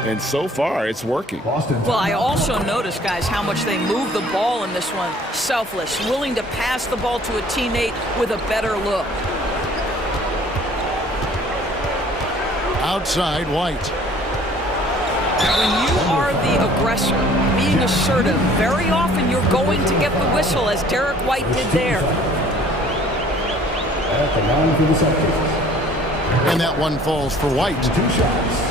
And so far, it's working. Well, I also noticed, guys, how much they move the ball in this one. Selfless, willing to pass the ball to a teammate with a better look. Outside, White. When you are the aggressor, being assertive, very often you're going to get the whistle, as Derek White did there. At the line for the Celtics. And that one falls for White. 2 shots.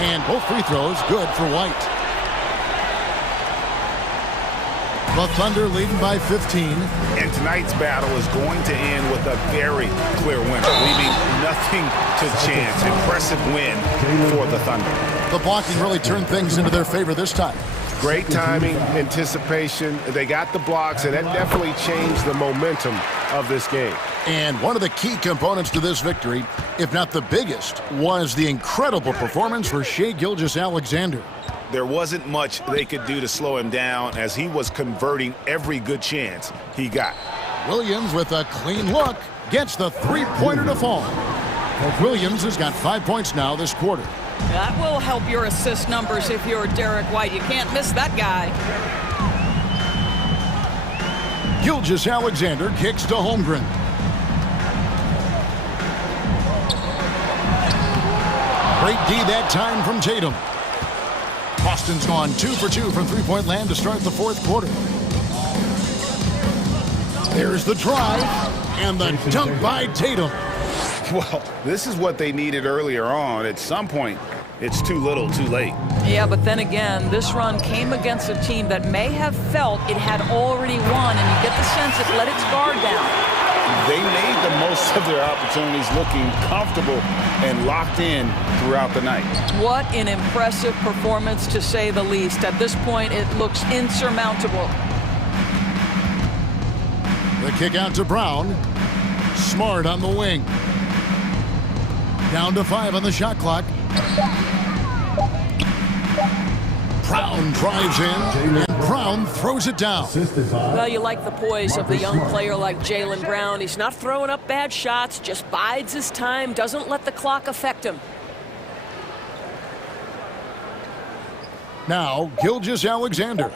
And both free throws good for White. The Thunder leading by 15. And tonight's battle is going to end with a very clear winner, leaving nothing to chance. Impressive win for the Thunder. The blocking really turned things into their favor this time. Great timing, anticipation. They got the blocks, and that definitely changed the momentum of this game. And one of the key components to this victory, if not the biggest, was the incredible performance for Shai Gilgeous-Alexander. There wasn't much they could do to slow him down as he was converting every good chance he got. Williams with a clean look gets the three-pointer to fall. Williams has got 5 points now this quarter. That will help your assist numbers if you're Derek White. You can't miss that guy. Gilgeous-Alexander kicks to Holmgren. Great D that time from Tatum. Boston's gone 2 for 2 from three-point land to start the fourth quarter. There's the drive and the dunk by Tatum. Well, this is what they needed earlier on. At some point, it's too little, too late. Yeah, but then again, this run came against a team that may have felt it had already won, and you get the sense it let its guard down. They made the most of their opportunities, looking comfortable and locked in throughout the night. What an impressive performance, to say the least. At this point, it looks insurmountable. The kick out to Brown. Smart on the wing. Down to 5 on the shot clock. Brown drives in, and Brown throws it down. Well, you like the poise of the young player like Jaylen Brown. He's not throwing up bad shots, just bides his time, doesn't let the clock affect him. Now, Gilgeous-Alexander.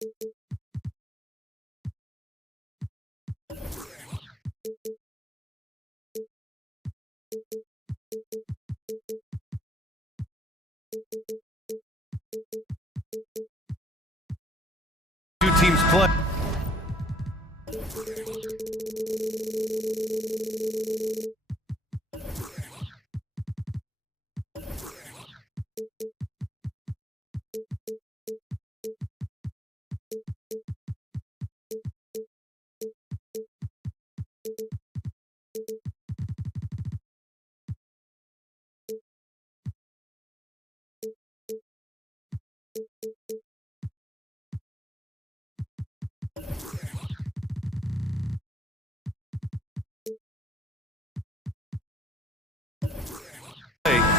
Two teams play.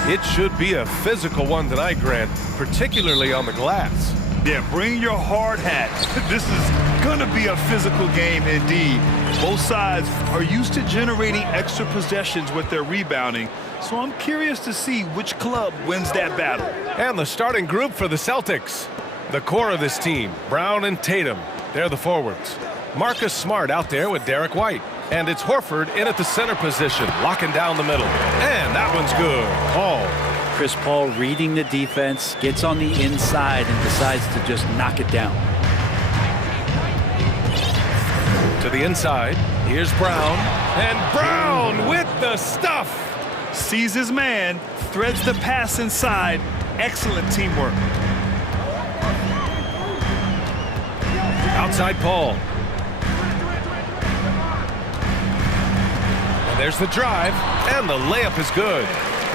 It should be a physical one tonight, Grant, particularly on the glass. Yeah, bring your hard hat. This is going to be a physical game indeed. Both sides are used to generating extra possessions with their rebounding, so I'm curious to see which club wins that battle. And the starting group for the Celtics. The core of this team, Brown and Tatum. They're the forwards. Marcus Smart out there with Derek White. And it's Horford in at the center position, locking down the middle. And that one's good. Paul. Chris Paul reading the defense, gets on the inside and decides to just knock it down. To the inside, here's Brown. And Brown with the stuff. Sees his man, threads the pass inside. Excellent teamwork. Outside Paul. There's the drive, and the layup is good.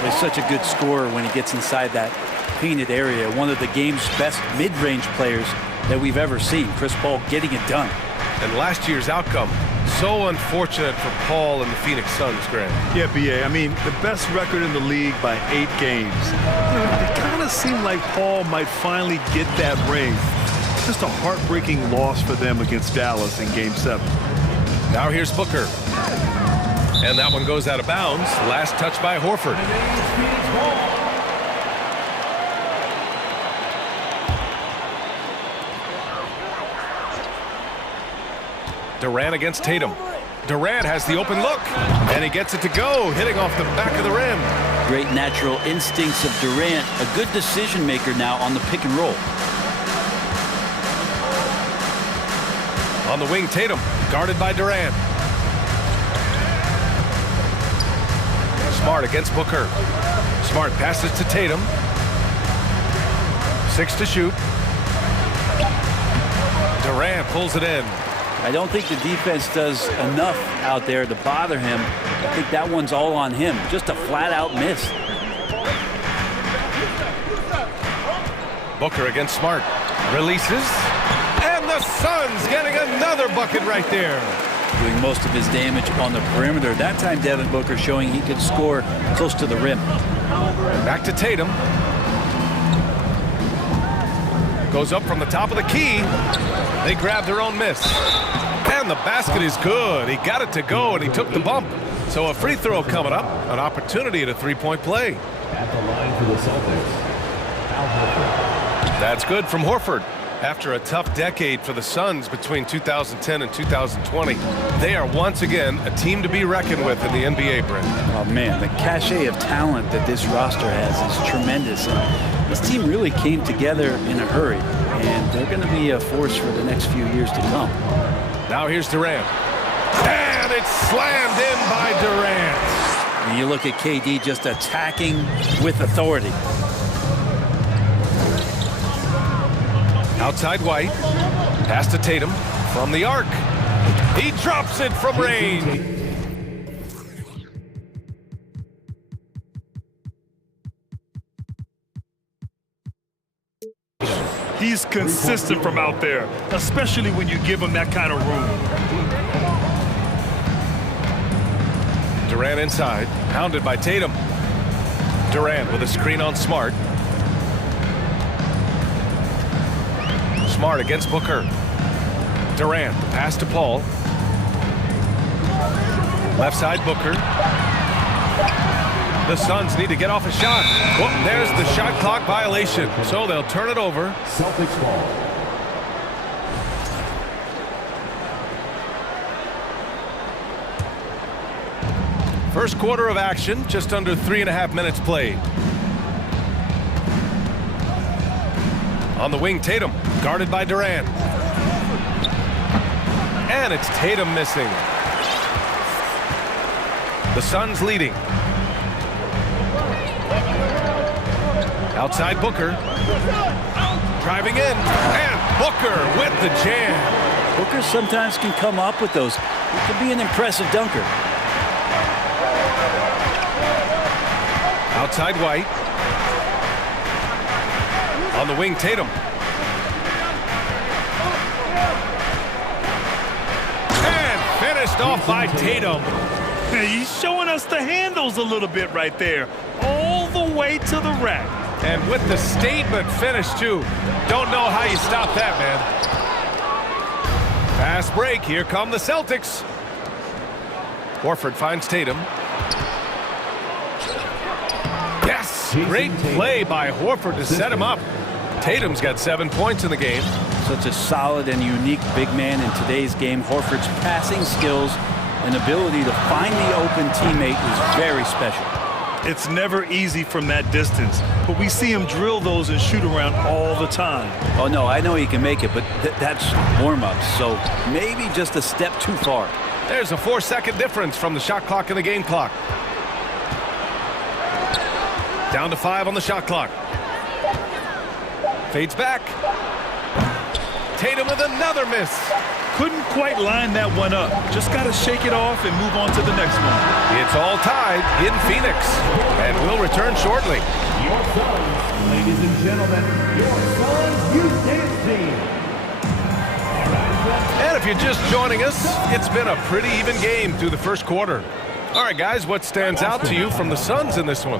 He's such a good scorer when he gets inside that painted area. One of the game's best mid-range players that we've ever seen. Chris Paul getting it done. And last year's outcome, so unfortunate for Paul and the Phoenix Suns, Grant. Yeah, B.A., I mean, the best record in the league by 8 games. It kind of seemed like Paul might finally get that ring. Just a heartbreaking loss for them against Dallas in Game 7. Now here's Booker. And that one goes out of bounds. Last touch by Horford. Durant against Tatum. Durant has the open look, and he gets it to go, hitting off the back of the rim. Great natural instincts of Durant. A good decision maker now on the pick and roll. On the wing, Tatum, guarded by Durant. Smart against Booker. Smart passes to Tatum. 6 to shoot. Durant pulls it in. I don't think the defense does enough out there to bother him. I think that one's all on him. Just a flat-out miss. Booker against Smart. Releases. And the Suns getting another bucket right there. Doing most of his damage on the perimeter. That time, Devin Booker showing he could score close to the rim. Back to Tatum. Goes up from the top of the key. They grab their own miss. And the basket is good. He got it to go, and he took the bump. So a free throw coming up. An opportunity at a three-point play. At the line for the Celtics, Al Horford. That's good from Horford. After a tough decade for the Suns between 2010 and 2020, they are once again a team to be reckoned with in the NBA, Brent. Oh, man, the cachet of talent that this roster has is tremendous. And this team really came together in a hurry, and they're going to be a force for the next few years to come. Now here's Durant. And it's slammed in by Durant. And you look at KD just attacking with authority. Outside White. Pass to Tatum from the arc. He drops it from range. He's consistent from out there, especially when you give him that kind of room. Durant inside, pounded by Tatum. Durant with a screen on Smart. Smart against Booker. Durant, the pass to Paul. Left side Booker. The Suns need to get off a shot. Well, there's the shot clock violation, so they'll turn it over. Celtics ball. First quarter of action, just under 3.5 minutes played. On the wing, Tatum, guarded by Durant. And it's Tatum missing. The Suns leading. Outside Booker. Driving in, and Booker with the jam. Booker sometimes can come up with those. He can be an impressive dunker. Outside White. On the wing, Tatum. And finished off by Tatum. He's showing us the handles a little bit right there. All the way to the rack. And with the statement finish, too. Don't know how you stop that, man. Fast break. Here come the Celtics. Horford finds Tatum. Yes! Great play by Horford to set him up. Tatum's got 7 points in the game. Such a solid and unique big man in today's game. Horford's passing skills and ability to find the open teammate is very special. It's never easy from that distance, but we see him drill those and shoot around all the time. Oh, no, I know he can make it, but that's warm-ups, so maybe just a step too far. There's a 4-second difference from the shot clock and the game clock. Down to 5 on the shot clock. Fades back. Tatum with another miss. Couldn't quite line that one up. Just got to shake it off and move on to the next one. It's all tied in Phoenix, and we'll return shortly. Your Suns, ladies and gentlemen, your Suns youth dance team. And if you're just joining us, it's been a pretty even game through the first quarter. All right, guys, what stands out to you from the Suns in this one?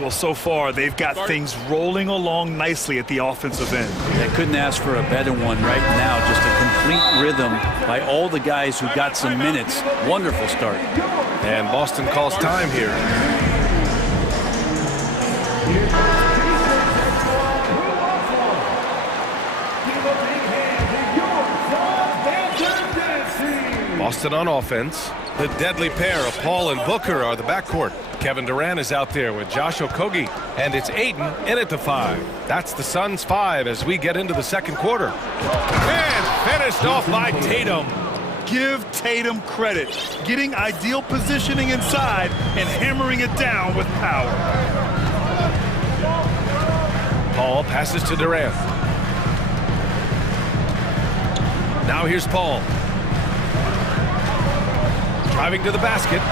Well, so far, they've got things rolling along nicely at the offensive end. They couldn't ask for a better one right now. Just a complete rhythm by all the guys who got some minutes. Wonderful start. And Boston calls time here. Boston on offense. The deadly pair of Paul and Booker are the backcourt. Kevin Durant is out there with Josh Okogie, and it's Ayton in at the 5. That's the Suns' 5 as we get into the second quarter. And finished off by Tatum. Give Tatum credit, getting ideal positioning inside and hammering it down with power. Paul passes to Durant. Now here's Paul. Driving to the basket.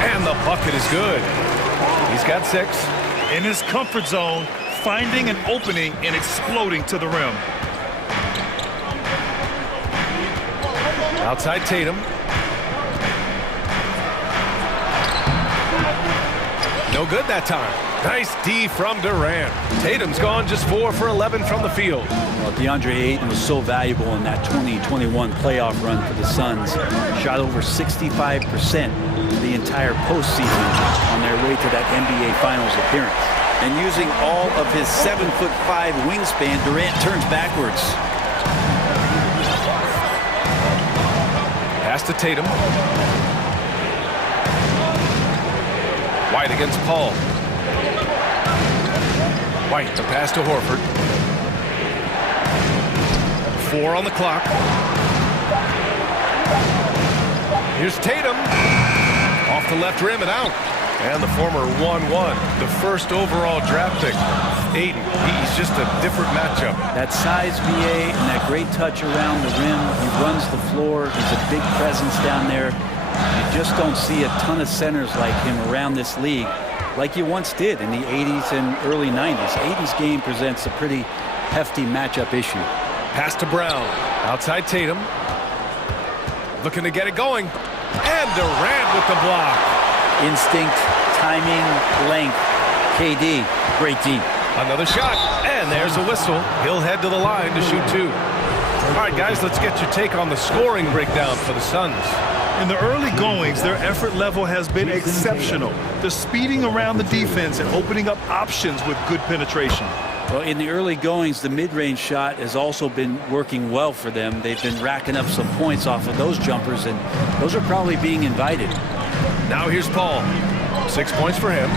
And the bucket is good. He's got 6. In his comfort zone, finding an opening and exploding to the rim. Outside Tatum. No good that time. Nice D from Durant. Tatum's gone just 4 for 11 from the field. Well, DeAndre Ayton was so valuable in that 2021 playoff run for the Suns. Shot over 65% the entire postseason on their way to that NBA Finals appearance. And using all of his 7'5" wingspan, Durant turns backwards. Pass to Tatum. White against Paul. White, the pass to Horford. 4 on the clock. Here's Tatum. Off the left rim and out. And the former 1-1, the first overall draft pick. Ayton, he's just a different matchup. That size VA and that great touch around the rim. He runs the floor. He's a big presence down there. You just don't see a ton of centers like him around this league like you once did in the 80s and early 90s. Ayton's game presents a pretty hefty matchup issue. Pass to Brown. Outside Tatum. Looking to get it going. And Durant with the block. Instinct, timing, length. KD, great D. Another shot. And there's a whistle. He'll head to the line to shoot 2. All right, guys, let's get your take on the scoring breakdown for the Suns. In the early goings, their effort level has been exceptional. They're speeding around the defense and opening up options with good penetration. Well, in the early goings, the mid-range shot has also been working well for them. They've been racking up some points off of those jumpers, and those are probably being invited. Now here's Paul. 6 points for him.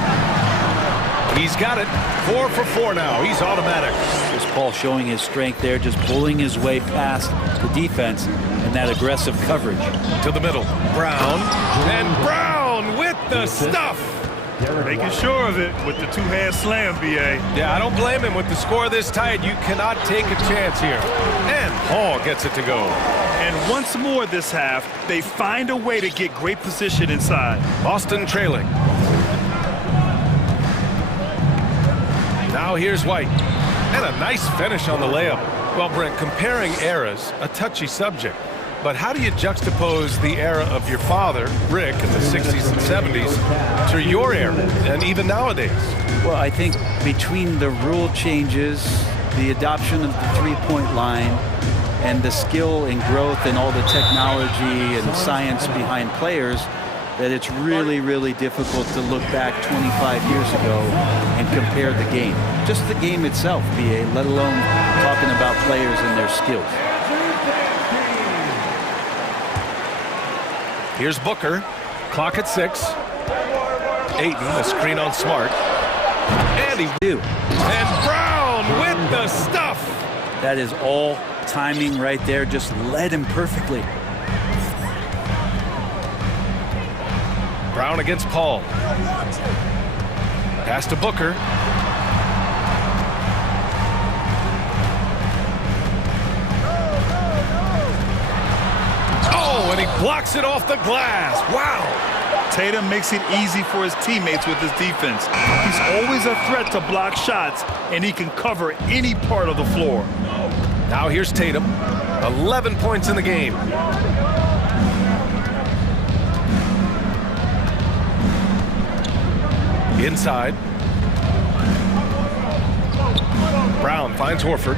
He's got it. 4 for 4 now. He's automatic. Here's Paul showing his strength there, just bullying his way past the defense and that aggressive coverage. To the middle. Brown. And Brown with the stuff. Making sure of it with the two-hand slam, B.A. Yeah, I don't blame him. With the score this tight, you cannot take a chance here. And Paul gets it to go. And once more this half, they find a way to get great position inside. Boston trailing. Now here's White. And a nice finish on the layup. Well, Brent, comparing eras, a touchy subject. But how do you juxtapose the era of your father, Rick, in the 60s and 70s to your era and even nowadays? Well, I think between the rule changes, the adoption of the three-point line, and the skill and growth and all the technology and science behind players, that it's really, really difficult to look back 25 years ago and compare the game. Just the game itself, BA, let alone talking about players and their skills. Here's Booker. Clock at 6. Ayton, the screen on Smart. And he do. And Brown with the stuff. That is all timing right there. Just led him perfectly. Brown against Paul. Pass to Booker. Oh, and he blocks it off the glass. Wow. Tatum makes it easy for his teammates with his defense. He's always a threat to block shots, and he can cover any part of the floor. Now here's Tatum. 11 points in the game. Inside. Brown finds Horford.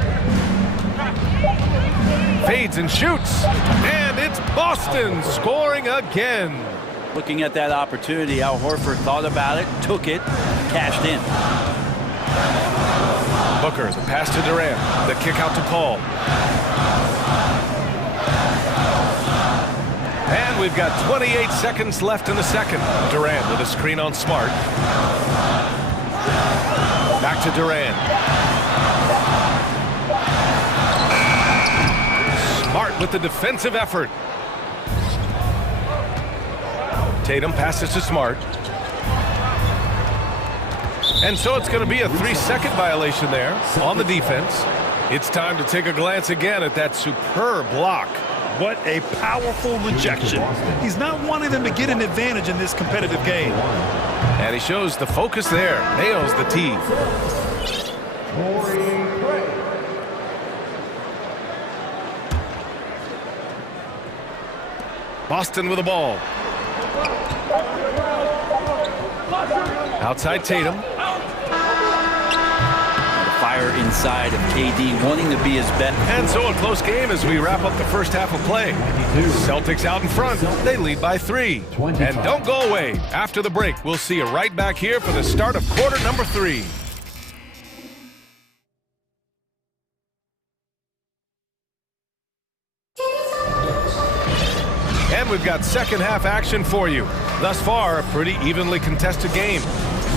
Fades and shoots. And it's Boston scoring again. Looking at that opportunity, Al Horford thought about it, took it, cashed in. Booker, the pass to Durant. The kick out to Paul. And we've got 28 seconds left in the second. Durant with a screen on Smart. Back to Durant. Smart with the defensive effort. Tatum passes to Smart. And so it's going to be a 3-second violation there on the defense. It's time to take a glance again at that superb block. What a powerful rejection. He's not wanting them to get an advantage in this competitive game. And he shows the focus there. Nails the tee. Boston with the ball. Outside Tatum. Fire inside of KD, wanting to be his best. And so a close game as we wrap up the first half of play. Celtics out in front. They lead by 3. And don't go away. After the break, we'll see you right back here for the start of quarter number 3. And we've got second half action for you. Thus far, a pretty evenly contested game.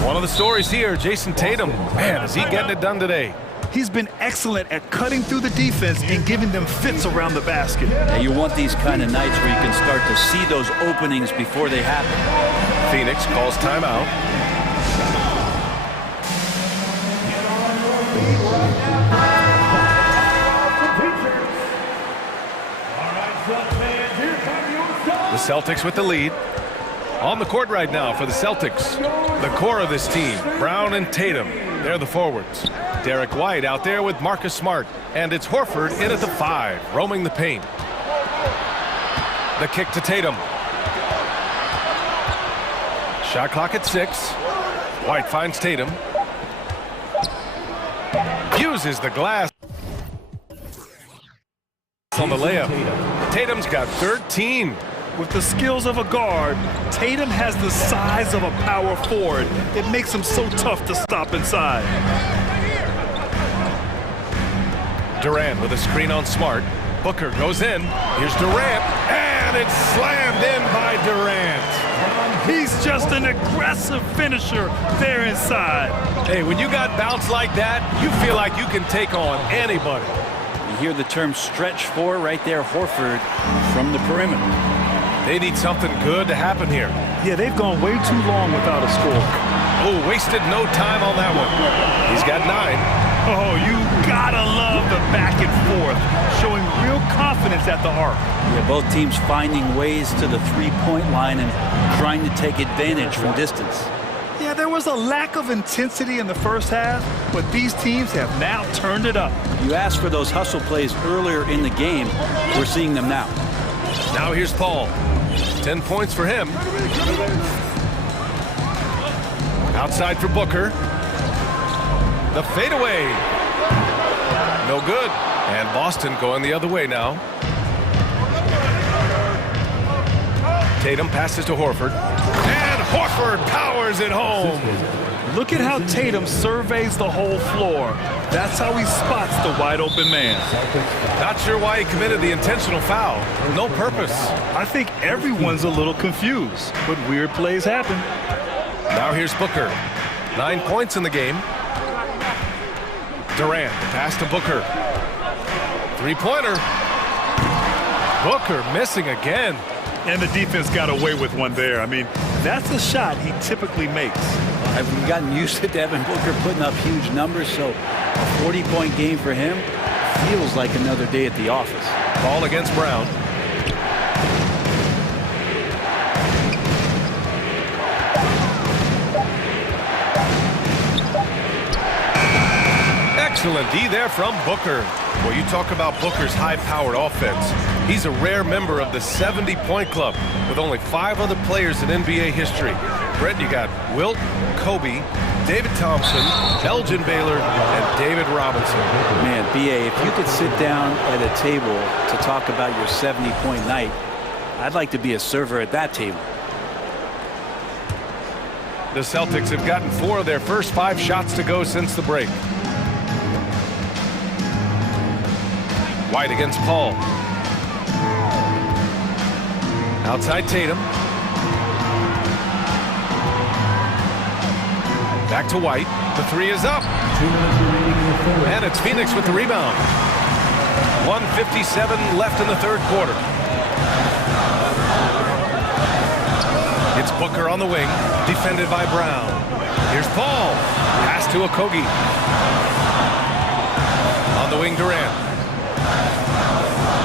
One of the stories here, Jason Tatum. Man, is he getting it done today? He's been excellent at cutting through the defense and giving them fits around the basket. Now you want these kind of nights where you can start to see those openings before they happen. Phoenix calls timeout. The Celtics with the lead. On the court right now for the Celtics. The core of this team, Brown and Tatum. They're the forwards. Derek White out there with Marcus Smart. And it's Horford in at the 5, roaming the paint. The kick to Tatum. Shot clock at 6. White finds Tatum. Uses the glass on the layup. Tatum's got 13. With the skills of a guard, Tatum has the size of a power forward. It makes him so tough to stop inside. Durant with a screen on Smart. Booker goes in. Here's Durant, and it's slammed in by Durant. He's just an aggressive finisher there inside. Hey, when you got bounce like that, you feel like you can take on anybody. You hear the term stretch four right there, Horford from the perimeter. They need something good to happen here. Yeah, they've gone way too long without a score. Oh, wasted no time on that one. He's got 9. Oh, you gotta love the back and forth, showing real confidence at the arc. Yeah, both teams finding ways to the three-point line and trying to take advantage from distance. Yeah, there was a lack of intensity in the first half, but these teams have now turned it up. You asked for those hustle plays earlier in the game. We're seeing them now. Now here's Paul. 10 points for him. Outside for Booker. The fadeaway. No good. And Boston going the other way now. Tatum passes to Horford. And Horford powers it home. Look at how Tatum surveys the whole floor. That's how he spots the wide open man. Not sure why he committed the intentional foul. No purpose. I think everyone's a little confused, but weird plays happen. Now here's Booker. 9 points in the game. Durant, pass to Booker. Three-pointer. Booker missing again. And the defense got away with one there. I mean, that's a shot he typically makes. I've gotten used to Devin Booker putting up huge numbers, so a 40-point game for him feels like another day at the office. Ball against Brown. Excellent D there from Booker. Well, you talk about Booker's high-powered offense. He's a rare member of the 70-point club with only 5 other players in NBA history. Brett, you got Wilt, Kobe, David Thompson, Elgin Baylor, and David Robinson. Man, B.A., if you could sit down at a table to talk about your 70-point night, I'd like to be a server at that table. The Celtics have gotten 4 of their first 5 shots to go since the break. White against Paul. Outside Tatum. Back to White. The 3 is up. And it's Phoenix with the rebound. 1:57 left in the third quarter. It's Booker on the wing, defended by Brown. Here's Paul. Pass to Okogie. On the wing, Durant.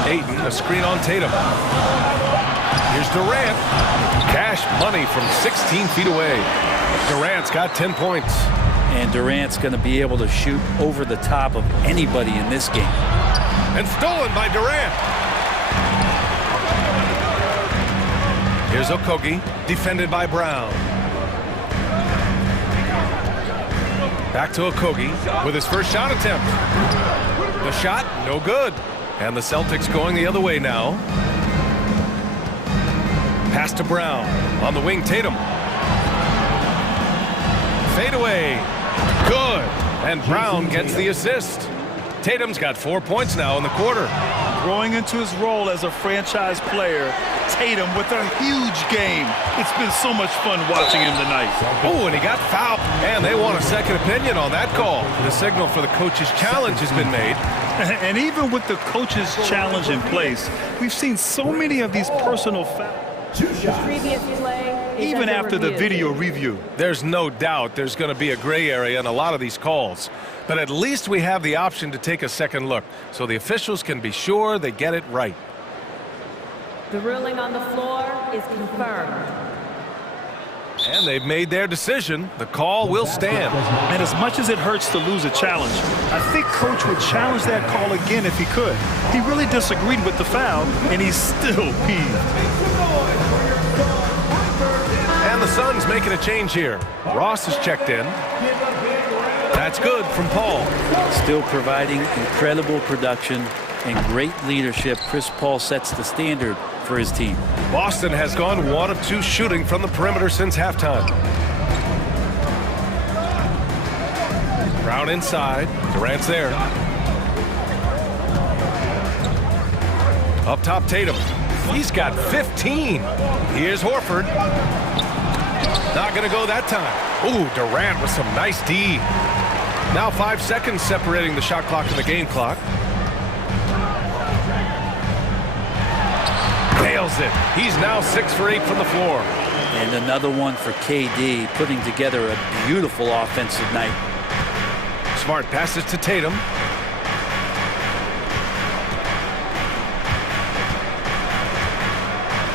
Ayton, a screen on Tatum. Here's Durant. Cash money from 16 feet away. Durant's got 10 points. And Durant's going to be able to shoot over the top of anybody in this game. And stolen by Durant. Here's Okogie, defended by Brown. Back to Okogie with his first shot attempt. The shot, no good. And the Celtics going the other way now. Pass to Brown. On the wing, Tatum. Fade away. Good. And Brown gets the assist. Tatum's got 4 points now in the quarter. Growing into his role as a franchise player, Tatum with a huge game. It's been so much fun watching him tonight. Oh, and he got fouled. And they want a second opinion on that call. The signal for the coach's challenge has been made. And even with the coach's challenge in place, we've seen so many of these personal fouls. Even after the video review. There's no doubt there's going to be a gray area in a lot of these calls. But at least we have the option to take a second look, so the officials can be sure they get it right. The ruling on the floor is confirmed. And they've made their decision. The call will stand. And as much as it hurts to lose a challenge, I think Coach would challenge that call again if he could. He really disagreed with the foul, and he's still peeved. And the Suns making a change here. Ross is checked in. That's good from Paul. Still providing incredible production and great leadership. Chris Paul sets the standard for his team. Boston has gone 1 of 2 shooting from the perimeter since halftime. Brown inside. Durant's there. Up top, Tatum. He's got 15. Here's Horford. Not going to go that time. Ooh, Durant with some nice D. Now 5 seconds separating the shot clock and the game clock. Nails it. He's now 6 for 8 from the floor. And another one for KD, putting together a beautiful offensive night. Smart passes to Tatum.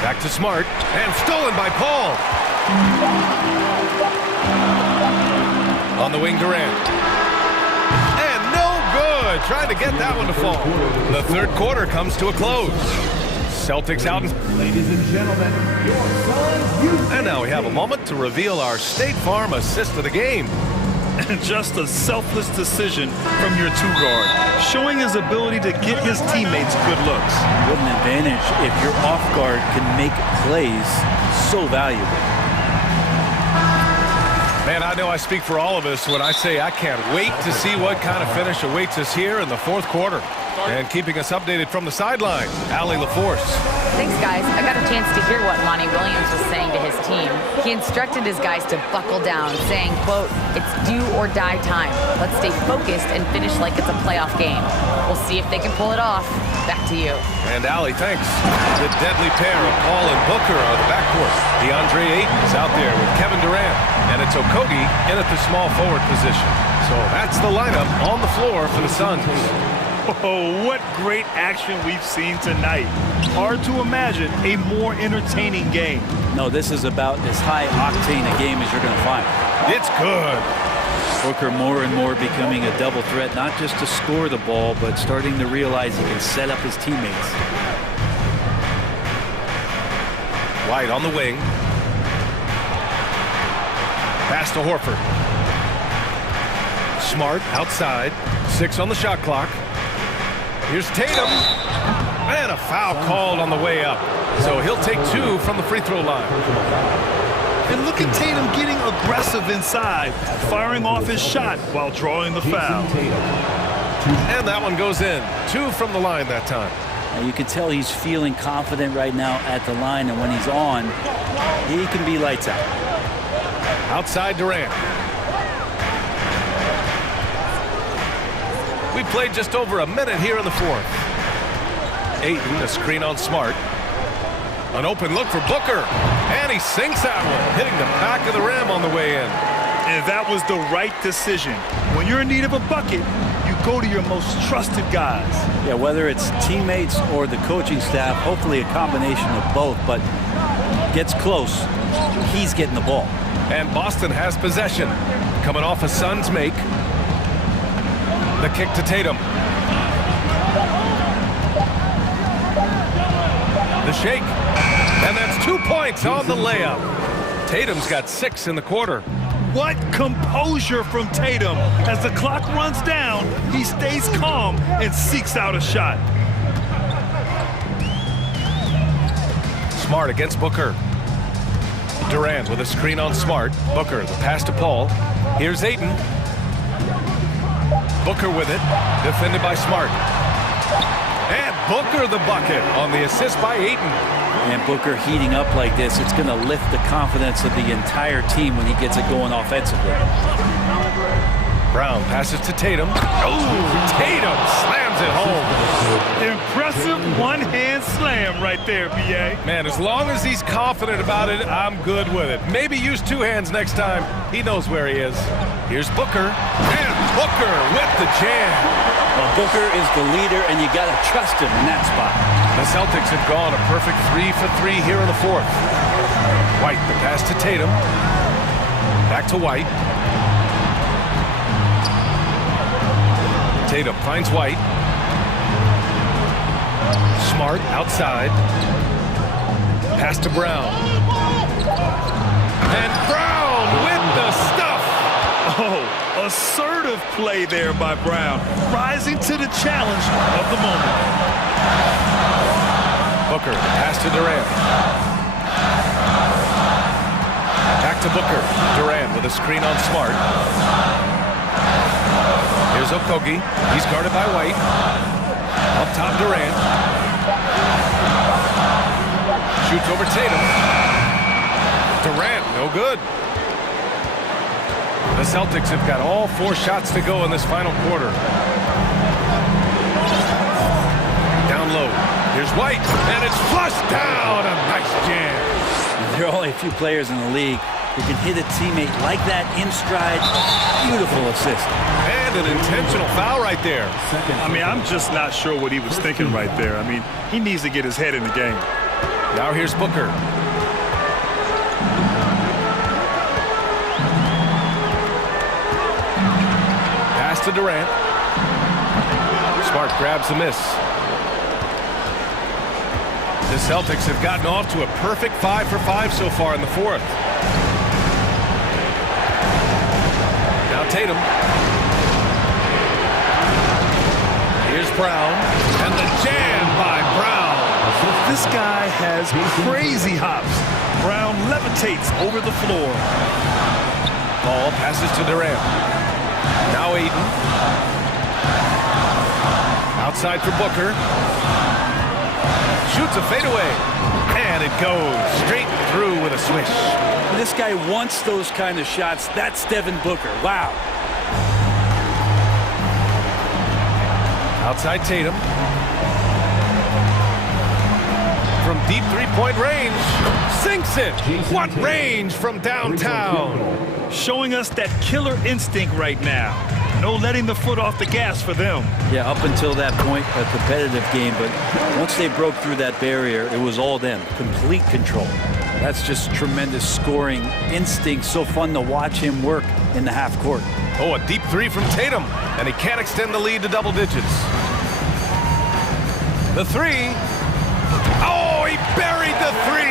Back to Smart, and stolen by Paul. On the wing, Durant. And no good. Trying to get that one to fall. The third quarter comes to a close. Celtics out. Ladies and gentlemen, your Suns. And now we have a moment to reveal our State Farm assist of the game. And just a selfless decision from your two-guard, showing his ability to get his teammates good looks. What an advantage if your off-guard can make plays so valuable. Man, I know I speak for all of us when I say I can't wait to see what kind of finish awaits us here in the fourth quarter. And keeping us updated from the sideline, Allie LaForce. Thanks, guys. I got a chance to hear what Monty Williams was saying to his team. He instructed his guys to buckle down, saying, quote, "It's do or die time. Let's stay focused and finish like it's a playoff game. We'll see if they can pull it off." Back to you. And Allie, thanks. The deadly pair of Paul and Booker are the backcourt. DeAndre Ayton is out there with Kevin Durant. And it's Okogie in at the small forward position. So that's the lineup on the floor for the Suns. Oh, what great action we've seen tonight. Hard to imagine a more entertaining game. No, this is about as high-octane a game as you're going to find. It's good. Booker more and more becoming a double threat, not just to score the ball, but starting to realize he can set up his teammates. White on the wing. Pass to Horford. Smart outside. 6 on the shot clock. Here's Tatum. And a foul called on the way up. So he'll take 2 from the free throw line. And look at Tatum getting aggressive inside, firing off his shot while drawing the foul. And that one goes in. 2 from the line that time. Now you can tell he's feeling confident right now at the line, and when he's on, he can be lights out. Outside Durant. We played just over a minute here in the fourth. Ayton, a screen on Smart. An open look for Booker. And he sinks that one, hitting the back of the rim on the way in. And that was the right decision. When you're in need of a bucket, you go to your most trusted guys. Yeah, whether it's teammates or the coaching staff, hopefully a combination of both, but gets close, he's getting the ball. And Boston has possession. Coming off a Suns make. The kick to Tatum. The shake. And that's 2 points on the layup. Tatum's got 6 in the quarter. What composure from Tatum. As the clock runs down, he stays calm and seeks out a shot. Smart against Booker. Durant with a screen on Smart. Booker, the pass to Paul. Here's Ayton. Booker with it. Defended by Smart. And Booker the bucket on the assist by Ayton. And Booker heating up like this, it's going to lift the confidence of the entire team when he gets it going offensively. Brown passes to Tatum. Oh, Tatum slams it home. Impressive one-hand slam right there, B.A. Man, as long as he's confident about it, I'm good with it. Maybe use 2 hands next time. He knows where he is. Here's Booker. And Booker with the jam. Well, Booker is the leader, and you got to trust him in that spot. The Celtics have gone a perfect 3 for 3 here in the fourth. White, the pass to Tatum. Back to White. Tatum finds White. Smart outside. Pass to Brown. And Brown with the stuff. Oh, assertive play there by Brown, rising to the challenge of the moment. Booker, pass to Durant. Back to Booker. Durant with a screen on Smart. Here's Okogie. He's guarded by White. Up top, Durant. Shoots over Tatum. Durant, no good. The Celtics have got all 4 shots to go in this final quarter. Down low. Here's White, and it's flushed down. A nice jam. There are only a few players in the league who can hit a teammate like that in stride. Beautiful assist. And an intentional foul right there. I mean, I'm just not sure what he was thinking right there. I mean, he needs to get his head in the game. Now here's Booker. Pass to Durant. Smart grabs the miss. The Celtics have gotten off to a perfect 5 for 5 so far in the fourth. Now Tatum. Here's Brown. And the jam by Brown. This guy has crazy hops. Brown levitates over the floor. Ball passes to Durant. Now Aiden. Outside for Booker. Shoots a fadeaway. And it goes straight through with a swish. This guy wants those kind of shots. That's Devin Booker. Wow. Outside Tatum. From deep three-point range. Sinks it. What range from downtown. Showing us that killer instinct right now. No letting the foot off the gas for them. Yeah, up until that point, a competitive game, but once they broke through that barrier, it was all them. Complete control. That's just tremendous scoring instinct. So fun to watch him work in the half court. Oh, a deep three from Tatum, and he can't extend the lead to double digits. The three. Oh, he buried the three.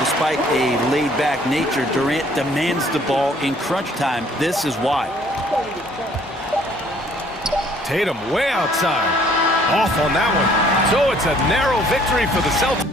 Despite a laid-back nature, Durant demands the ball in crunch time. This is why. Tatum way outside. Off on that one. So it's a narrow victory for the Celtics.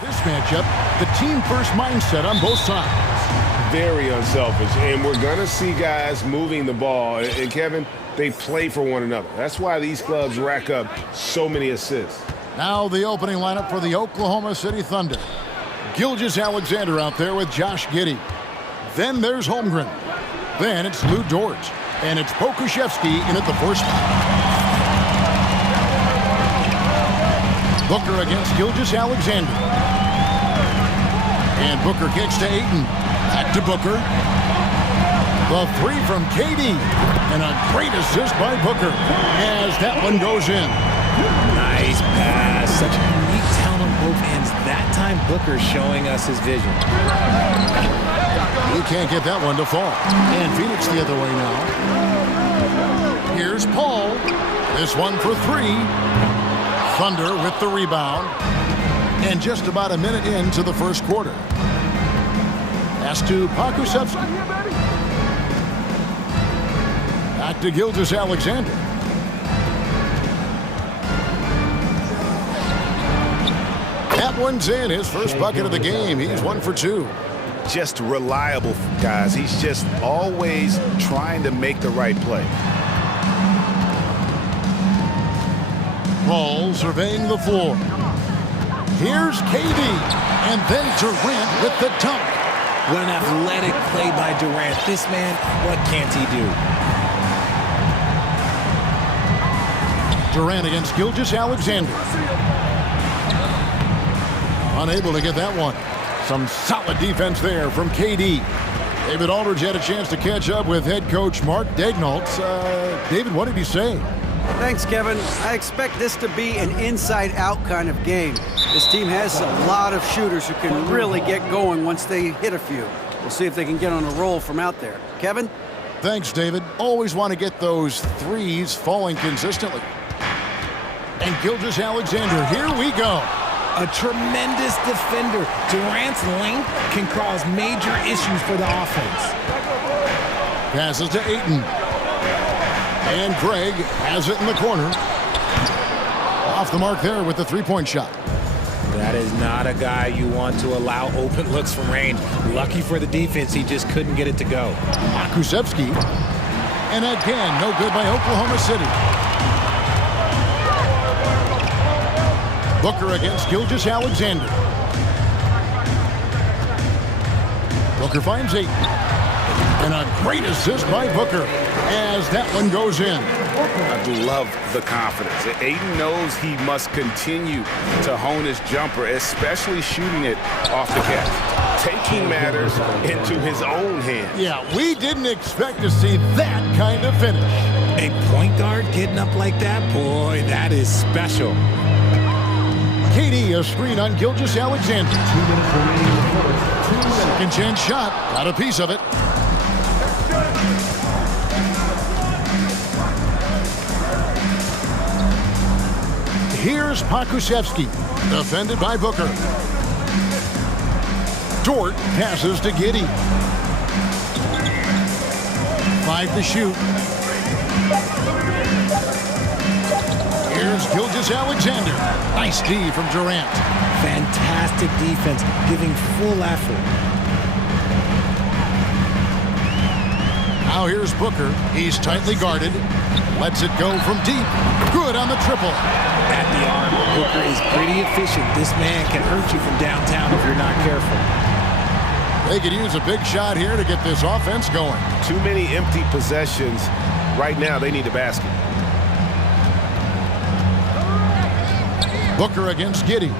This matchup, the team-first mindset on both sides. Very unselfish, and we're going to see guys moving the ball. And Kevin, they play for one another. That's why these clubs rack up so many assists. Now the opening lineup for the Oklahoma City Thunder. Gilgeous-Alexander out there with Josh Giddey. Then there's Holmgren. Then it's Lou Dort. And it's Pokuševski in at the 4 spot. Booker against Gilgeous-Alexander. And Booker kicks to Ayton. Back to Booker. The 3 from KD. And a great assist by Booker as that one goes in. Nice pass. Such unique talent on both ends. That time Booker showing us his vision. He can't get that one to fall. And Phoenix the other way now. Here's Paul. This one for 3. Thunder with the rebound. And just about a minute into the first quarter. Pass to Pokuševski. Back to Gilgeous-Alexander. That one's in. His first bucket of the game. He's 1 for 2. Just reliable, guys. He's just always trying to make the right play. Paul surveying the floor. Here's KD. And then Durant with the dunk. What an athletic play by Durant. This man, what can't he do? Durant against Gilgeous-Alexander. Unable to get that one. Some solid defense there from KD. David Aldridge had a chance to catch up with head coach Mark Daignault. David, what did he say? Thanks, Kevin. I expect this to be an inside-out kind of game. This team has a lot of shooters who can really get going once they hit a few. We'll see if they can get on a roll from out there. Kevin? Thanks, David. Always want to get those threes falling consistently. And Gilgeous-Alexander, here we go. A tremendous defender. Durant's length can cause major issues for the offense. Passes to Ayton. And Greg has it in the corner. Off the mark there with the three-point shot. That is not a guy you want to allow open looks from range. Lucky for the defense, he just couldn't get it to go. Pokuševski. And again, no good by Oklahoma City. Booker against Gilgeous-Alexander. Booker finds Ayton. And a great assist by Booker as that one goes in. I love the confidence. Ayton knows he must continue to hone his jumper, especially shooting it off the catch. Taking matters into his own hands. Yeah, we didn't expect to see that kind of finish. A point guard getting up like that? Boy, that is special. KD, a screen on Gilgeous-Alexander. 2 minutes remaining in the quarter. Second chance shot. Got a piece of it. Here's Pokuševski, defended by Booker. Dort passes to Giddey. 5 to shoot. Here's Gilgeous-Alexander. Nice D from Durant. Fantastic defense, giving full effort. Now here's Booker. He's tightly guarded. Lets it go from deep. Good on the triple. At the arm, Booker is pretty efficient. This man can hurt you from downtown if you're not careful. They could use a big shot here to get this offense going. Too many empty possessions. Right now, they need a basket. Booker against Giddey.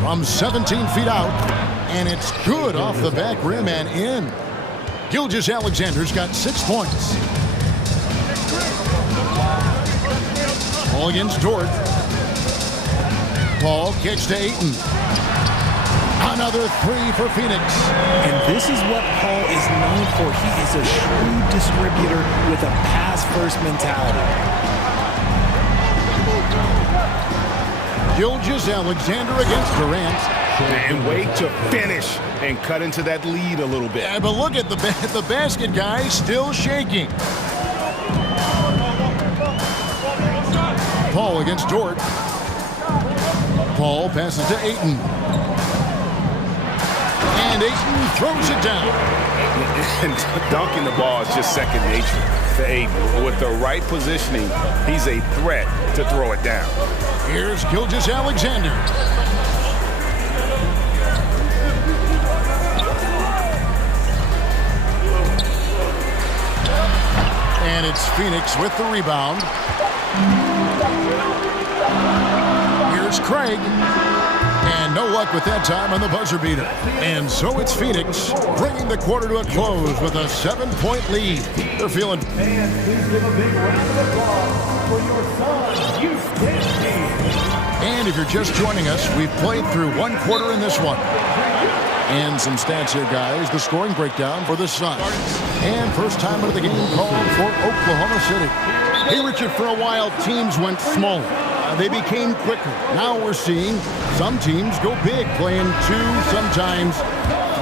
From 17 feet out. And it's good off the back rim and in. Gilgeous-Alexander's got 6 points. Paul against Dort. Paul kicks to Ayton. Another 3 for Phoenix. And this is what Paul is known for. He is a shrewd distributor with a pass-first mentality. Gilgeous-Alexander against Durant. And wait to finish and cut into that lead a little bit. Yeah, but look at the basket guy still shaking. Paul against Dort. Paul passes to Ayton. And Ayton throws it down. And dunking the ball is just second nature to Ayton. With the right positioning, he's a threat to throw it down. Here's Gilgeous-Alexander. And it's Phoenix with the rebound. Here's Craig. And no luck with that time on the buzzer beater. And so it's Phoenix bringing the quarter to a close with a 7-point lead. They're feeling. And please give a big round of applause for your Suns Youth Tennis team. And if you're just joining us, we've played through one quarter in this one. And some stats here, guys. The scoring breakdown for the Suns. And first time out of the game called for Oklahoma City. Hey, Richard, for a while, teams went smaller. They became quicker. Now we're seeing some teams go big, playing 2, sometimes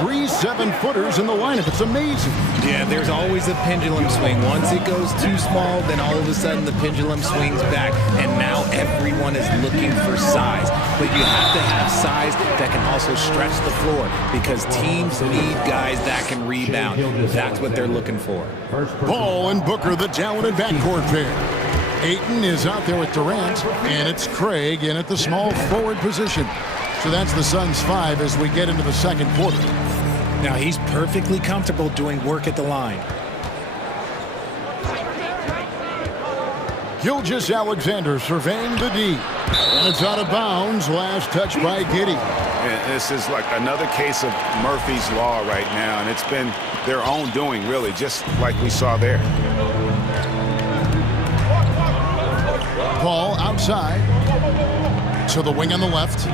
3 7-footers in the lineup. It's amazing. Yeah, there's always a pendulum swing. Once it goes too small, then all of a sudden the pendulum swings back, and now everyone is looking for size. But you have to have size that can also stretch the floor, because teams need guys that can rebound. That's what they're looking for. Ball and Booker, the talented backcourt pair. Ayton is out there with Durant, and it's Craig in at the small forward position. So that's the Suns' 5 as we get into the second quarter. Now he's perfectly comfortable doing work at the line. Gilgeous-Alexander surveying the D. And it's out of bounds. Last touch by Giddey. And this is like another case of Murphy's Law right now, and it's been their own doing, really, just like we saw there. Paul outside to the wing on the left.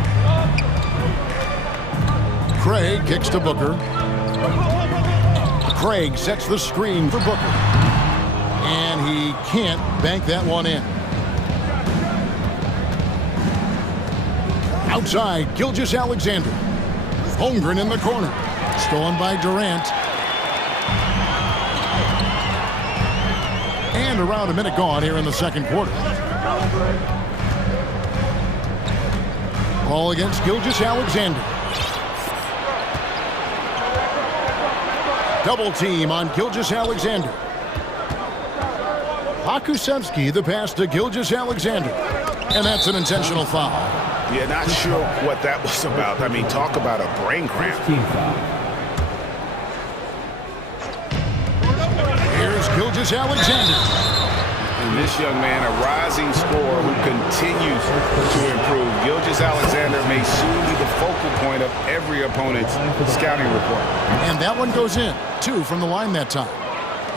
Craig kicks to Booker. Craig sets the screen for Booker. And he can't bank that one in. Outside, Gilgeous-Alexander. Holmgren in the corner. Stolen by Durant. And around a minute gone here in the second quarter. Ball against Gilgeous-Alexander. Double team on Gilgeous-Alexander. Pakusevsky, the pass to Gilgeous-Alexander. And that's an intentional foul. Yeah, not sure what that was about. I mean, talk about a brain cramp. Here's Gilgeous-Alexander. And this young man, a rising scorer who continues to improve. Gilgeous-Alexander may soon be the focal point of every opponent's scouting report. And that one goes in. 2 from the line that time.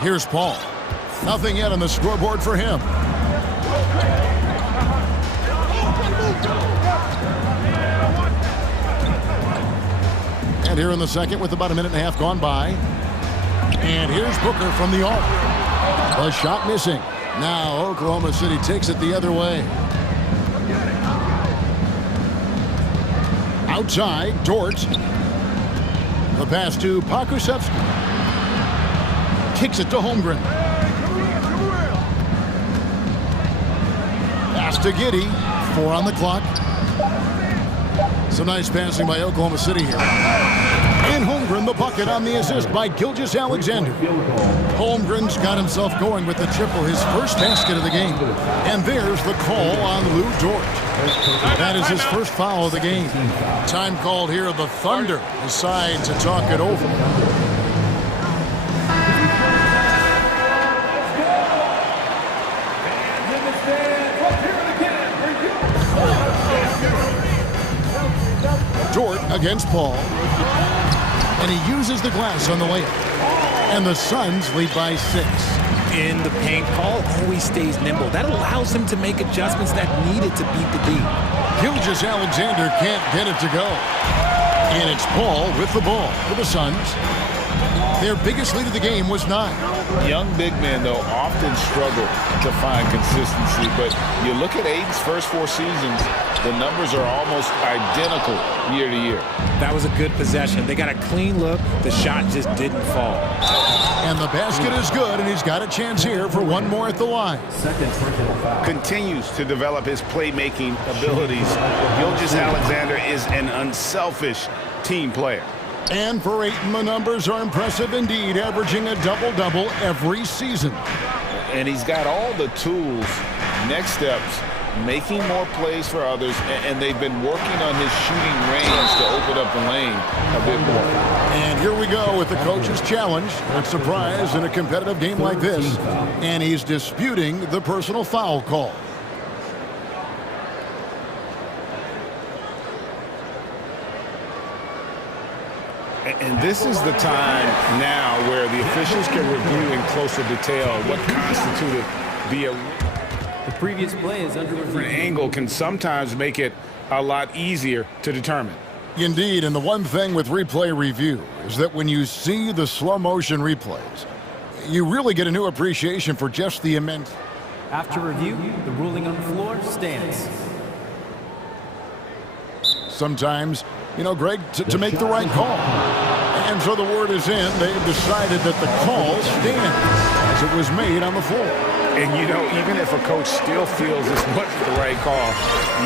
Here's Paul. Nothing yet on the scoreboard for him. And here in the second with about a minute and a half gone by. And here's Booker from the arc. The shot missing. Now Oklahoma City takes it the other way. Outside, Dort. The pass to Pakusevsky. Kicks it to Holmgren. Pass to Giddey. 4 on the clock. Some nice passing by Oklahoma City here. And Holmgren the bucket on the assist by Gilgeous-Alexander. Holmgren's got himself going with the triple, his first basket of the game. And there's the call on Lou Dort. That is his first foul of the game. Time called here. The Thunder decide to talk it over. Dort against Paul. And he uses the glass on the layup. And the Suns lead by 6. In the paint, Paul always stays nimble. That allows him to make adjustments that needed to beat the D. Gilgeous-Alexander can't get it to go. And it's Paul with the ball for the Suns. Their biggest lead of the game was 9. Young big men, though, often struggle to find consistency. But you look at Ayton's first 4 seasons, the numbers are almost identical year to year. That was a good possession. They got a clean look. The shot just didn't fall. And the basket is good, and he's got a chance here for one more at the line. Continues to develop his playmaking abilities. Gilgeous-Alexander is an unselfish team player. And for Ayton, the numbers are impressive indeed, averaging a double-double every season. And he's got all the tools, next steps, making more plays for others, and they've been working on his shooting range to open up the lane a bit more. And here we go with the coach's challenge. Not surprised in a competitive game like this. And he's disputing the personal foul call. And this is the time now where the officials can review in closer detail what constituted The previous play is under review. angle can sometimes make it a lot easier to determine. Indeed, and the one thing with replay review is that when you see the slow motion replays, you really get a new appreciation for just the immense. After review, the ruling on the floor stands. Sometimes, you know, Greg, to make the right call. And so the word is in. They've decided that the call stands as it was made on the floor. And, you know, even if a coach still feels this wasn't the right call,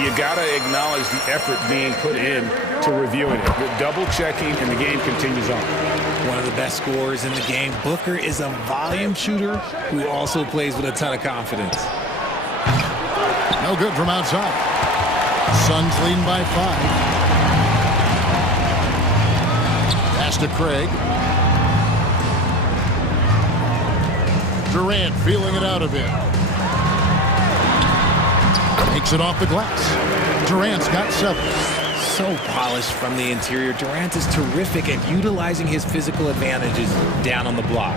you got to acknowledge the effort being put in to reviewing it. The double-checking, and the game continues on. One of the best scorers in the game. Booker is a volume shooter who also plays with a ton of confidence. No good from outside. Suns leading by 5. Pass to Craig. Durant feeling it out a bit. Takes it off the glass. Durant's got 7. So polished from the interior. Durant is terrific at utilizing his physical advantages down on the block.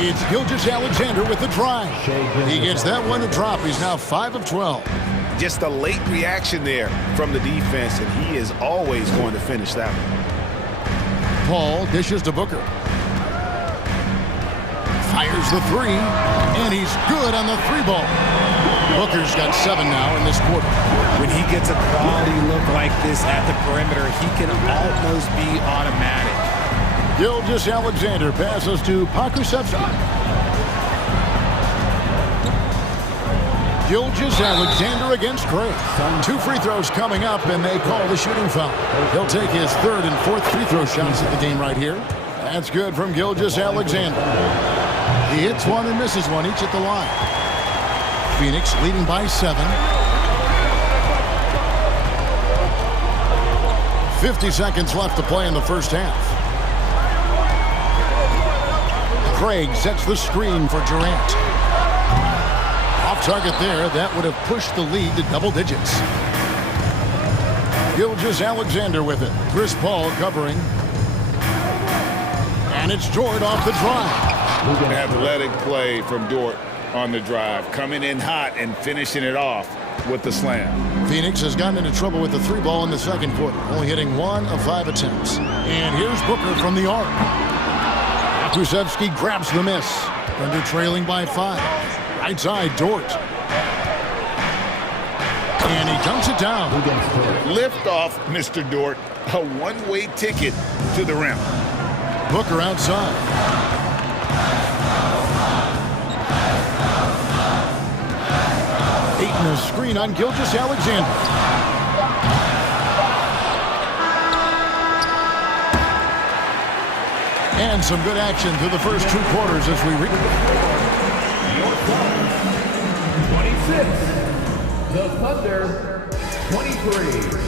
It's Gilgeous-Alexander with the drive. He gets that one to drop. He's now 5 of 12. Just a late reaction there from the defense, and he is always going to finish that one. Paul dishes to Booker. Fires the 3, and he's good on the 3 ball. Booker's got 7 now in this quarter. When he gets a quality look like this at the perimeter, he can almost be automatic. Gilgeous-Alexander passes to Pakusevsky. Gilgeous-Alexander against Craig. 2 free throws coming up, and they call the shooting foul. He'll take his 3rd and 4th free throw shots at the game right here. That's good from Gilgeous-Alexander. He hits one and misses one, each at the line. Phoenix leading by 7. 50 seconds left to play in the first half. Craig sets the screen for Durant. Off target there, that would have pushed the lead to double digits. Gilgeous-Alexander with it. Chris Paul covering. And it's Dort off the drive. Athletic play from Dort on the drive. Coming in hot and finishing it off with the slam. Phoenix has gotten into trouble with the 3 ball in the second quarter, only hitting 1 of 5 attempts. And here's Booker from the arc. Pakusevsky grabs the miss. Thunder trailing by 5. Right side, Dort. And he dunks it down. Lift off, Mr. Dort. A one-way ticket to the rim. Booker outside. Ayton a screen on Gilgeous-Alexander. And some good action through the first 2 quarters as we reach. 26. The Thunder, 23.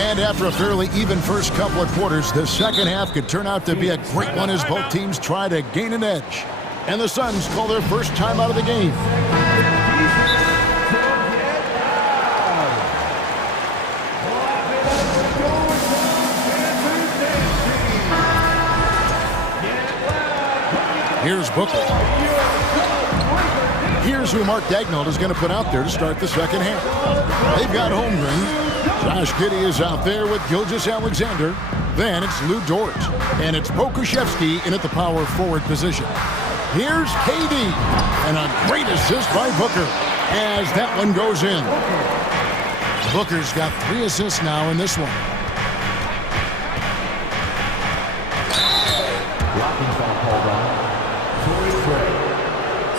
And after a fairly even first couple of quarters, the second half could turn out to be a great one as both teams try to gain an edge. And the Suns call their first time out of the game. Here's Booker. Here's who Mark Daigneault is going to put out there to start the second half. They've got Holmgren. Josh Giddey is out there with Gilgeous-Alexander. Then it's Lou Dort. And it's Pokusevsky in at the power forward position. Here's KD. And a great assist by Booker as that one goes in. Booker's got 3 assists now in this one. Blocking foul called on. Torrey Craig.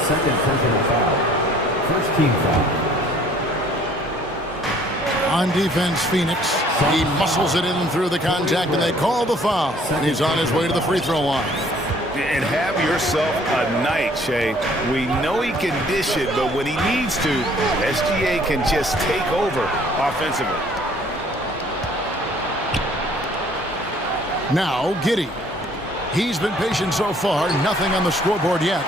Second personal foul. First team foul. On defense, Phoenix. He muscles it in through the contact, and they call the foul. And he's on his way to the free throw line. And have yourself a night, Shay. We know he can dish it, but when he needs to, SGA can just take over offensively. Now, Giddey. He's been patient so far. Nothing on the scoreboard yet.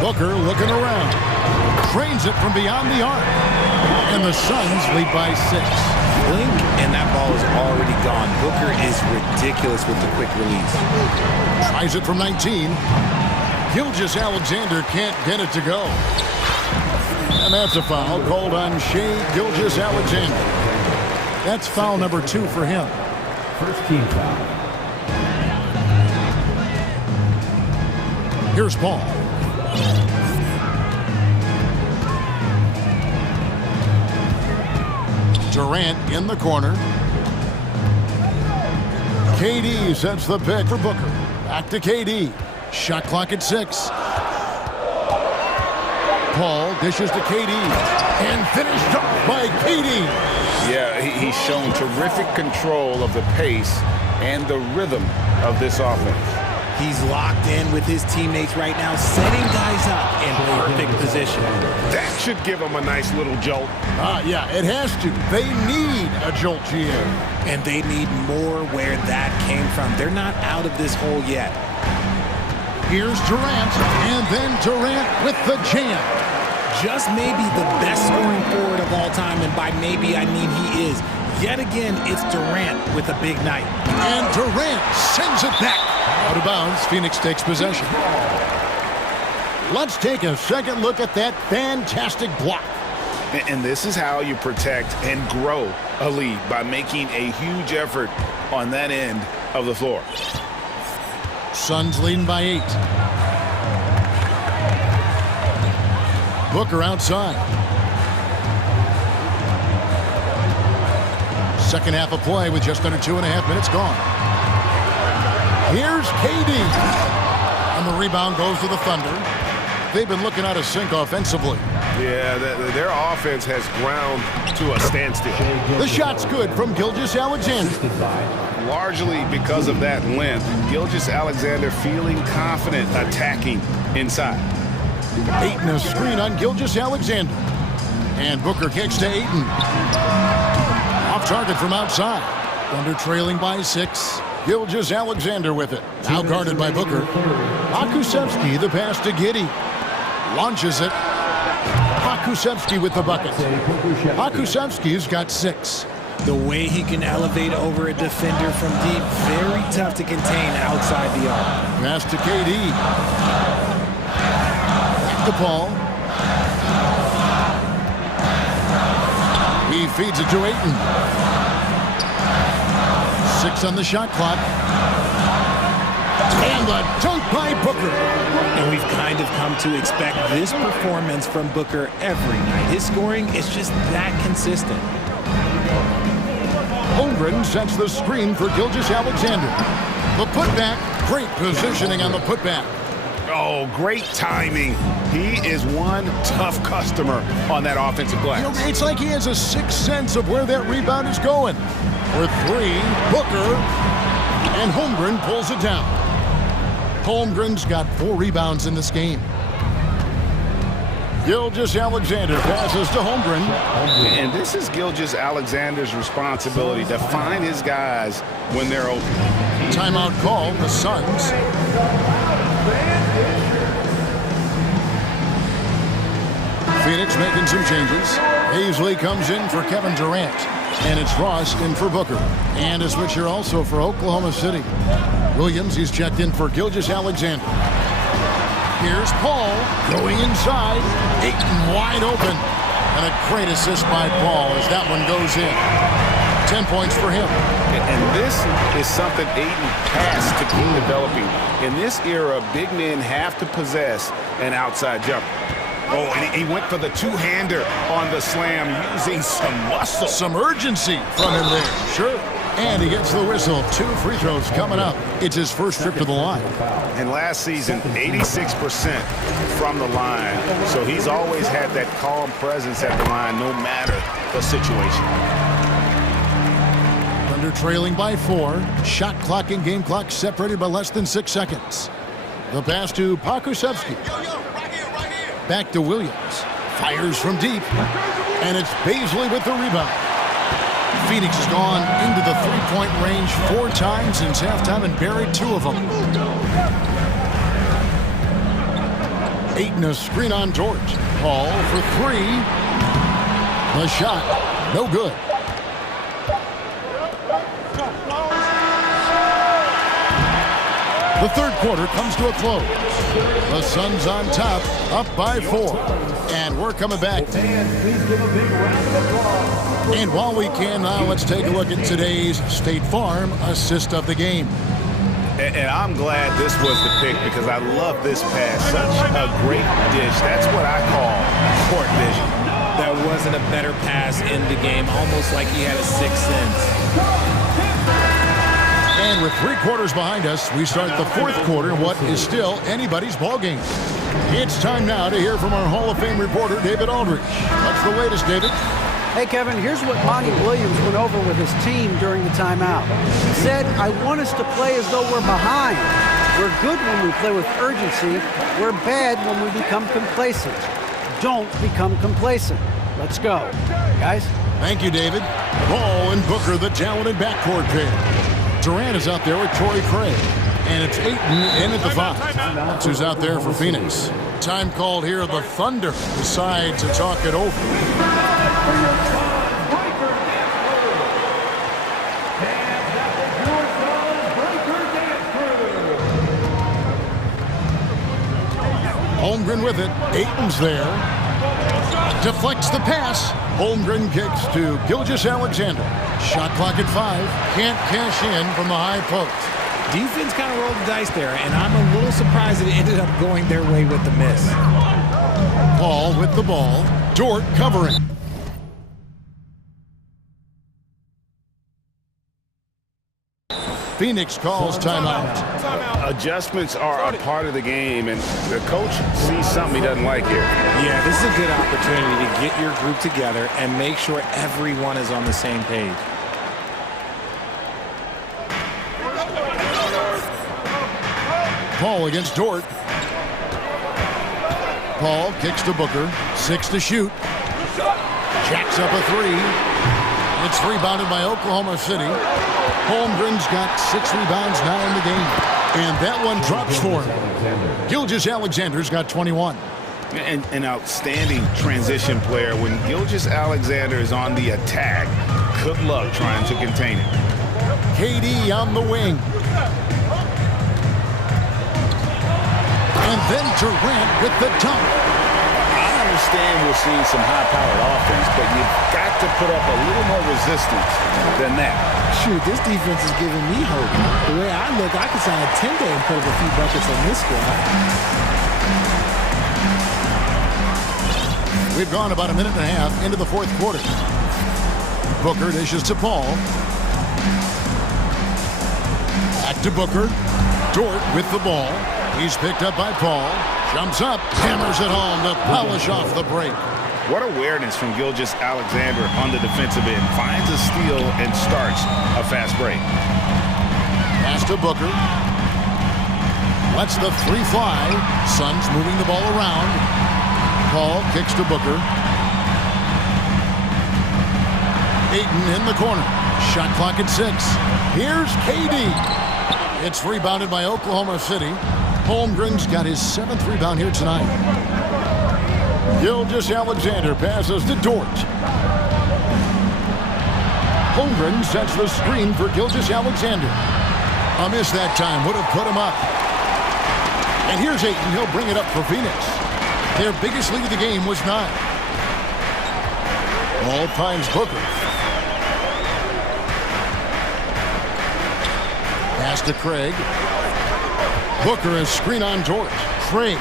Booker looking around. Trains it from beyond the arc. And the Suns lead by 6. Blink, and that ball is already gone. Booker is ridiculous with the quick release. Tries it from 19. Gilgeous-Alexander can't get it to go. And that's a foul called on Shai Gilgeous-Alexander. That's foul number 2 for him. First team foul. Here's Paul. Durant in the corner. KD sets the pick for Booker. Back to KD. Shot clock at 6. Paul dishes to KD. And finished off by KD. Yeah, he's shown terrific control of the pace and the rhythm of this offense. He's locked in with his teammates right now, setting guys up in perfect position. That should give him a nice little jolt. Yeah, it has to. They need a jolt, GM. And they need more where that came from. They're not out of this hole yet. Here's Durant, and then Durant with the jam. Just maybe the best scoring forward of all time, and by maybe I mean he is. Yet again, it's Durant with a big night. And Durant sends it back. Out of bounds, Phoenix takes possession. Let's take a second look at that fantastic block. And this is how you protect and grow a lead, by making a huge effort on that end of the floor. Suns leading by 8. Booker outside. Second half of play with just under 2.5 minutes gone. Here's KD. And the rebound goes to the Thunder. They've been looking out of sync offensively. Yeah, their offense has ground to a standstill. The shot's good from Gilgeous-Alexander. Largely because of that length, Gilgeous-Alexander feeling confident attacking inside. Ayton a screen on Gilgeous-Alexander. And Booker kicks to Ayton. Off target from outside. Thunder trailing by 6. Gilgeous-Alexander with it. Now guarded by Booker. Pokusevski the pass to Giddey. Launches it. Pokusevski with the bucket. Pokusevski's got 6. The way he can elevate over a defender from deep, very tough to contain outside the arc. Pass to KD. Back to Paul. He feeds it to Ayton. 6 on the shot clock. And the dunk by Booker. And we've kind of come to expect this performance from Booker every night. His scoring is just that consistent. Holmgren sets the screen for Gilgeous-Alexander. The putback, great positioning on the putback. Oh, great timing. He is one tough customer on that offensive glass. You know, it's like he has a sixth sense of where that rebound is going. For 3, Booker, and Holmgren pulls it down. Holmgren's got 4 rebounds in this game. Gilgeous-Alexander passes to Holmgren. And this is Gilgeous-Alexander's responsibility to find his guys when they're open. Timeout call, the Suns. Phoenix making some changes. Hazley comes in for Kevin Durant. And it's Ross in for Booker. And a switcher also for Oklahoma City. Williams, he's checked in for Gilgeous-Alexander. Here's Paul going inside. Ayton wide open. And a great assist by Paul as that one goes in. 10 points for him. And this is something Ayton has to keep developing. In this era, big men have to possess an outside jumper. Oh, and he went for the two-hander on the slam using some muscle. Some urgency from him there. Sure. And he gets the whistle. 2 free throws coming up. It's his first trip to the line. And last season, 86% from the line. So he's always had that calm presence at the line no matter the situation. Thunder trailing by 4. Shot clock and game clock separated by less than 6 seconds. The pass to Pokusevski. Back to Williams. Fires from deep. And it's Baisley with the rebound. Phoenix has gone into the three-point range 4 times since halftime and buried 2 of them. Ayton a screen on George. Paul for 3. The shot, no good. The third quarter comes to a close. The Suns on top, up by 4. And we're coming back. And while we can now, let's take a look at today's State Farm assist of the game. And I'm glad this was the pick because I love this pass. Such a great dish. That's what I call court vision. That wasn't a better pass in the game, almost like he had a 6th sense. And with 3 quarters behind us, we start the 4th quarter in what is still anybody's ball game. It's time now to hear from our Hall of Fame reporter, David Aldridge. What's the latest, David? Hey, Kevin, here's what Monty Williams went over with his team during the timeout. He said, I want us to play as though we're behind. We're good when we play with urgency. We're bad when we become complacent. Don't become complacent. Let's go. Guys? Thank you, David. Ball and Booker, the talented backcourt pair. Durant is out there with Torrey Craig. And it's Ayton in at the 5. That's who's out there for Phoenix. Time called here. The Thunder decide to talk it over. Holmgren with it. Ayton's there. Deflects the pass. Holmgren kicks to Gilgeous-Alexander. Shot clock at 5. Can't cash in from the high post. Defense kind of rolled the dice there, and I'm a little surprised that it ended up going their way with the miss. Paul with the ball. Dort covering. Phoenix calls timeout. Adjustments are a part of the game, and the coach sees something he doesn't like here. Yeah, this is a good opportunity to get your group together and make sure everyone is on the same page. Paul against Dort. Paul kicks to Booker. 6 to shoot. Jacks up a 3. It's rebounded by Oklahoma City. Holmgren's got 6 rebounds now in the game. And that one drops for him. Gilgeous-Alexander's got 21. An outstanding transition player. When Gilgeous-Alexander is on the attack, good luck trying to contain it. KD on the wing. And then Durant with the dunk. I understand we're seeing some high-powered offense, but you've got to put up a little more resistance than that. Shoot, this defense is giving me hope. The way I look, I could sign a 10-day and put up a few buckets on this squad. We've gone about a minute and a half into the 4th quarter. Booker dishes to Paul. Back to Booker. Dort with the ball. He's picked up by Paul. Jumps up, hammers it home to polish off the break. What awareness from Gilgeous-Alexander on the defensive end. Finds a steal and starts a fast break. Pass to Booker. Lets the 3 fly. Suns moving the ball around. Paul kicks to Booker. Ayton in the corner. Shot clock at 6. Here's KD. It's rebounded by Oklahoma City. Holmgren's got his 7th rebound here tonight. Gilgeous-Alexander passes to Dort. Holmgren sets the screen for Gilgeous-Alexander. A miss that time would have put him up. And here's Ayton. He'll bring it up for Phoenix. Their biggest lead of the game was 9. Ball finds Booker. Pass to Craig. Booker is screen on Dort. Craig.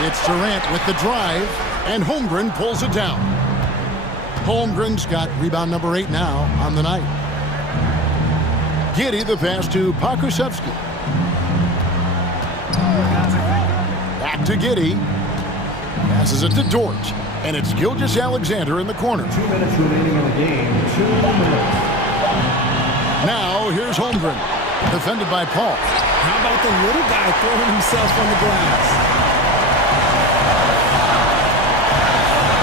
It's Durant with the drive, and Holmgren pulls it down. Holmgren's got rebound number 8 now on the night. Giddey the pass to Pokusevski. Back to Giddey. Passes it to Dort, and it's Gilgeous-Alexander in the corner. 2 minutes remaining in the game. 2 minutes. Now here's Holmgren, defended by Paul. How about the little guy throwing himself on the glass?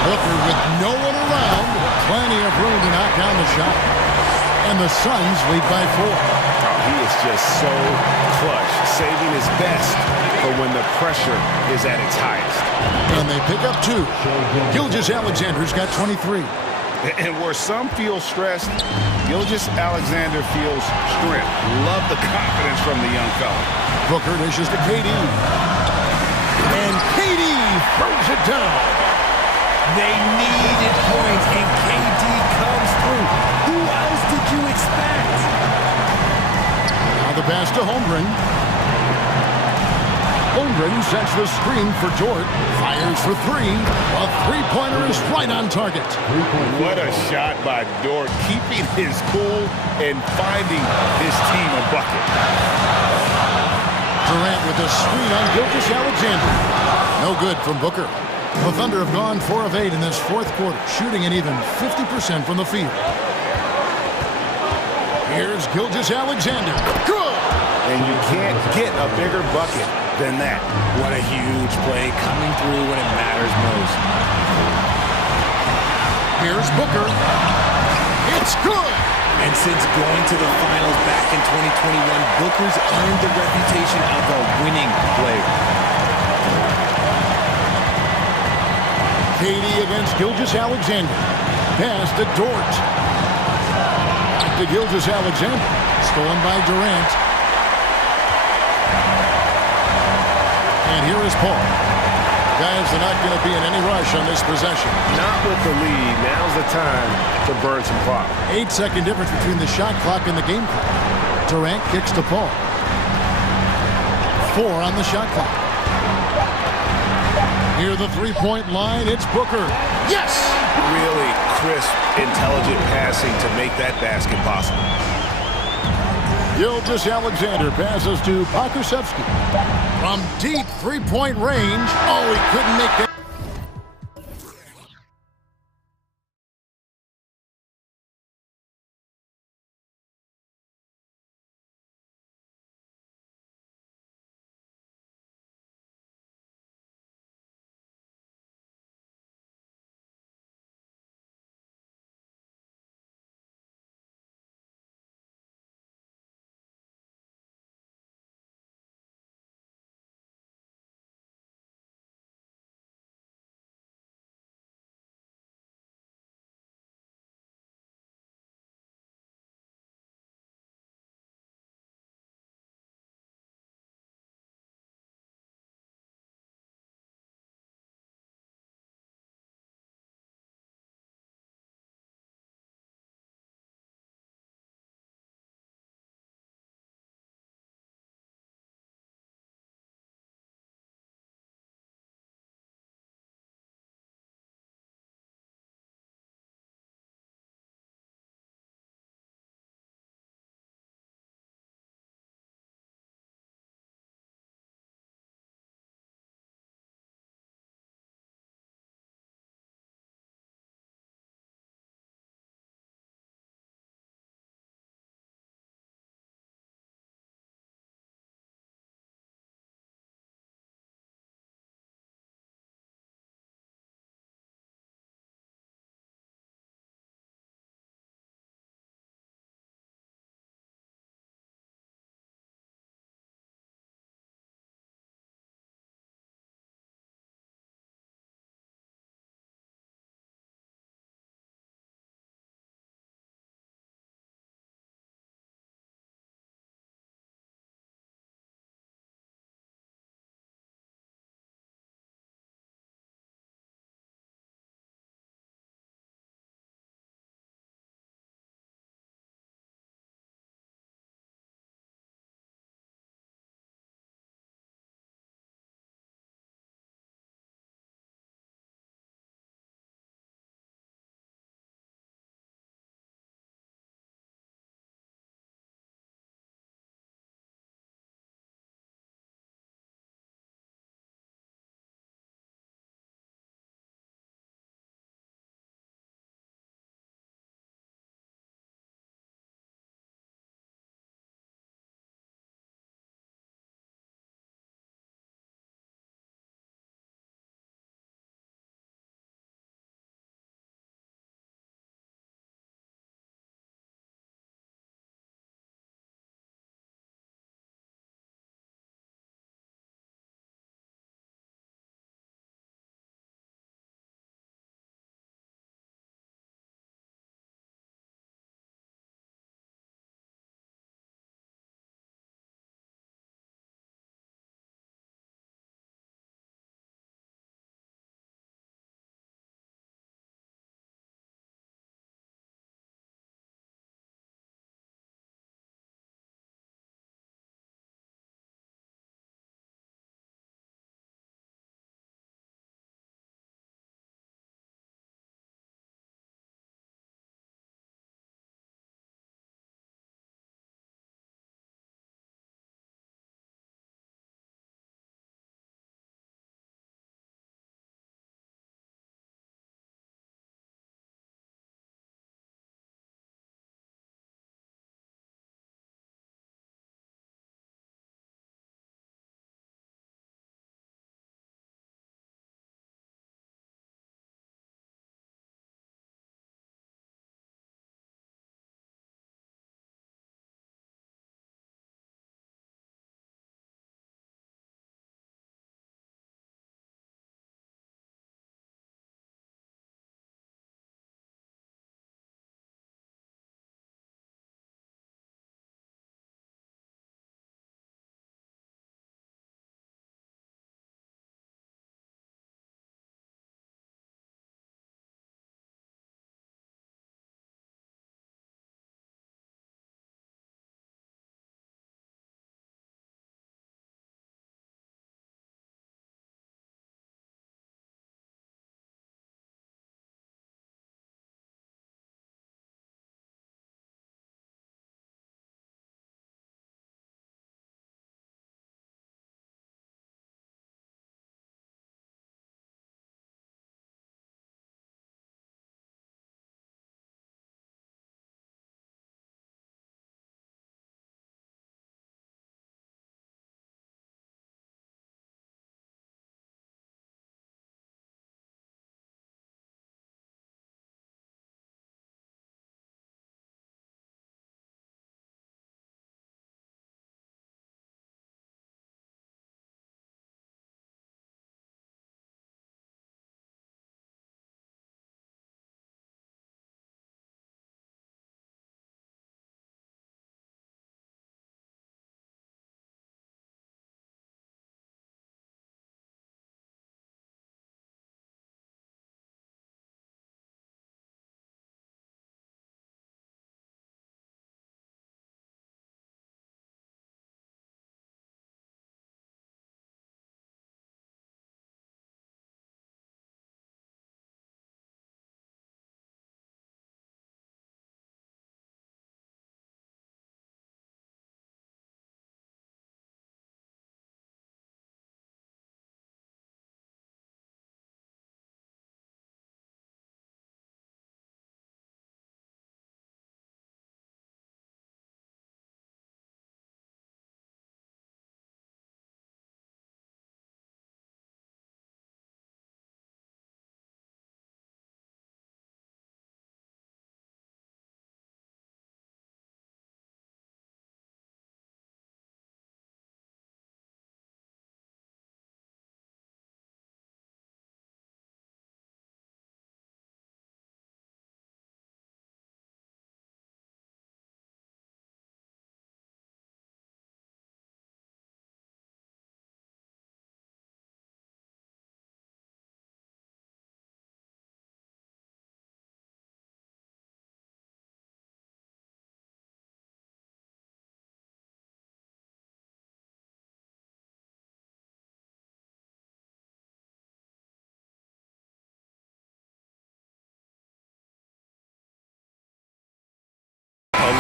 Booker with no one around, plenty of room to knock down the shot. And the Suns lead by 4. Oh, he is just so clutch, saving his best for when the pressure is at its highest. And they pick up 2. Gilgeous-Alexander's got 23. And where some feel stressed, Gilgeous-Alexander feels strength. Love the confidence from the young fella. Booker dishes to KD. And KD throws it down. They needed points, and KD comes through. Who else did you expect? Now the pass to Holmgren. Holmgren sets the screen for Dort. Fires for 3. A three-pointer is right on target. What a shot by Dort, keeping his cool and finding his team a bucket. Durant with a screen on Gilgeous-Alexander. No good from Booker. The Thunder have gone 4 of 8 in this fourth quarter, shooting an even 50% from the field. Here's Gilgeous-Alexander. Good! And you can't get a bigger bucket than that. What a huge play, coming through when it matters most. Here's Booker. It's good! And since going to the finals back in 2021, Booker's earned the reputation of a winning player. KD against Gilgeous-Alexander. Pass to Dort. Back to Gilgeous-Alexander. Stolen by Durant. And here is Paul. Guys, they're not going to be in any rush on this possession. Not with the lead. Now's the time to burn some clock. 8-second difference between the shot clock and the game clock. Durant kicks to Paul. 4 on the shot clock. Near the three-point line, it's Booker. Yes! Really crisp, intelligent passing to make that basket possible. Gilgeous-Alexander passes to Pokusevski. From deep three-point range. Oh, he couldn't make that.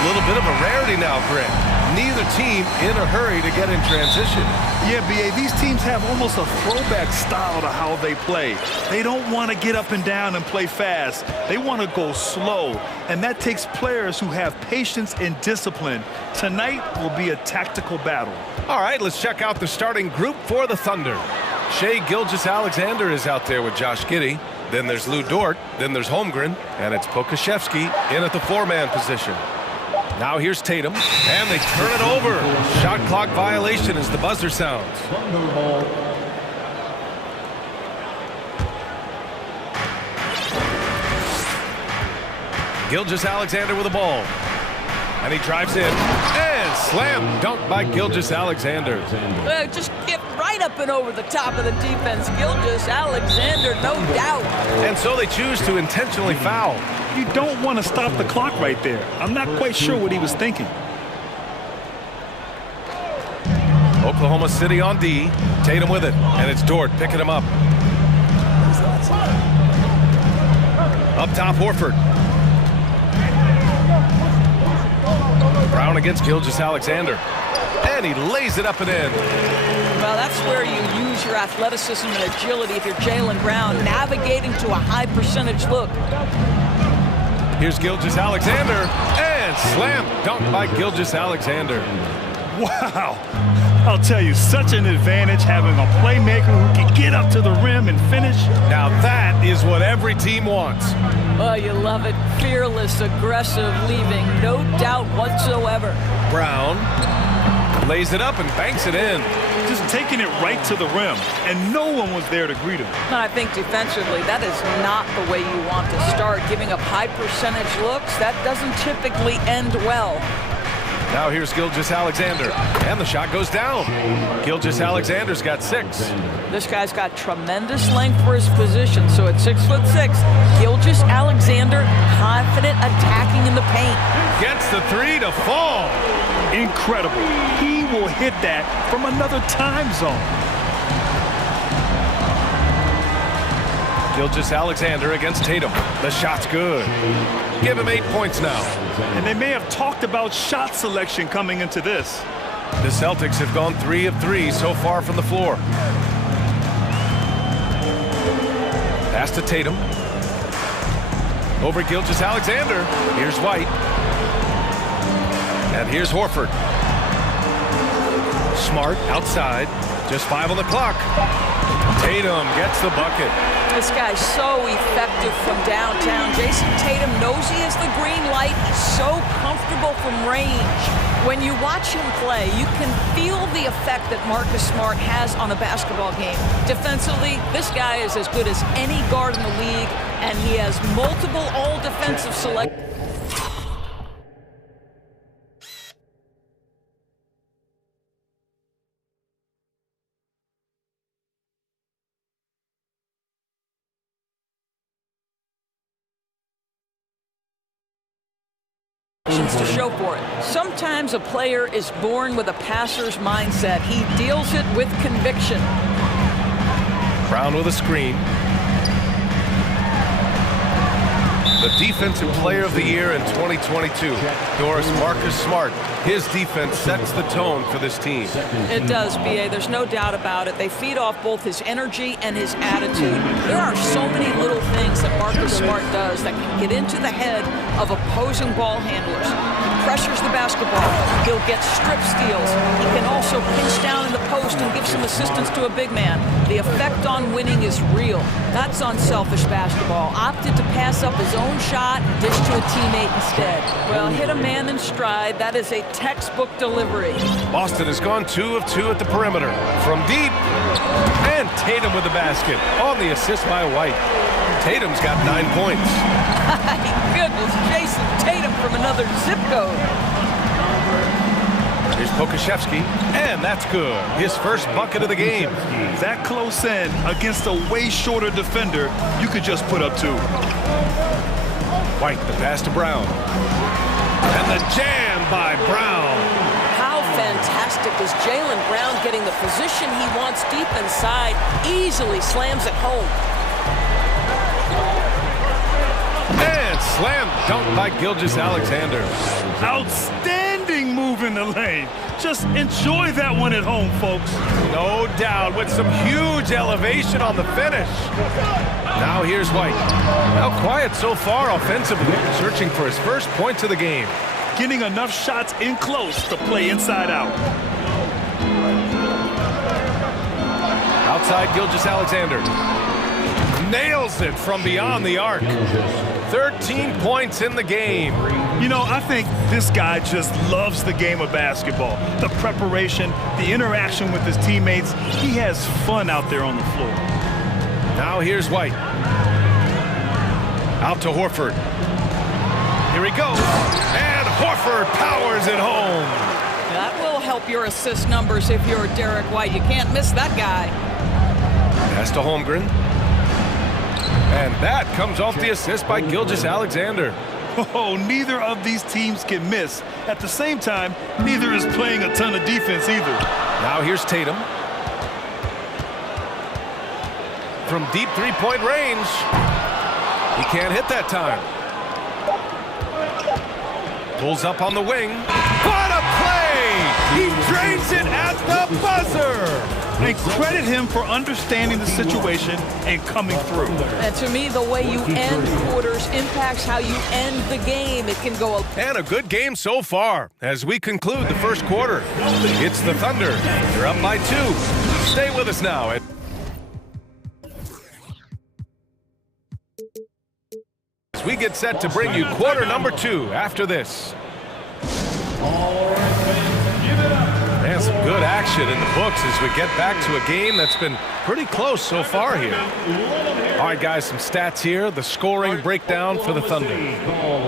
little bit of a rarity now, Greg. Neither team in a hurry to get in transition. Yeah, B.A., these teams have almost a throwback style to how they play. They don't want to get up and down and play fast. They want to go slow, and that takes players who have patience and discipline. Tonight will be a tactical battle. All right, let's check out the starting group for the Thunder. Shai Gilgeous-Alexander is out there with Josh Giddey. Then there's Lou Dort. Then there's Holmgren. And it's Pokashevsky in at the four-man position. Now here's Tatum. And they turn it over. Shot clock violation as the buzzer sounds. Gilgeous-Alexander with the ball. And he drives in. And slam dunk by Gilgeous-Alexander. Just get right up and over the top of the defense. Gilgeous-Alexander, no doubt. And so they choose to intentionally foul. You don't want to stop the clock right there. I'm not quite sure what he was thinking. Oklahoma City on D. Tatum with it. And it's Dort picking him up. Up top, Horford. Brown against Gilgeous-Alexander. And he lays it up and in. Well, that's where you use your athleticism and agility if you're Jaylen Brown, navigating to a high percentage look. Here's Gilgeous-Alexander. And slam dunk by Gilgeous-Alexander. Wow. I'll tell you, such an advantage having a playmaker who can get up to the rim and finish. Now that is what every team wants. Oh, you love it. Fearless, aggressive, leaving, no doubt whatsoever. Brown lays it up and banks it in. Just taking it right to the rim, and no one was there to greet him. I think defensively, that is not the way you want to start. Giving up high percentage looks, that doesn't typically end well. Now here's Gilgeous-Alexander, and the shot goes down. Gilgeous-Alexander's got 6. This guy's got tremendous length for his position, so at 6'6", Gilgeous-Alexander confident attacking in the paint. Gets the 3 to fall. Incredible. He will hit that from another time zone. Gilgeous-Alexander against Tatum. The shot's good. Give him 8 points now. And they may have talked about shot selection coming into this. The Celtics have gone 3 of 3 so far from the floor. Pass to Tatum. Over Gilgeous-Alexander. Here's White. And here's Horford. Smart outside. Just 5 on the clock. Tatum gets the bucket. This guy's so effective from downtown. Jason Tatum knows he has the green light. He's so comfortable from range. When you watch him play, you can feel the effect that Marcus Smart has on a basketball game. Defensively, this guy is as good as any guard in the league, and he has multiple all-defensive selections. To show for it. Sometimes a player is born with a passer's mindset. He deals it with conviction. Brown with a screen. The Defensive Player of the Year in 2022, Doris Marcus Smart. His defense sets the tone for this team. It does, B.A. There's no doubt about it. They feed off both his energy and his attitude. There are so many little things that Marcus Smart does that can get into the head of opposing ball handlers. He pressures the basketball. He'll get strip steals. He can also pinch down in the post and give some assistance to a big man. The effect on winning is real. That's unselfish basketball. Opted to pass up his own shot and dish to a teammate instead. Well, hit a man in stride. That is a textbook delivery. Boston has gone 2 of 2 at the perimeter. From deep. And Tatum with the basket on the assist by White. Tatum's got 9 points. My goodness, Jason Tatum from another zip code. Here's Pokashevsky, and that's good. His first bucket of the game. That close in against a way shorter defender, you could just put up 2. White, the pass to Brown. And the jam by Brown. How fantastic is Jaylen Brown getting the position he wants deep inside, easily slams it home. And slam dunk by Gilgeous-Alexander. Outstanding move in the lane. Just enjoy that one at home, folks. No doubt, with some huge elevation on the finish. Now here's White. Now quiet so far offensively, searching for his first points of the game. Getting enough shots in close to play inside out. Outside Gilgeous-Alexander. Nails it from beyond the arc. 13 points in the game. You know, I think this guy just loves the game of basketball. The preparation, the interaction with his teammates. He has fun out there on the floor. Now here's White. Out to Horford. Here he goes. And Horford powers it home. That will help your assist numbers if you're Derek White. You can't miss that guy. Pass to Holmgren. And that comes off the assist by Gilgeous-Alexander. Oh, neither of these teams can miss. At the same time, neither is playing a ton of defense either. Now here's Tatum. From deep three-point range. He can't hit that time. Pulls up on the wing. What a play! He drains it at the buzzer! And credit him for understanding the situation and coming through. And to me, the way you end quarters impacts how you end the game. It can go. And a good game so far as we conclude the first quarter. It's the Thunder. They're up by 2. Stay with us now. As we get set to bring you quarter number 2 after this. And some good action in the books as we get back to a game that's been pretty close so far here. All right, guys, some stats here. The scoring breakdown for the Thunder.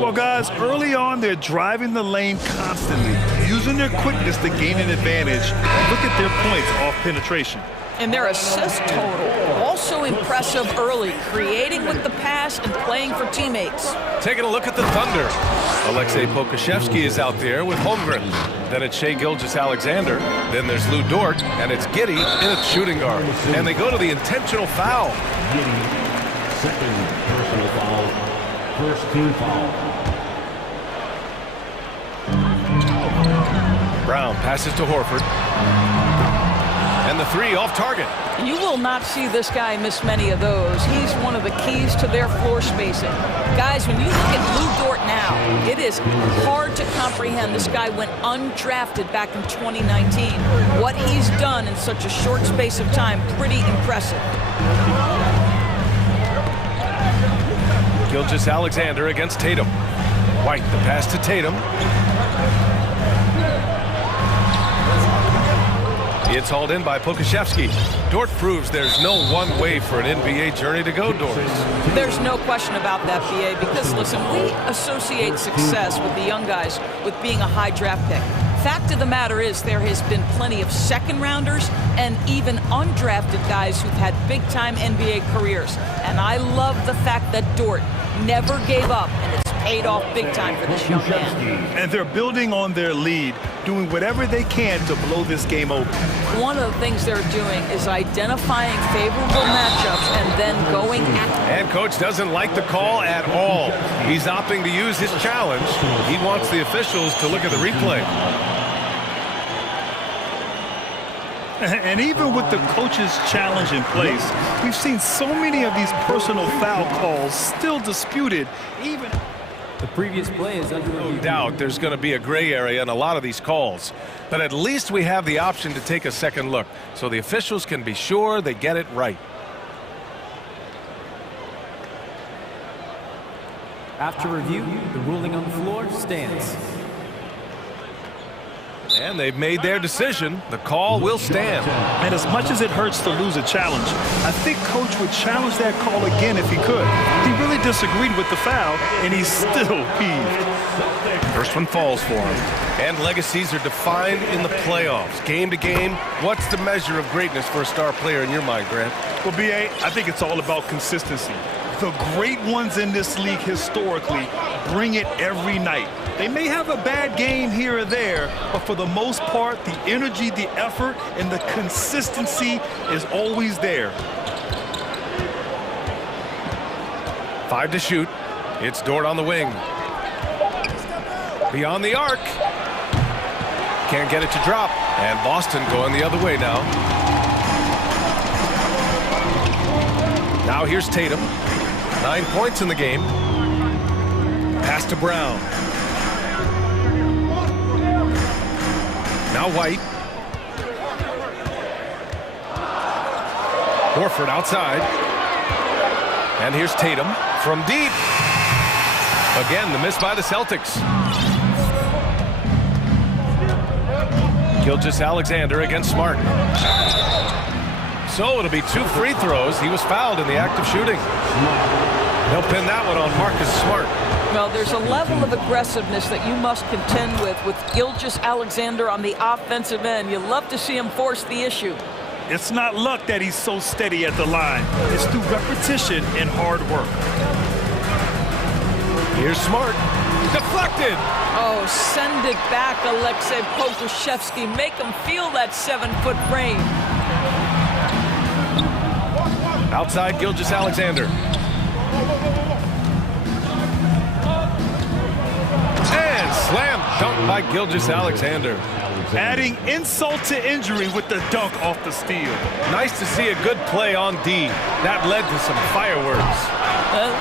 Well, guys, early on, they're driving the lane constantly, using their quickness to gain an advantage. Look at their points off penetration. And their assist total, also impressive early, creating with the pass and playing for teammates. Taking a look at the Thunder. Alexei Pokusevski is out there with Holmgren. Then it's Shai Gilgeous-Alexander. Then there's Lou Dort, and it's Giddey in its shooting guard. And they go to the intentional foul. Giddey, second personal foul, first team foul. Brown passes to Horford. And the 3 off target. You will not see this guy miss many of those. He's one of the keys to their floor spacing. Guys, when you look at Lou Dort now, it is hard to comprehend. This guy went undrafted back in 2019. What he's done in such a short space of time, pretty impressive. Gilgeous-Alexander against Tatum. White, the pass to Tatum. It's hauled in by Pokusevski. Dort proves there's no one way for an NBA journey to go, Doris. There's no question about that, BA, because, listen, we associate success with the young guys with being a high draft pick. Fact of the matter is there has been plenty of second-rounders and even undrafted guys who've had big-time NBA careers. And I love the fact that Dort never gave up, and it's paid off big time for this young man. And they're building on their lead, doing whatever they can to blow this game open. One of the things they're doing is identifying favorable matchups and then going after. And coach doesn't like the call at all. He's opting to use his challenge. He wants the officials to look at the replay. And even with the coach's challenge in place, we've seen so many of these personal foul calls still disputed, even... The previous play is under review. No doubt there's going to be a gray area in a lot of these calls. But at least we have the option to take a second look, so the officials can be sure they get it right. After review, the ruling on the floor stands. And they've made their decision. The call will stand. And as much as it hurts to lose a challenge, I think Coach would challenge that call again if he could. He really disagreed with the foul, and he's still peeved. First one falls for him. And legacies are defined in the playoffs. Game to game, what's the measure of greatness for a star player in your mind, Grant? Well, B.A., I think it's all about consistency. The great ones in this league historically bring it every night. They may have a bad game here or there, but for the most part, the energy, the effort, and the consistency is always there. 5 to shoot. It's Dort on the wing. Beyond the arc. Can't get it to drop. And Boston going the other way now. Now here's Tatum. 9 points in the game. Pass to Brown. Now White. Horford outside. And here's Tatum from deep. Again, the miss by the Celtics. Gilgeous-Alexander against Smart. So it'll be 2 free throws. He was fouled in the act of shooting. They'll pin that one on Marcus Smart. Well, there's a level of aggressiveness that you must contend with Gilgeous-Alexander on the offensive end. You love to see him force the issue. It's not luck that he's so steady at the line. It's through repetition and hard work. Here's Smart. Deflected. Oh, send it back, Alexei Pokusevski. Make him feel that 7-foot frame. Outside Gilgeous-Alexander. And slam dunk by Gilgeous-Alexander. Adding insult to injury with the dunk off the steal. Nice to see a good play on D. That led to some fireworks.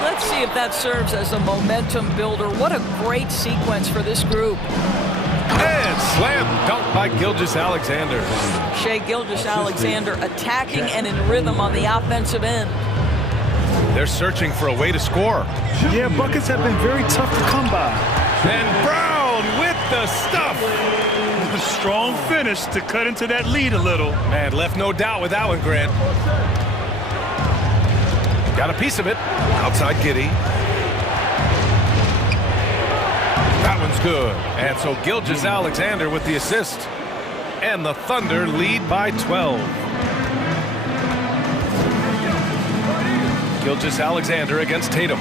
Let's see if that serves as a momentum builder. What a great sequence for this group. And slam dunk by Gilgeous-Alexander. Shai Gilgeous-Alexander attacking and in rhythm on the offensive end. They're searching for a way to score. Yeah, buckets have been very tough to come by. And Brown with the stuff. A strong finish to cut into that lead a little. Man, left no doubt with that one, Grant. Got a piece of it. Outside Giddey. That one's good. And so Gilgeous-Alexander with the assist. And the Thunder lead by 12. Gilgeous-Alexander against Tatum.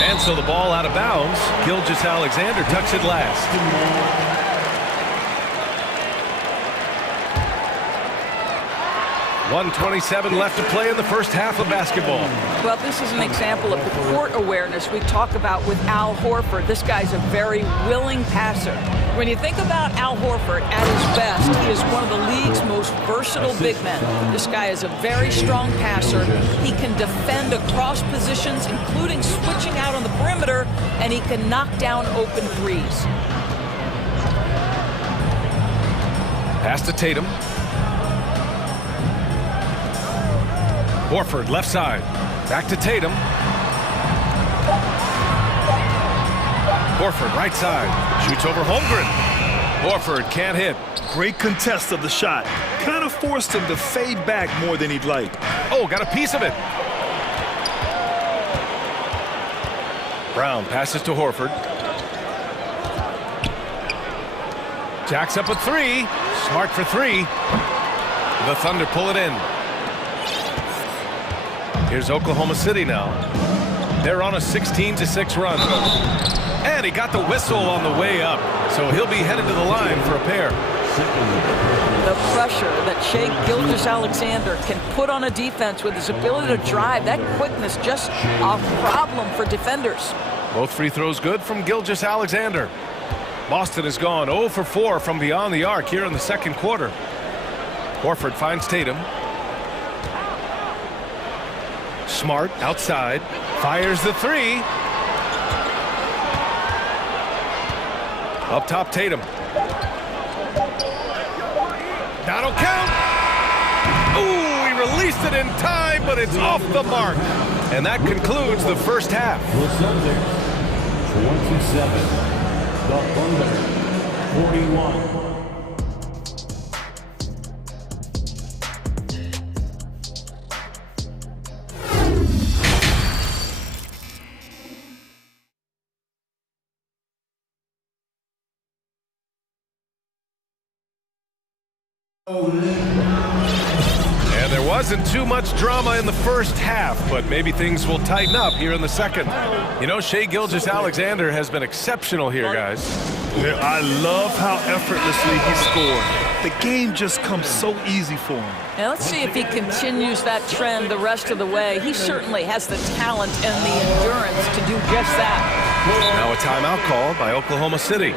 And so the ball out of bounds. Gilgeous-Alexander tucks it last. 1:27 left to play in the first half of basketball. Well, this is an example of the court awareness we talk about with Al Horford. This guy's a very willing passer. When you think about Al Horford at his best, he is one of the league's most versatile big men. This guy is a very strong passer. He can defend across positions, including switching out on the perimeter, and he can knock down open threes. Pass to Tatum. Horford left side. Back to Tatum. Horford right side. Shoots over Holmgren. Horford can't hit. Great contest of the shot. Kind of forced him to fade back more than he'd like. Oh, got a piece of it. Brown passes to Horford. Jacks up a three. Smart for three. The Thunder pull it in. Here's Oklahoma City now. They're on a 16-6 run. And he got the whistle on the way up. So he'll be headed to the line for a pair. The pressure that Shai Gilgeous-Alexander can put on a defense with his ability to drive, that quickness, just a problem for defenders. Both free throws good from Gilgeous-Alexander. Boston has gone 0 for 4 from beyond the arc here in the second quarter. Horford finds Tatum. Smart outside, fires the three. Up top, Tatum. That'll count. Ooh, he released it in time, but it's off the mark. And that concludes the first half. The Celtics, 27. The Thunder, 41. And And there wasn't too much drama in the first half, but maybe things will tighten up here in the second. You know, Shai Gilgeous-Alexander has been exceptional here, guys. Yeah, I love how effortlessly he scored. The game just comes so easy for him. Now let's see if he continues that trend the rest of the way. He certainly has the talent and the endurance to do just that. Now a timeout call by Oklahoma City.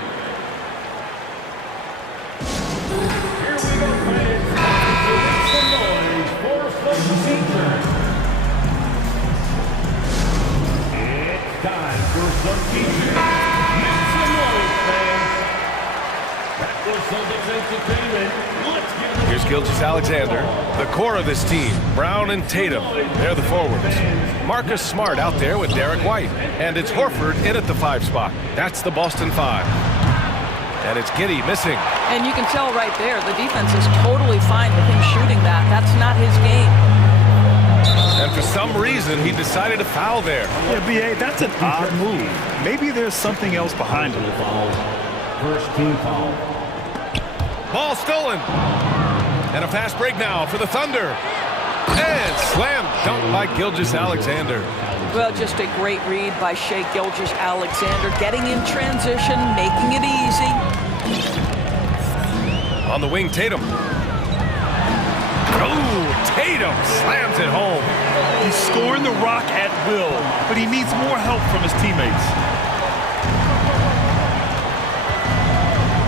Here's Gilgeous-Alexander, the core of this team. Brown and Tatum, they're the forwards. Marcus Smart out there with Derek White. And it's Horford in at the 5 spot. That's the Boston 5. And it's Giddey missing. And you can tell right there, the defense is totally fine with him shooting that. That's not his game. And for some reason, he decided to foul there. Yeah, B.A., that's an odd move. Maybe there's something else behind it. First team foul. Ball stolen. And a fast break now for the Thunder. And slam dunk by Gilgeous-Alexander. Well, just a great read by Shai Gilgeous-Alexander, getting in transition, making it easy. On the wing, Tatum. Oh, Tatum slams it home. He's scoring the rock at will, but he needs more help from his teammates.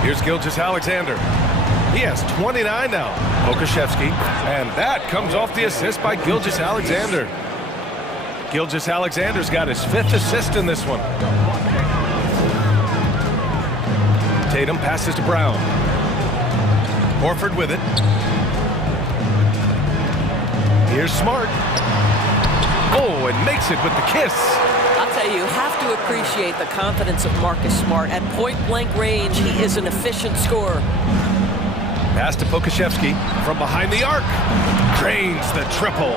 Here's Gilgeous-Alexander. He has 29 now. Pokusevski. And that comes off the assist by Gilgeous-Alexander. Gilgeous-Alexander's got his 5th assist in this one. Tatum passes to Brown. Horford with it. Here's Smart. Oh, and makes it with the kiss. I'll tell you, you have to appreciate the confidence of Marcus Smart. At point-blank range, he is an efficient scorer. Pass to Pokusevski from behind the arc. Drains the triple.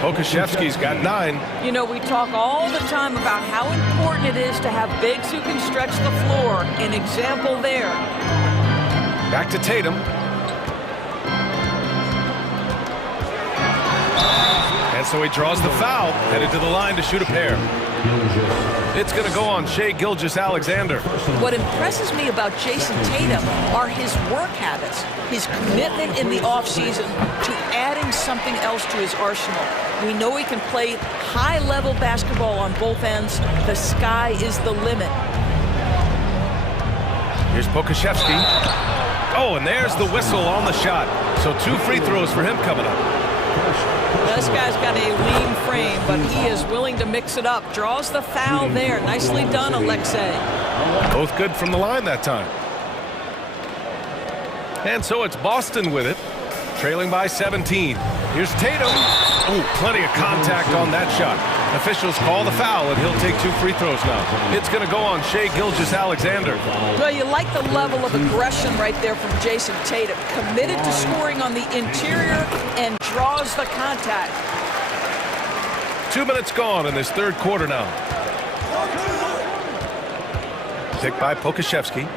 Pokusevski's got 9. You know, we talk all the time about how important it is to have bigs who can stretch the floor. An example there. Back to Tatum. And so he draws the foul, headed to the line to shoot a pair. It's going to go on Shai Gilgeous-Alexander. What impresses me about Jason Tatum are his work habits, his commitment in the offseason to adding something else to his arsenal. We know he can play high-level basketball on both ends. The sky is the limit. Here's Pokusevski. Oh, and there's the whistle on the shot. So 2 free throws for him coming up. This guy's got a lean frame, but he is willing to mix it up. Draws the foul there. Nicely done, Alexei. Both good from the line that time. And so it's Boston with it, trailing by 17. Here's Tatum. Oh, plenty of contact on that shot. Officials call the foul, and he'll take 2 free throws now. It's going to go on Shai Gilgeous-Alexander. Well, you like the level of aggression right there from Jason Tatum. Committed to scoring on the interior and draws the contact. 2 minutes gone in this third quarter now. Picked by Pokusevski.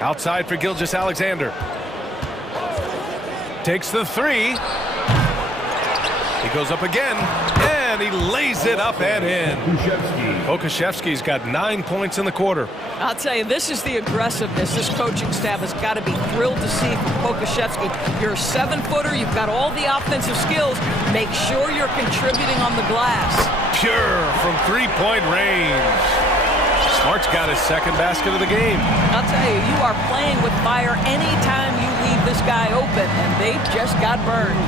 Outside for Gilgeous-Alexander. Takes the 3. He goes up again, and he lays it up and in. Pokusevski's got 9 points in the quarter. I'll tell you, this is the aggressiveness this coaching staff has got to be thrilled to see from Pokusevski. You're a 7-footer. You've got all the offensive skills. Make sure you're contributing on the glass. Pure from 3-point range. Smart's got his 2nd basket of the game. I'll tell you, you are playing with fire anytime you leave this guy open, and they just got burned.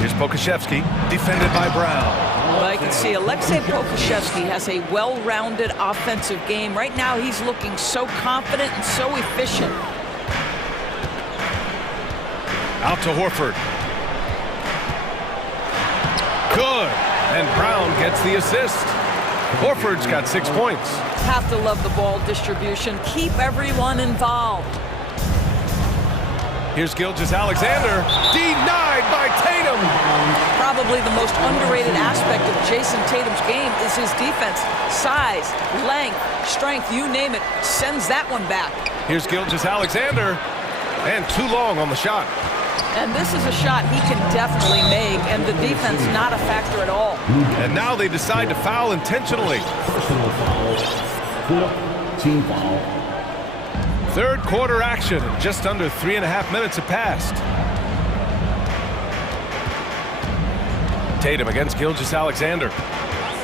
Here's Pokusevski, defended by Brown. Well, I can see Alexei Pokusevski has a well-rounded offensive game. Right now, he's looking so confident and so efficient. Out to Horford. Good. And Brown gets the assist. Horford's got 6 points. Have to love the ball distribution. Keep everyone involved. Here's Gilgeous-Alexander, denied by Tatum. Probably the most underrated aspect of Jason Tatum's game is his defense. Size, length, strength, you name it, sends that one back. Here's Gilgeous-Alexander, and too long on the shot. And this is a shot he can definitely make, and the defense not a factor at all. And now they decide to foul intentionally. Team foul. Third quarter action, and just under 3.5 minutes have passed. Tatum against Gilgeous-Alexander.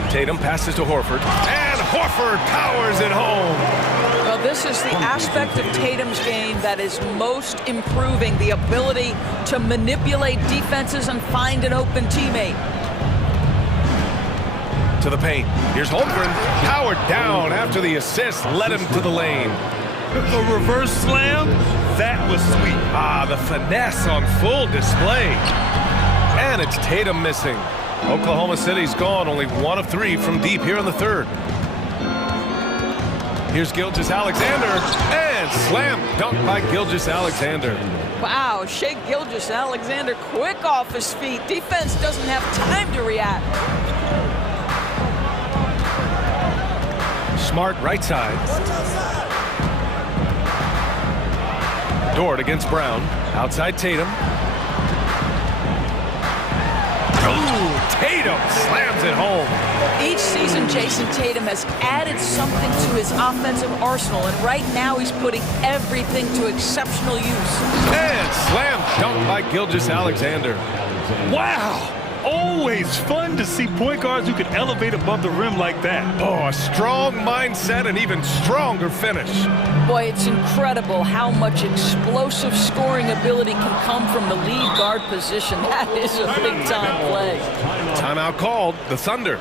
Tatum passes to Horford, and Horford powers it home. Well, this is the aspect of Tatum's game that is most improving, the ability to manipulate defenses and find an open teammate. To the paint. Here's Holmgren, powered down after the assist led him to the lane. A reverse slam, that was sweet. Ah, the finesse on full display. And it's Tatum missing. Oklahoma City's gone only 1 of 3 from deep here in the third. Here's Gilgeous-Alexander, and slam dunk by Gilgeous-Alexander. Wow, Shai Gilgeous-Alexander quick off his feet. Defense doesn't have time to react. Smart right side. Dort against Brown. Outside Tatum. Ooh, Tatum slams it home. Each season, Jason Tatum has added something to his offensive arsenal, and right now he's putting everything to exceptional use. And slam dunk by Gilgeous-Alexander. Wow! Always fun to see point guards who can elevate above the rim like that. Oh, a strong mindset and even stronger finish. Boy, it's incredible how much explosive scoring ability can come from the lead guard position. That is a big-time play. Timeout called, the Thunder.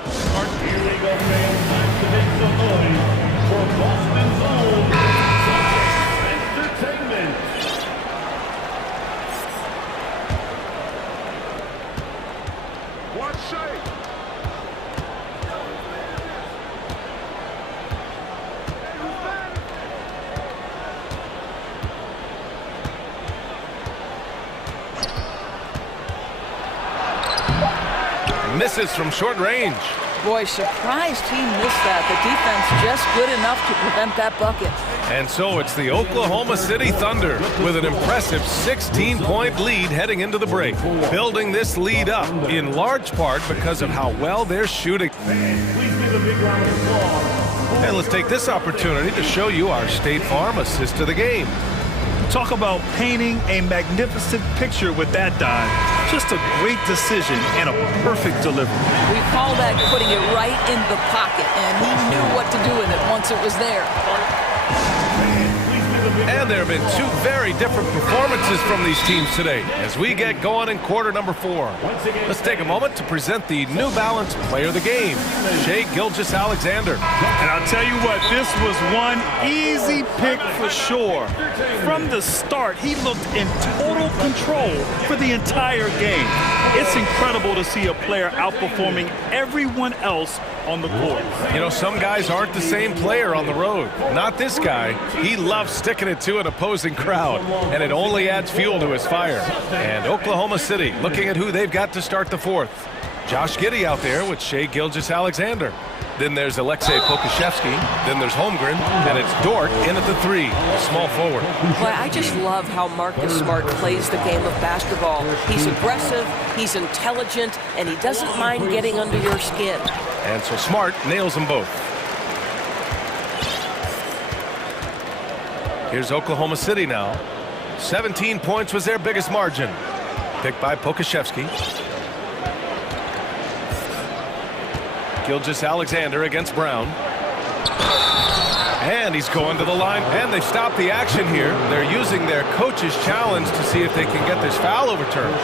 Misses from short range. Boy, surprised he missed that. The defense just good enough to prevent that bucket. And so it's the Oklahoma City Thunder with an impressive 16-point lead heading into the break. Building this lead up in large part because of how well they're shooting. And let's take this opportunity to show you our State Farm assist to the game. Talk about painting a magnificent picture with that dive. Just a great decision and a perfect delivery. We call that putting it right in the pocket, and he knew what to do with it once it was there. And there have been 2 very different performances from these teams today as we get going in quarter number 4. Let's take a moment to present the New Balance Player of the Game, Shai Gilgeous-Alexander. And I'll tell you what, this was one easy pick for sure. From the start, he looked in total control for the entire game. It's incredible to see a player outperforming everyone else on the court. You know, some guys aren't the same player on the road. Not this guy. He loves sticking it to an opposing crowd, and it only adds fuel to his fire. And Oklahoma City looking at who they've got to start the fourth. Josh Giddey out there with Shai Gilgeous-Alexander. Then there's Alexei Pokusevski. Then there's Holmgren. And it's Dort in at the 3, small forward. Boy, I just love how Marcus Smart plays the game of basketball. He's aggressive, he's intelligent, and he doesn't mind getting under your skin. And so Smart nails them both. Here's Oklahoma City now. 17 points was their biggest margin. Picked by Pokusevski. Gilgeous-Alexander against Brown. And he's going to the line. And they've stopped the action here. They're using their coach's challenge to see if they can get this foul overturned.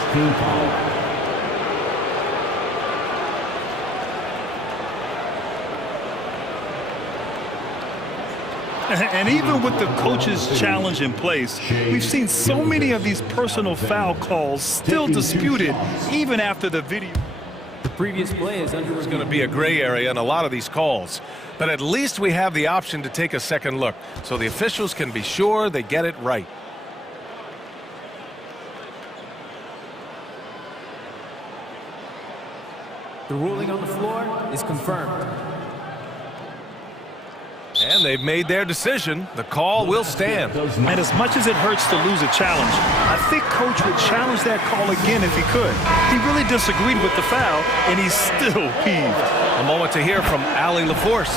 And even with the coach's challenge in place, we've seen so many of these personal foul calls still disputed even after the video. The previous play is under. There's going to be a gray area in a lot of these calls, but at least we have the option to take a second look so the officials can be sure they get it right. The ruling on the floor is confirmed. And they've made their decision. The call will stand. And as much as it hurts to lose a challenge, I think Coach would challenge that call again if he could. He really disagreed with the foul, and he's still peeved. A moment to hear from Allie LaForce.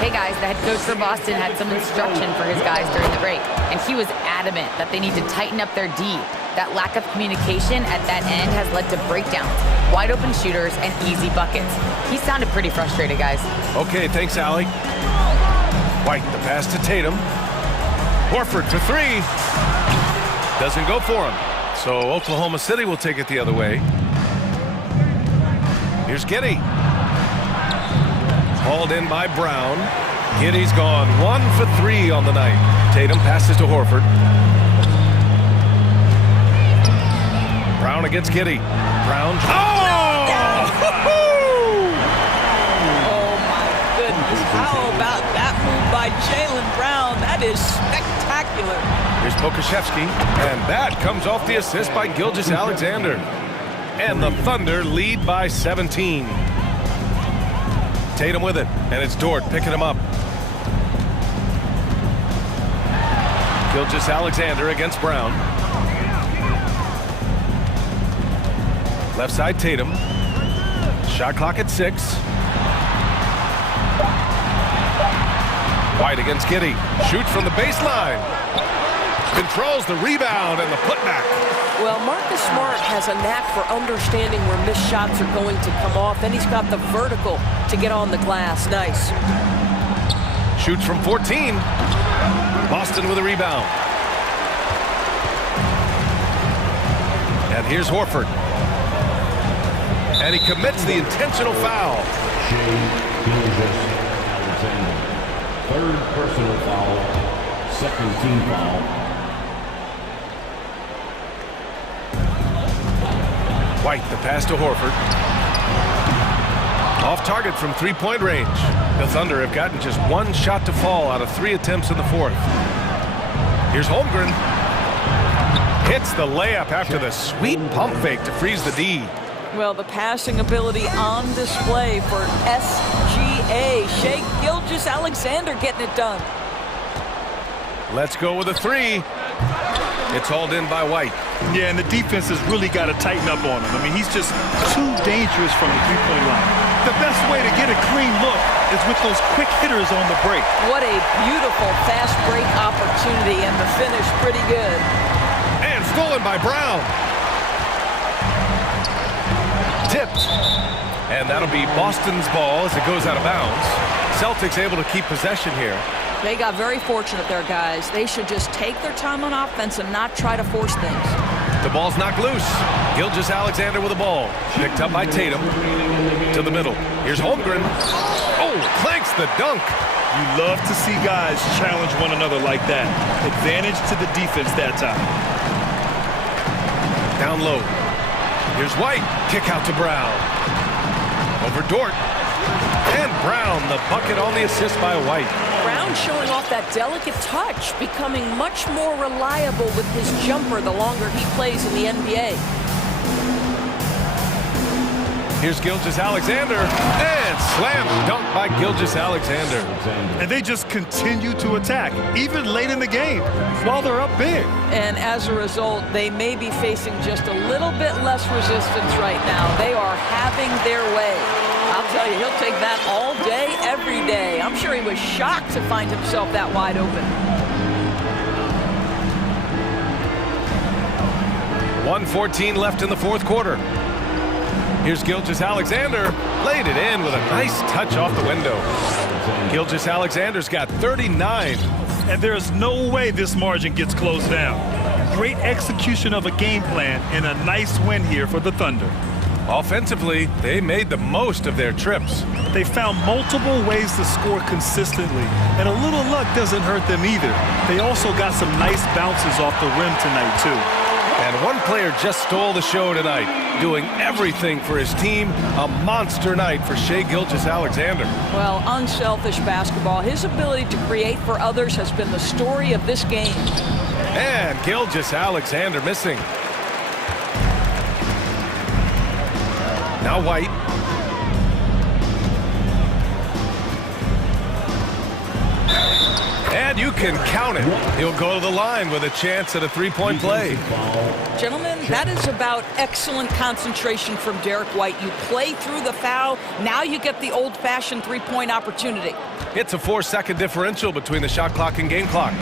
Hey guys, the head coach for Boston had some instruction for his guys during the break, and he was adamant that they need to tighten up their D. That lack of communication at that end has led to breakdowns, wide open shooters, and easy buckets. He sounded pretty frustrated, guys. Okay, thanks, Allie. White, the pass to Tatum. Horford for three. Doesn't go for him. So Oklahoma City will take it the other way. Here's Giddey. Hauled in by Brown. Giddey's gone 1 for 3 on the night. Tatum passes to Horford. Brown against Giddey. Brown. How about that move by Jaylen Brown? That is spectacular. Here's Pokashevsky, and that comes off the assist by Gilgeous-Alexander. And the Thunder lead by 17. Tatum with it, and it's Dort picking him up. Gilgeous-Alexander against Brown. Left side Tatum. Shot clock at 6. White against Giddey. Shoots from the baseline. Controls the rebound and the putback. Well, Marcus Smart has a knack for understanding where missed shots are going to come off, and he's got the vertical to get on the glass. Nice. Shoots from 14. Boston with a rebound. And here's Horford. And he commits the intentional foul. Third personal foul, second team foul. White, the pass to Horford. Off target from three-point range. The Thunder have gotten just one shot to fall out of 3 attempts in the fourth. Here's Holmgren. Hits the layup after the sweet pump fake to freeze the D. Well, the passing ability on display for SGA. Shai Gilgeous-Alexander getting it done. Let's go with a 3. It's hauled in by White. Yeah, and the defense has really got to tighten up on him. I mean, he's just too dangerous from the three-point line. The best way to get a clean look is with those quick hitters on the break. What a beautiful fast break opportunity, and the finish pretty good. And stolen by Brown. Tipped. And that'll be Boston's ball as it goes out of bounds. Celtics able to keep possession here. They got very fortunate there, guys. They should just take their time on offense and not try to force things. The ball's knocked loose. Gilgeous-Alexander with the ball. Picked up by Tatum. To the middle. Here's Holmgren. Oh, clanks the dunk. You love to see guys challenge one another like that. Advantage to the defense that time. Down low. Here's White. Kick out to Brown. Over Dort. And Brown, the bucket on the assist by White. Brown showing off that delicate touch, becoming much more reliable with his jumper the longer he plays in the NBA. Here's Gilgeous-Alexander, and slam dunk by Gilgeous-Alexander. And they just continue to attack, even late in the game, while they're up big. And as a result, they may be facing just a little bit less resistance right now. They are having their way. I'll tell you, he'll take that all day, every day. I'm sure he was shocked to find himself that wide open. 1:14 left in the fourth quarter. Here's Gilgeous-Alexander. Laid it in with a nice touch off the window. Gilgeous-Alexander's got 39. And there's no way this margin gets closed down. Great execution of a game plan and a nice win here for the Thunder. Offensively, they made the most of their trips. They found multiple ways to score consistently, and a little luck doesn't hurt them either. They also got some nice bounces off the rim tonight, too. And one player just stole the show tonight, doing everything for his team. A monster night for Shai Gilgeous-Alexander. Well, unselfish basketball. His ability to create for others has been the story of this game. And Gilgeous-Alexander missing. Now White. And you can count it. He'll go to the line with a chance at a three-point play. Gentlemen, that is about excellent concentration from Derek White. You play through the foul. Now you get the old-fashioned three-point opportunity. It's a 4-second differential between the shot clock and game clock.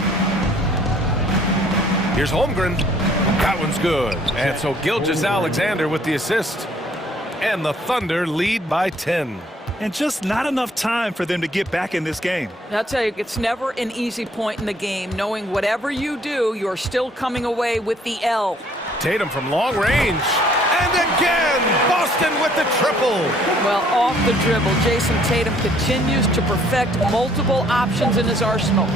Here's Holmgren. That one's good. And so Gilgeous-Alexander with the assist. And the Thunder lead by 10. And just not enough time for them to get back in this game. I'll tell you, it's never an easy point in the game, knowing whatever you do, you're still coming away with the L. Tatum from long range. And again, Boston with the triple. Well, off the dribble, Jason Tatum continues to perfect multiple options in his arsenal.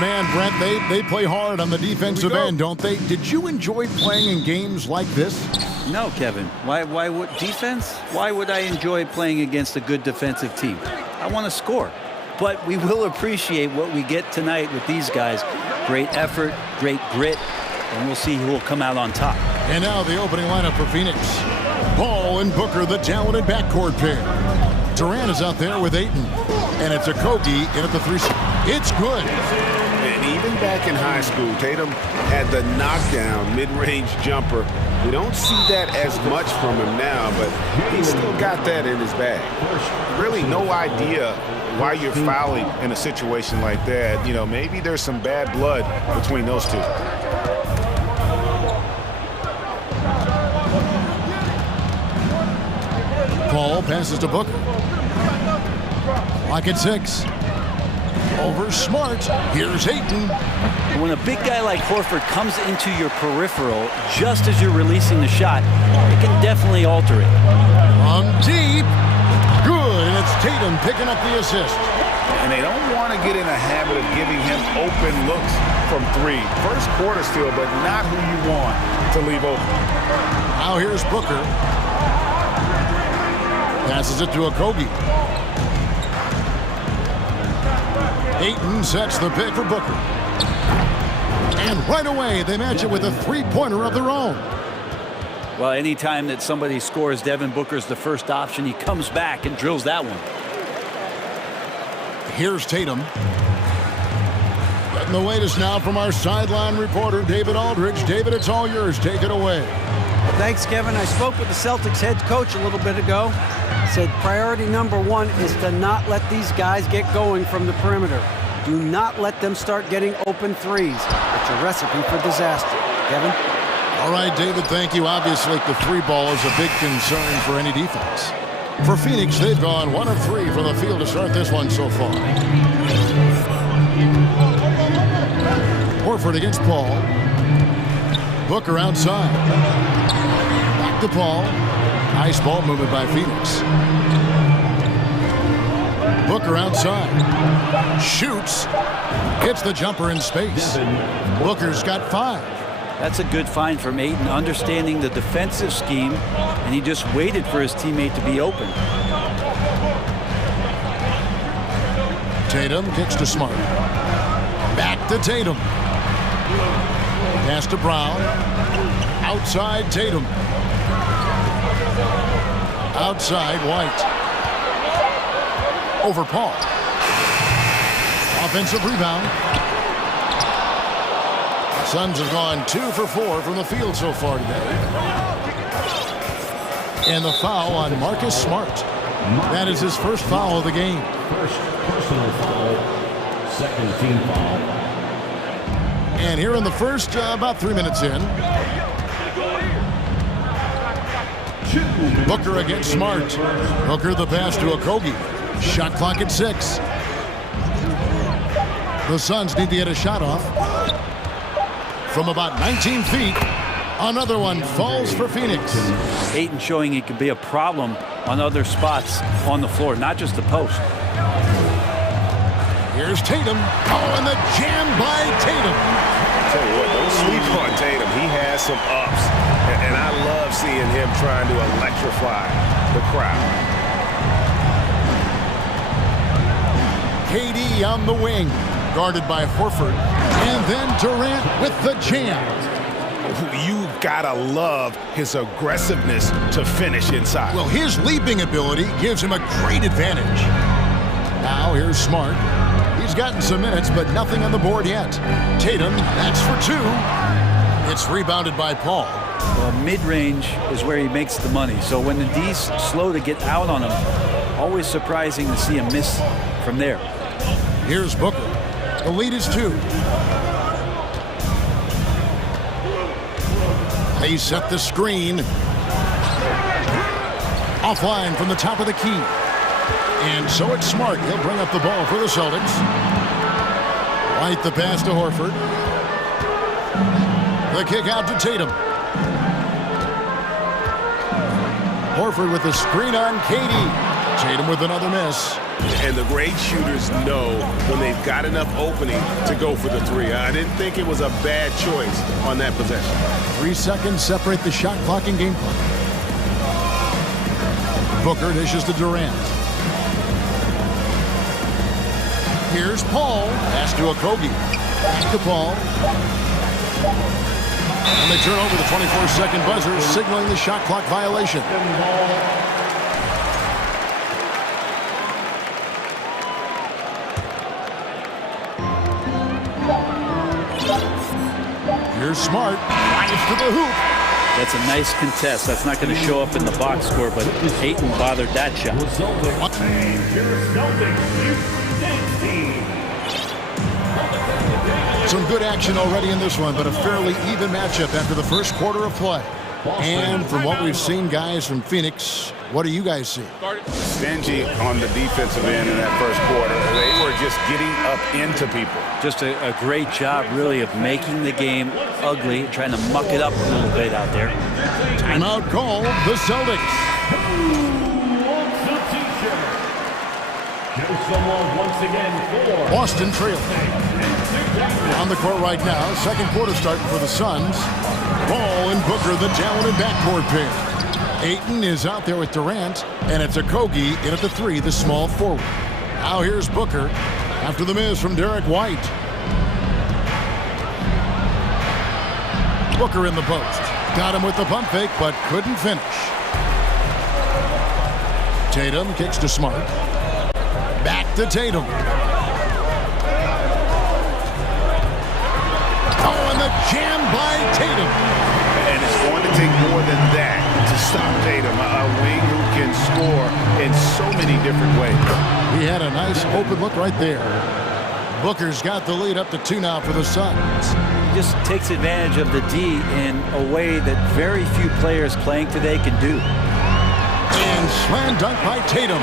Man, Brent, they play hard on the defensive end, don't they? Did you enjoy playing in games like this? No, Kevin. Why would defense? Why would I enjoy playing against a good defensive team? I want to score. But we will appreciate what we get tonight with these guys. Great effort, great grit, and we'll see who will come out on top. And now the opening lineup for Phoenix. Paul and Booker, the talented backcourt pair. Durant is out there with Ayton. And it's Okogie in at the 3. It's good. And even back in high school, Tatum had the knockdown mid-range jumper. We don't see that as much from him now, but he's still got that in his bag. Really no idea why you're fouling in a situation like that. You know, maybe there's some bad blood between those two. Paul passes to Booker. Lock at 6. Over Smart. Here's Ayton. When a big guy like Horford comes into your peripheral just as you're releasing the shot, it can definitely alter it. From deep. Good, and it's Tatum picking up the assist. And they don't want to get in a habit of giving him open looks from 3. First quarter still, but not who you want to leave open. Now here's Booker. Passes it to Okogie. Ayton sets the pick for Booker. And right away, they match it with a three-pointer of their own. Well, anytime that somebody scores, Devin Booker's the first option. He comes back and drills that one. Here's Tatum. Getting the latest now from our sideline reporter, David Aldridge. David, it's all yours. Take it away. Thanks, Kevin. I spoke with the Celtics head coach a little bit ago. Said priority number 1 is to not let these guys get going from the perimeter. Do not let them start getting open threes. It's a recipe for disaster. Kevin? All right, David, thank you. Obviously, the 3-ball is a big concern for any defense. For Phoenix, they've gone 1 of 3 from the field to start this one so far. Horford against Paul. Booker outside. Back to Paul. Nice ball movement by Phoenix. Booker outside. Shoots. Hits the jumper in space. Booker's got 5. That's a good find from Ayton, understanding the defensive scheme, and he just waited for his teammate to be open. Tatum kicks to Smart. Back to Tatum. Pass to Brown. Outside Tatum. Outside White. Over Paul. Offensive rebound. Suns have gone 2 for 4 from the field so far today. And the foul on Marcus Smart. That is his first foul of the game. First personal foul, second team foul. And here in the first, about 3 minutes in. Booker against Smart. Booker the pass to Okogie. Shot clock at 6. The Suns need to get a shot off. From about 19 feet, another one falls for Phoenix. Ayton showing he can be a problem on other spots on the floor, not just the post. Here's Tatum. Oh, and the jam by Tatum. Tell you what, don't sleep on Tatum. He has some ups, and I love seeing him trying to electrify the crowd. KD on the wing, guarded by Horford, and then Durant with the jam. You gotta love his aggressiveness to finish inside. Well, his leaping ability gives him a great advantage. Now here's Smart. He's gotten some minutes, but nothing on the board yet. Tatum, that's for 2. It's rebounded by Paul. Well, mid-range is where he makes the money. So when the D's slow to get out on him, always surprising to see him miss from there. Here's Booker. The lead is 2. They set the screen. Offline from the top of the key. And so it's Smart. He'll bring up the ball for the Celtics. White the pass to Horford. The kick out to Tatum. Horford with the screen on Katie. Tatum with another miss. And the great shooters know when they've got enough opening to go for the three. I didn't think it was a bad choice on that possession. 3 seconds separate the shot clock and game clock. Booker dishes to Durant. Here's Paul. Pass to Okogie. Back to Paul. And they turn over the 24-second buzzer, signaling the shot clock violation. Here's Smart. Drives to the hoop. That's a nice contest. That's not going to show up in the box score, but Ayton bothered that shot. Some good action already in this one, but a fairly even matchup after the first quarter of play. And from what we've seen, guys, from Phoenix, what do you guys see? Stingy on the defensive end in that first quarter. They were just getting up into people. Just a great job, really, of making the game ugly, trying to muck it up a little bit out there. Timeout call, the Celtics. Boston trail. On the court right now, second quarter starting for the Suns. Ball and Booker, the talented backcourt pair. Ayton is out there with Durant, and it's Okogie in at the 3, the small forward. Now here's Booker after the miss from Derek White. Booker in the post. Got him with the pump fake, but couldn't finish. Tatum kicks to Smart. Back to Tatum. Oh, and the jam by Tatum. And it's going to take more than that to stop Tatum. A wing who can score in so many different ways. He had a nice open look right there. Booker's got the lead up to 2 now for the Suns. He just takes advantage of the D in a way that very few players playing today can do. And slam dunk by Tatum.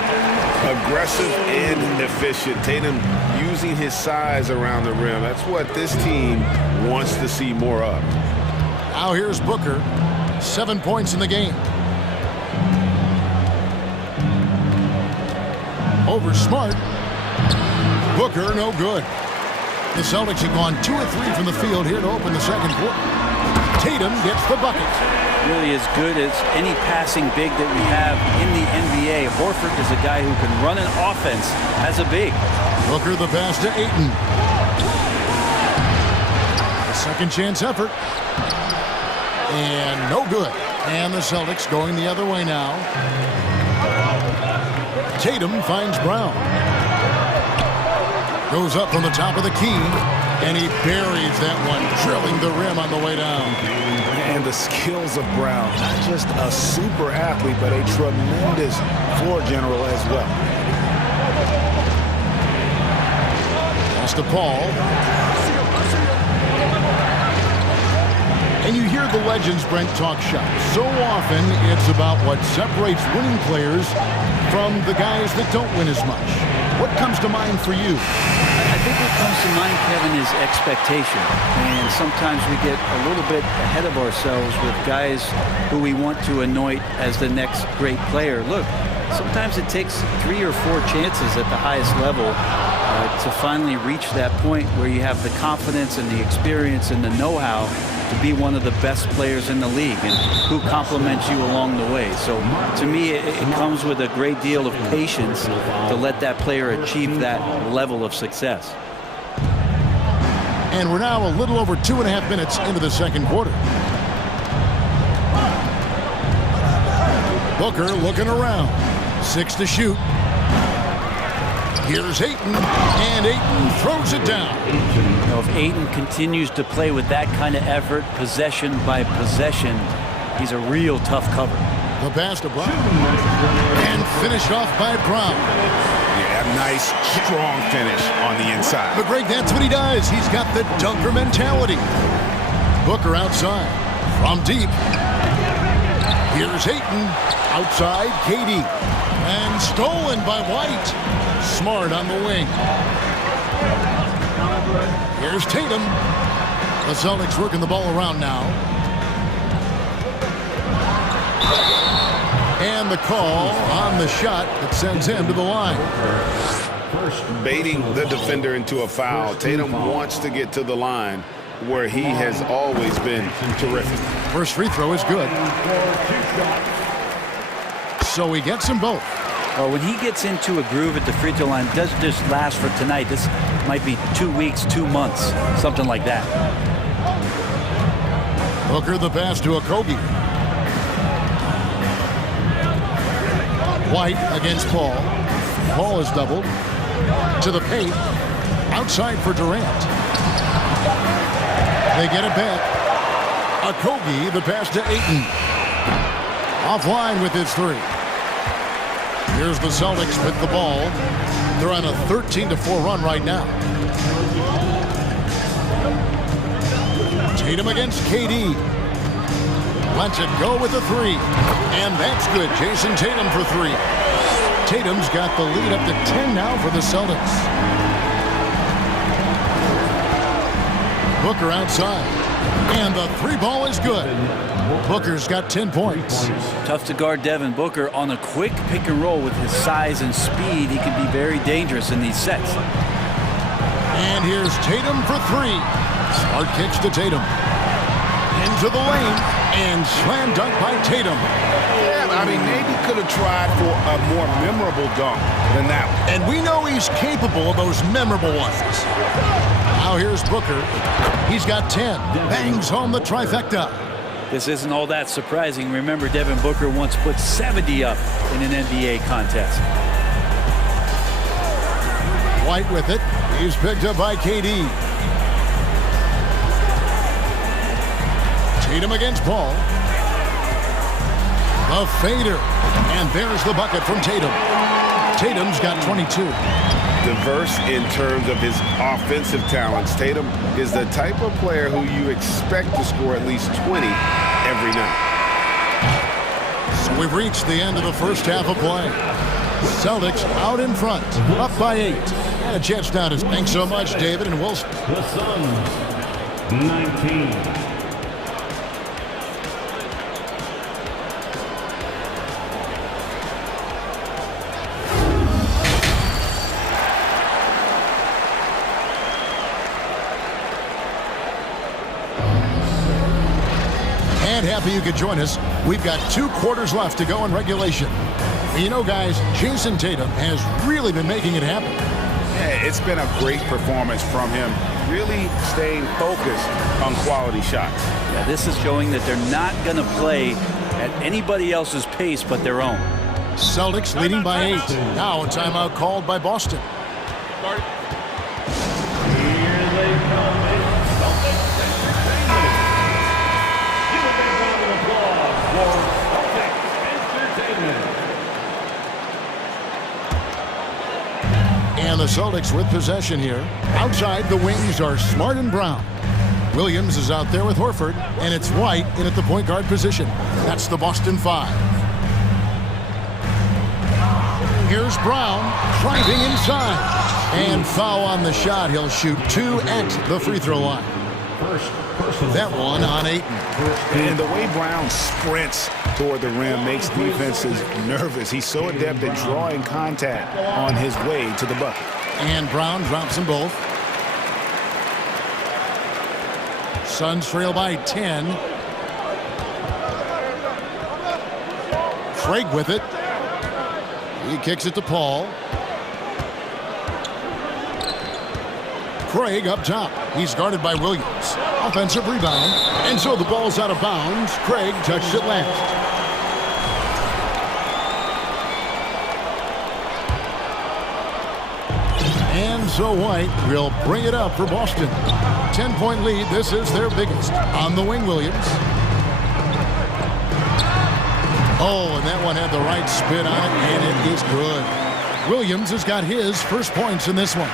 Aggressive and efficient. Tatum using his size around the rim. That's what this team wants to see more of. Now here's Booker. 7 points in the game. Over Smart. Booker, no good. The Celtics have gone 2 of 3 from the field here to open the second quarter. Tatum gets the bucket. Really as good as any passing big that we have in the NBA. Horford is a guy who can run an offense as a big. Booker the pass to Ayton. A second chance effort. And no good. And the Celtics going the other way now. Tatum finds Brown. Goes up on the top of the key. And he buries that one, drilling the rim on the way down. And the skills of Brown, not just a super athlete, but a tremendous floor general as well. Pass to Paul. And you hear the legends, Brent, talk shop. So often, it's about what separates winning players from the guys that don't win as much. What comes to mind for you? I think what comes to mind, Kevin, is expectation. And sometimes we get a little bit ahead of ourselves with guys who we want to anoint as the next great player. Look, sometimes it takes 3 or 4 chances at the highest level to finally reach that point where you have the confidence and the experience and the know-how to be one of the best players in the league and who compliments you along the way. So to me, it comes with a great deal of patience to let that player achieve that level of success. And we're now a little over 2.5 minutes into the second quarter. Booker looking around. 6 to shoot. Here's Ayton, and Ayton throws it down. You know, if Ayton continues to play with that kind of effort, possession by possession, he's a real tough cover. The pass to Brown. And finished off by Brown. Yeah, a nice, strong finish on the inside. But Greg, that's what he does. He's got the dunker mentality. Booker outside. From deep. Here's Ayton. Outside, Katie. And stolen by White. Smart on the wing. Here's Tatum. The Celtics working the ball around now. And the call on the shot that sends him to the line. Baiting the defender into a foul. Tatum wants to get to the line where he has always been terrific. First free throw is good. So he gets them both. Well, when he gets into a groove at the free throw line, it doesn't just last for tonight. This might be 2 weeks, 2 months, something like that. Booker the pass to Okogie. White against Paul. Paul is doubled. To the paint. Outside for Durant. They get it back. Okogie the pass to Ayton. Offline with his three. Here's the Celtics with the ball. They're on a 13-4 run right now. Tatum against KD. Lets it go with a three. And that's good. Jason Tatum for three. Tatum's got the lead up to 10 now for the Celtics. Booker outside. And the three ball is good. Booker's got 10 points. Tough to guard Devin Booker on a quick pick and roll with his size and speed. He can be very dangerous in these sets. And here's Tatum for three. Smart kicks to Tatum. Into the lane. And slam dunk by Tatum. Yeah, I mean, maybe could have tried for a more memorable dunk than that one. And we know he's capable of those memorable ones. Now here's Booker. He's got 10. Bangs home the trifecta. This isn't all that surprising. Remember, Devin Booker once put 70 up in an NBA contest. White with it. He's picked up by KD. Tatum against Paul. The fader. And there's the bucket from Tatum. Tatum's got 22. Diverse in terms of his offensive talents. Tatum is the type of player who you expect to score at least 20 every night. So we've reached the end of the first half of play. Celtics out in front, up by 8. And a chance now to thanks so much, David and Wilson. The Suns, 19. And happy you could join us. We've got 2 quarters left to go in regulation. And you know, guys, Jason Tatum has really been making it happen. Yeah, it's been a great performance from him. Really staying focused on quality shots. Yeah, this is showing that they're not going to play at anybody else's pace but their own. Celtics leading by 8. Now a timeout called by Boston. Here they come. And the Celtics with possession here. Outside, the wings are Smart and Brown. Williams is out there with Horford, and it's White in at the point guard position. That's the Boston 5. Here's Brown driving inside. And foul on the shot. He'll shoot 2 at the free throw line. That one on Ayton. And the way Brown sprints toward the rim makes defenses nervous. He's so adept at drawing contact on his way to the bucket. And Brown drops them both. Suns trail by 10. Craig with it. He kicks it to Paul. Craig up top. He's guarded by Williams. Offensive rebound. And so the ball's out of bounds. Craig touched it last. And so White will bring it up for Boston. 10-point lead. This is their biggest. On the wing, Williams. Oh, and that one had the right spin on it, and it is good. Williams has got his first points in this one.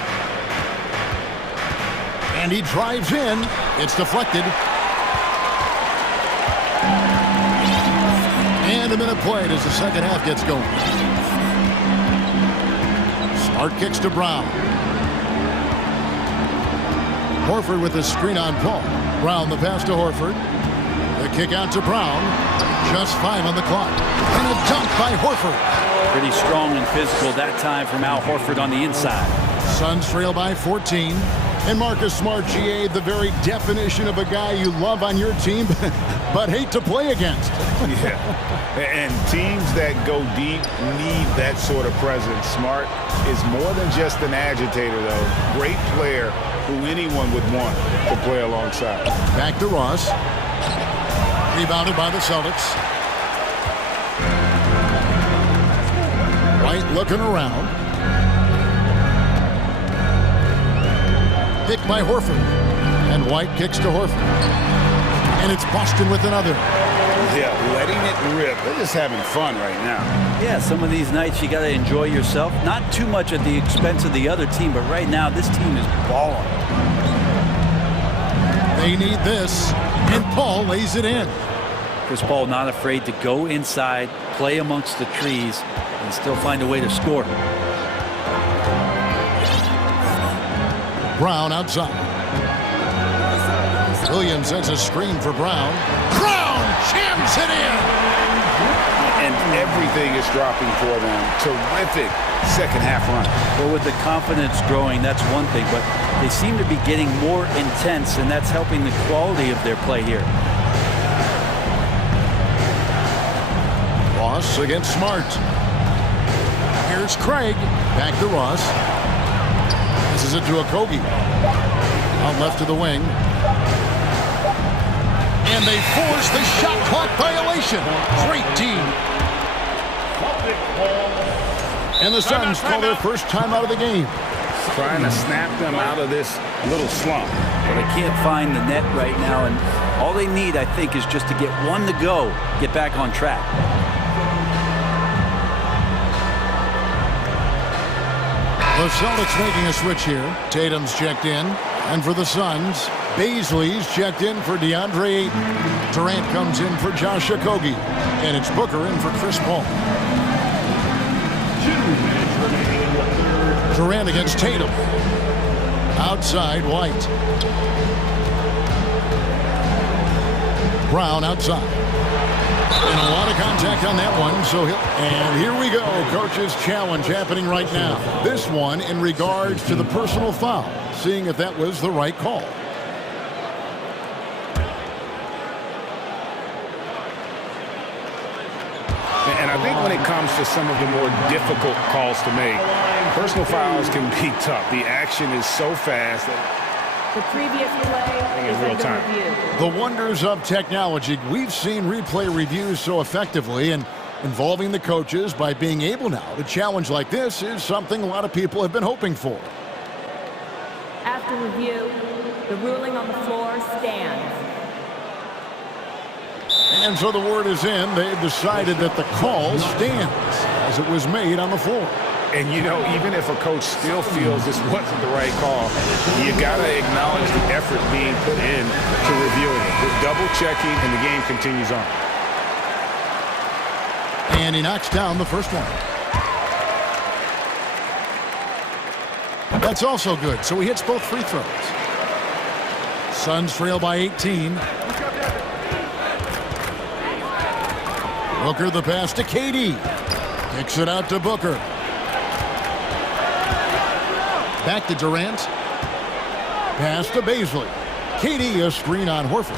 And he drives in. It's deflected. And a minute played as the second half gets going. Smart kicks to Brown. Horford with the screen on Paul. Brown the pass to Horford. The kick out to Brown. Just 5 on the clock. And a dunk by Horford. Pretty strong and physical that time from Al Horford on the inside. Suns trail by 14. And Marcus Smart, GA, the very definition of a guy you love on your team, but hate to play against. Yeah, and teams that go deep need that sort of presence. Smart is more than just an agitator, though. Great player who anyone would want to play alongside. Back to Ross. Rebounded by the Celtics. White looking around. Picked by Horford. And White kicks to Horford. And it's Boston with another. Yeah, letting it rip. They're just having fun right now. Yeah, some of these nights you got to enjoy yourself. Not too much at the expense of the other team, but right now this team is balling. They need this. And Paul lays it in. Chris Paul not afraid to go inside, play amongst the trees, and still find a way to score. Brown outside. Williams sets a screen for Brown. Brown jams it in! And everything is dropping for them. Terrific second half run. Well, with the confidence growing, that's one thing, but they seem to be getting more intense, and that's helping the quality of their play here. Ross against Smart. Here's Craig. Back to Ross. Passes it to Okogie. Out left to the wing. And they force the shot clock violation. Great team. And the Suns call their first time out of the game. Trying to snap them out of this little slump. Well, they can't find the net right now, and all they need, I think, is just to get one to go, get back on track. The Celtics making a switch here. Tatum's checked in. And for the Suns, Baisley's checked in for DeAndre Ayton. Durant comes in for Josh Okogie. And it's Booker in for Chris Paul. Durant against Tatum. Outside, White. Brown outside. And a lot of contact on that one, so and here we go. Coach's challenge happening right now. This one in regards to the personal foul, seeing if that was the right call. And I think when it comes to some of the more difficult calls to make, personal fouls can be tough. The action is so fast that the previous play is real time. The wonders of technology. We've seen replay reviews so effectively, and involving the coaches by being able now to challenge like this is something a lot of people have been hoping for. After review, the ruling on the floor stands. And so the word is in. They've decided that the call stands as it was made on the floor. And, you know, even if a coach still feels this wasn't the right call, you got to acknowledge the effort being put in to reviewing it. With double-checking, and the game continues on. And he knocks down the first one. That's also good, so he hits both free throws. Suns trail by 18. Booker the pass to KD. Kicks it out to Booker. Back to Durant. Pass to Baisley. KD a screen on Horford.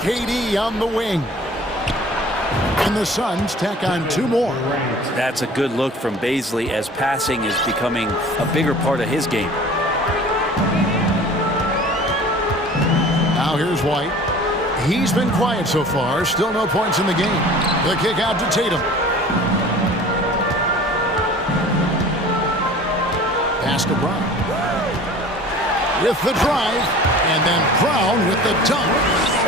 KD on the wing. And the Suns tack on 2 more. That's a good look from Baisley as passing is becoming a bigger part of his game. Now here's White. He's been quiet so far. Still no points in the game. The kick out to Tatum. Pass to Brown. With the drive, and then Brown with the dunk.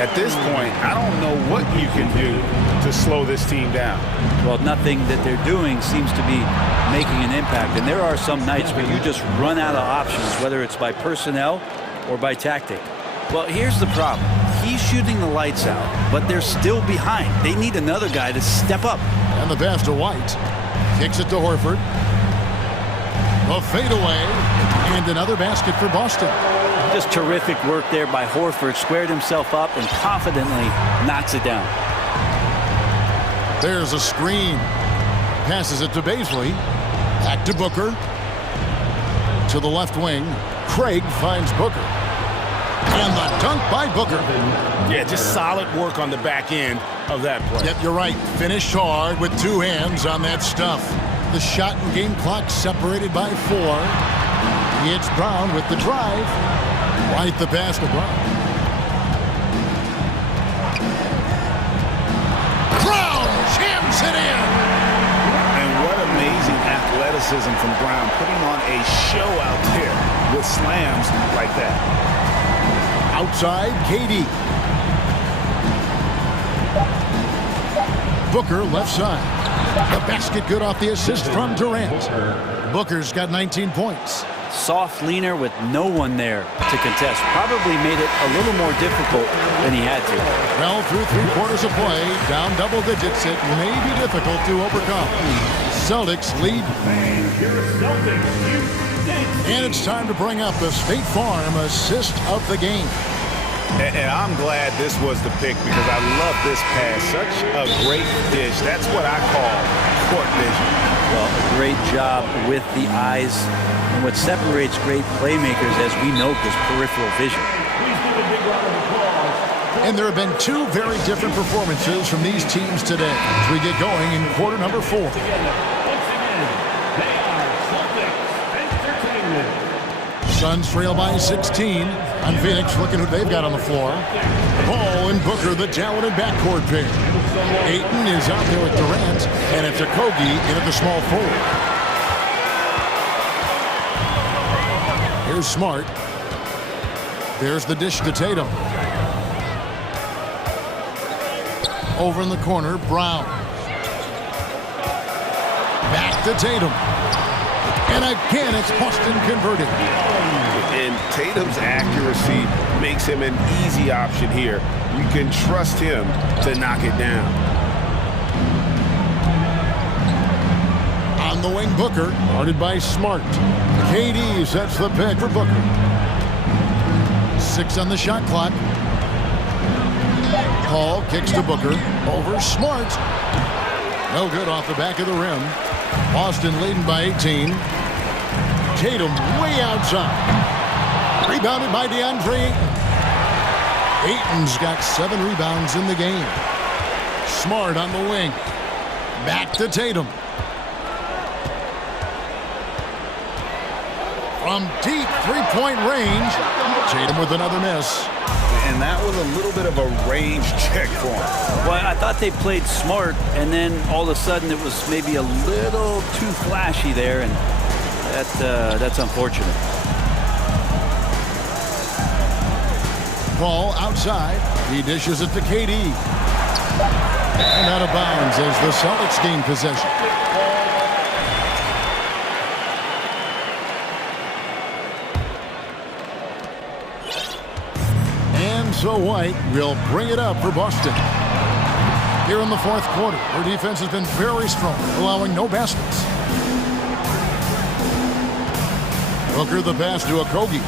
At this point, I don't know what you can do to slow this team down. Well, nothing that they're doing seems to be making an impact. And there are some nights where you just run out of options, whether it's by personnel or by tactic. Well, here's the problem. He's shooting the lights out, but they're still behind. They need another guy to step up. And the pass to White. Kicks it to Horford. A fadeaway. And another basket for Boston. Just terrific work there by Horford. Squared himself up and confidently knocks it down. There's a screen. Passes it to Baisley. Back to Booker. To the left wing. Craig finds Booker. And the dunk by Booker. Yeah, just solid work on the back end of that play. Yep, you're right. Finished hard with two hands on that stuff. The shot and game clock separated by 4. It's Brown with the drive. Right the pass to Brown. Brown jams it in. And what amazing athleticism from Brown, putting on a show out there with slams like that. Outside, KD. Booker left side. The basket good off the assist from Durant. Booker's got 19 points. Soft leaner with no one there to contest. Probably made it a little more difficult than he had to. Well, through 3/4 of play, down double digits, it may be difficult to overcome. Celtics lead. And it's time to bring up the State Farm assist of the game. And I'm glad this was the pick because I love this pass. Such a great dish. That's what I call court vision. Well, a great job with the eyes. And what separates great playmakers, as we note, is peripheral vision. And there have been two very different performances from these teams today as we get going in quarter number 4. Suns trail by 16 on Phoenix. Looking who they've got on the floor. Ball and Booker, the talented backcourt pair. Ayton is out there with Durant, and it's Okogie in at the small forward. Here's Smart. There's the dish to Tatum. Over in the corner, Brown. Back to Tatum. And again, it's Boston converting. And Tatum's accuracy makes him an easy option here. You can trust him to knock it down. On the wing, Booker, guarded by Smart. KD sets the pick for Booker. 6 on the shot clock. Paul kicks to Booker. Over Smart. No good off the back of the rim. Boston leading by 18. Tatum way outside. Rebounded by DeAndre Ayton. Ayton's got 7 rebounds in the game. Smart on the wing. Back to Tatum. From deep three-point range. Tatum with another miss. And that was a little bit of a range check for him. Well, I thought they played smart, and then all of a sudden it was maybe a little too flashy there, and that's unfortunate. Ball outside. He dishes it to KD. And out of bounds as the Celtics gain possession. And so White will bring it up for Boston. Here in the 4th quarter, their defense has been very strong, allowing no baskets. Booker the pass to Okogie.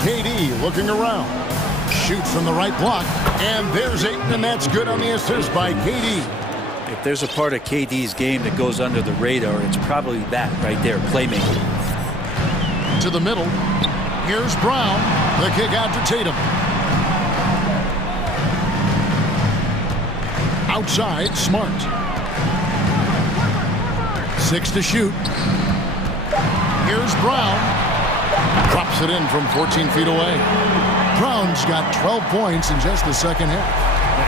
KD looking around. Shoots from the right block. And there's Ayton, and that's good on the assist by KD. If there's a part of KD's game that goes under the radar, it's probably that right there, playmaking. To the middle. Here's Brown. The kick out to Tatum. Outside, Smart. 6 to shoot. Here's Brown. Drops it in from 14 feet away. Brown's got 12 points in just the second half.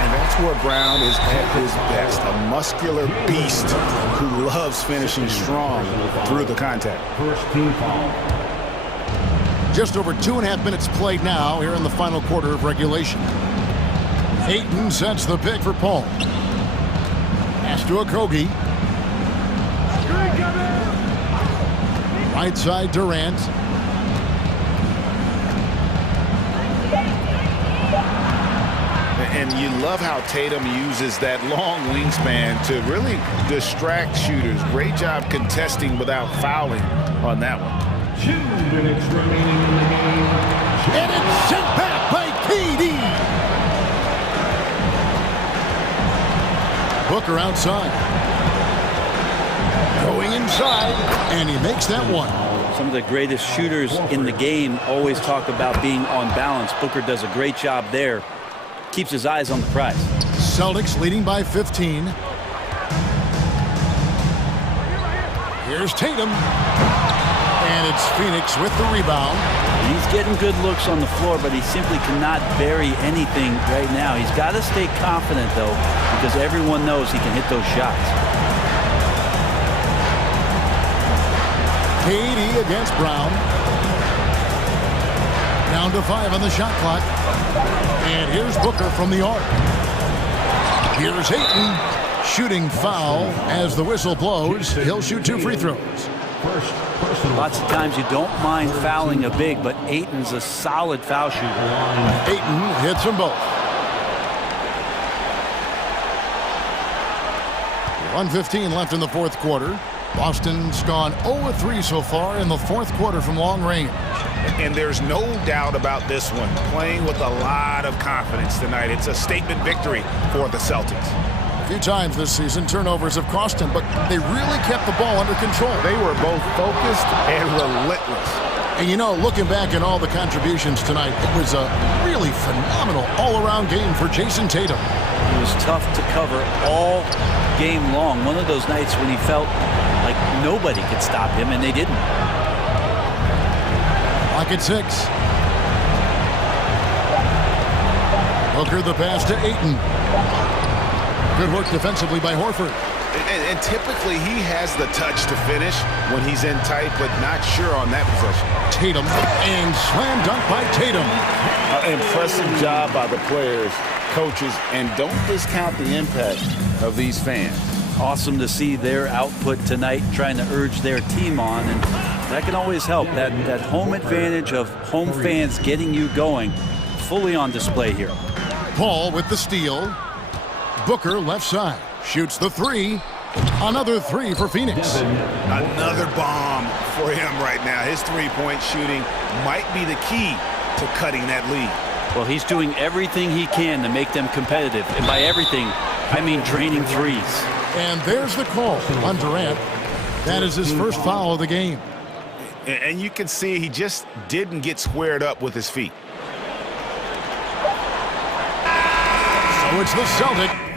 And that's where Brown is at his best. A muscular beast who loves finishing strong through the contact. First team foul. Just over 2.5 minutes played now here in the final quarter of regulation. Ayton sets the pick for Paul. Pass to Okogie. Right side Durant. And you love how Tatum uses that long wingspan to really distract shooters. Great job contesting without fouling on that one. 2 minutes remaining in the game. And it's sent back by KD. Booker outside. Going inside, and he makes that one. Some of the greatest shooters in the game always talk about being on balance. Booker does a great job there. Keeps his eyes on the prize. Celtics leading by 15. Here's Tatum. And it's Phoenix with the rebound. He's getting good looks on the floor, but he simply cannot bury anything right now. He's got to stay confident, though, because everyone knows he can hit those shots. KD against Brown. Down to 5 on the shot clock. And here's Booker from the arc. Here's Ayton. Shooting foul as the whistle blows. He'll shoot 2 free throws. Lots of times you don't mind fouling a big, but Ayton's a solid foul shooter. Ayton hits them both. 1:15 left in the fourth quarter. Boston's gone 0-3 so far in the fourth quarter from long range. And there's no doubt about this one. Playing with a lot of confidence tonight. It's a statement victory for the Celtics. A few times this season, turnovers have cost him, but they really kept the ball under control. They were both focused and relentless. And you know, looking back at all the contributions tonight, it was a really phenomenal all-around game for Jason Tatum. It was tough to cover all game long. One of those nights when he felt like nobody could stop him, and they didn't. Lock at 6. Booker the pass to Ayton. Good work defensively by Horford. And typically he has the touch to finish when he's in tight, but not sure on that possession. Tatum, and slam dunk by Tatum. Impressive job by the players, coaches, and don't discount the impact of these fans. Awesome to see their output tonight, trying to urge their team on, and that can always help. That home advantage of home fans getting you going, fully on display here. Paul with the steal. Booker left side, shoots the 3. Another 3 for Phoenix. Another bomb for him right now. His three-point shooting might be the key to cutting that lead. Well, he's doing everything he can to make them competitive. And by everything, I mean draining threes. And there's the call on Durant. That is his first foul of the game. And you can see he just didn't get squared up with his feet. So it's the Celtics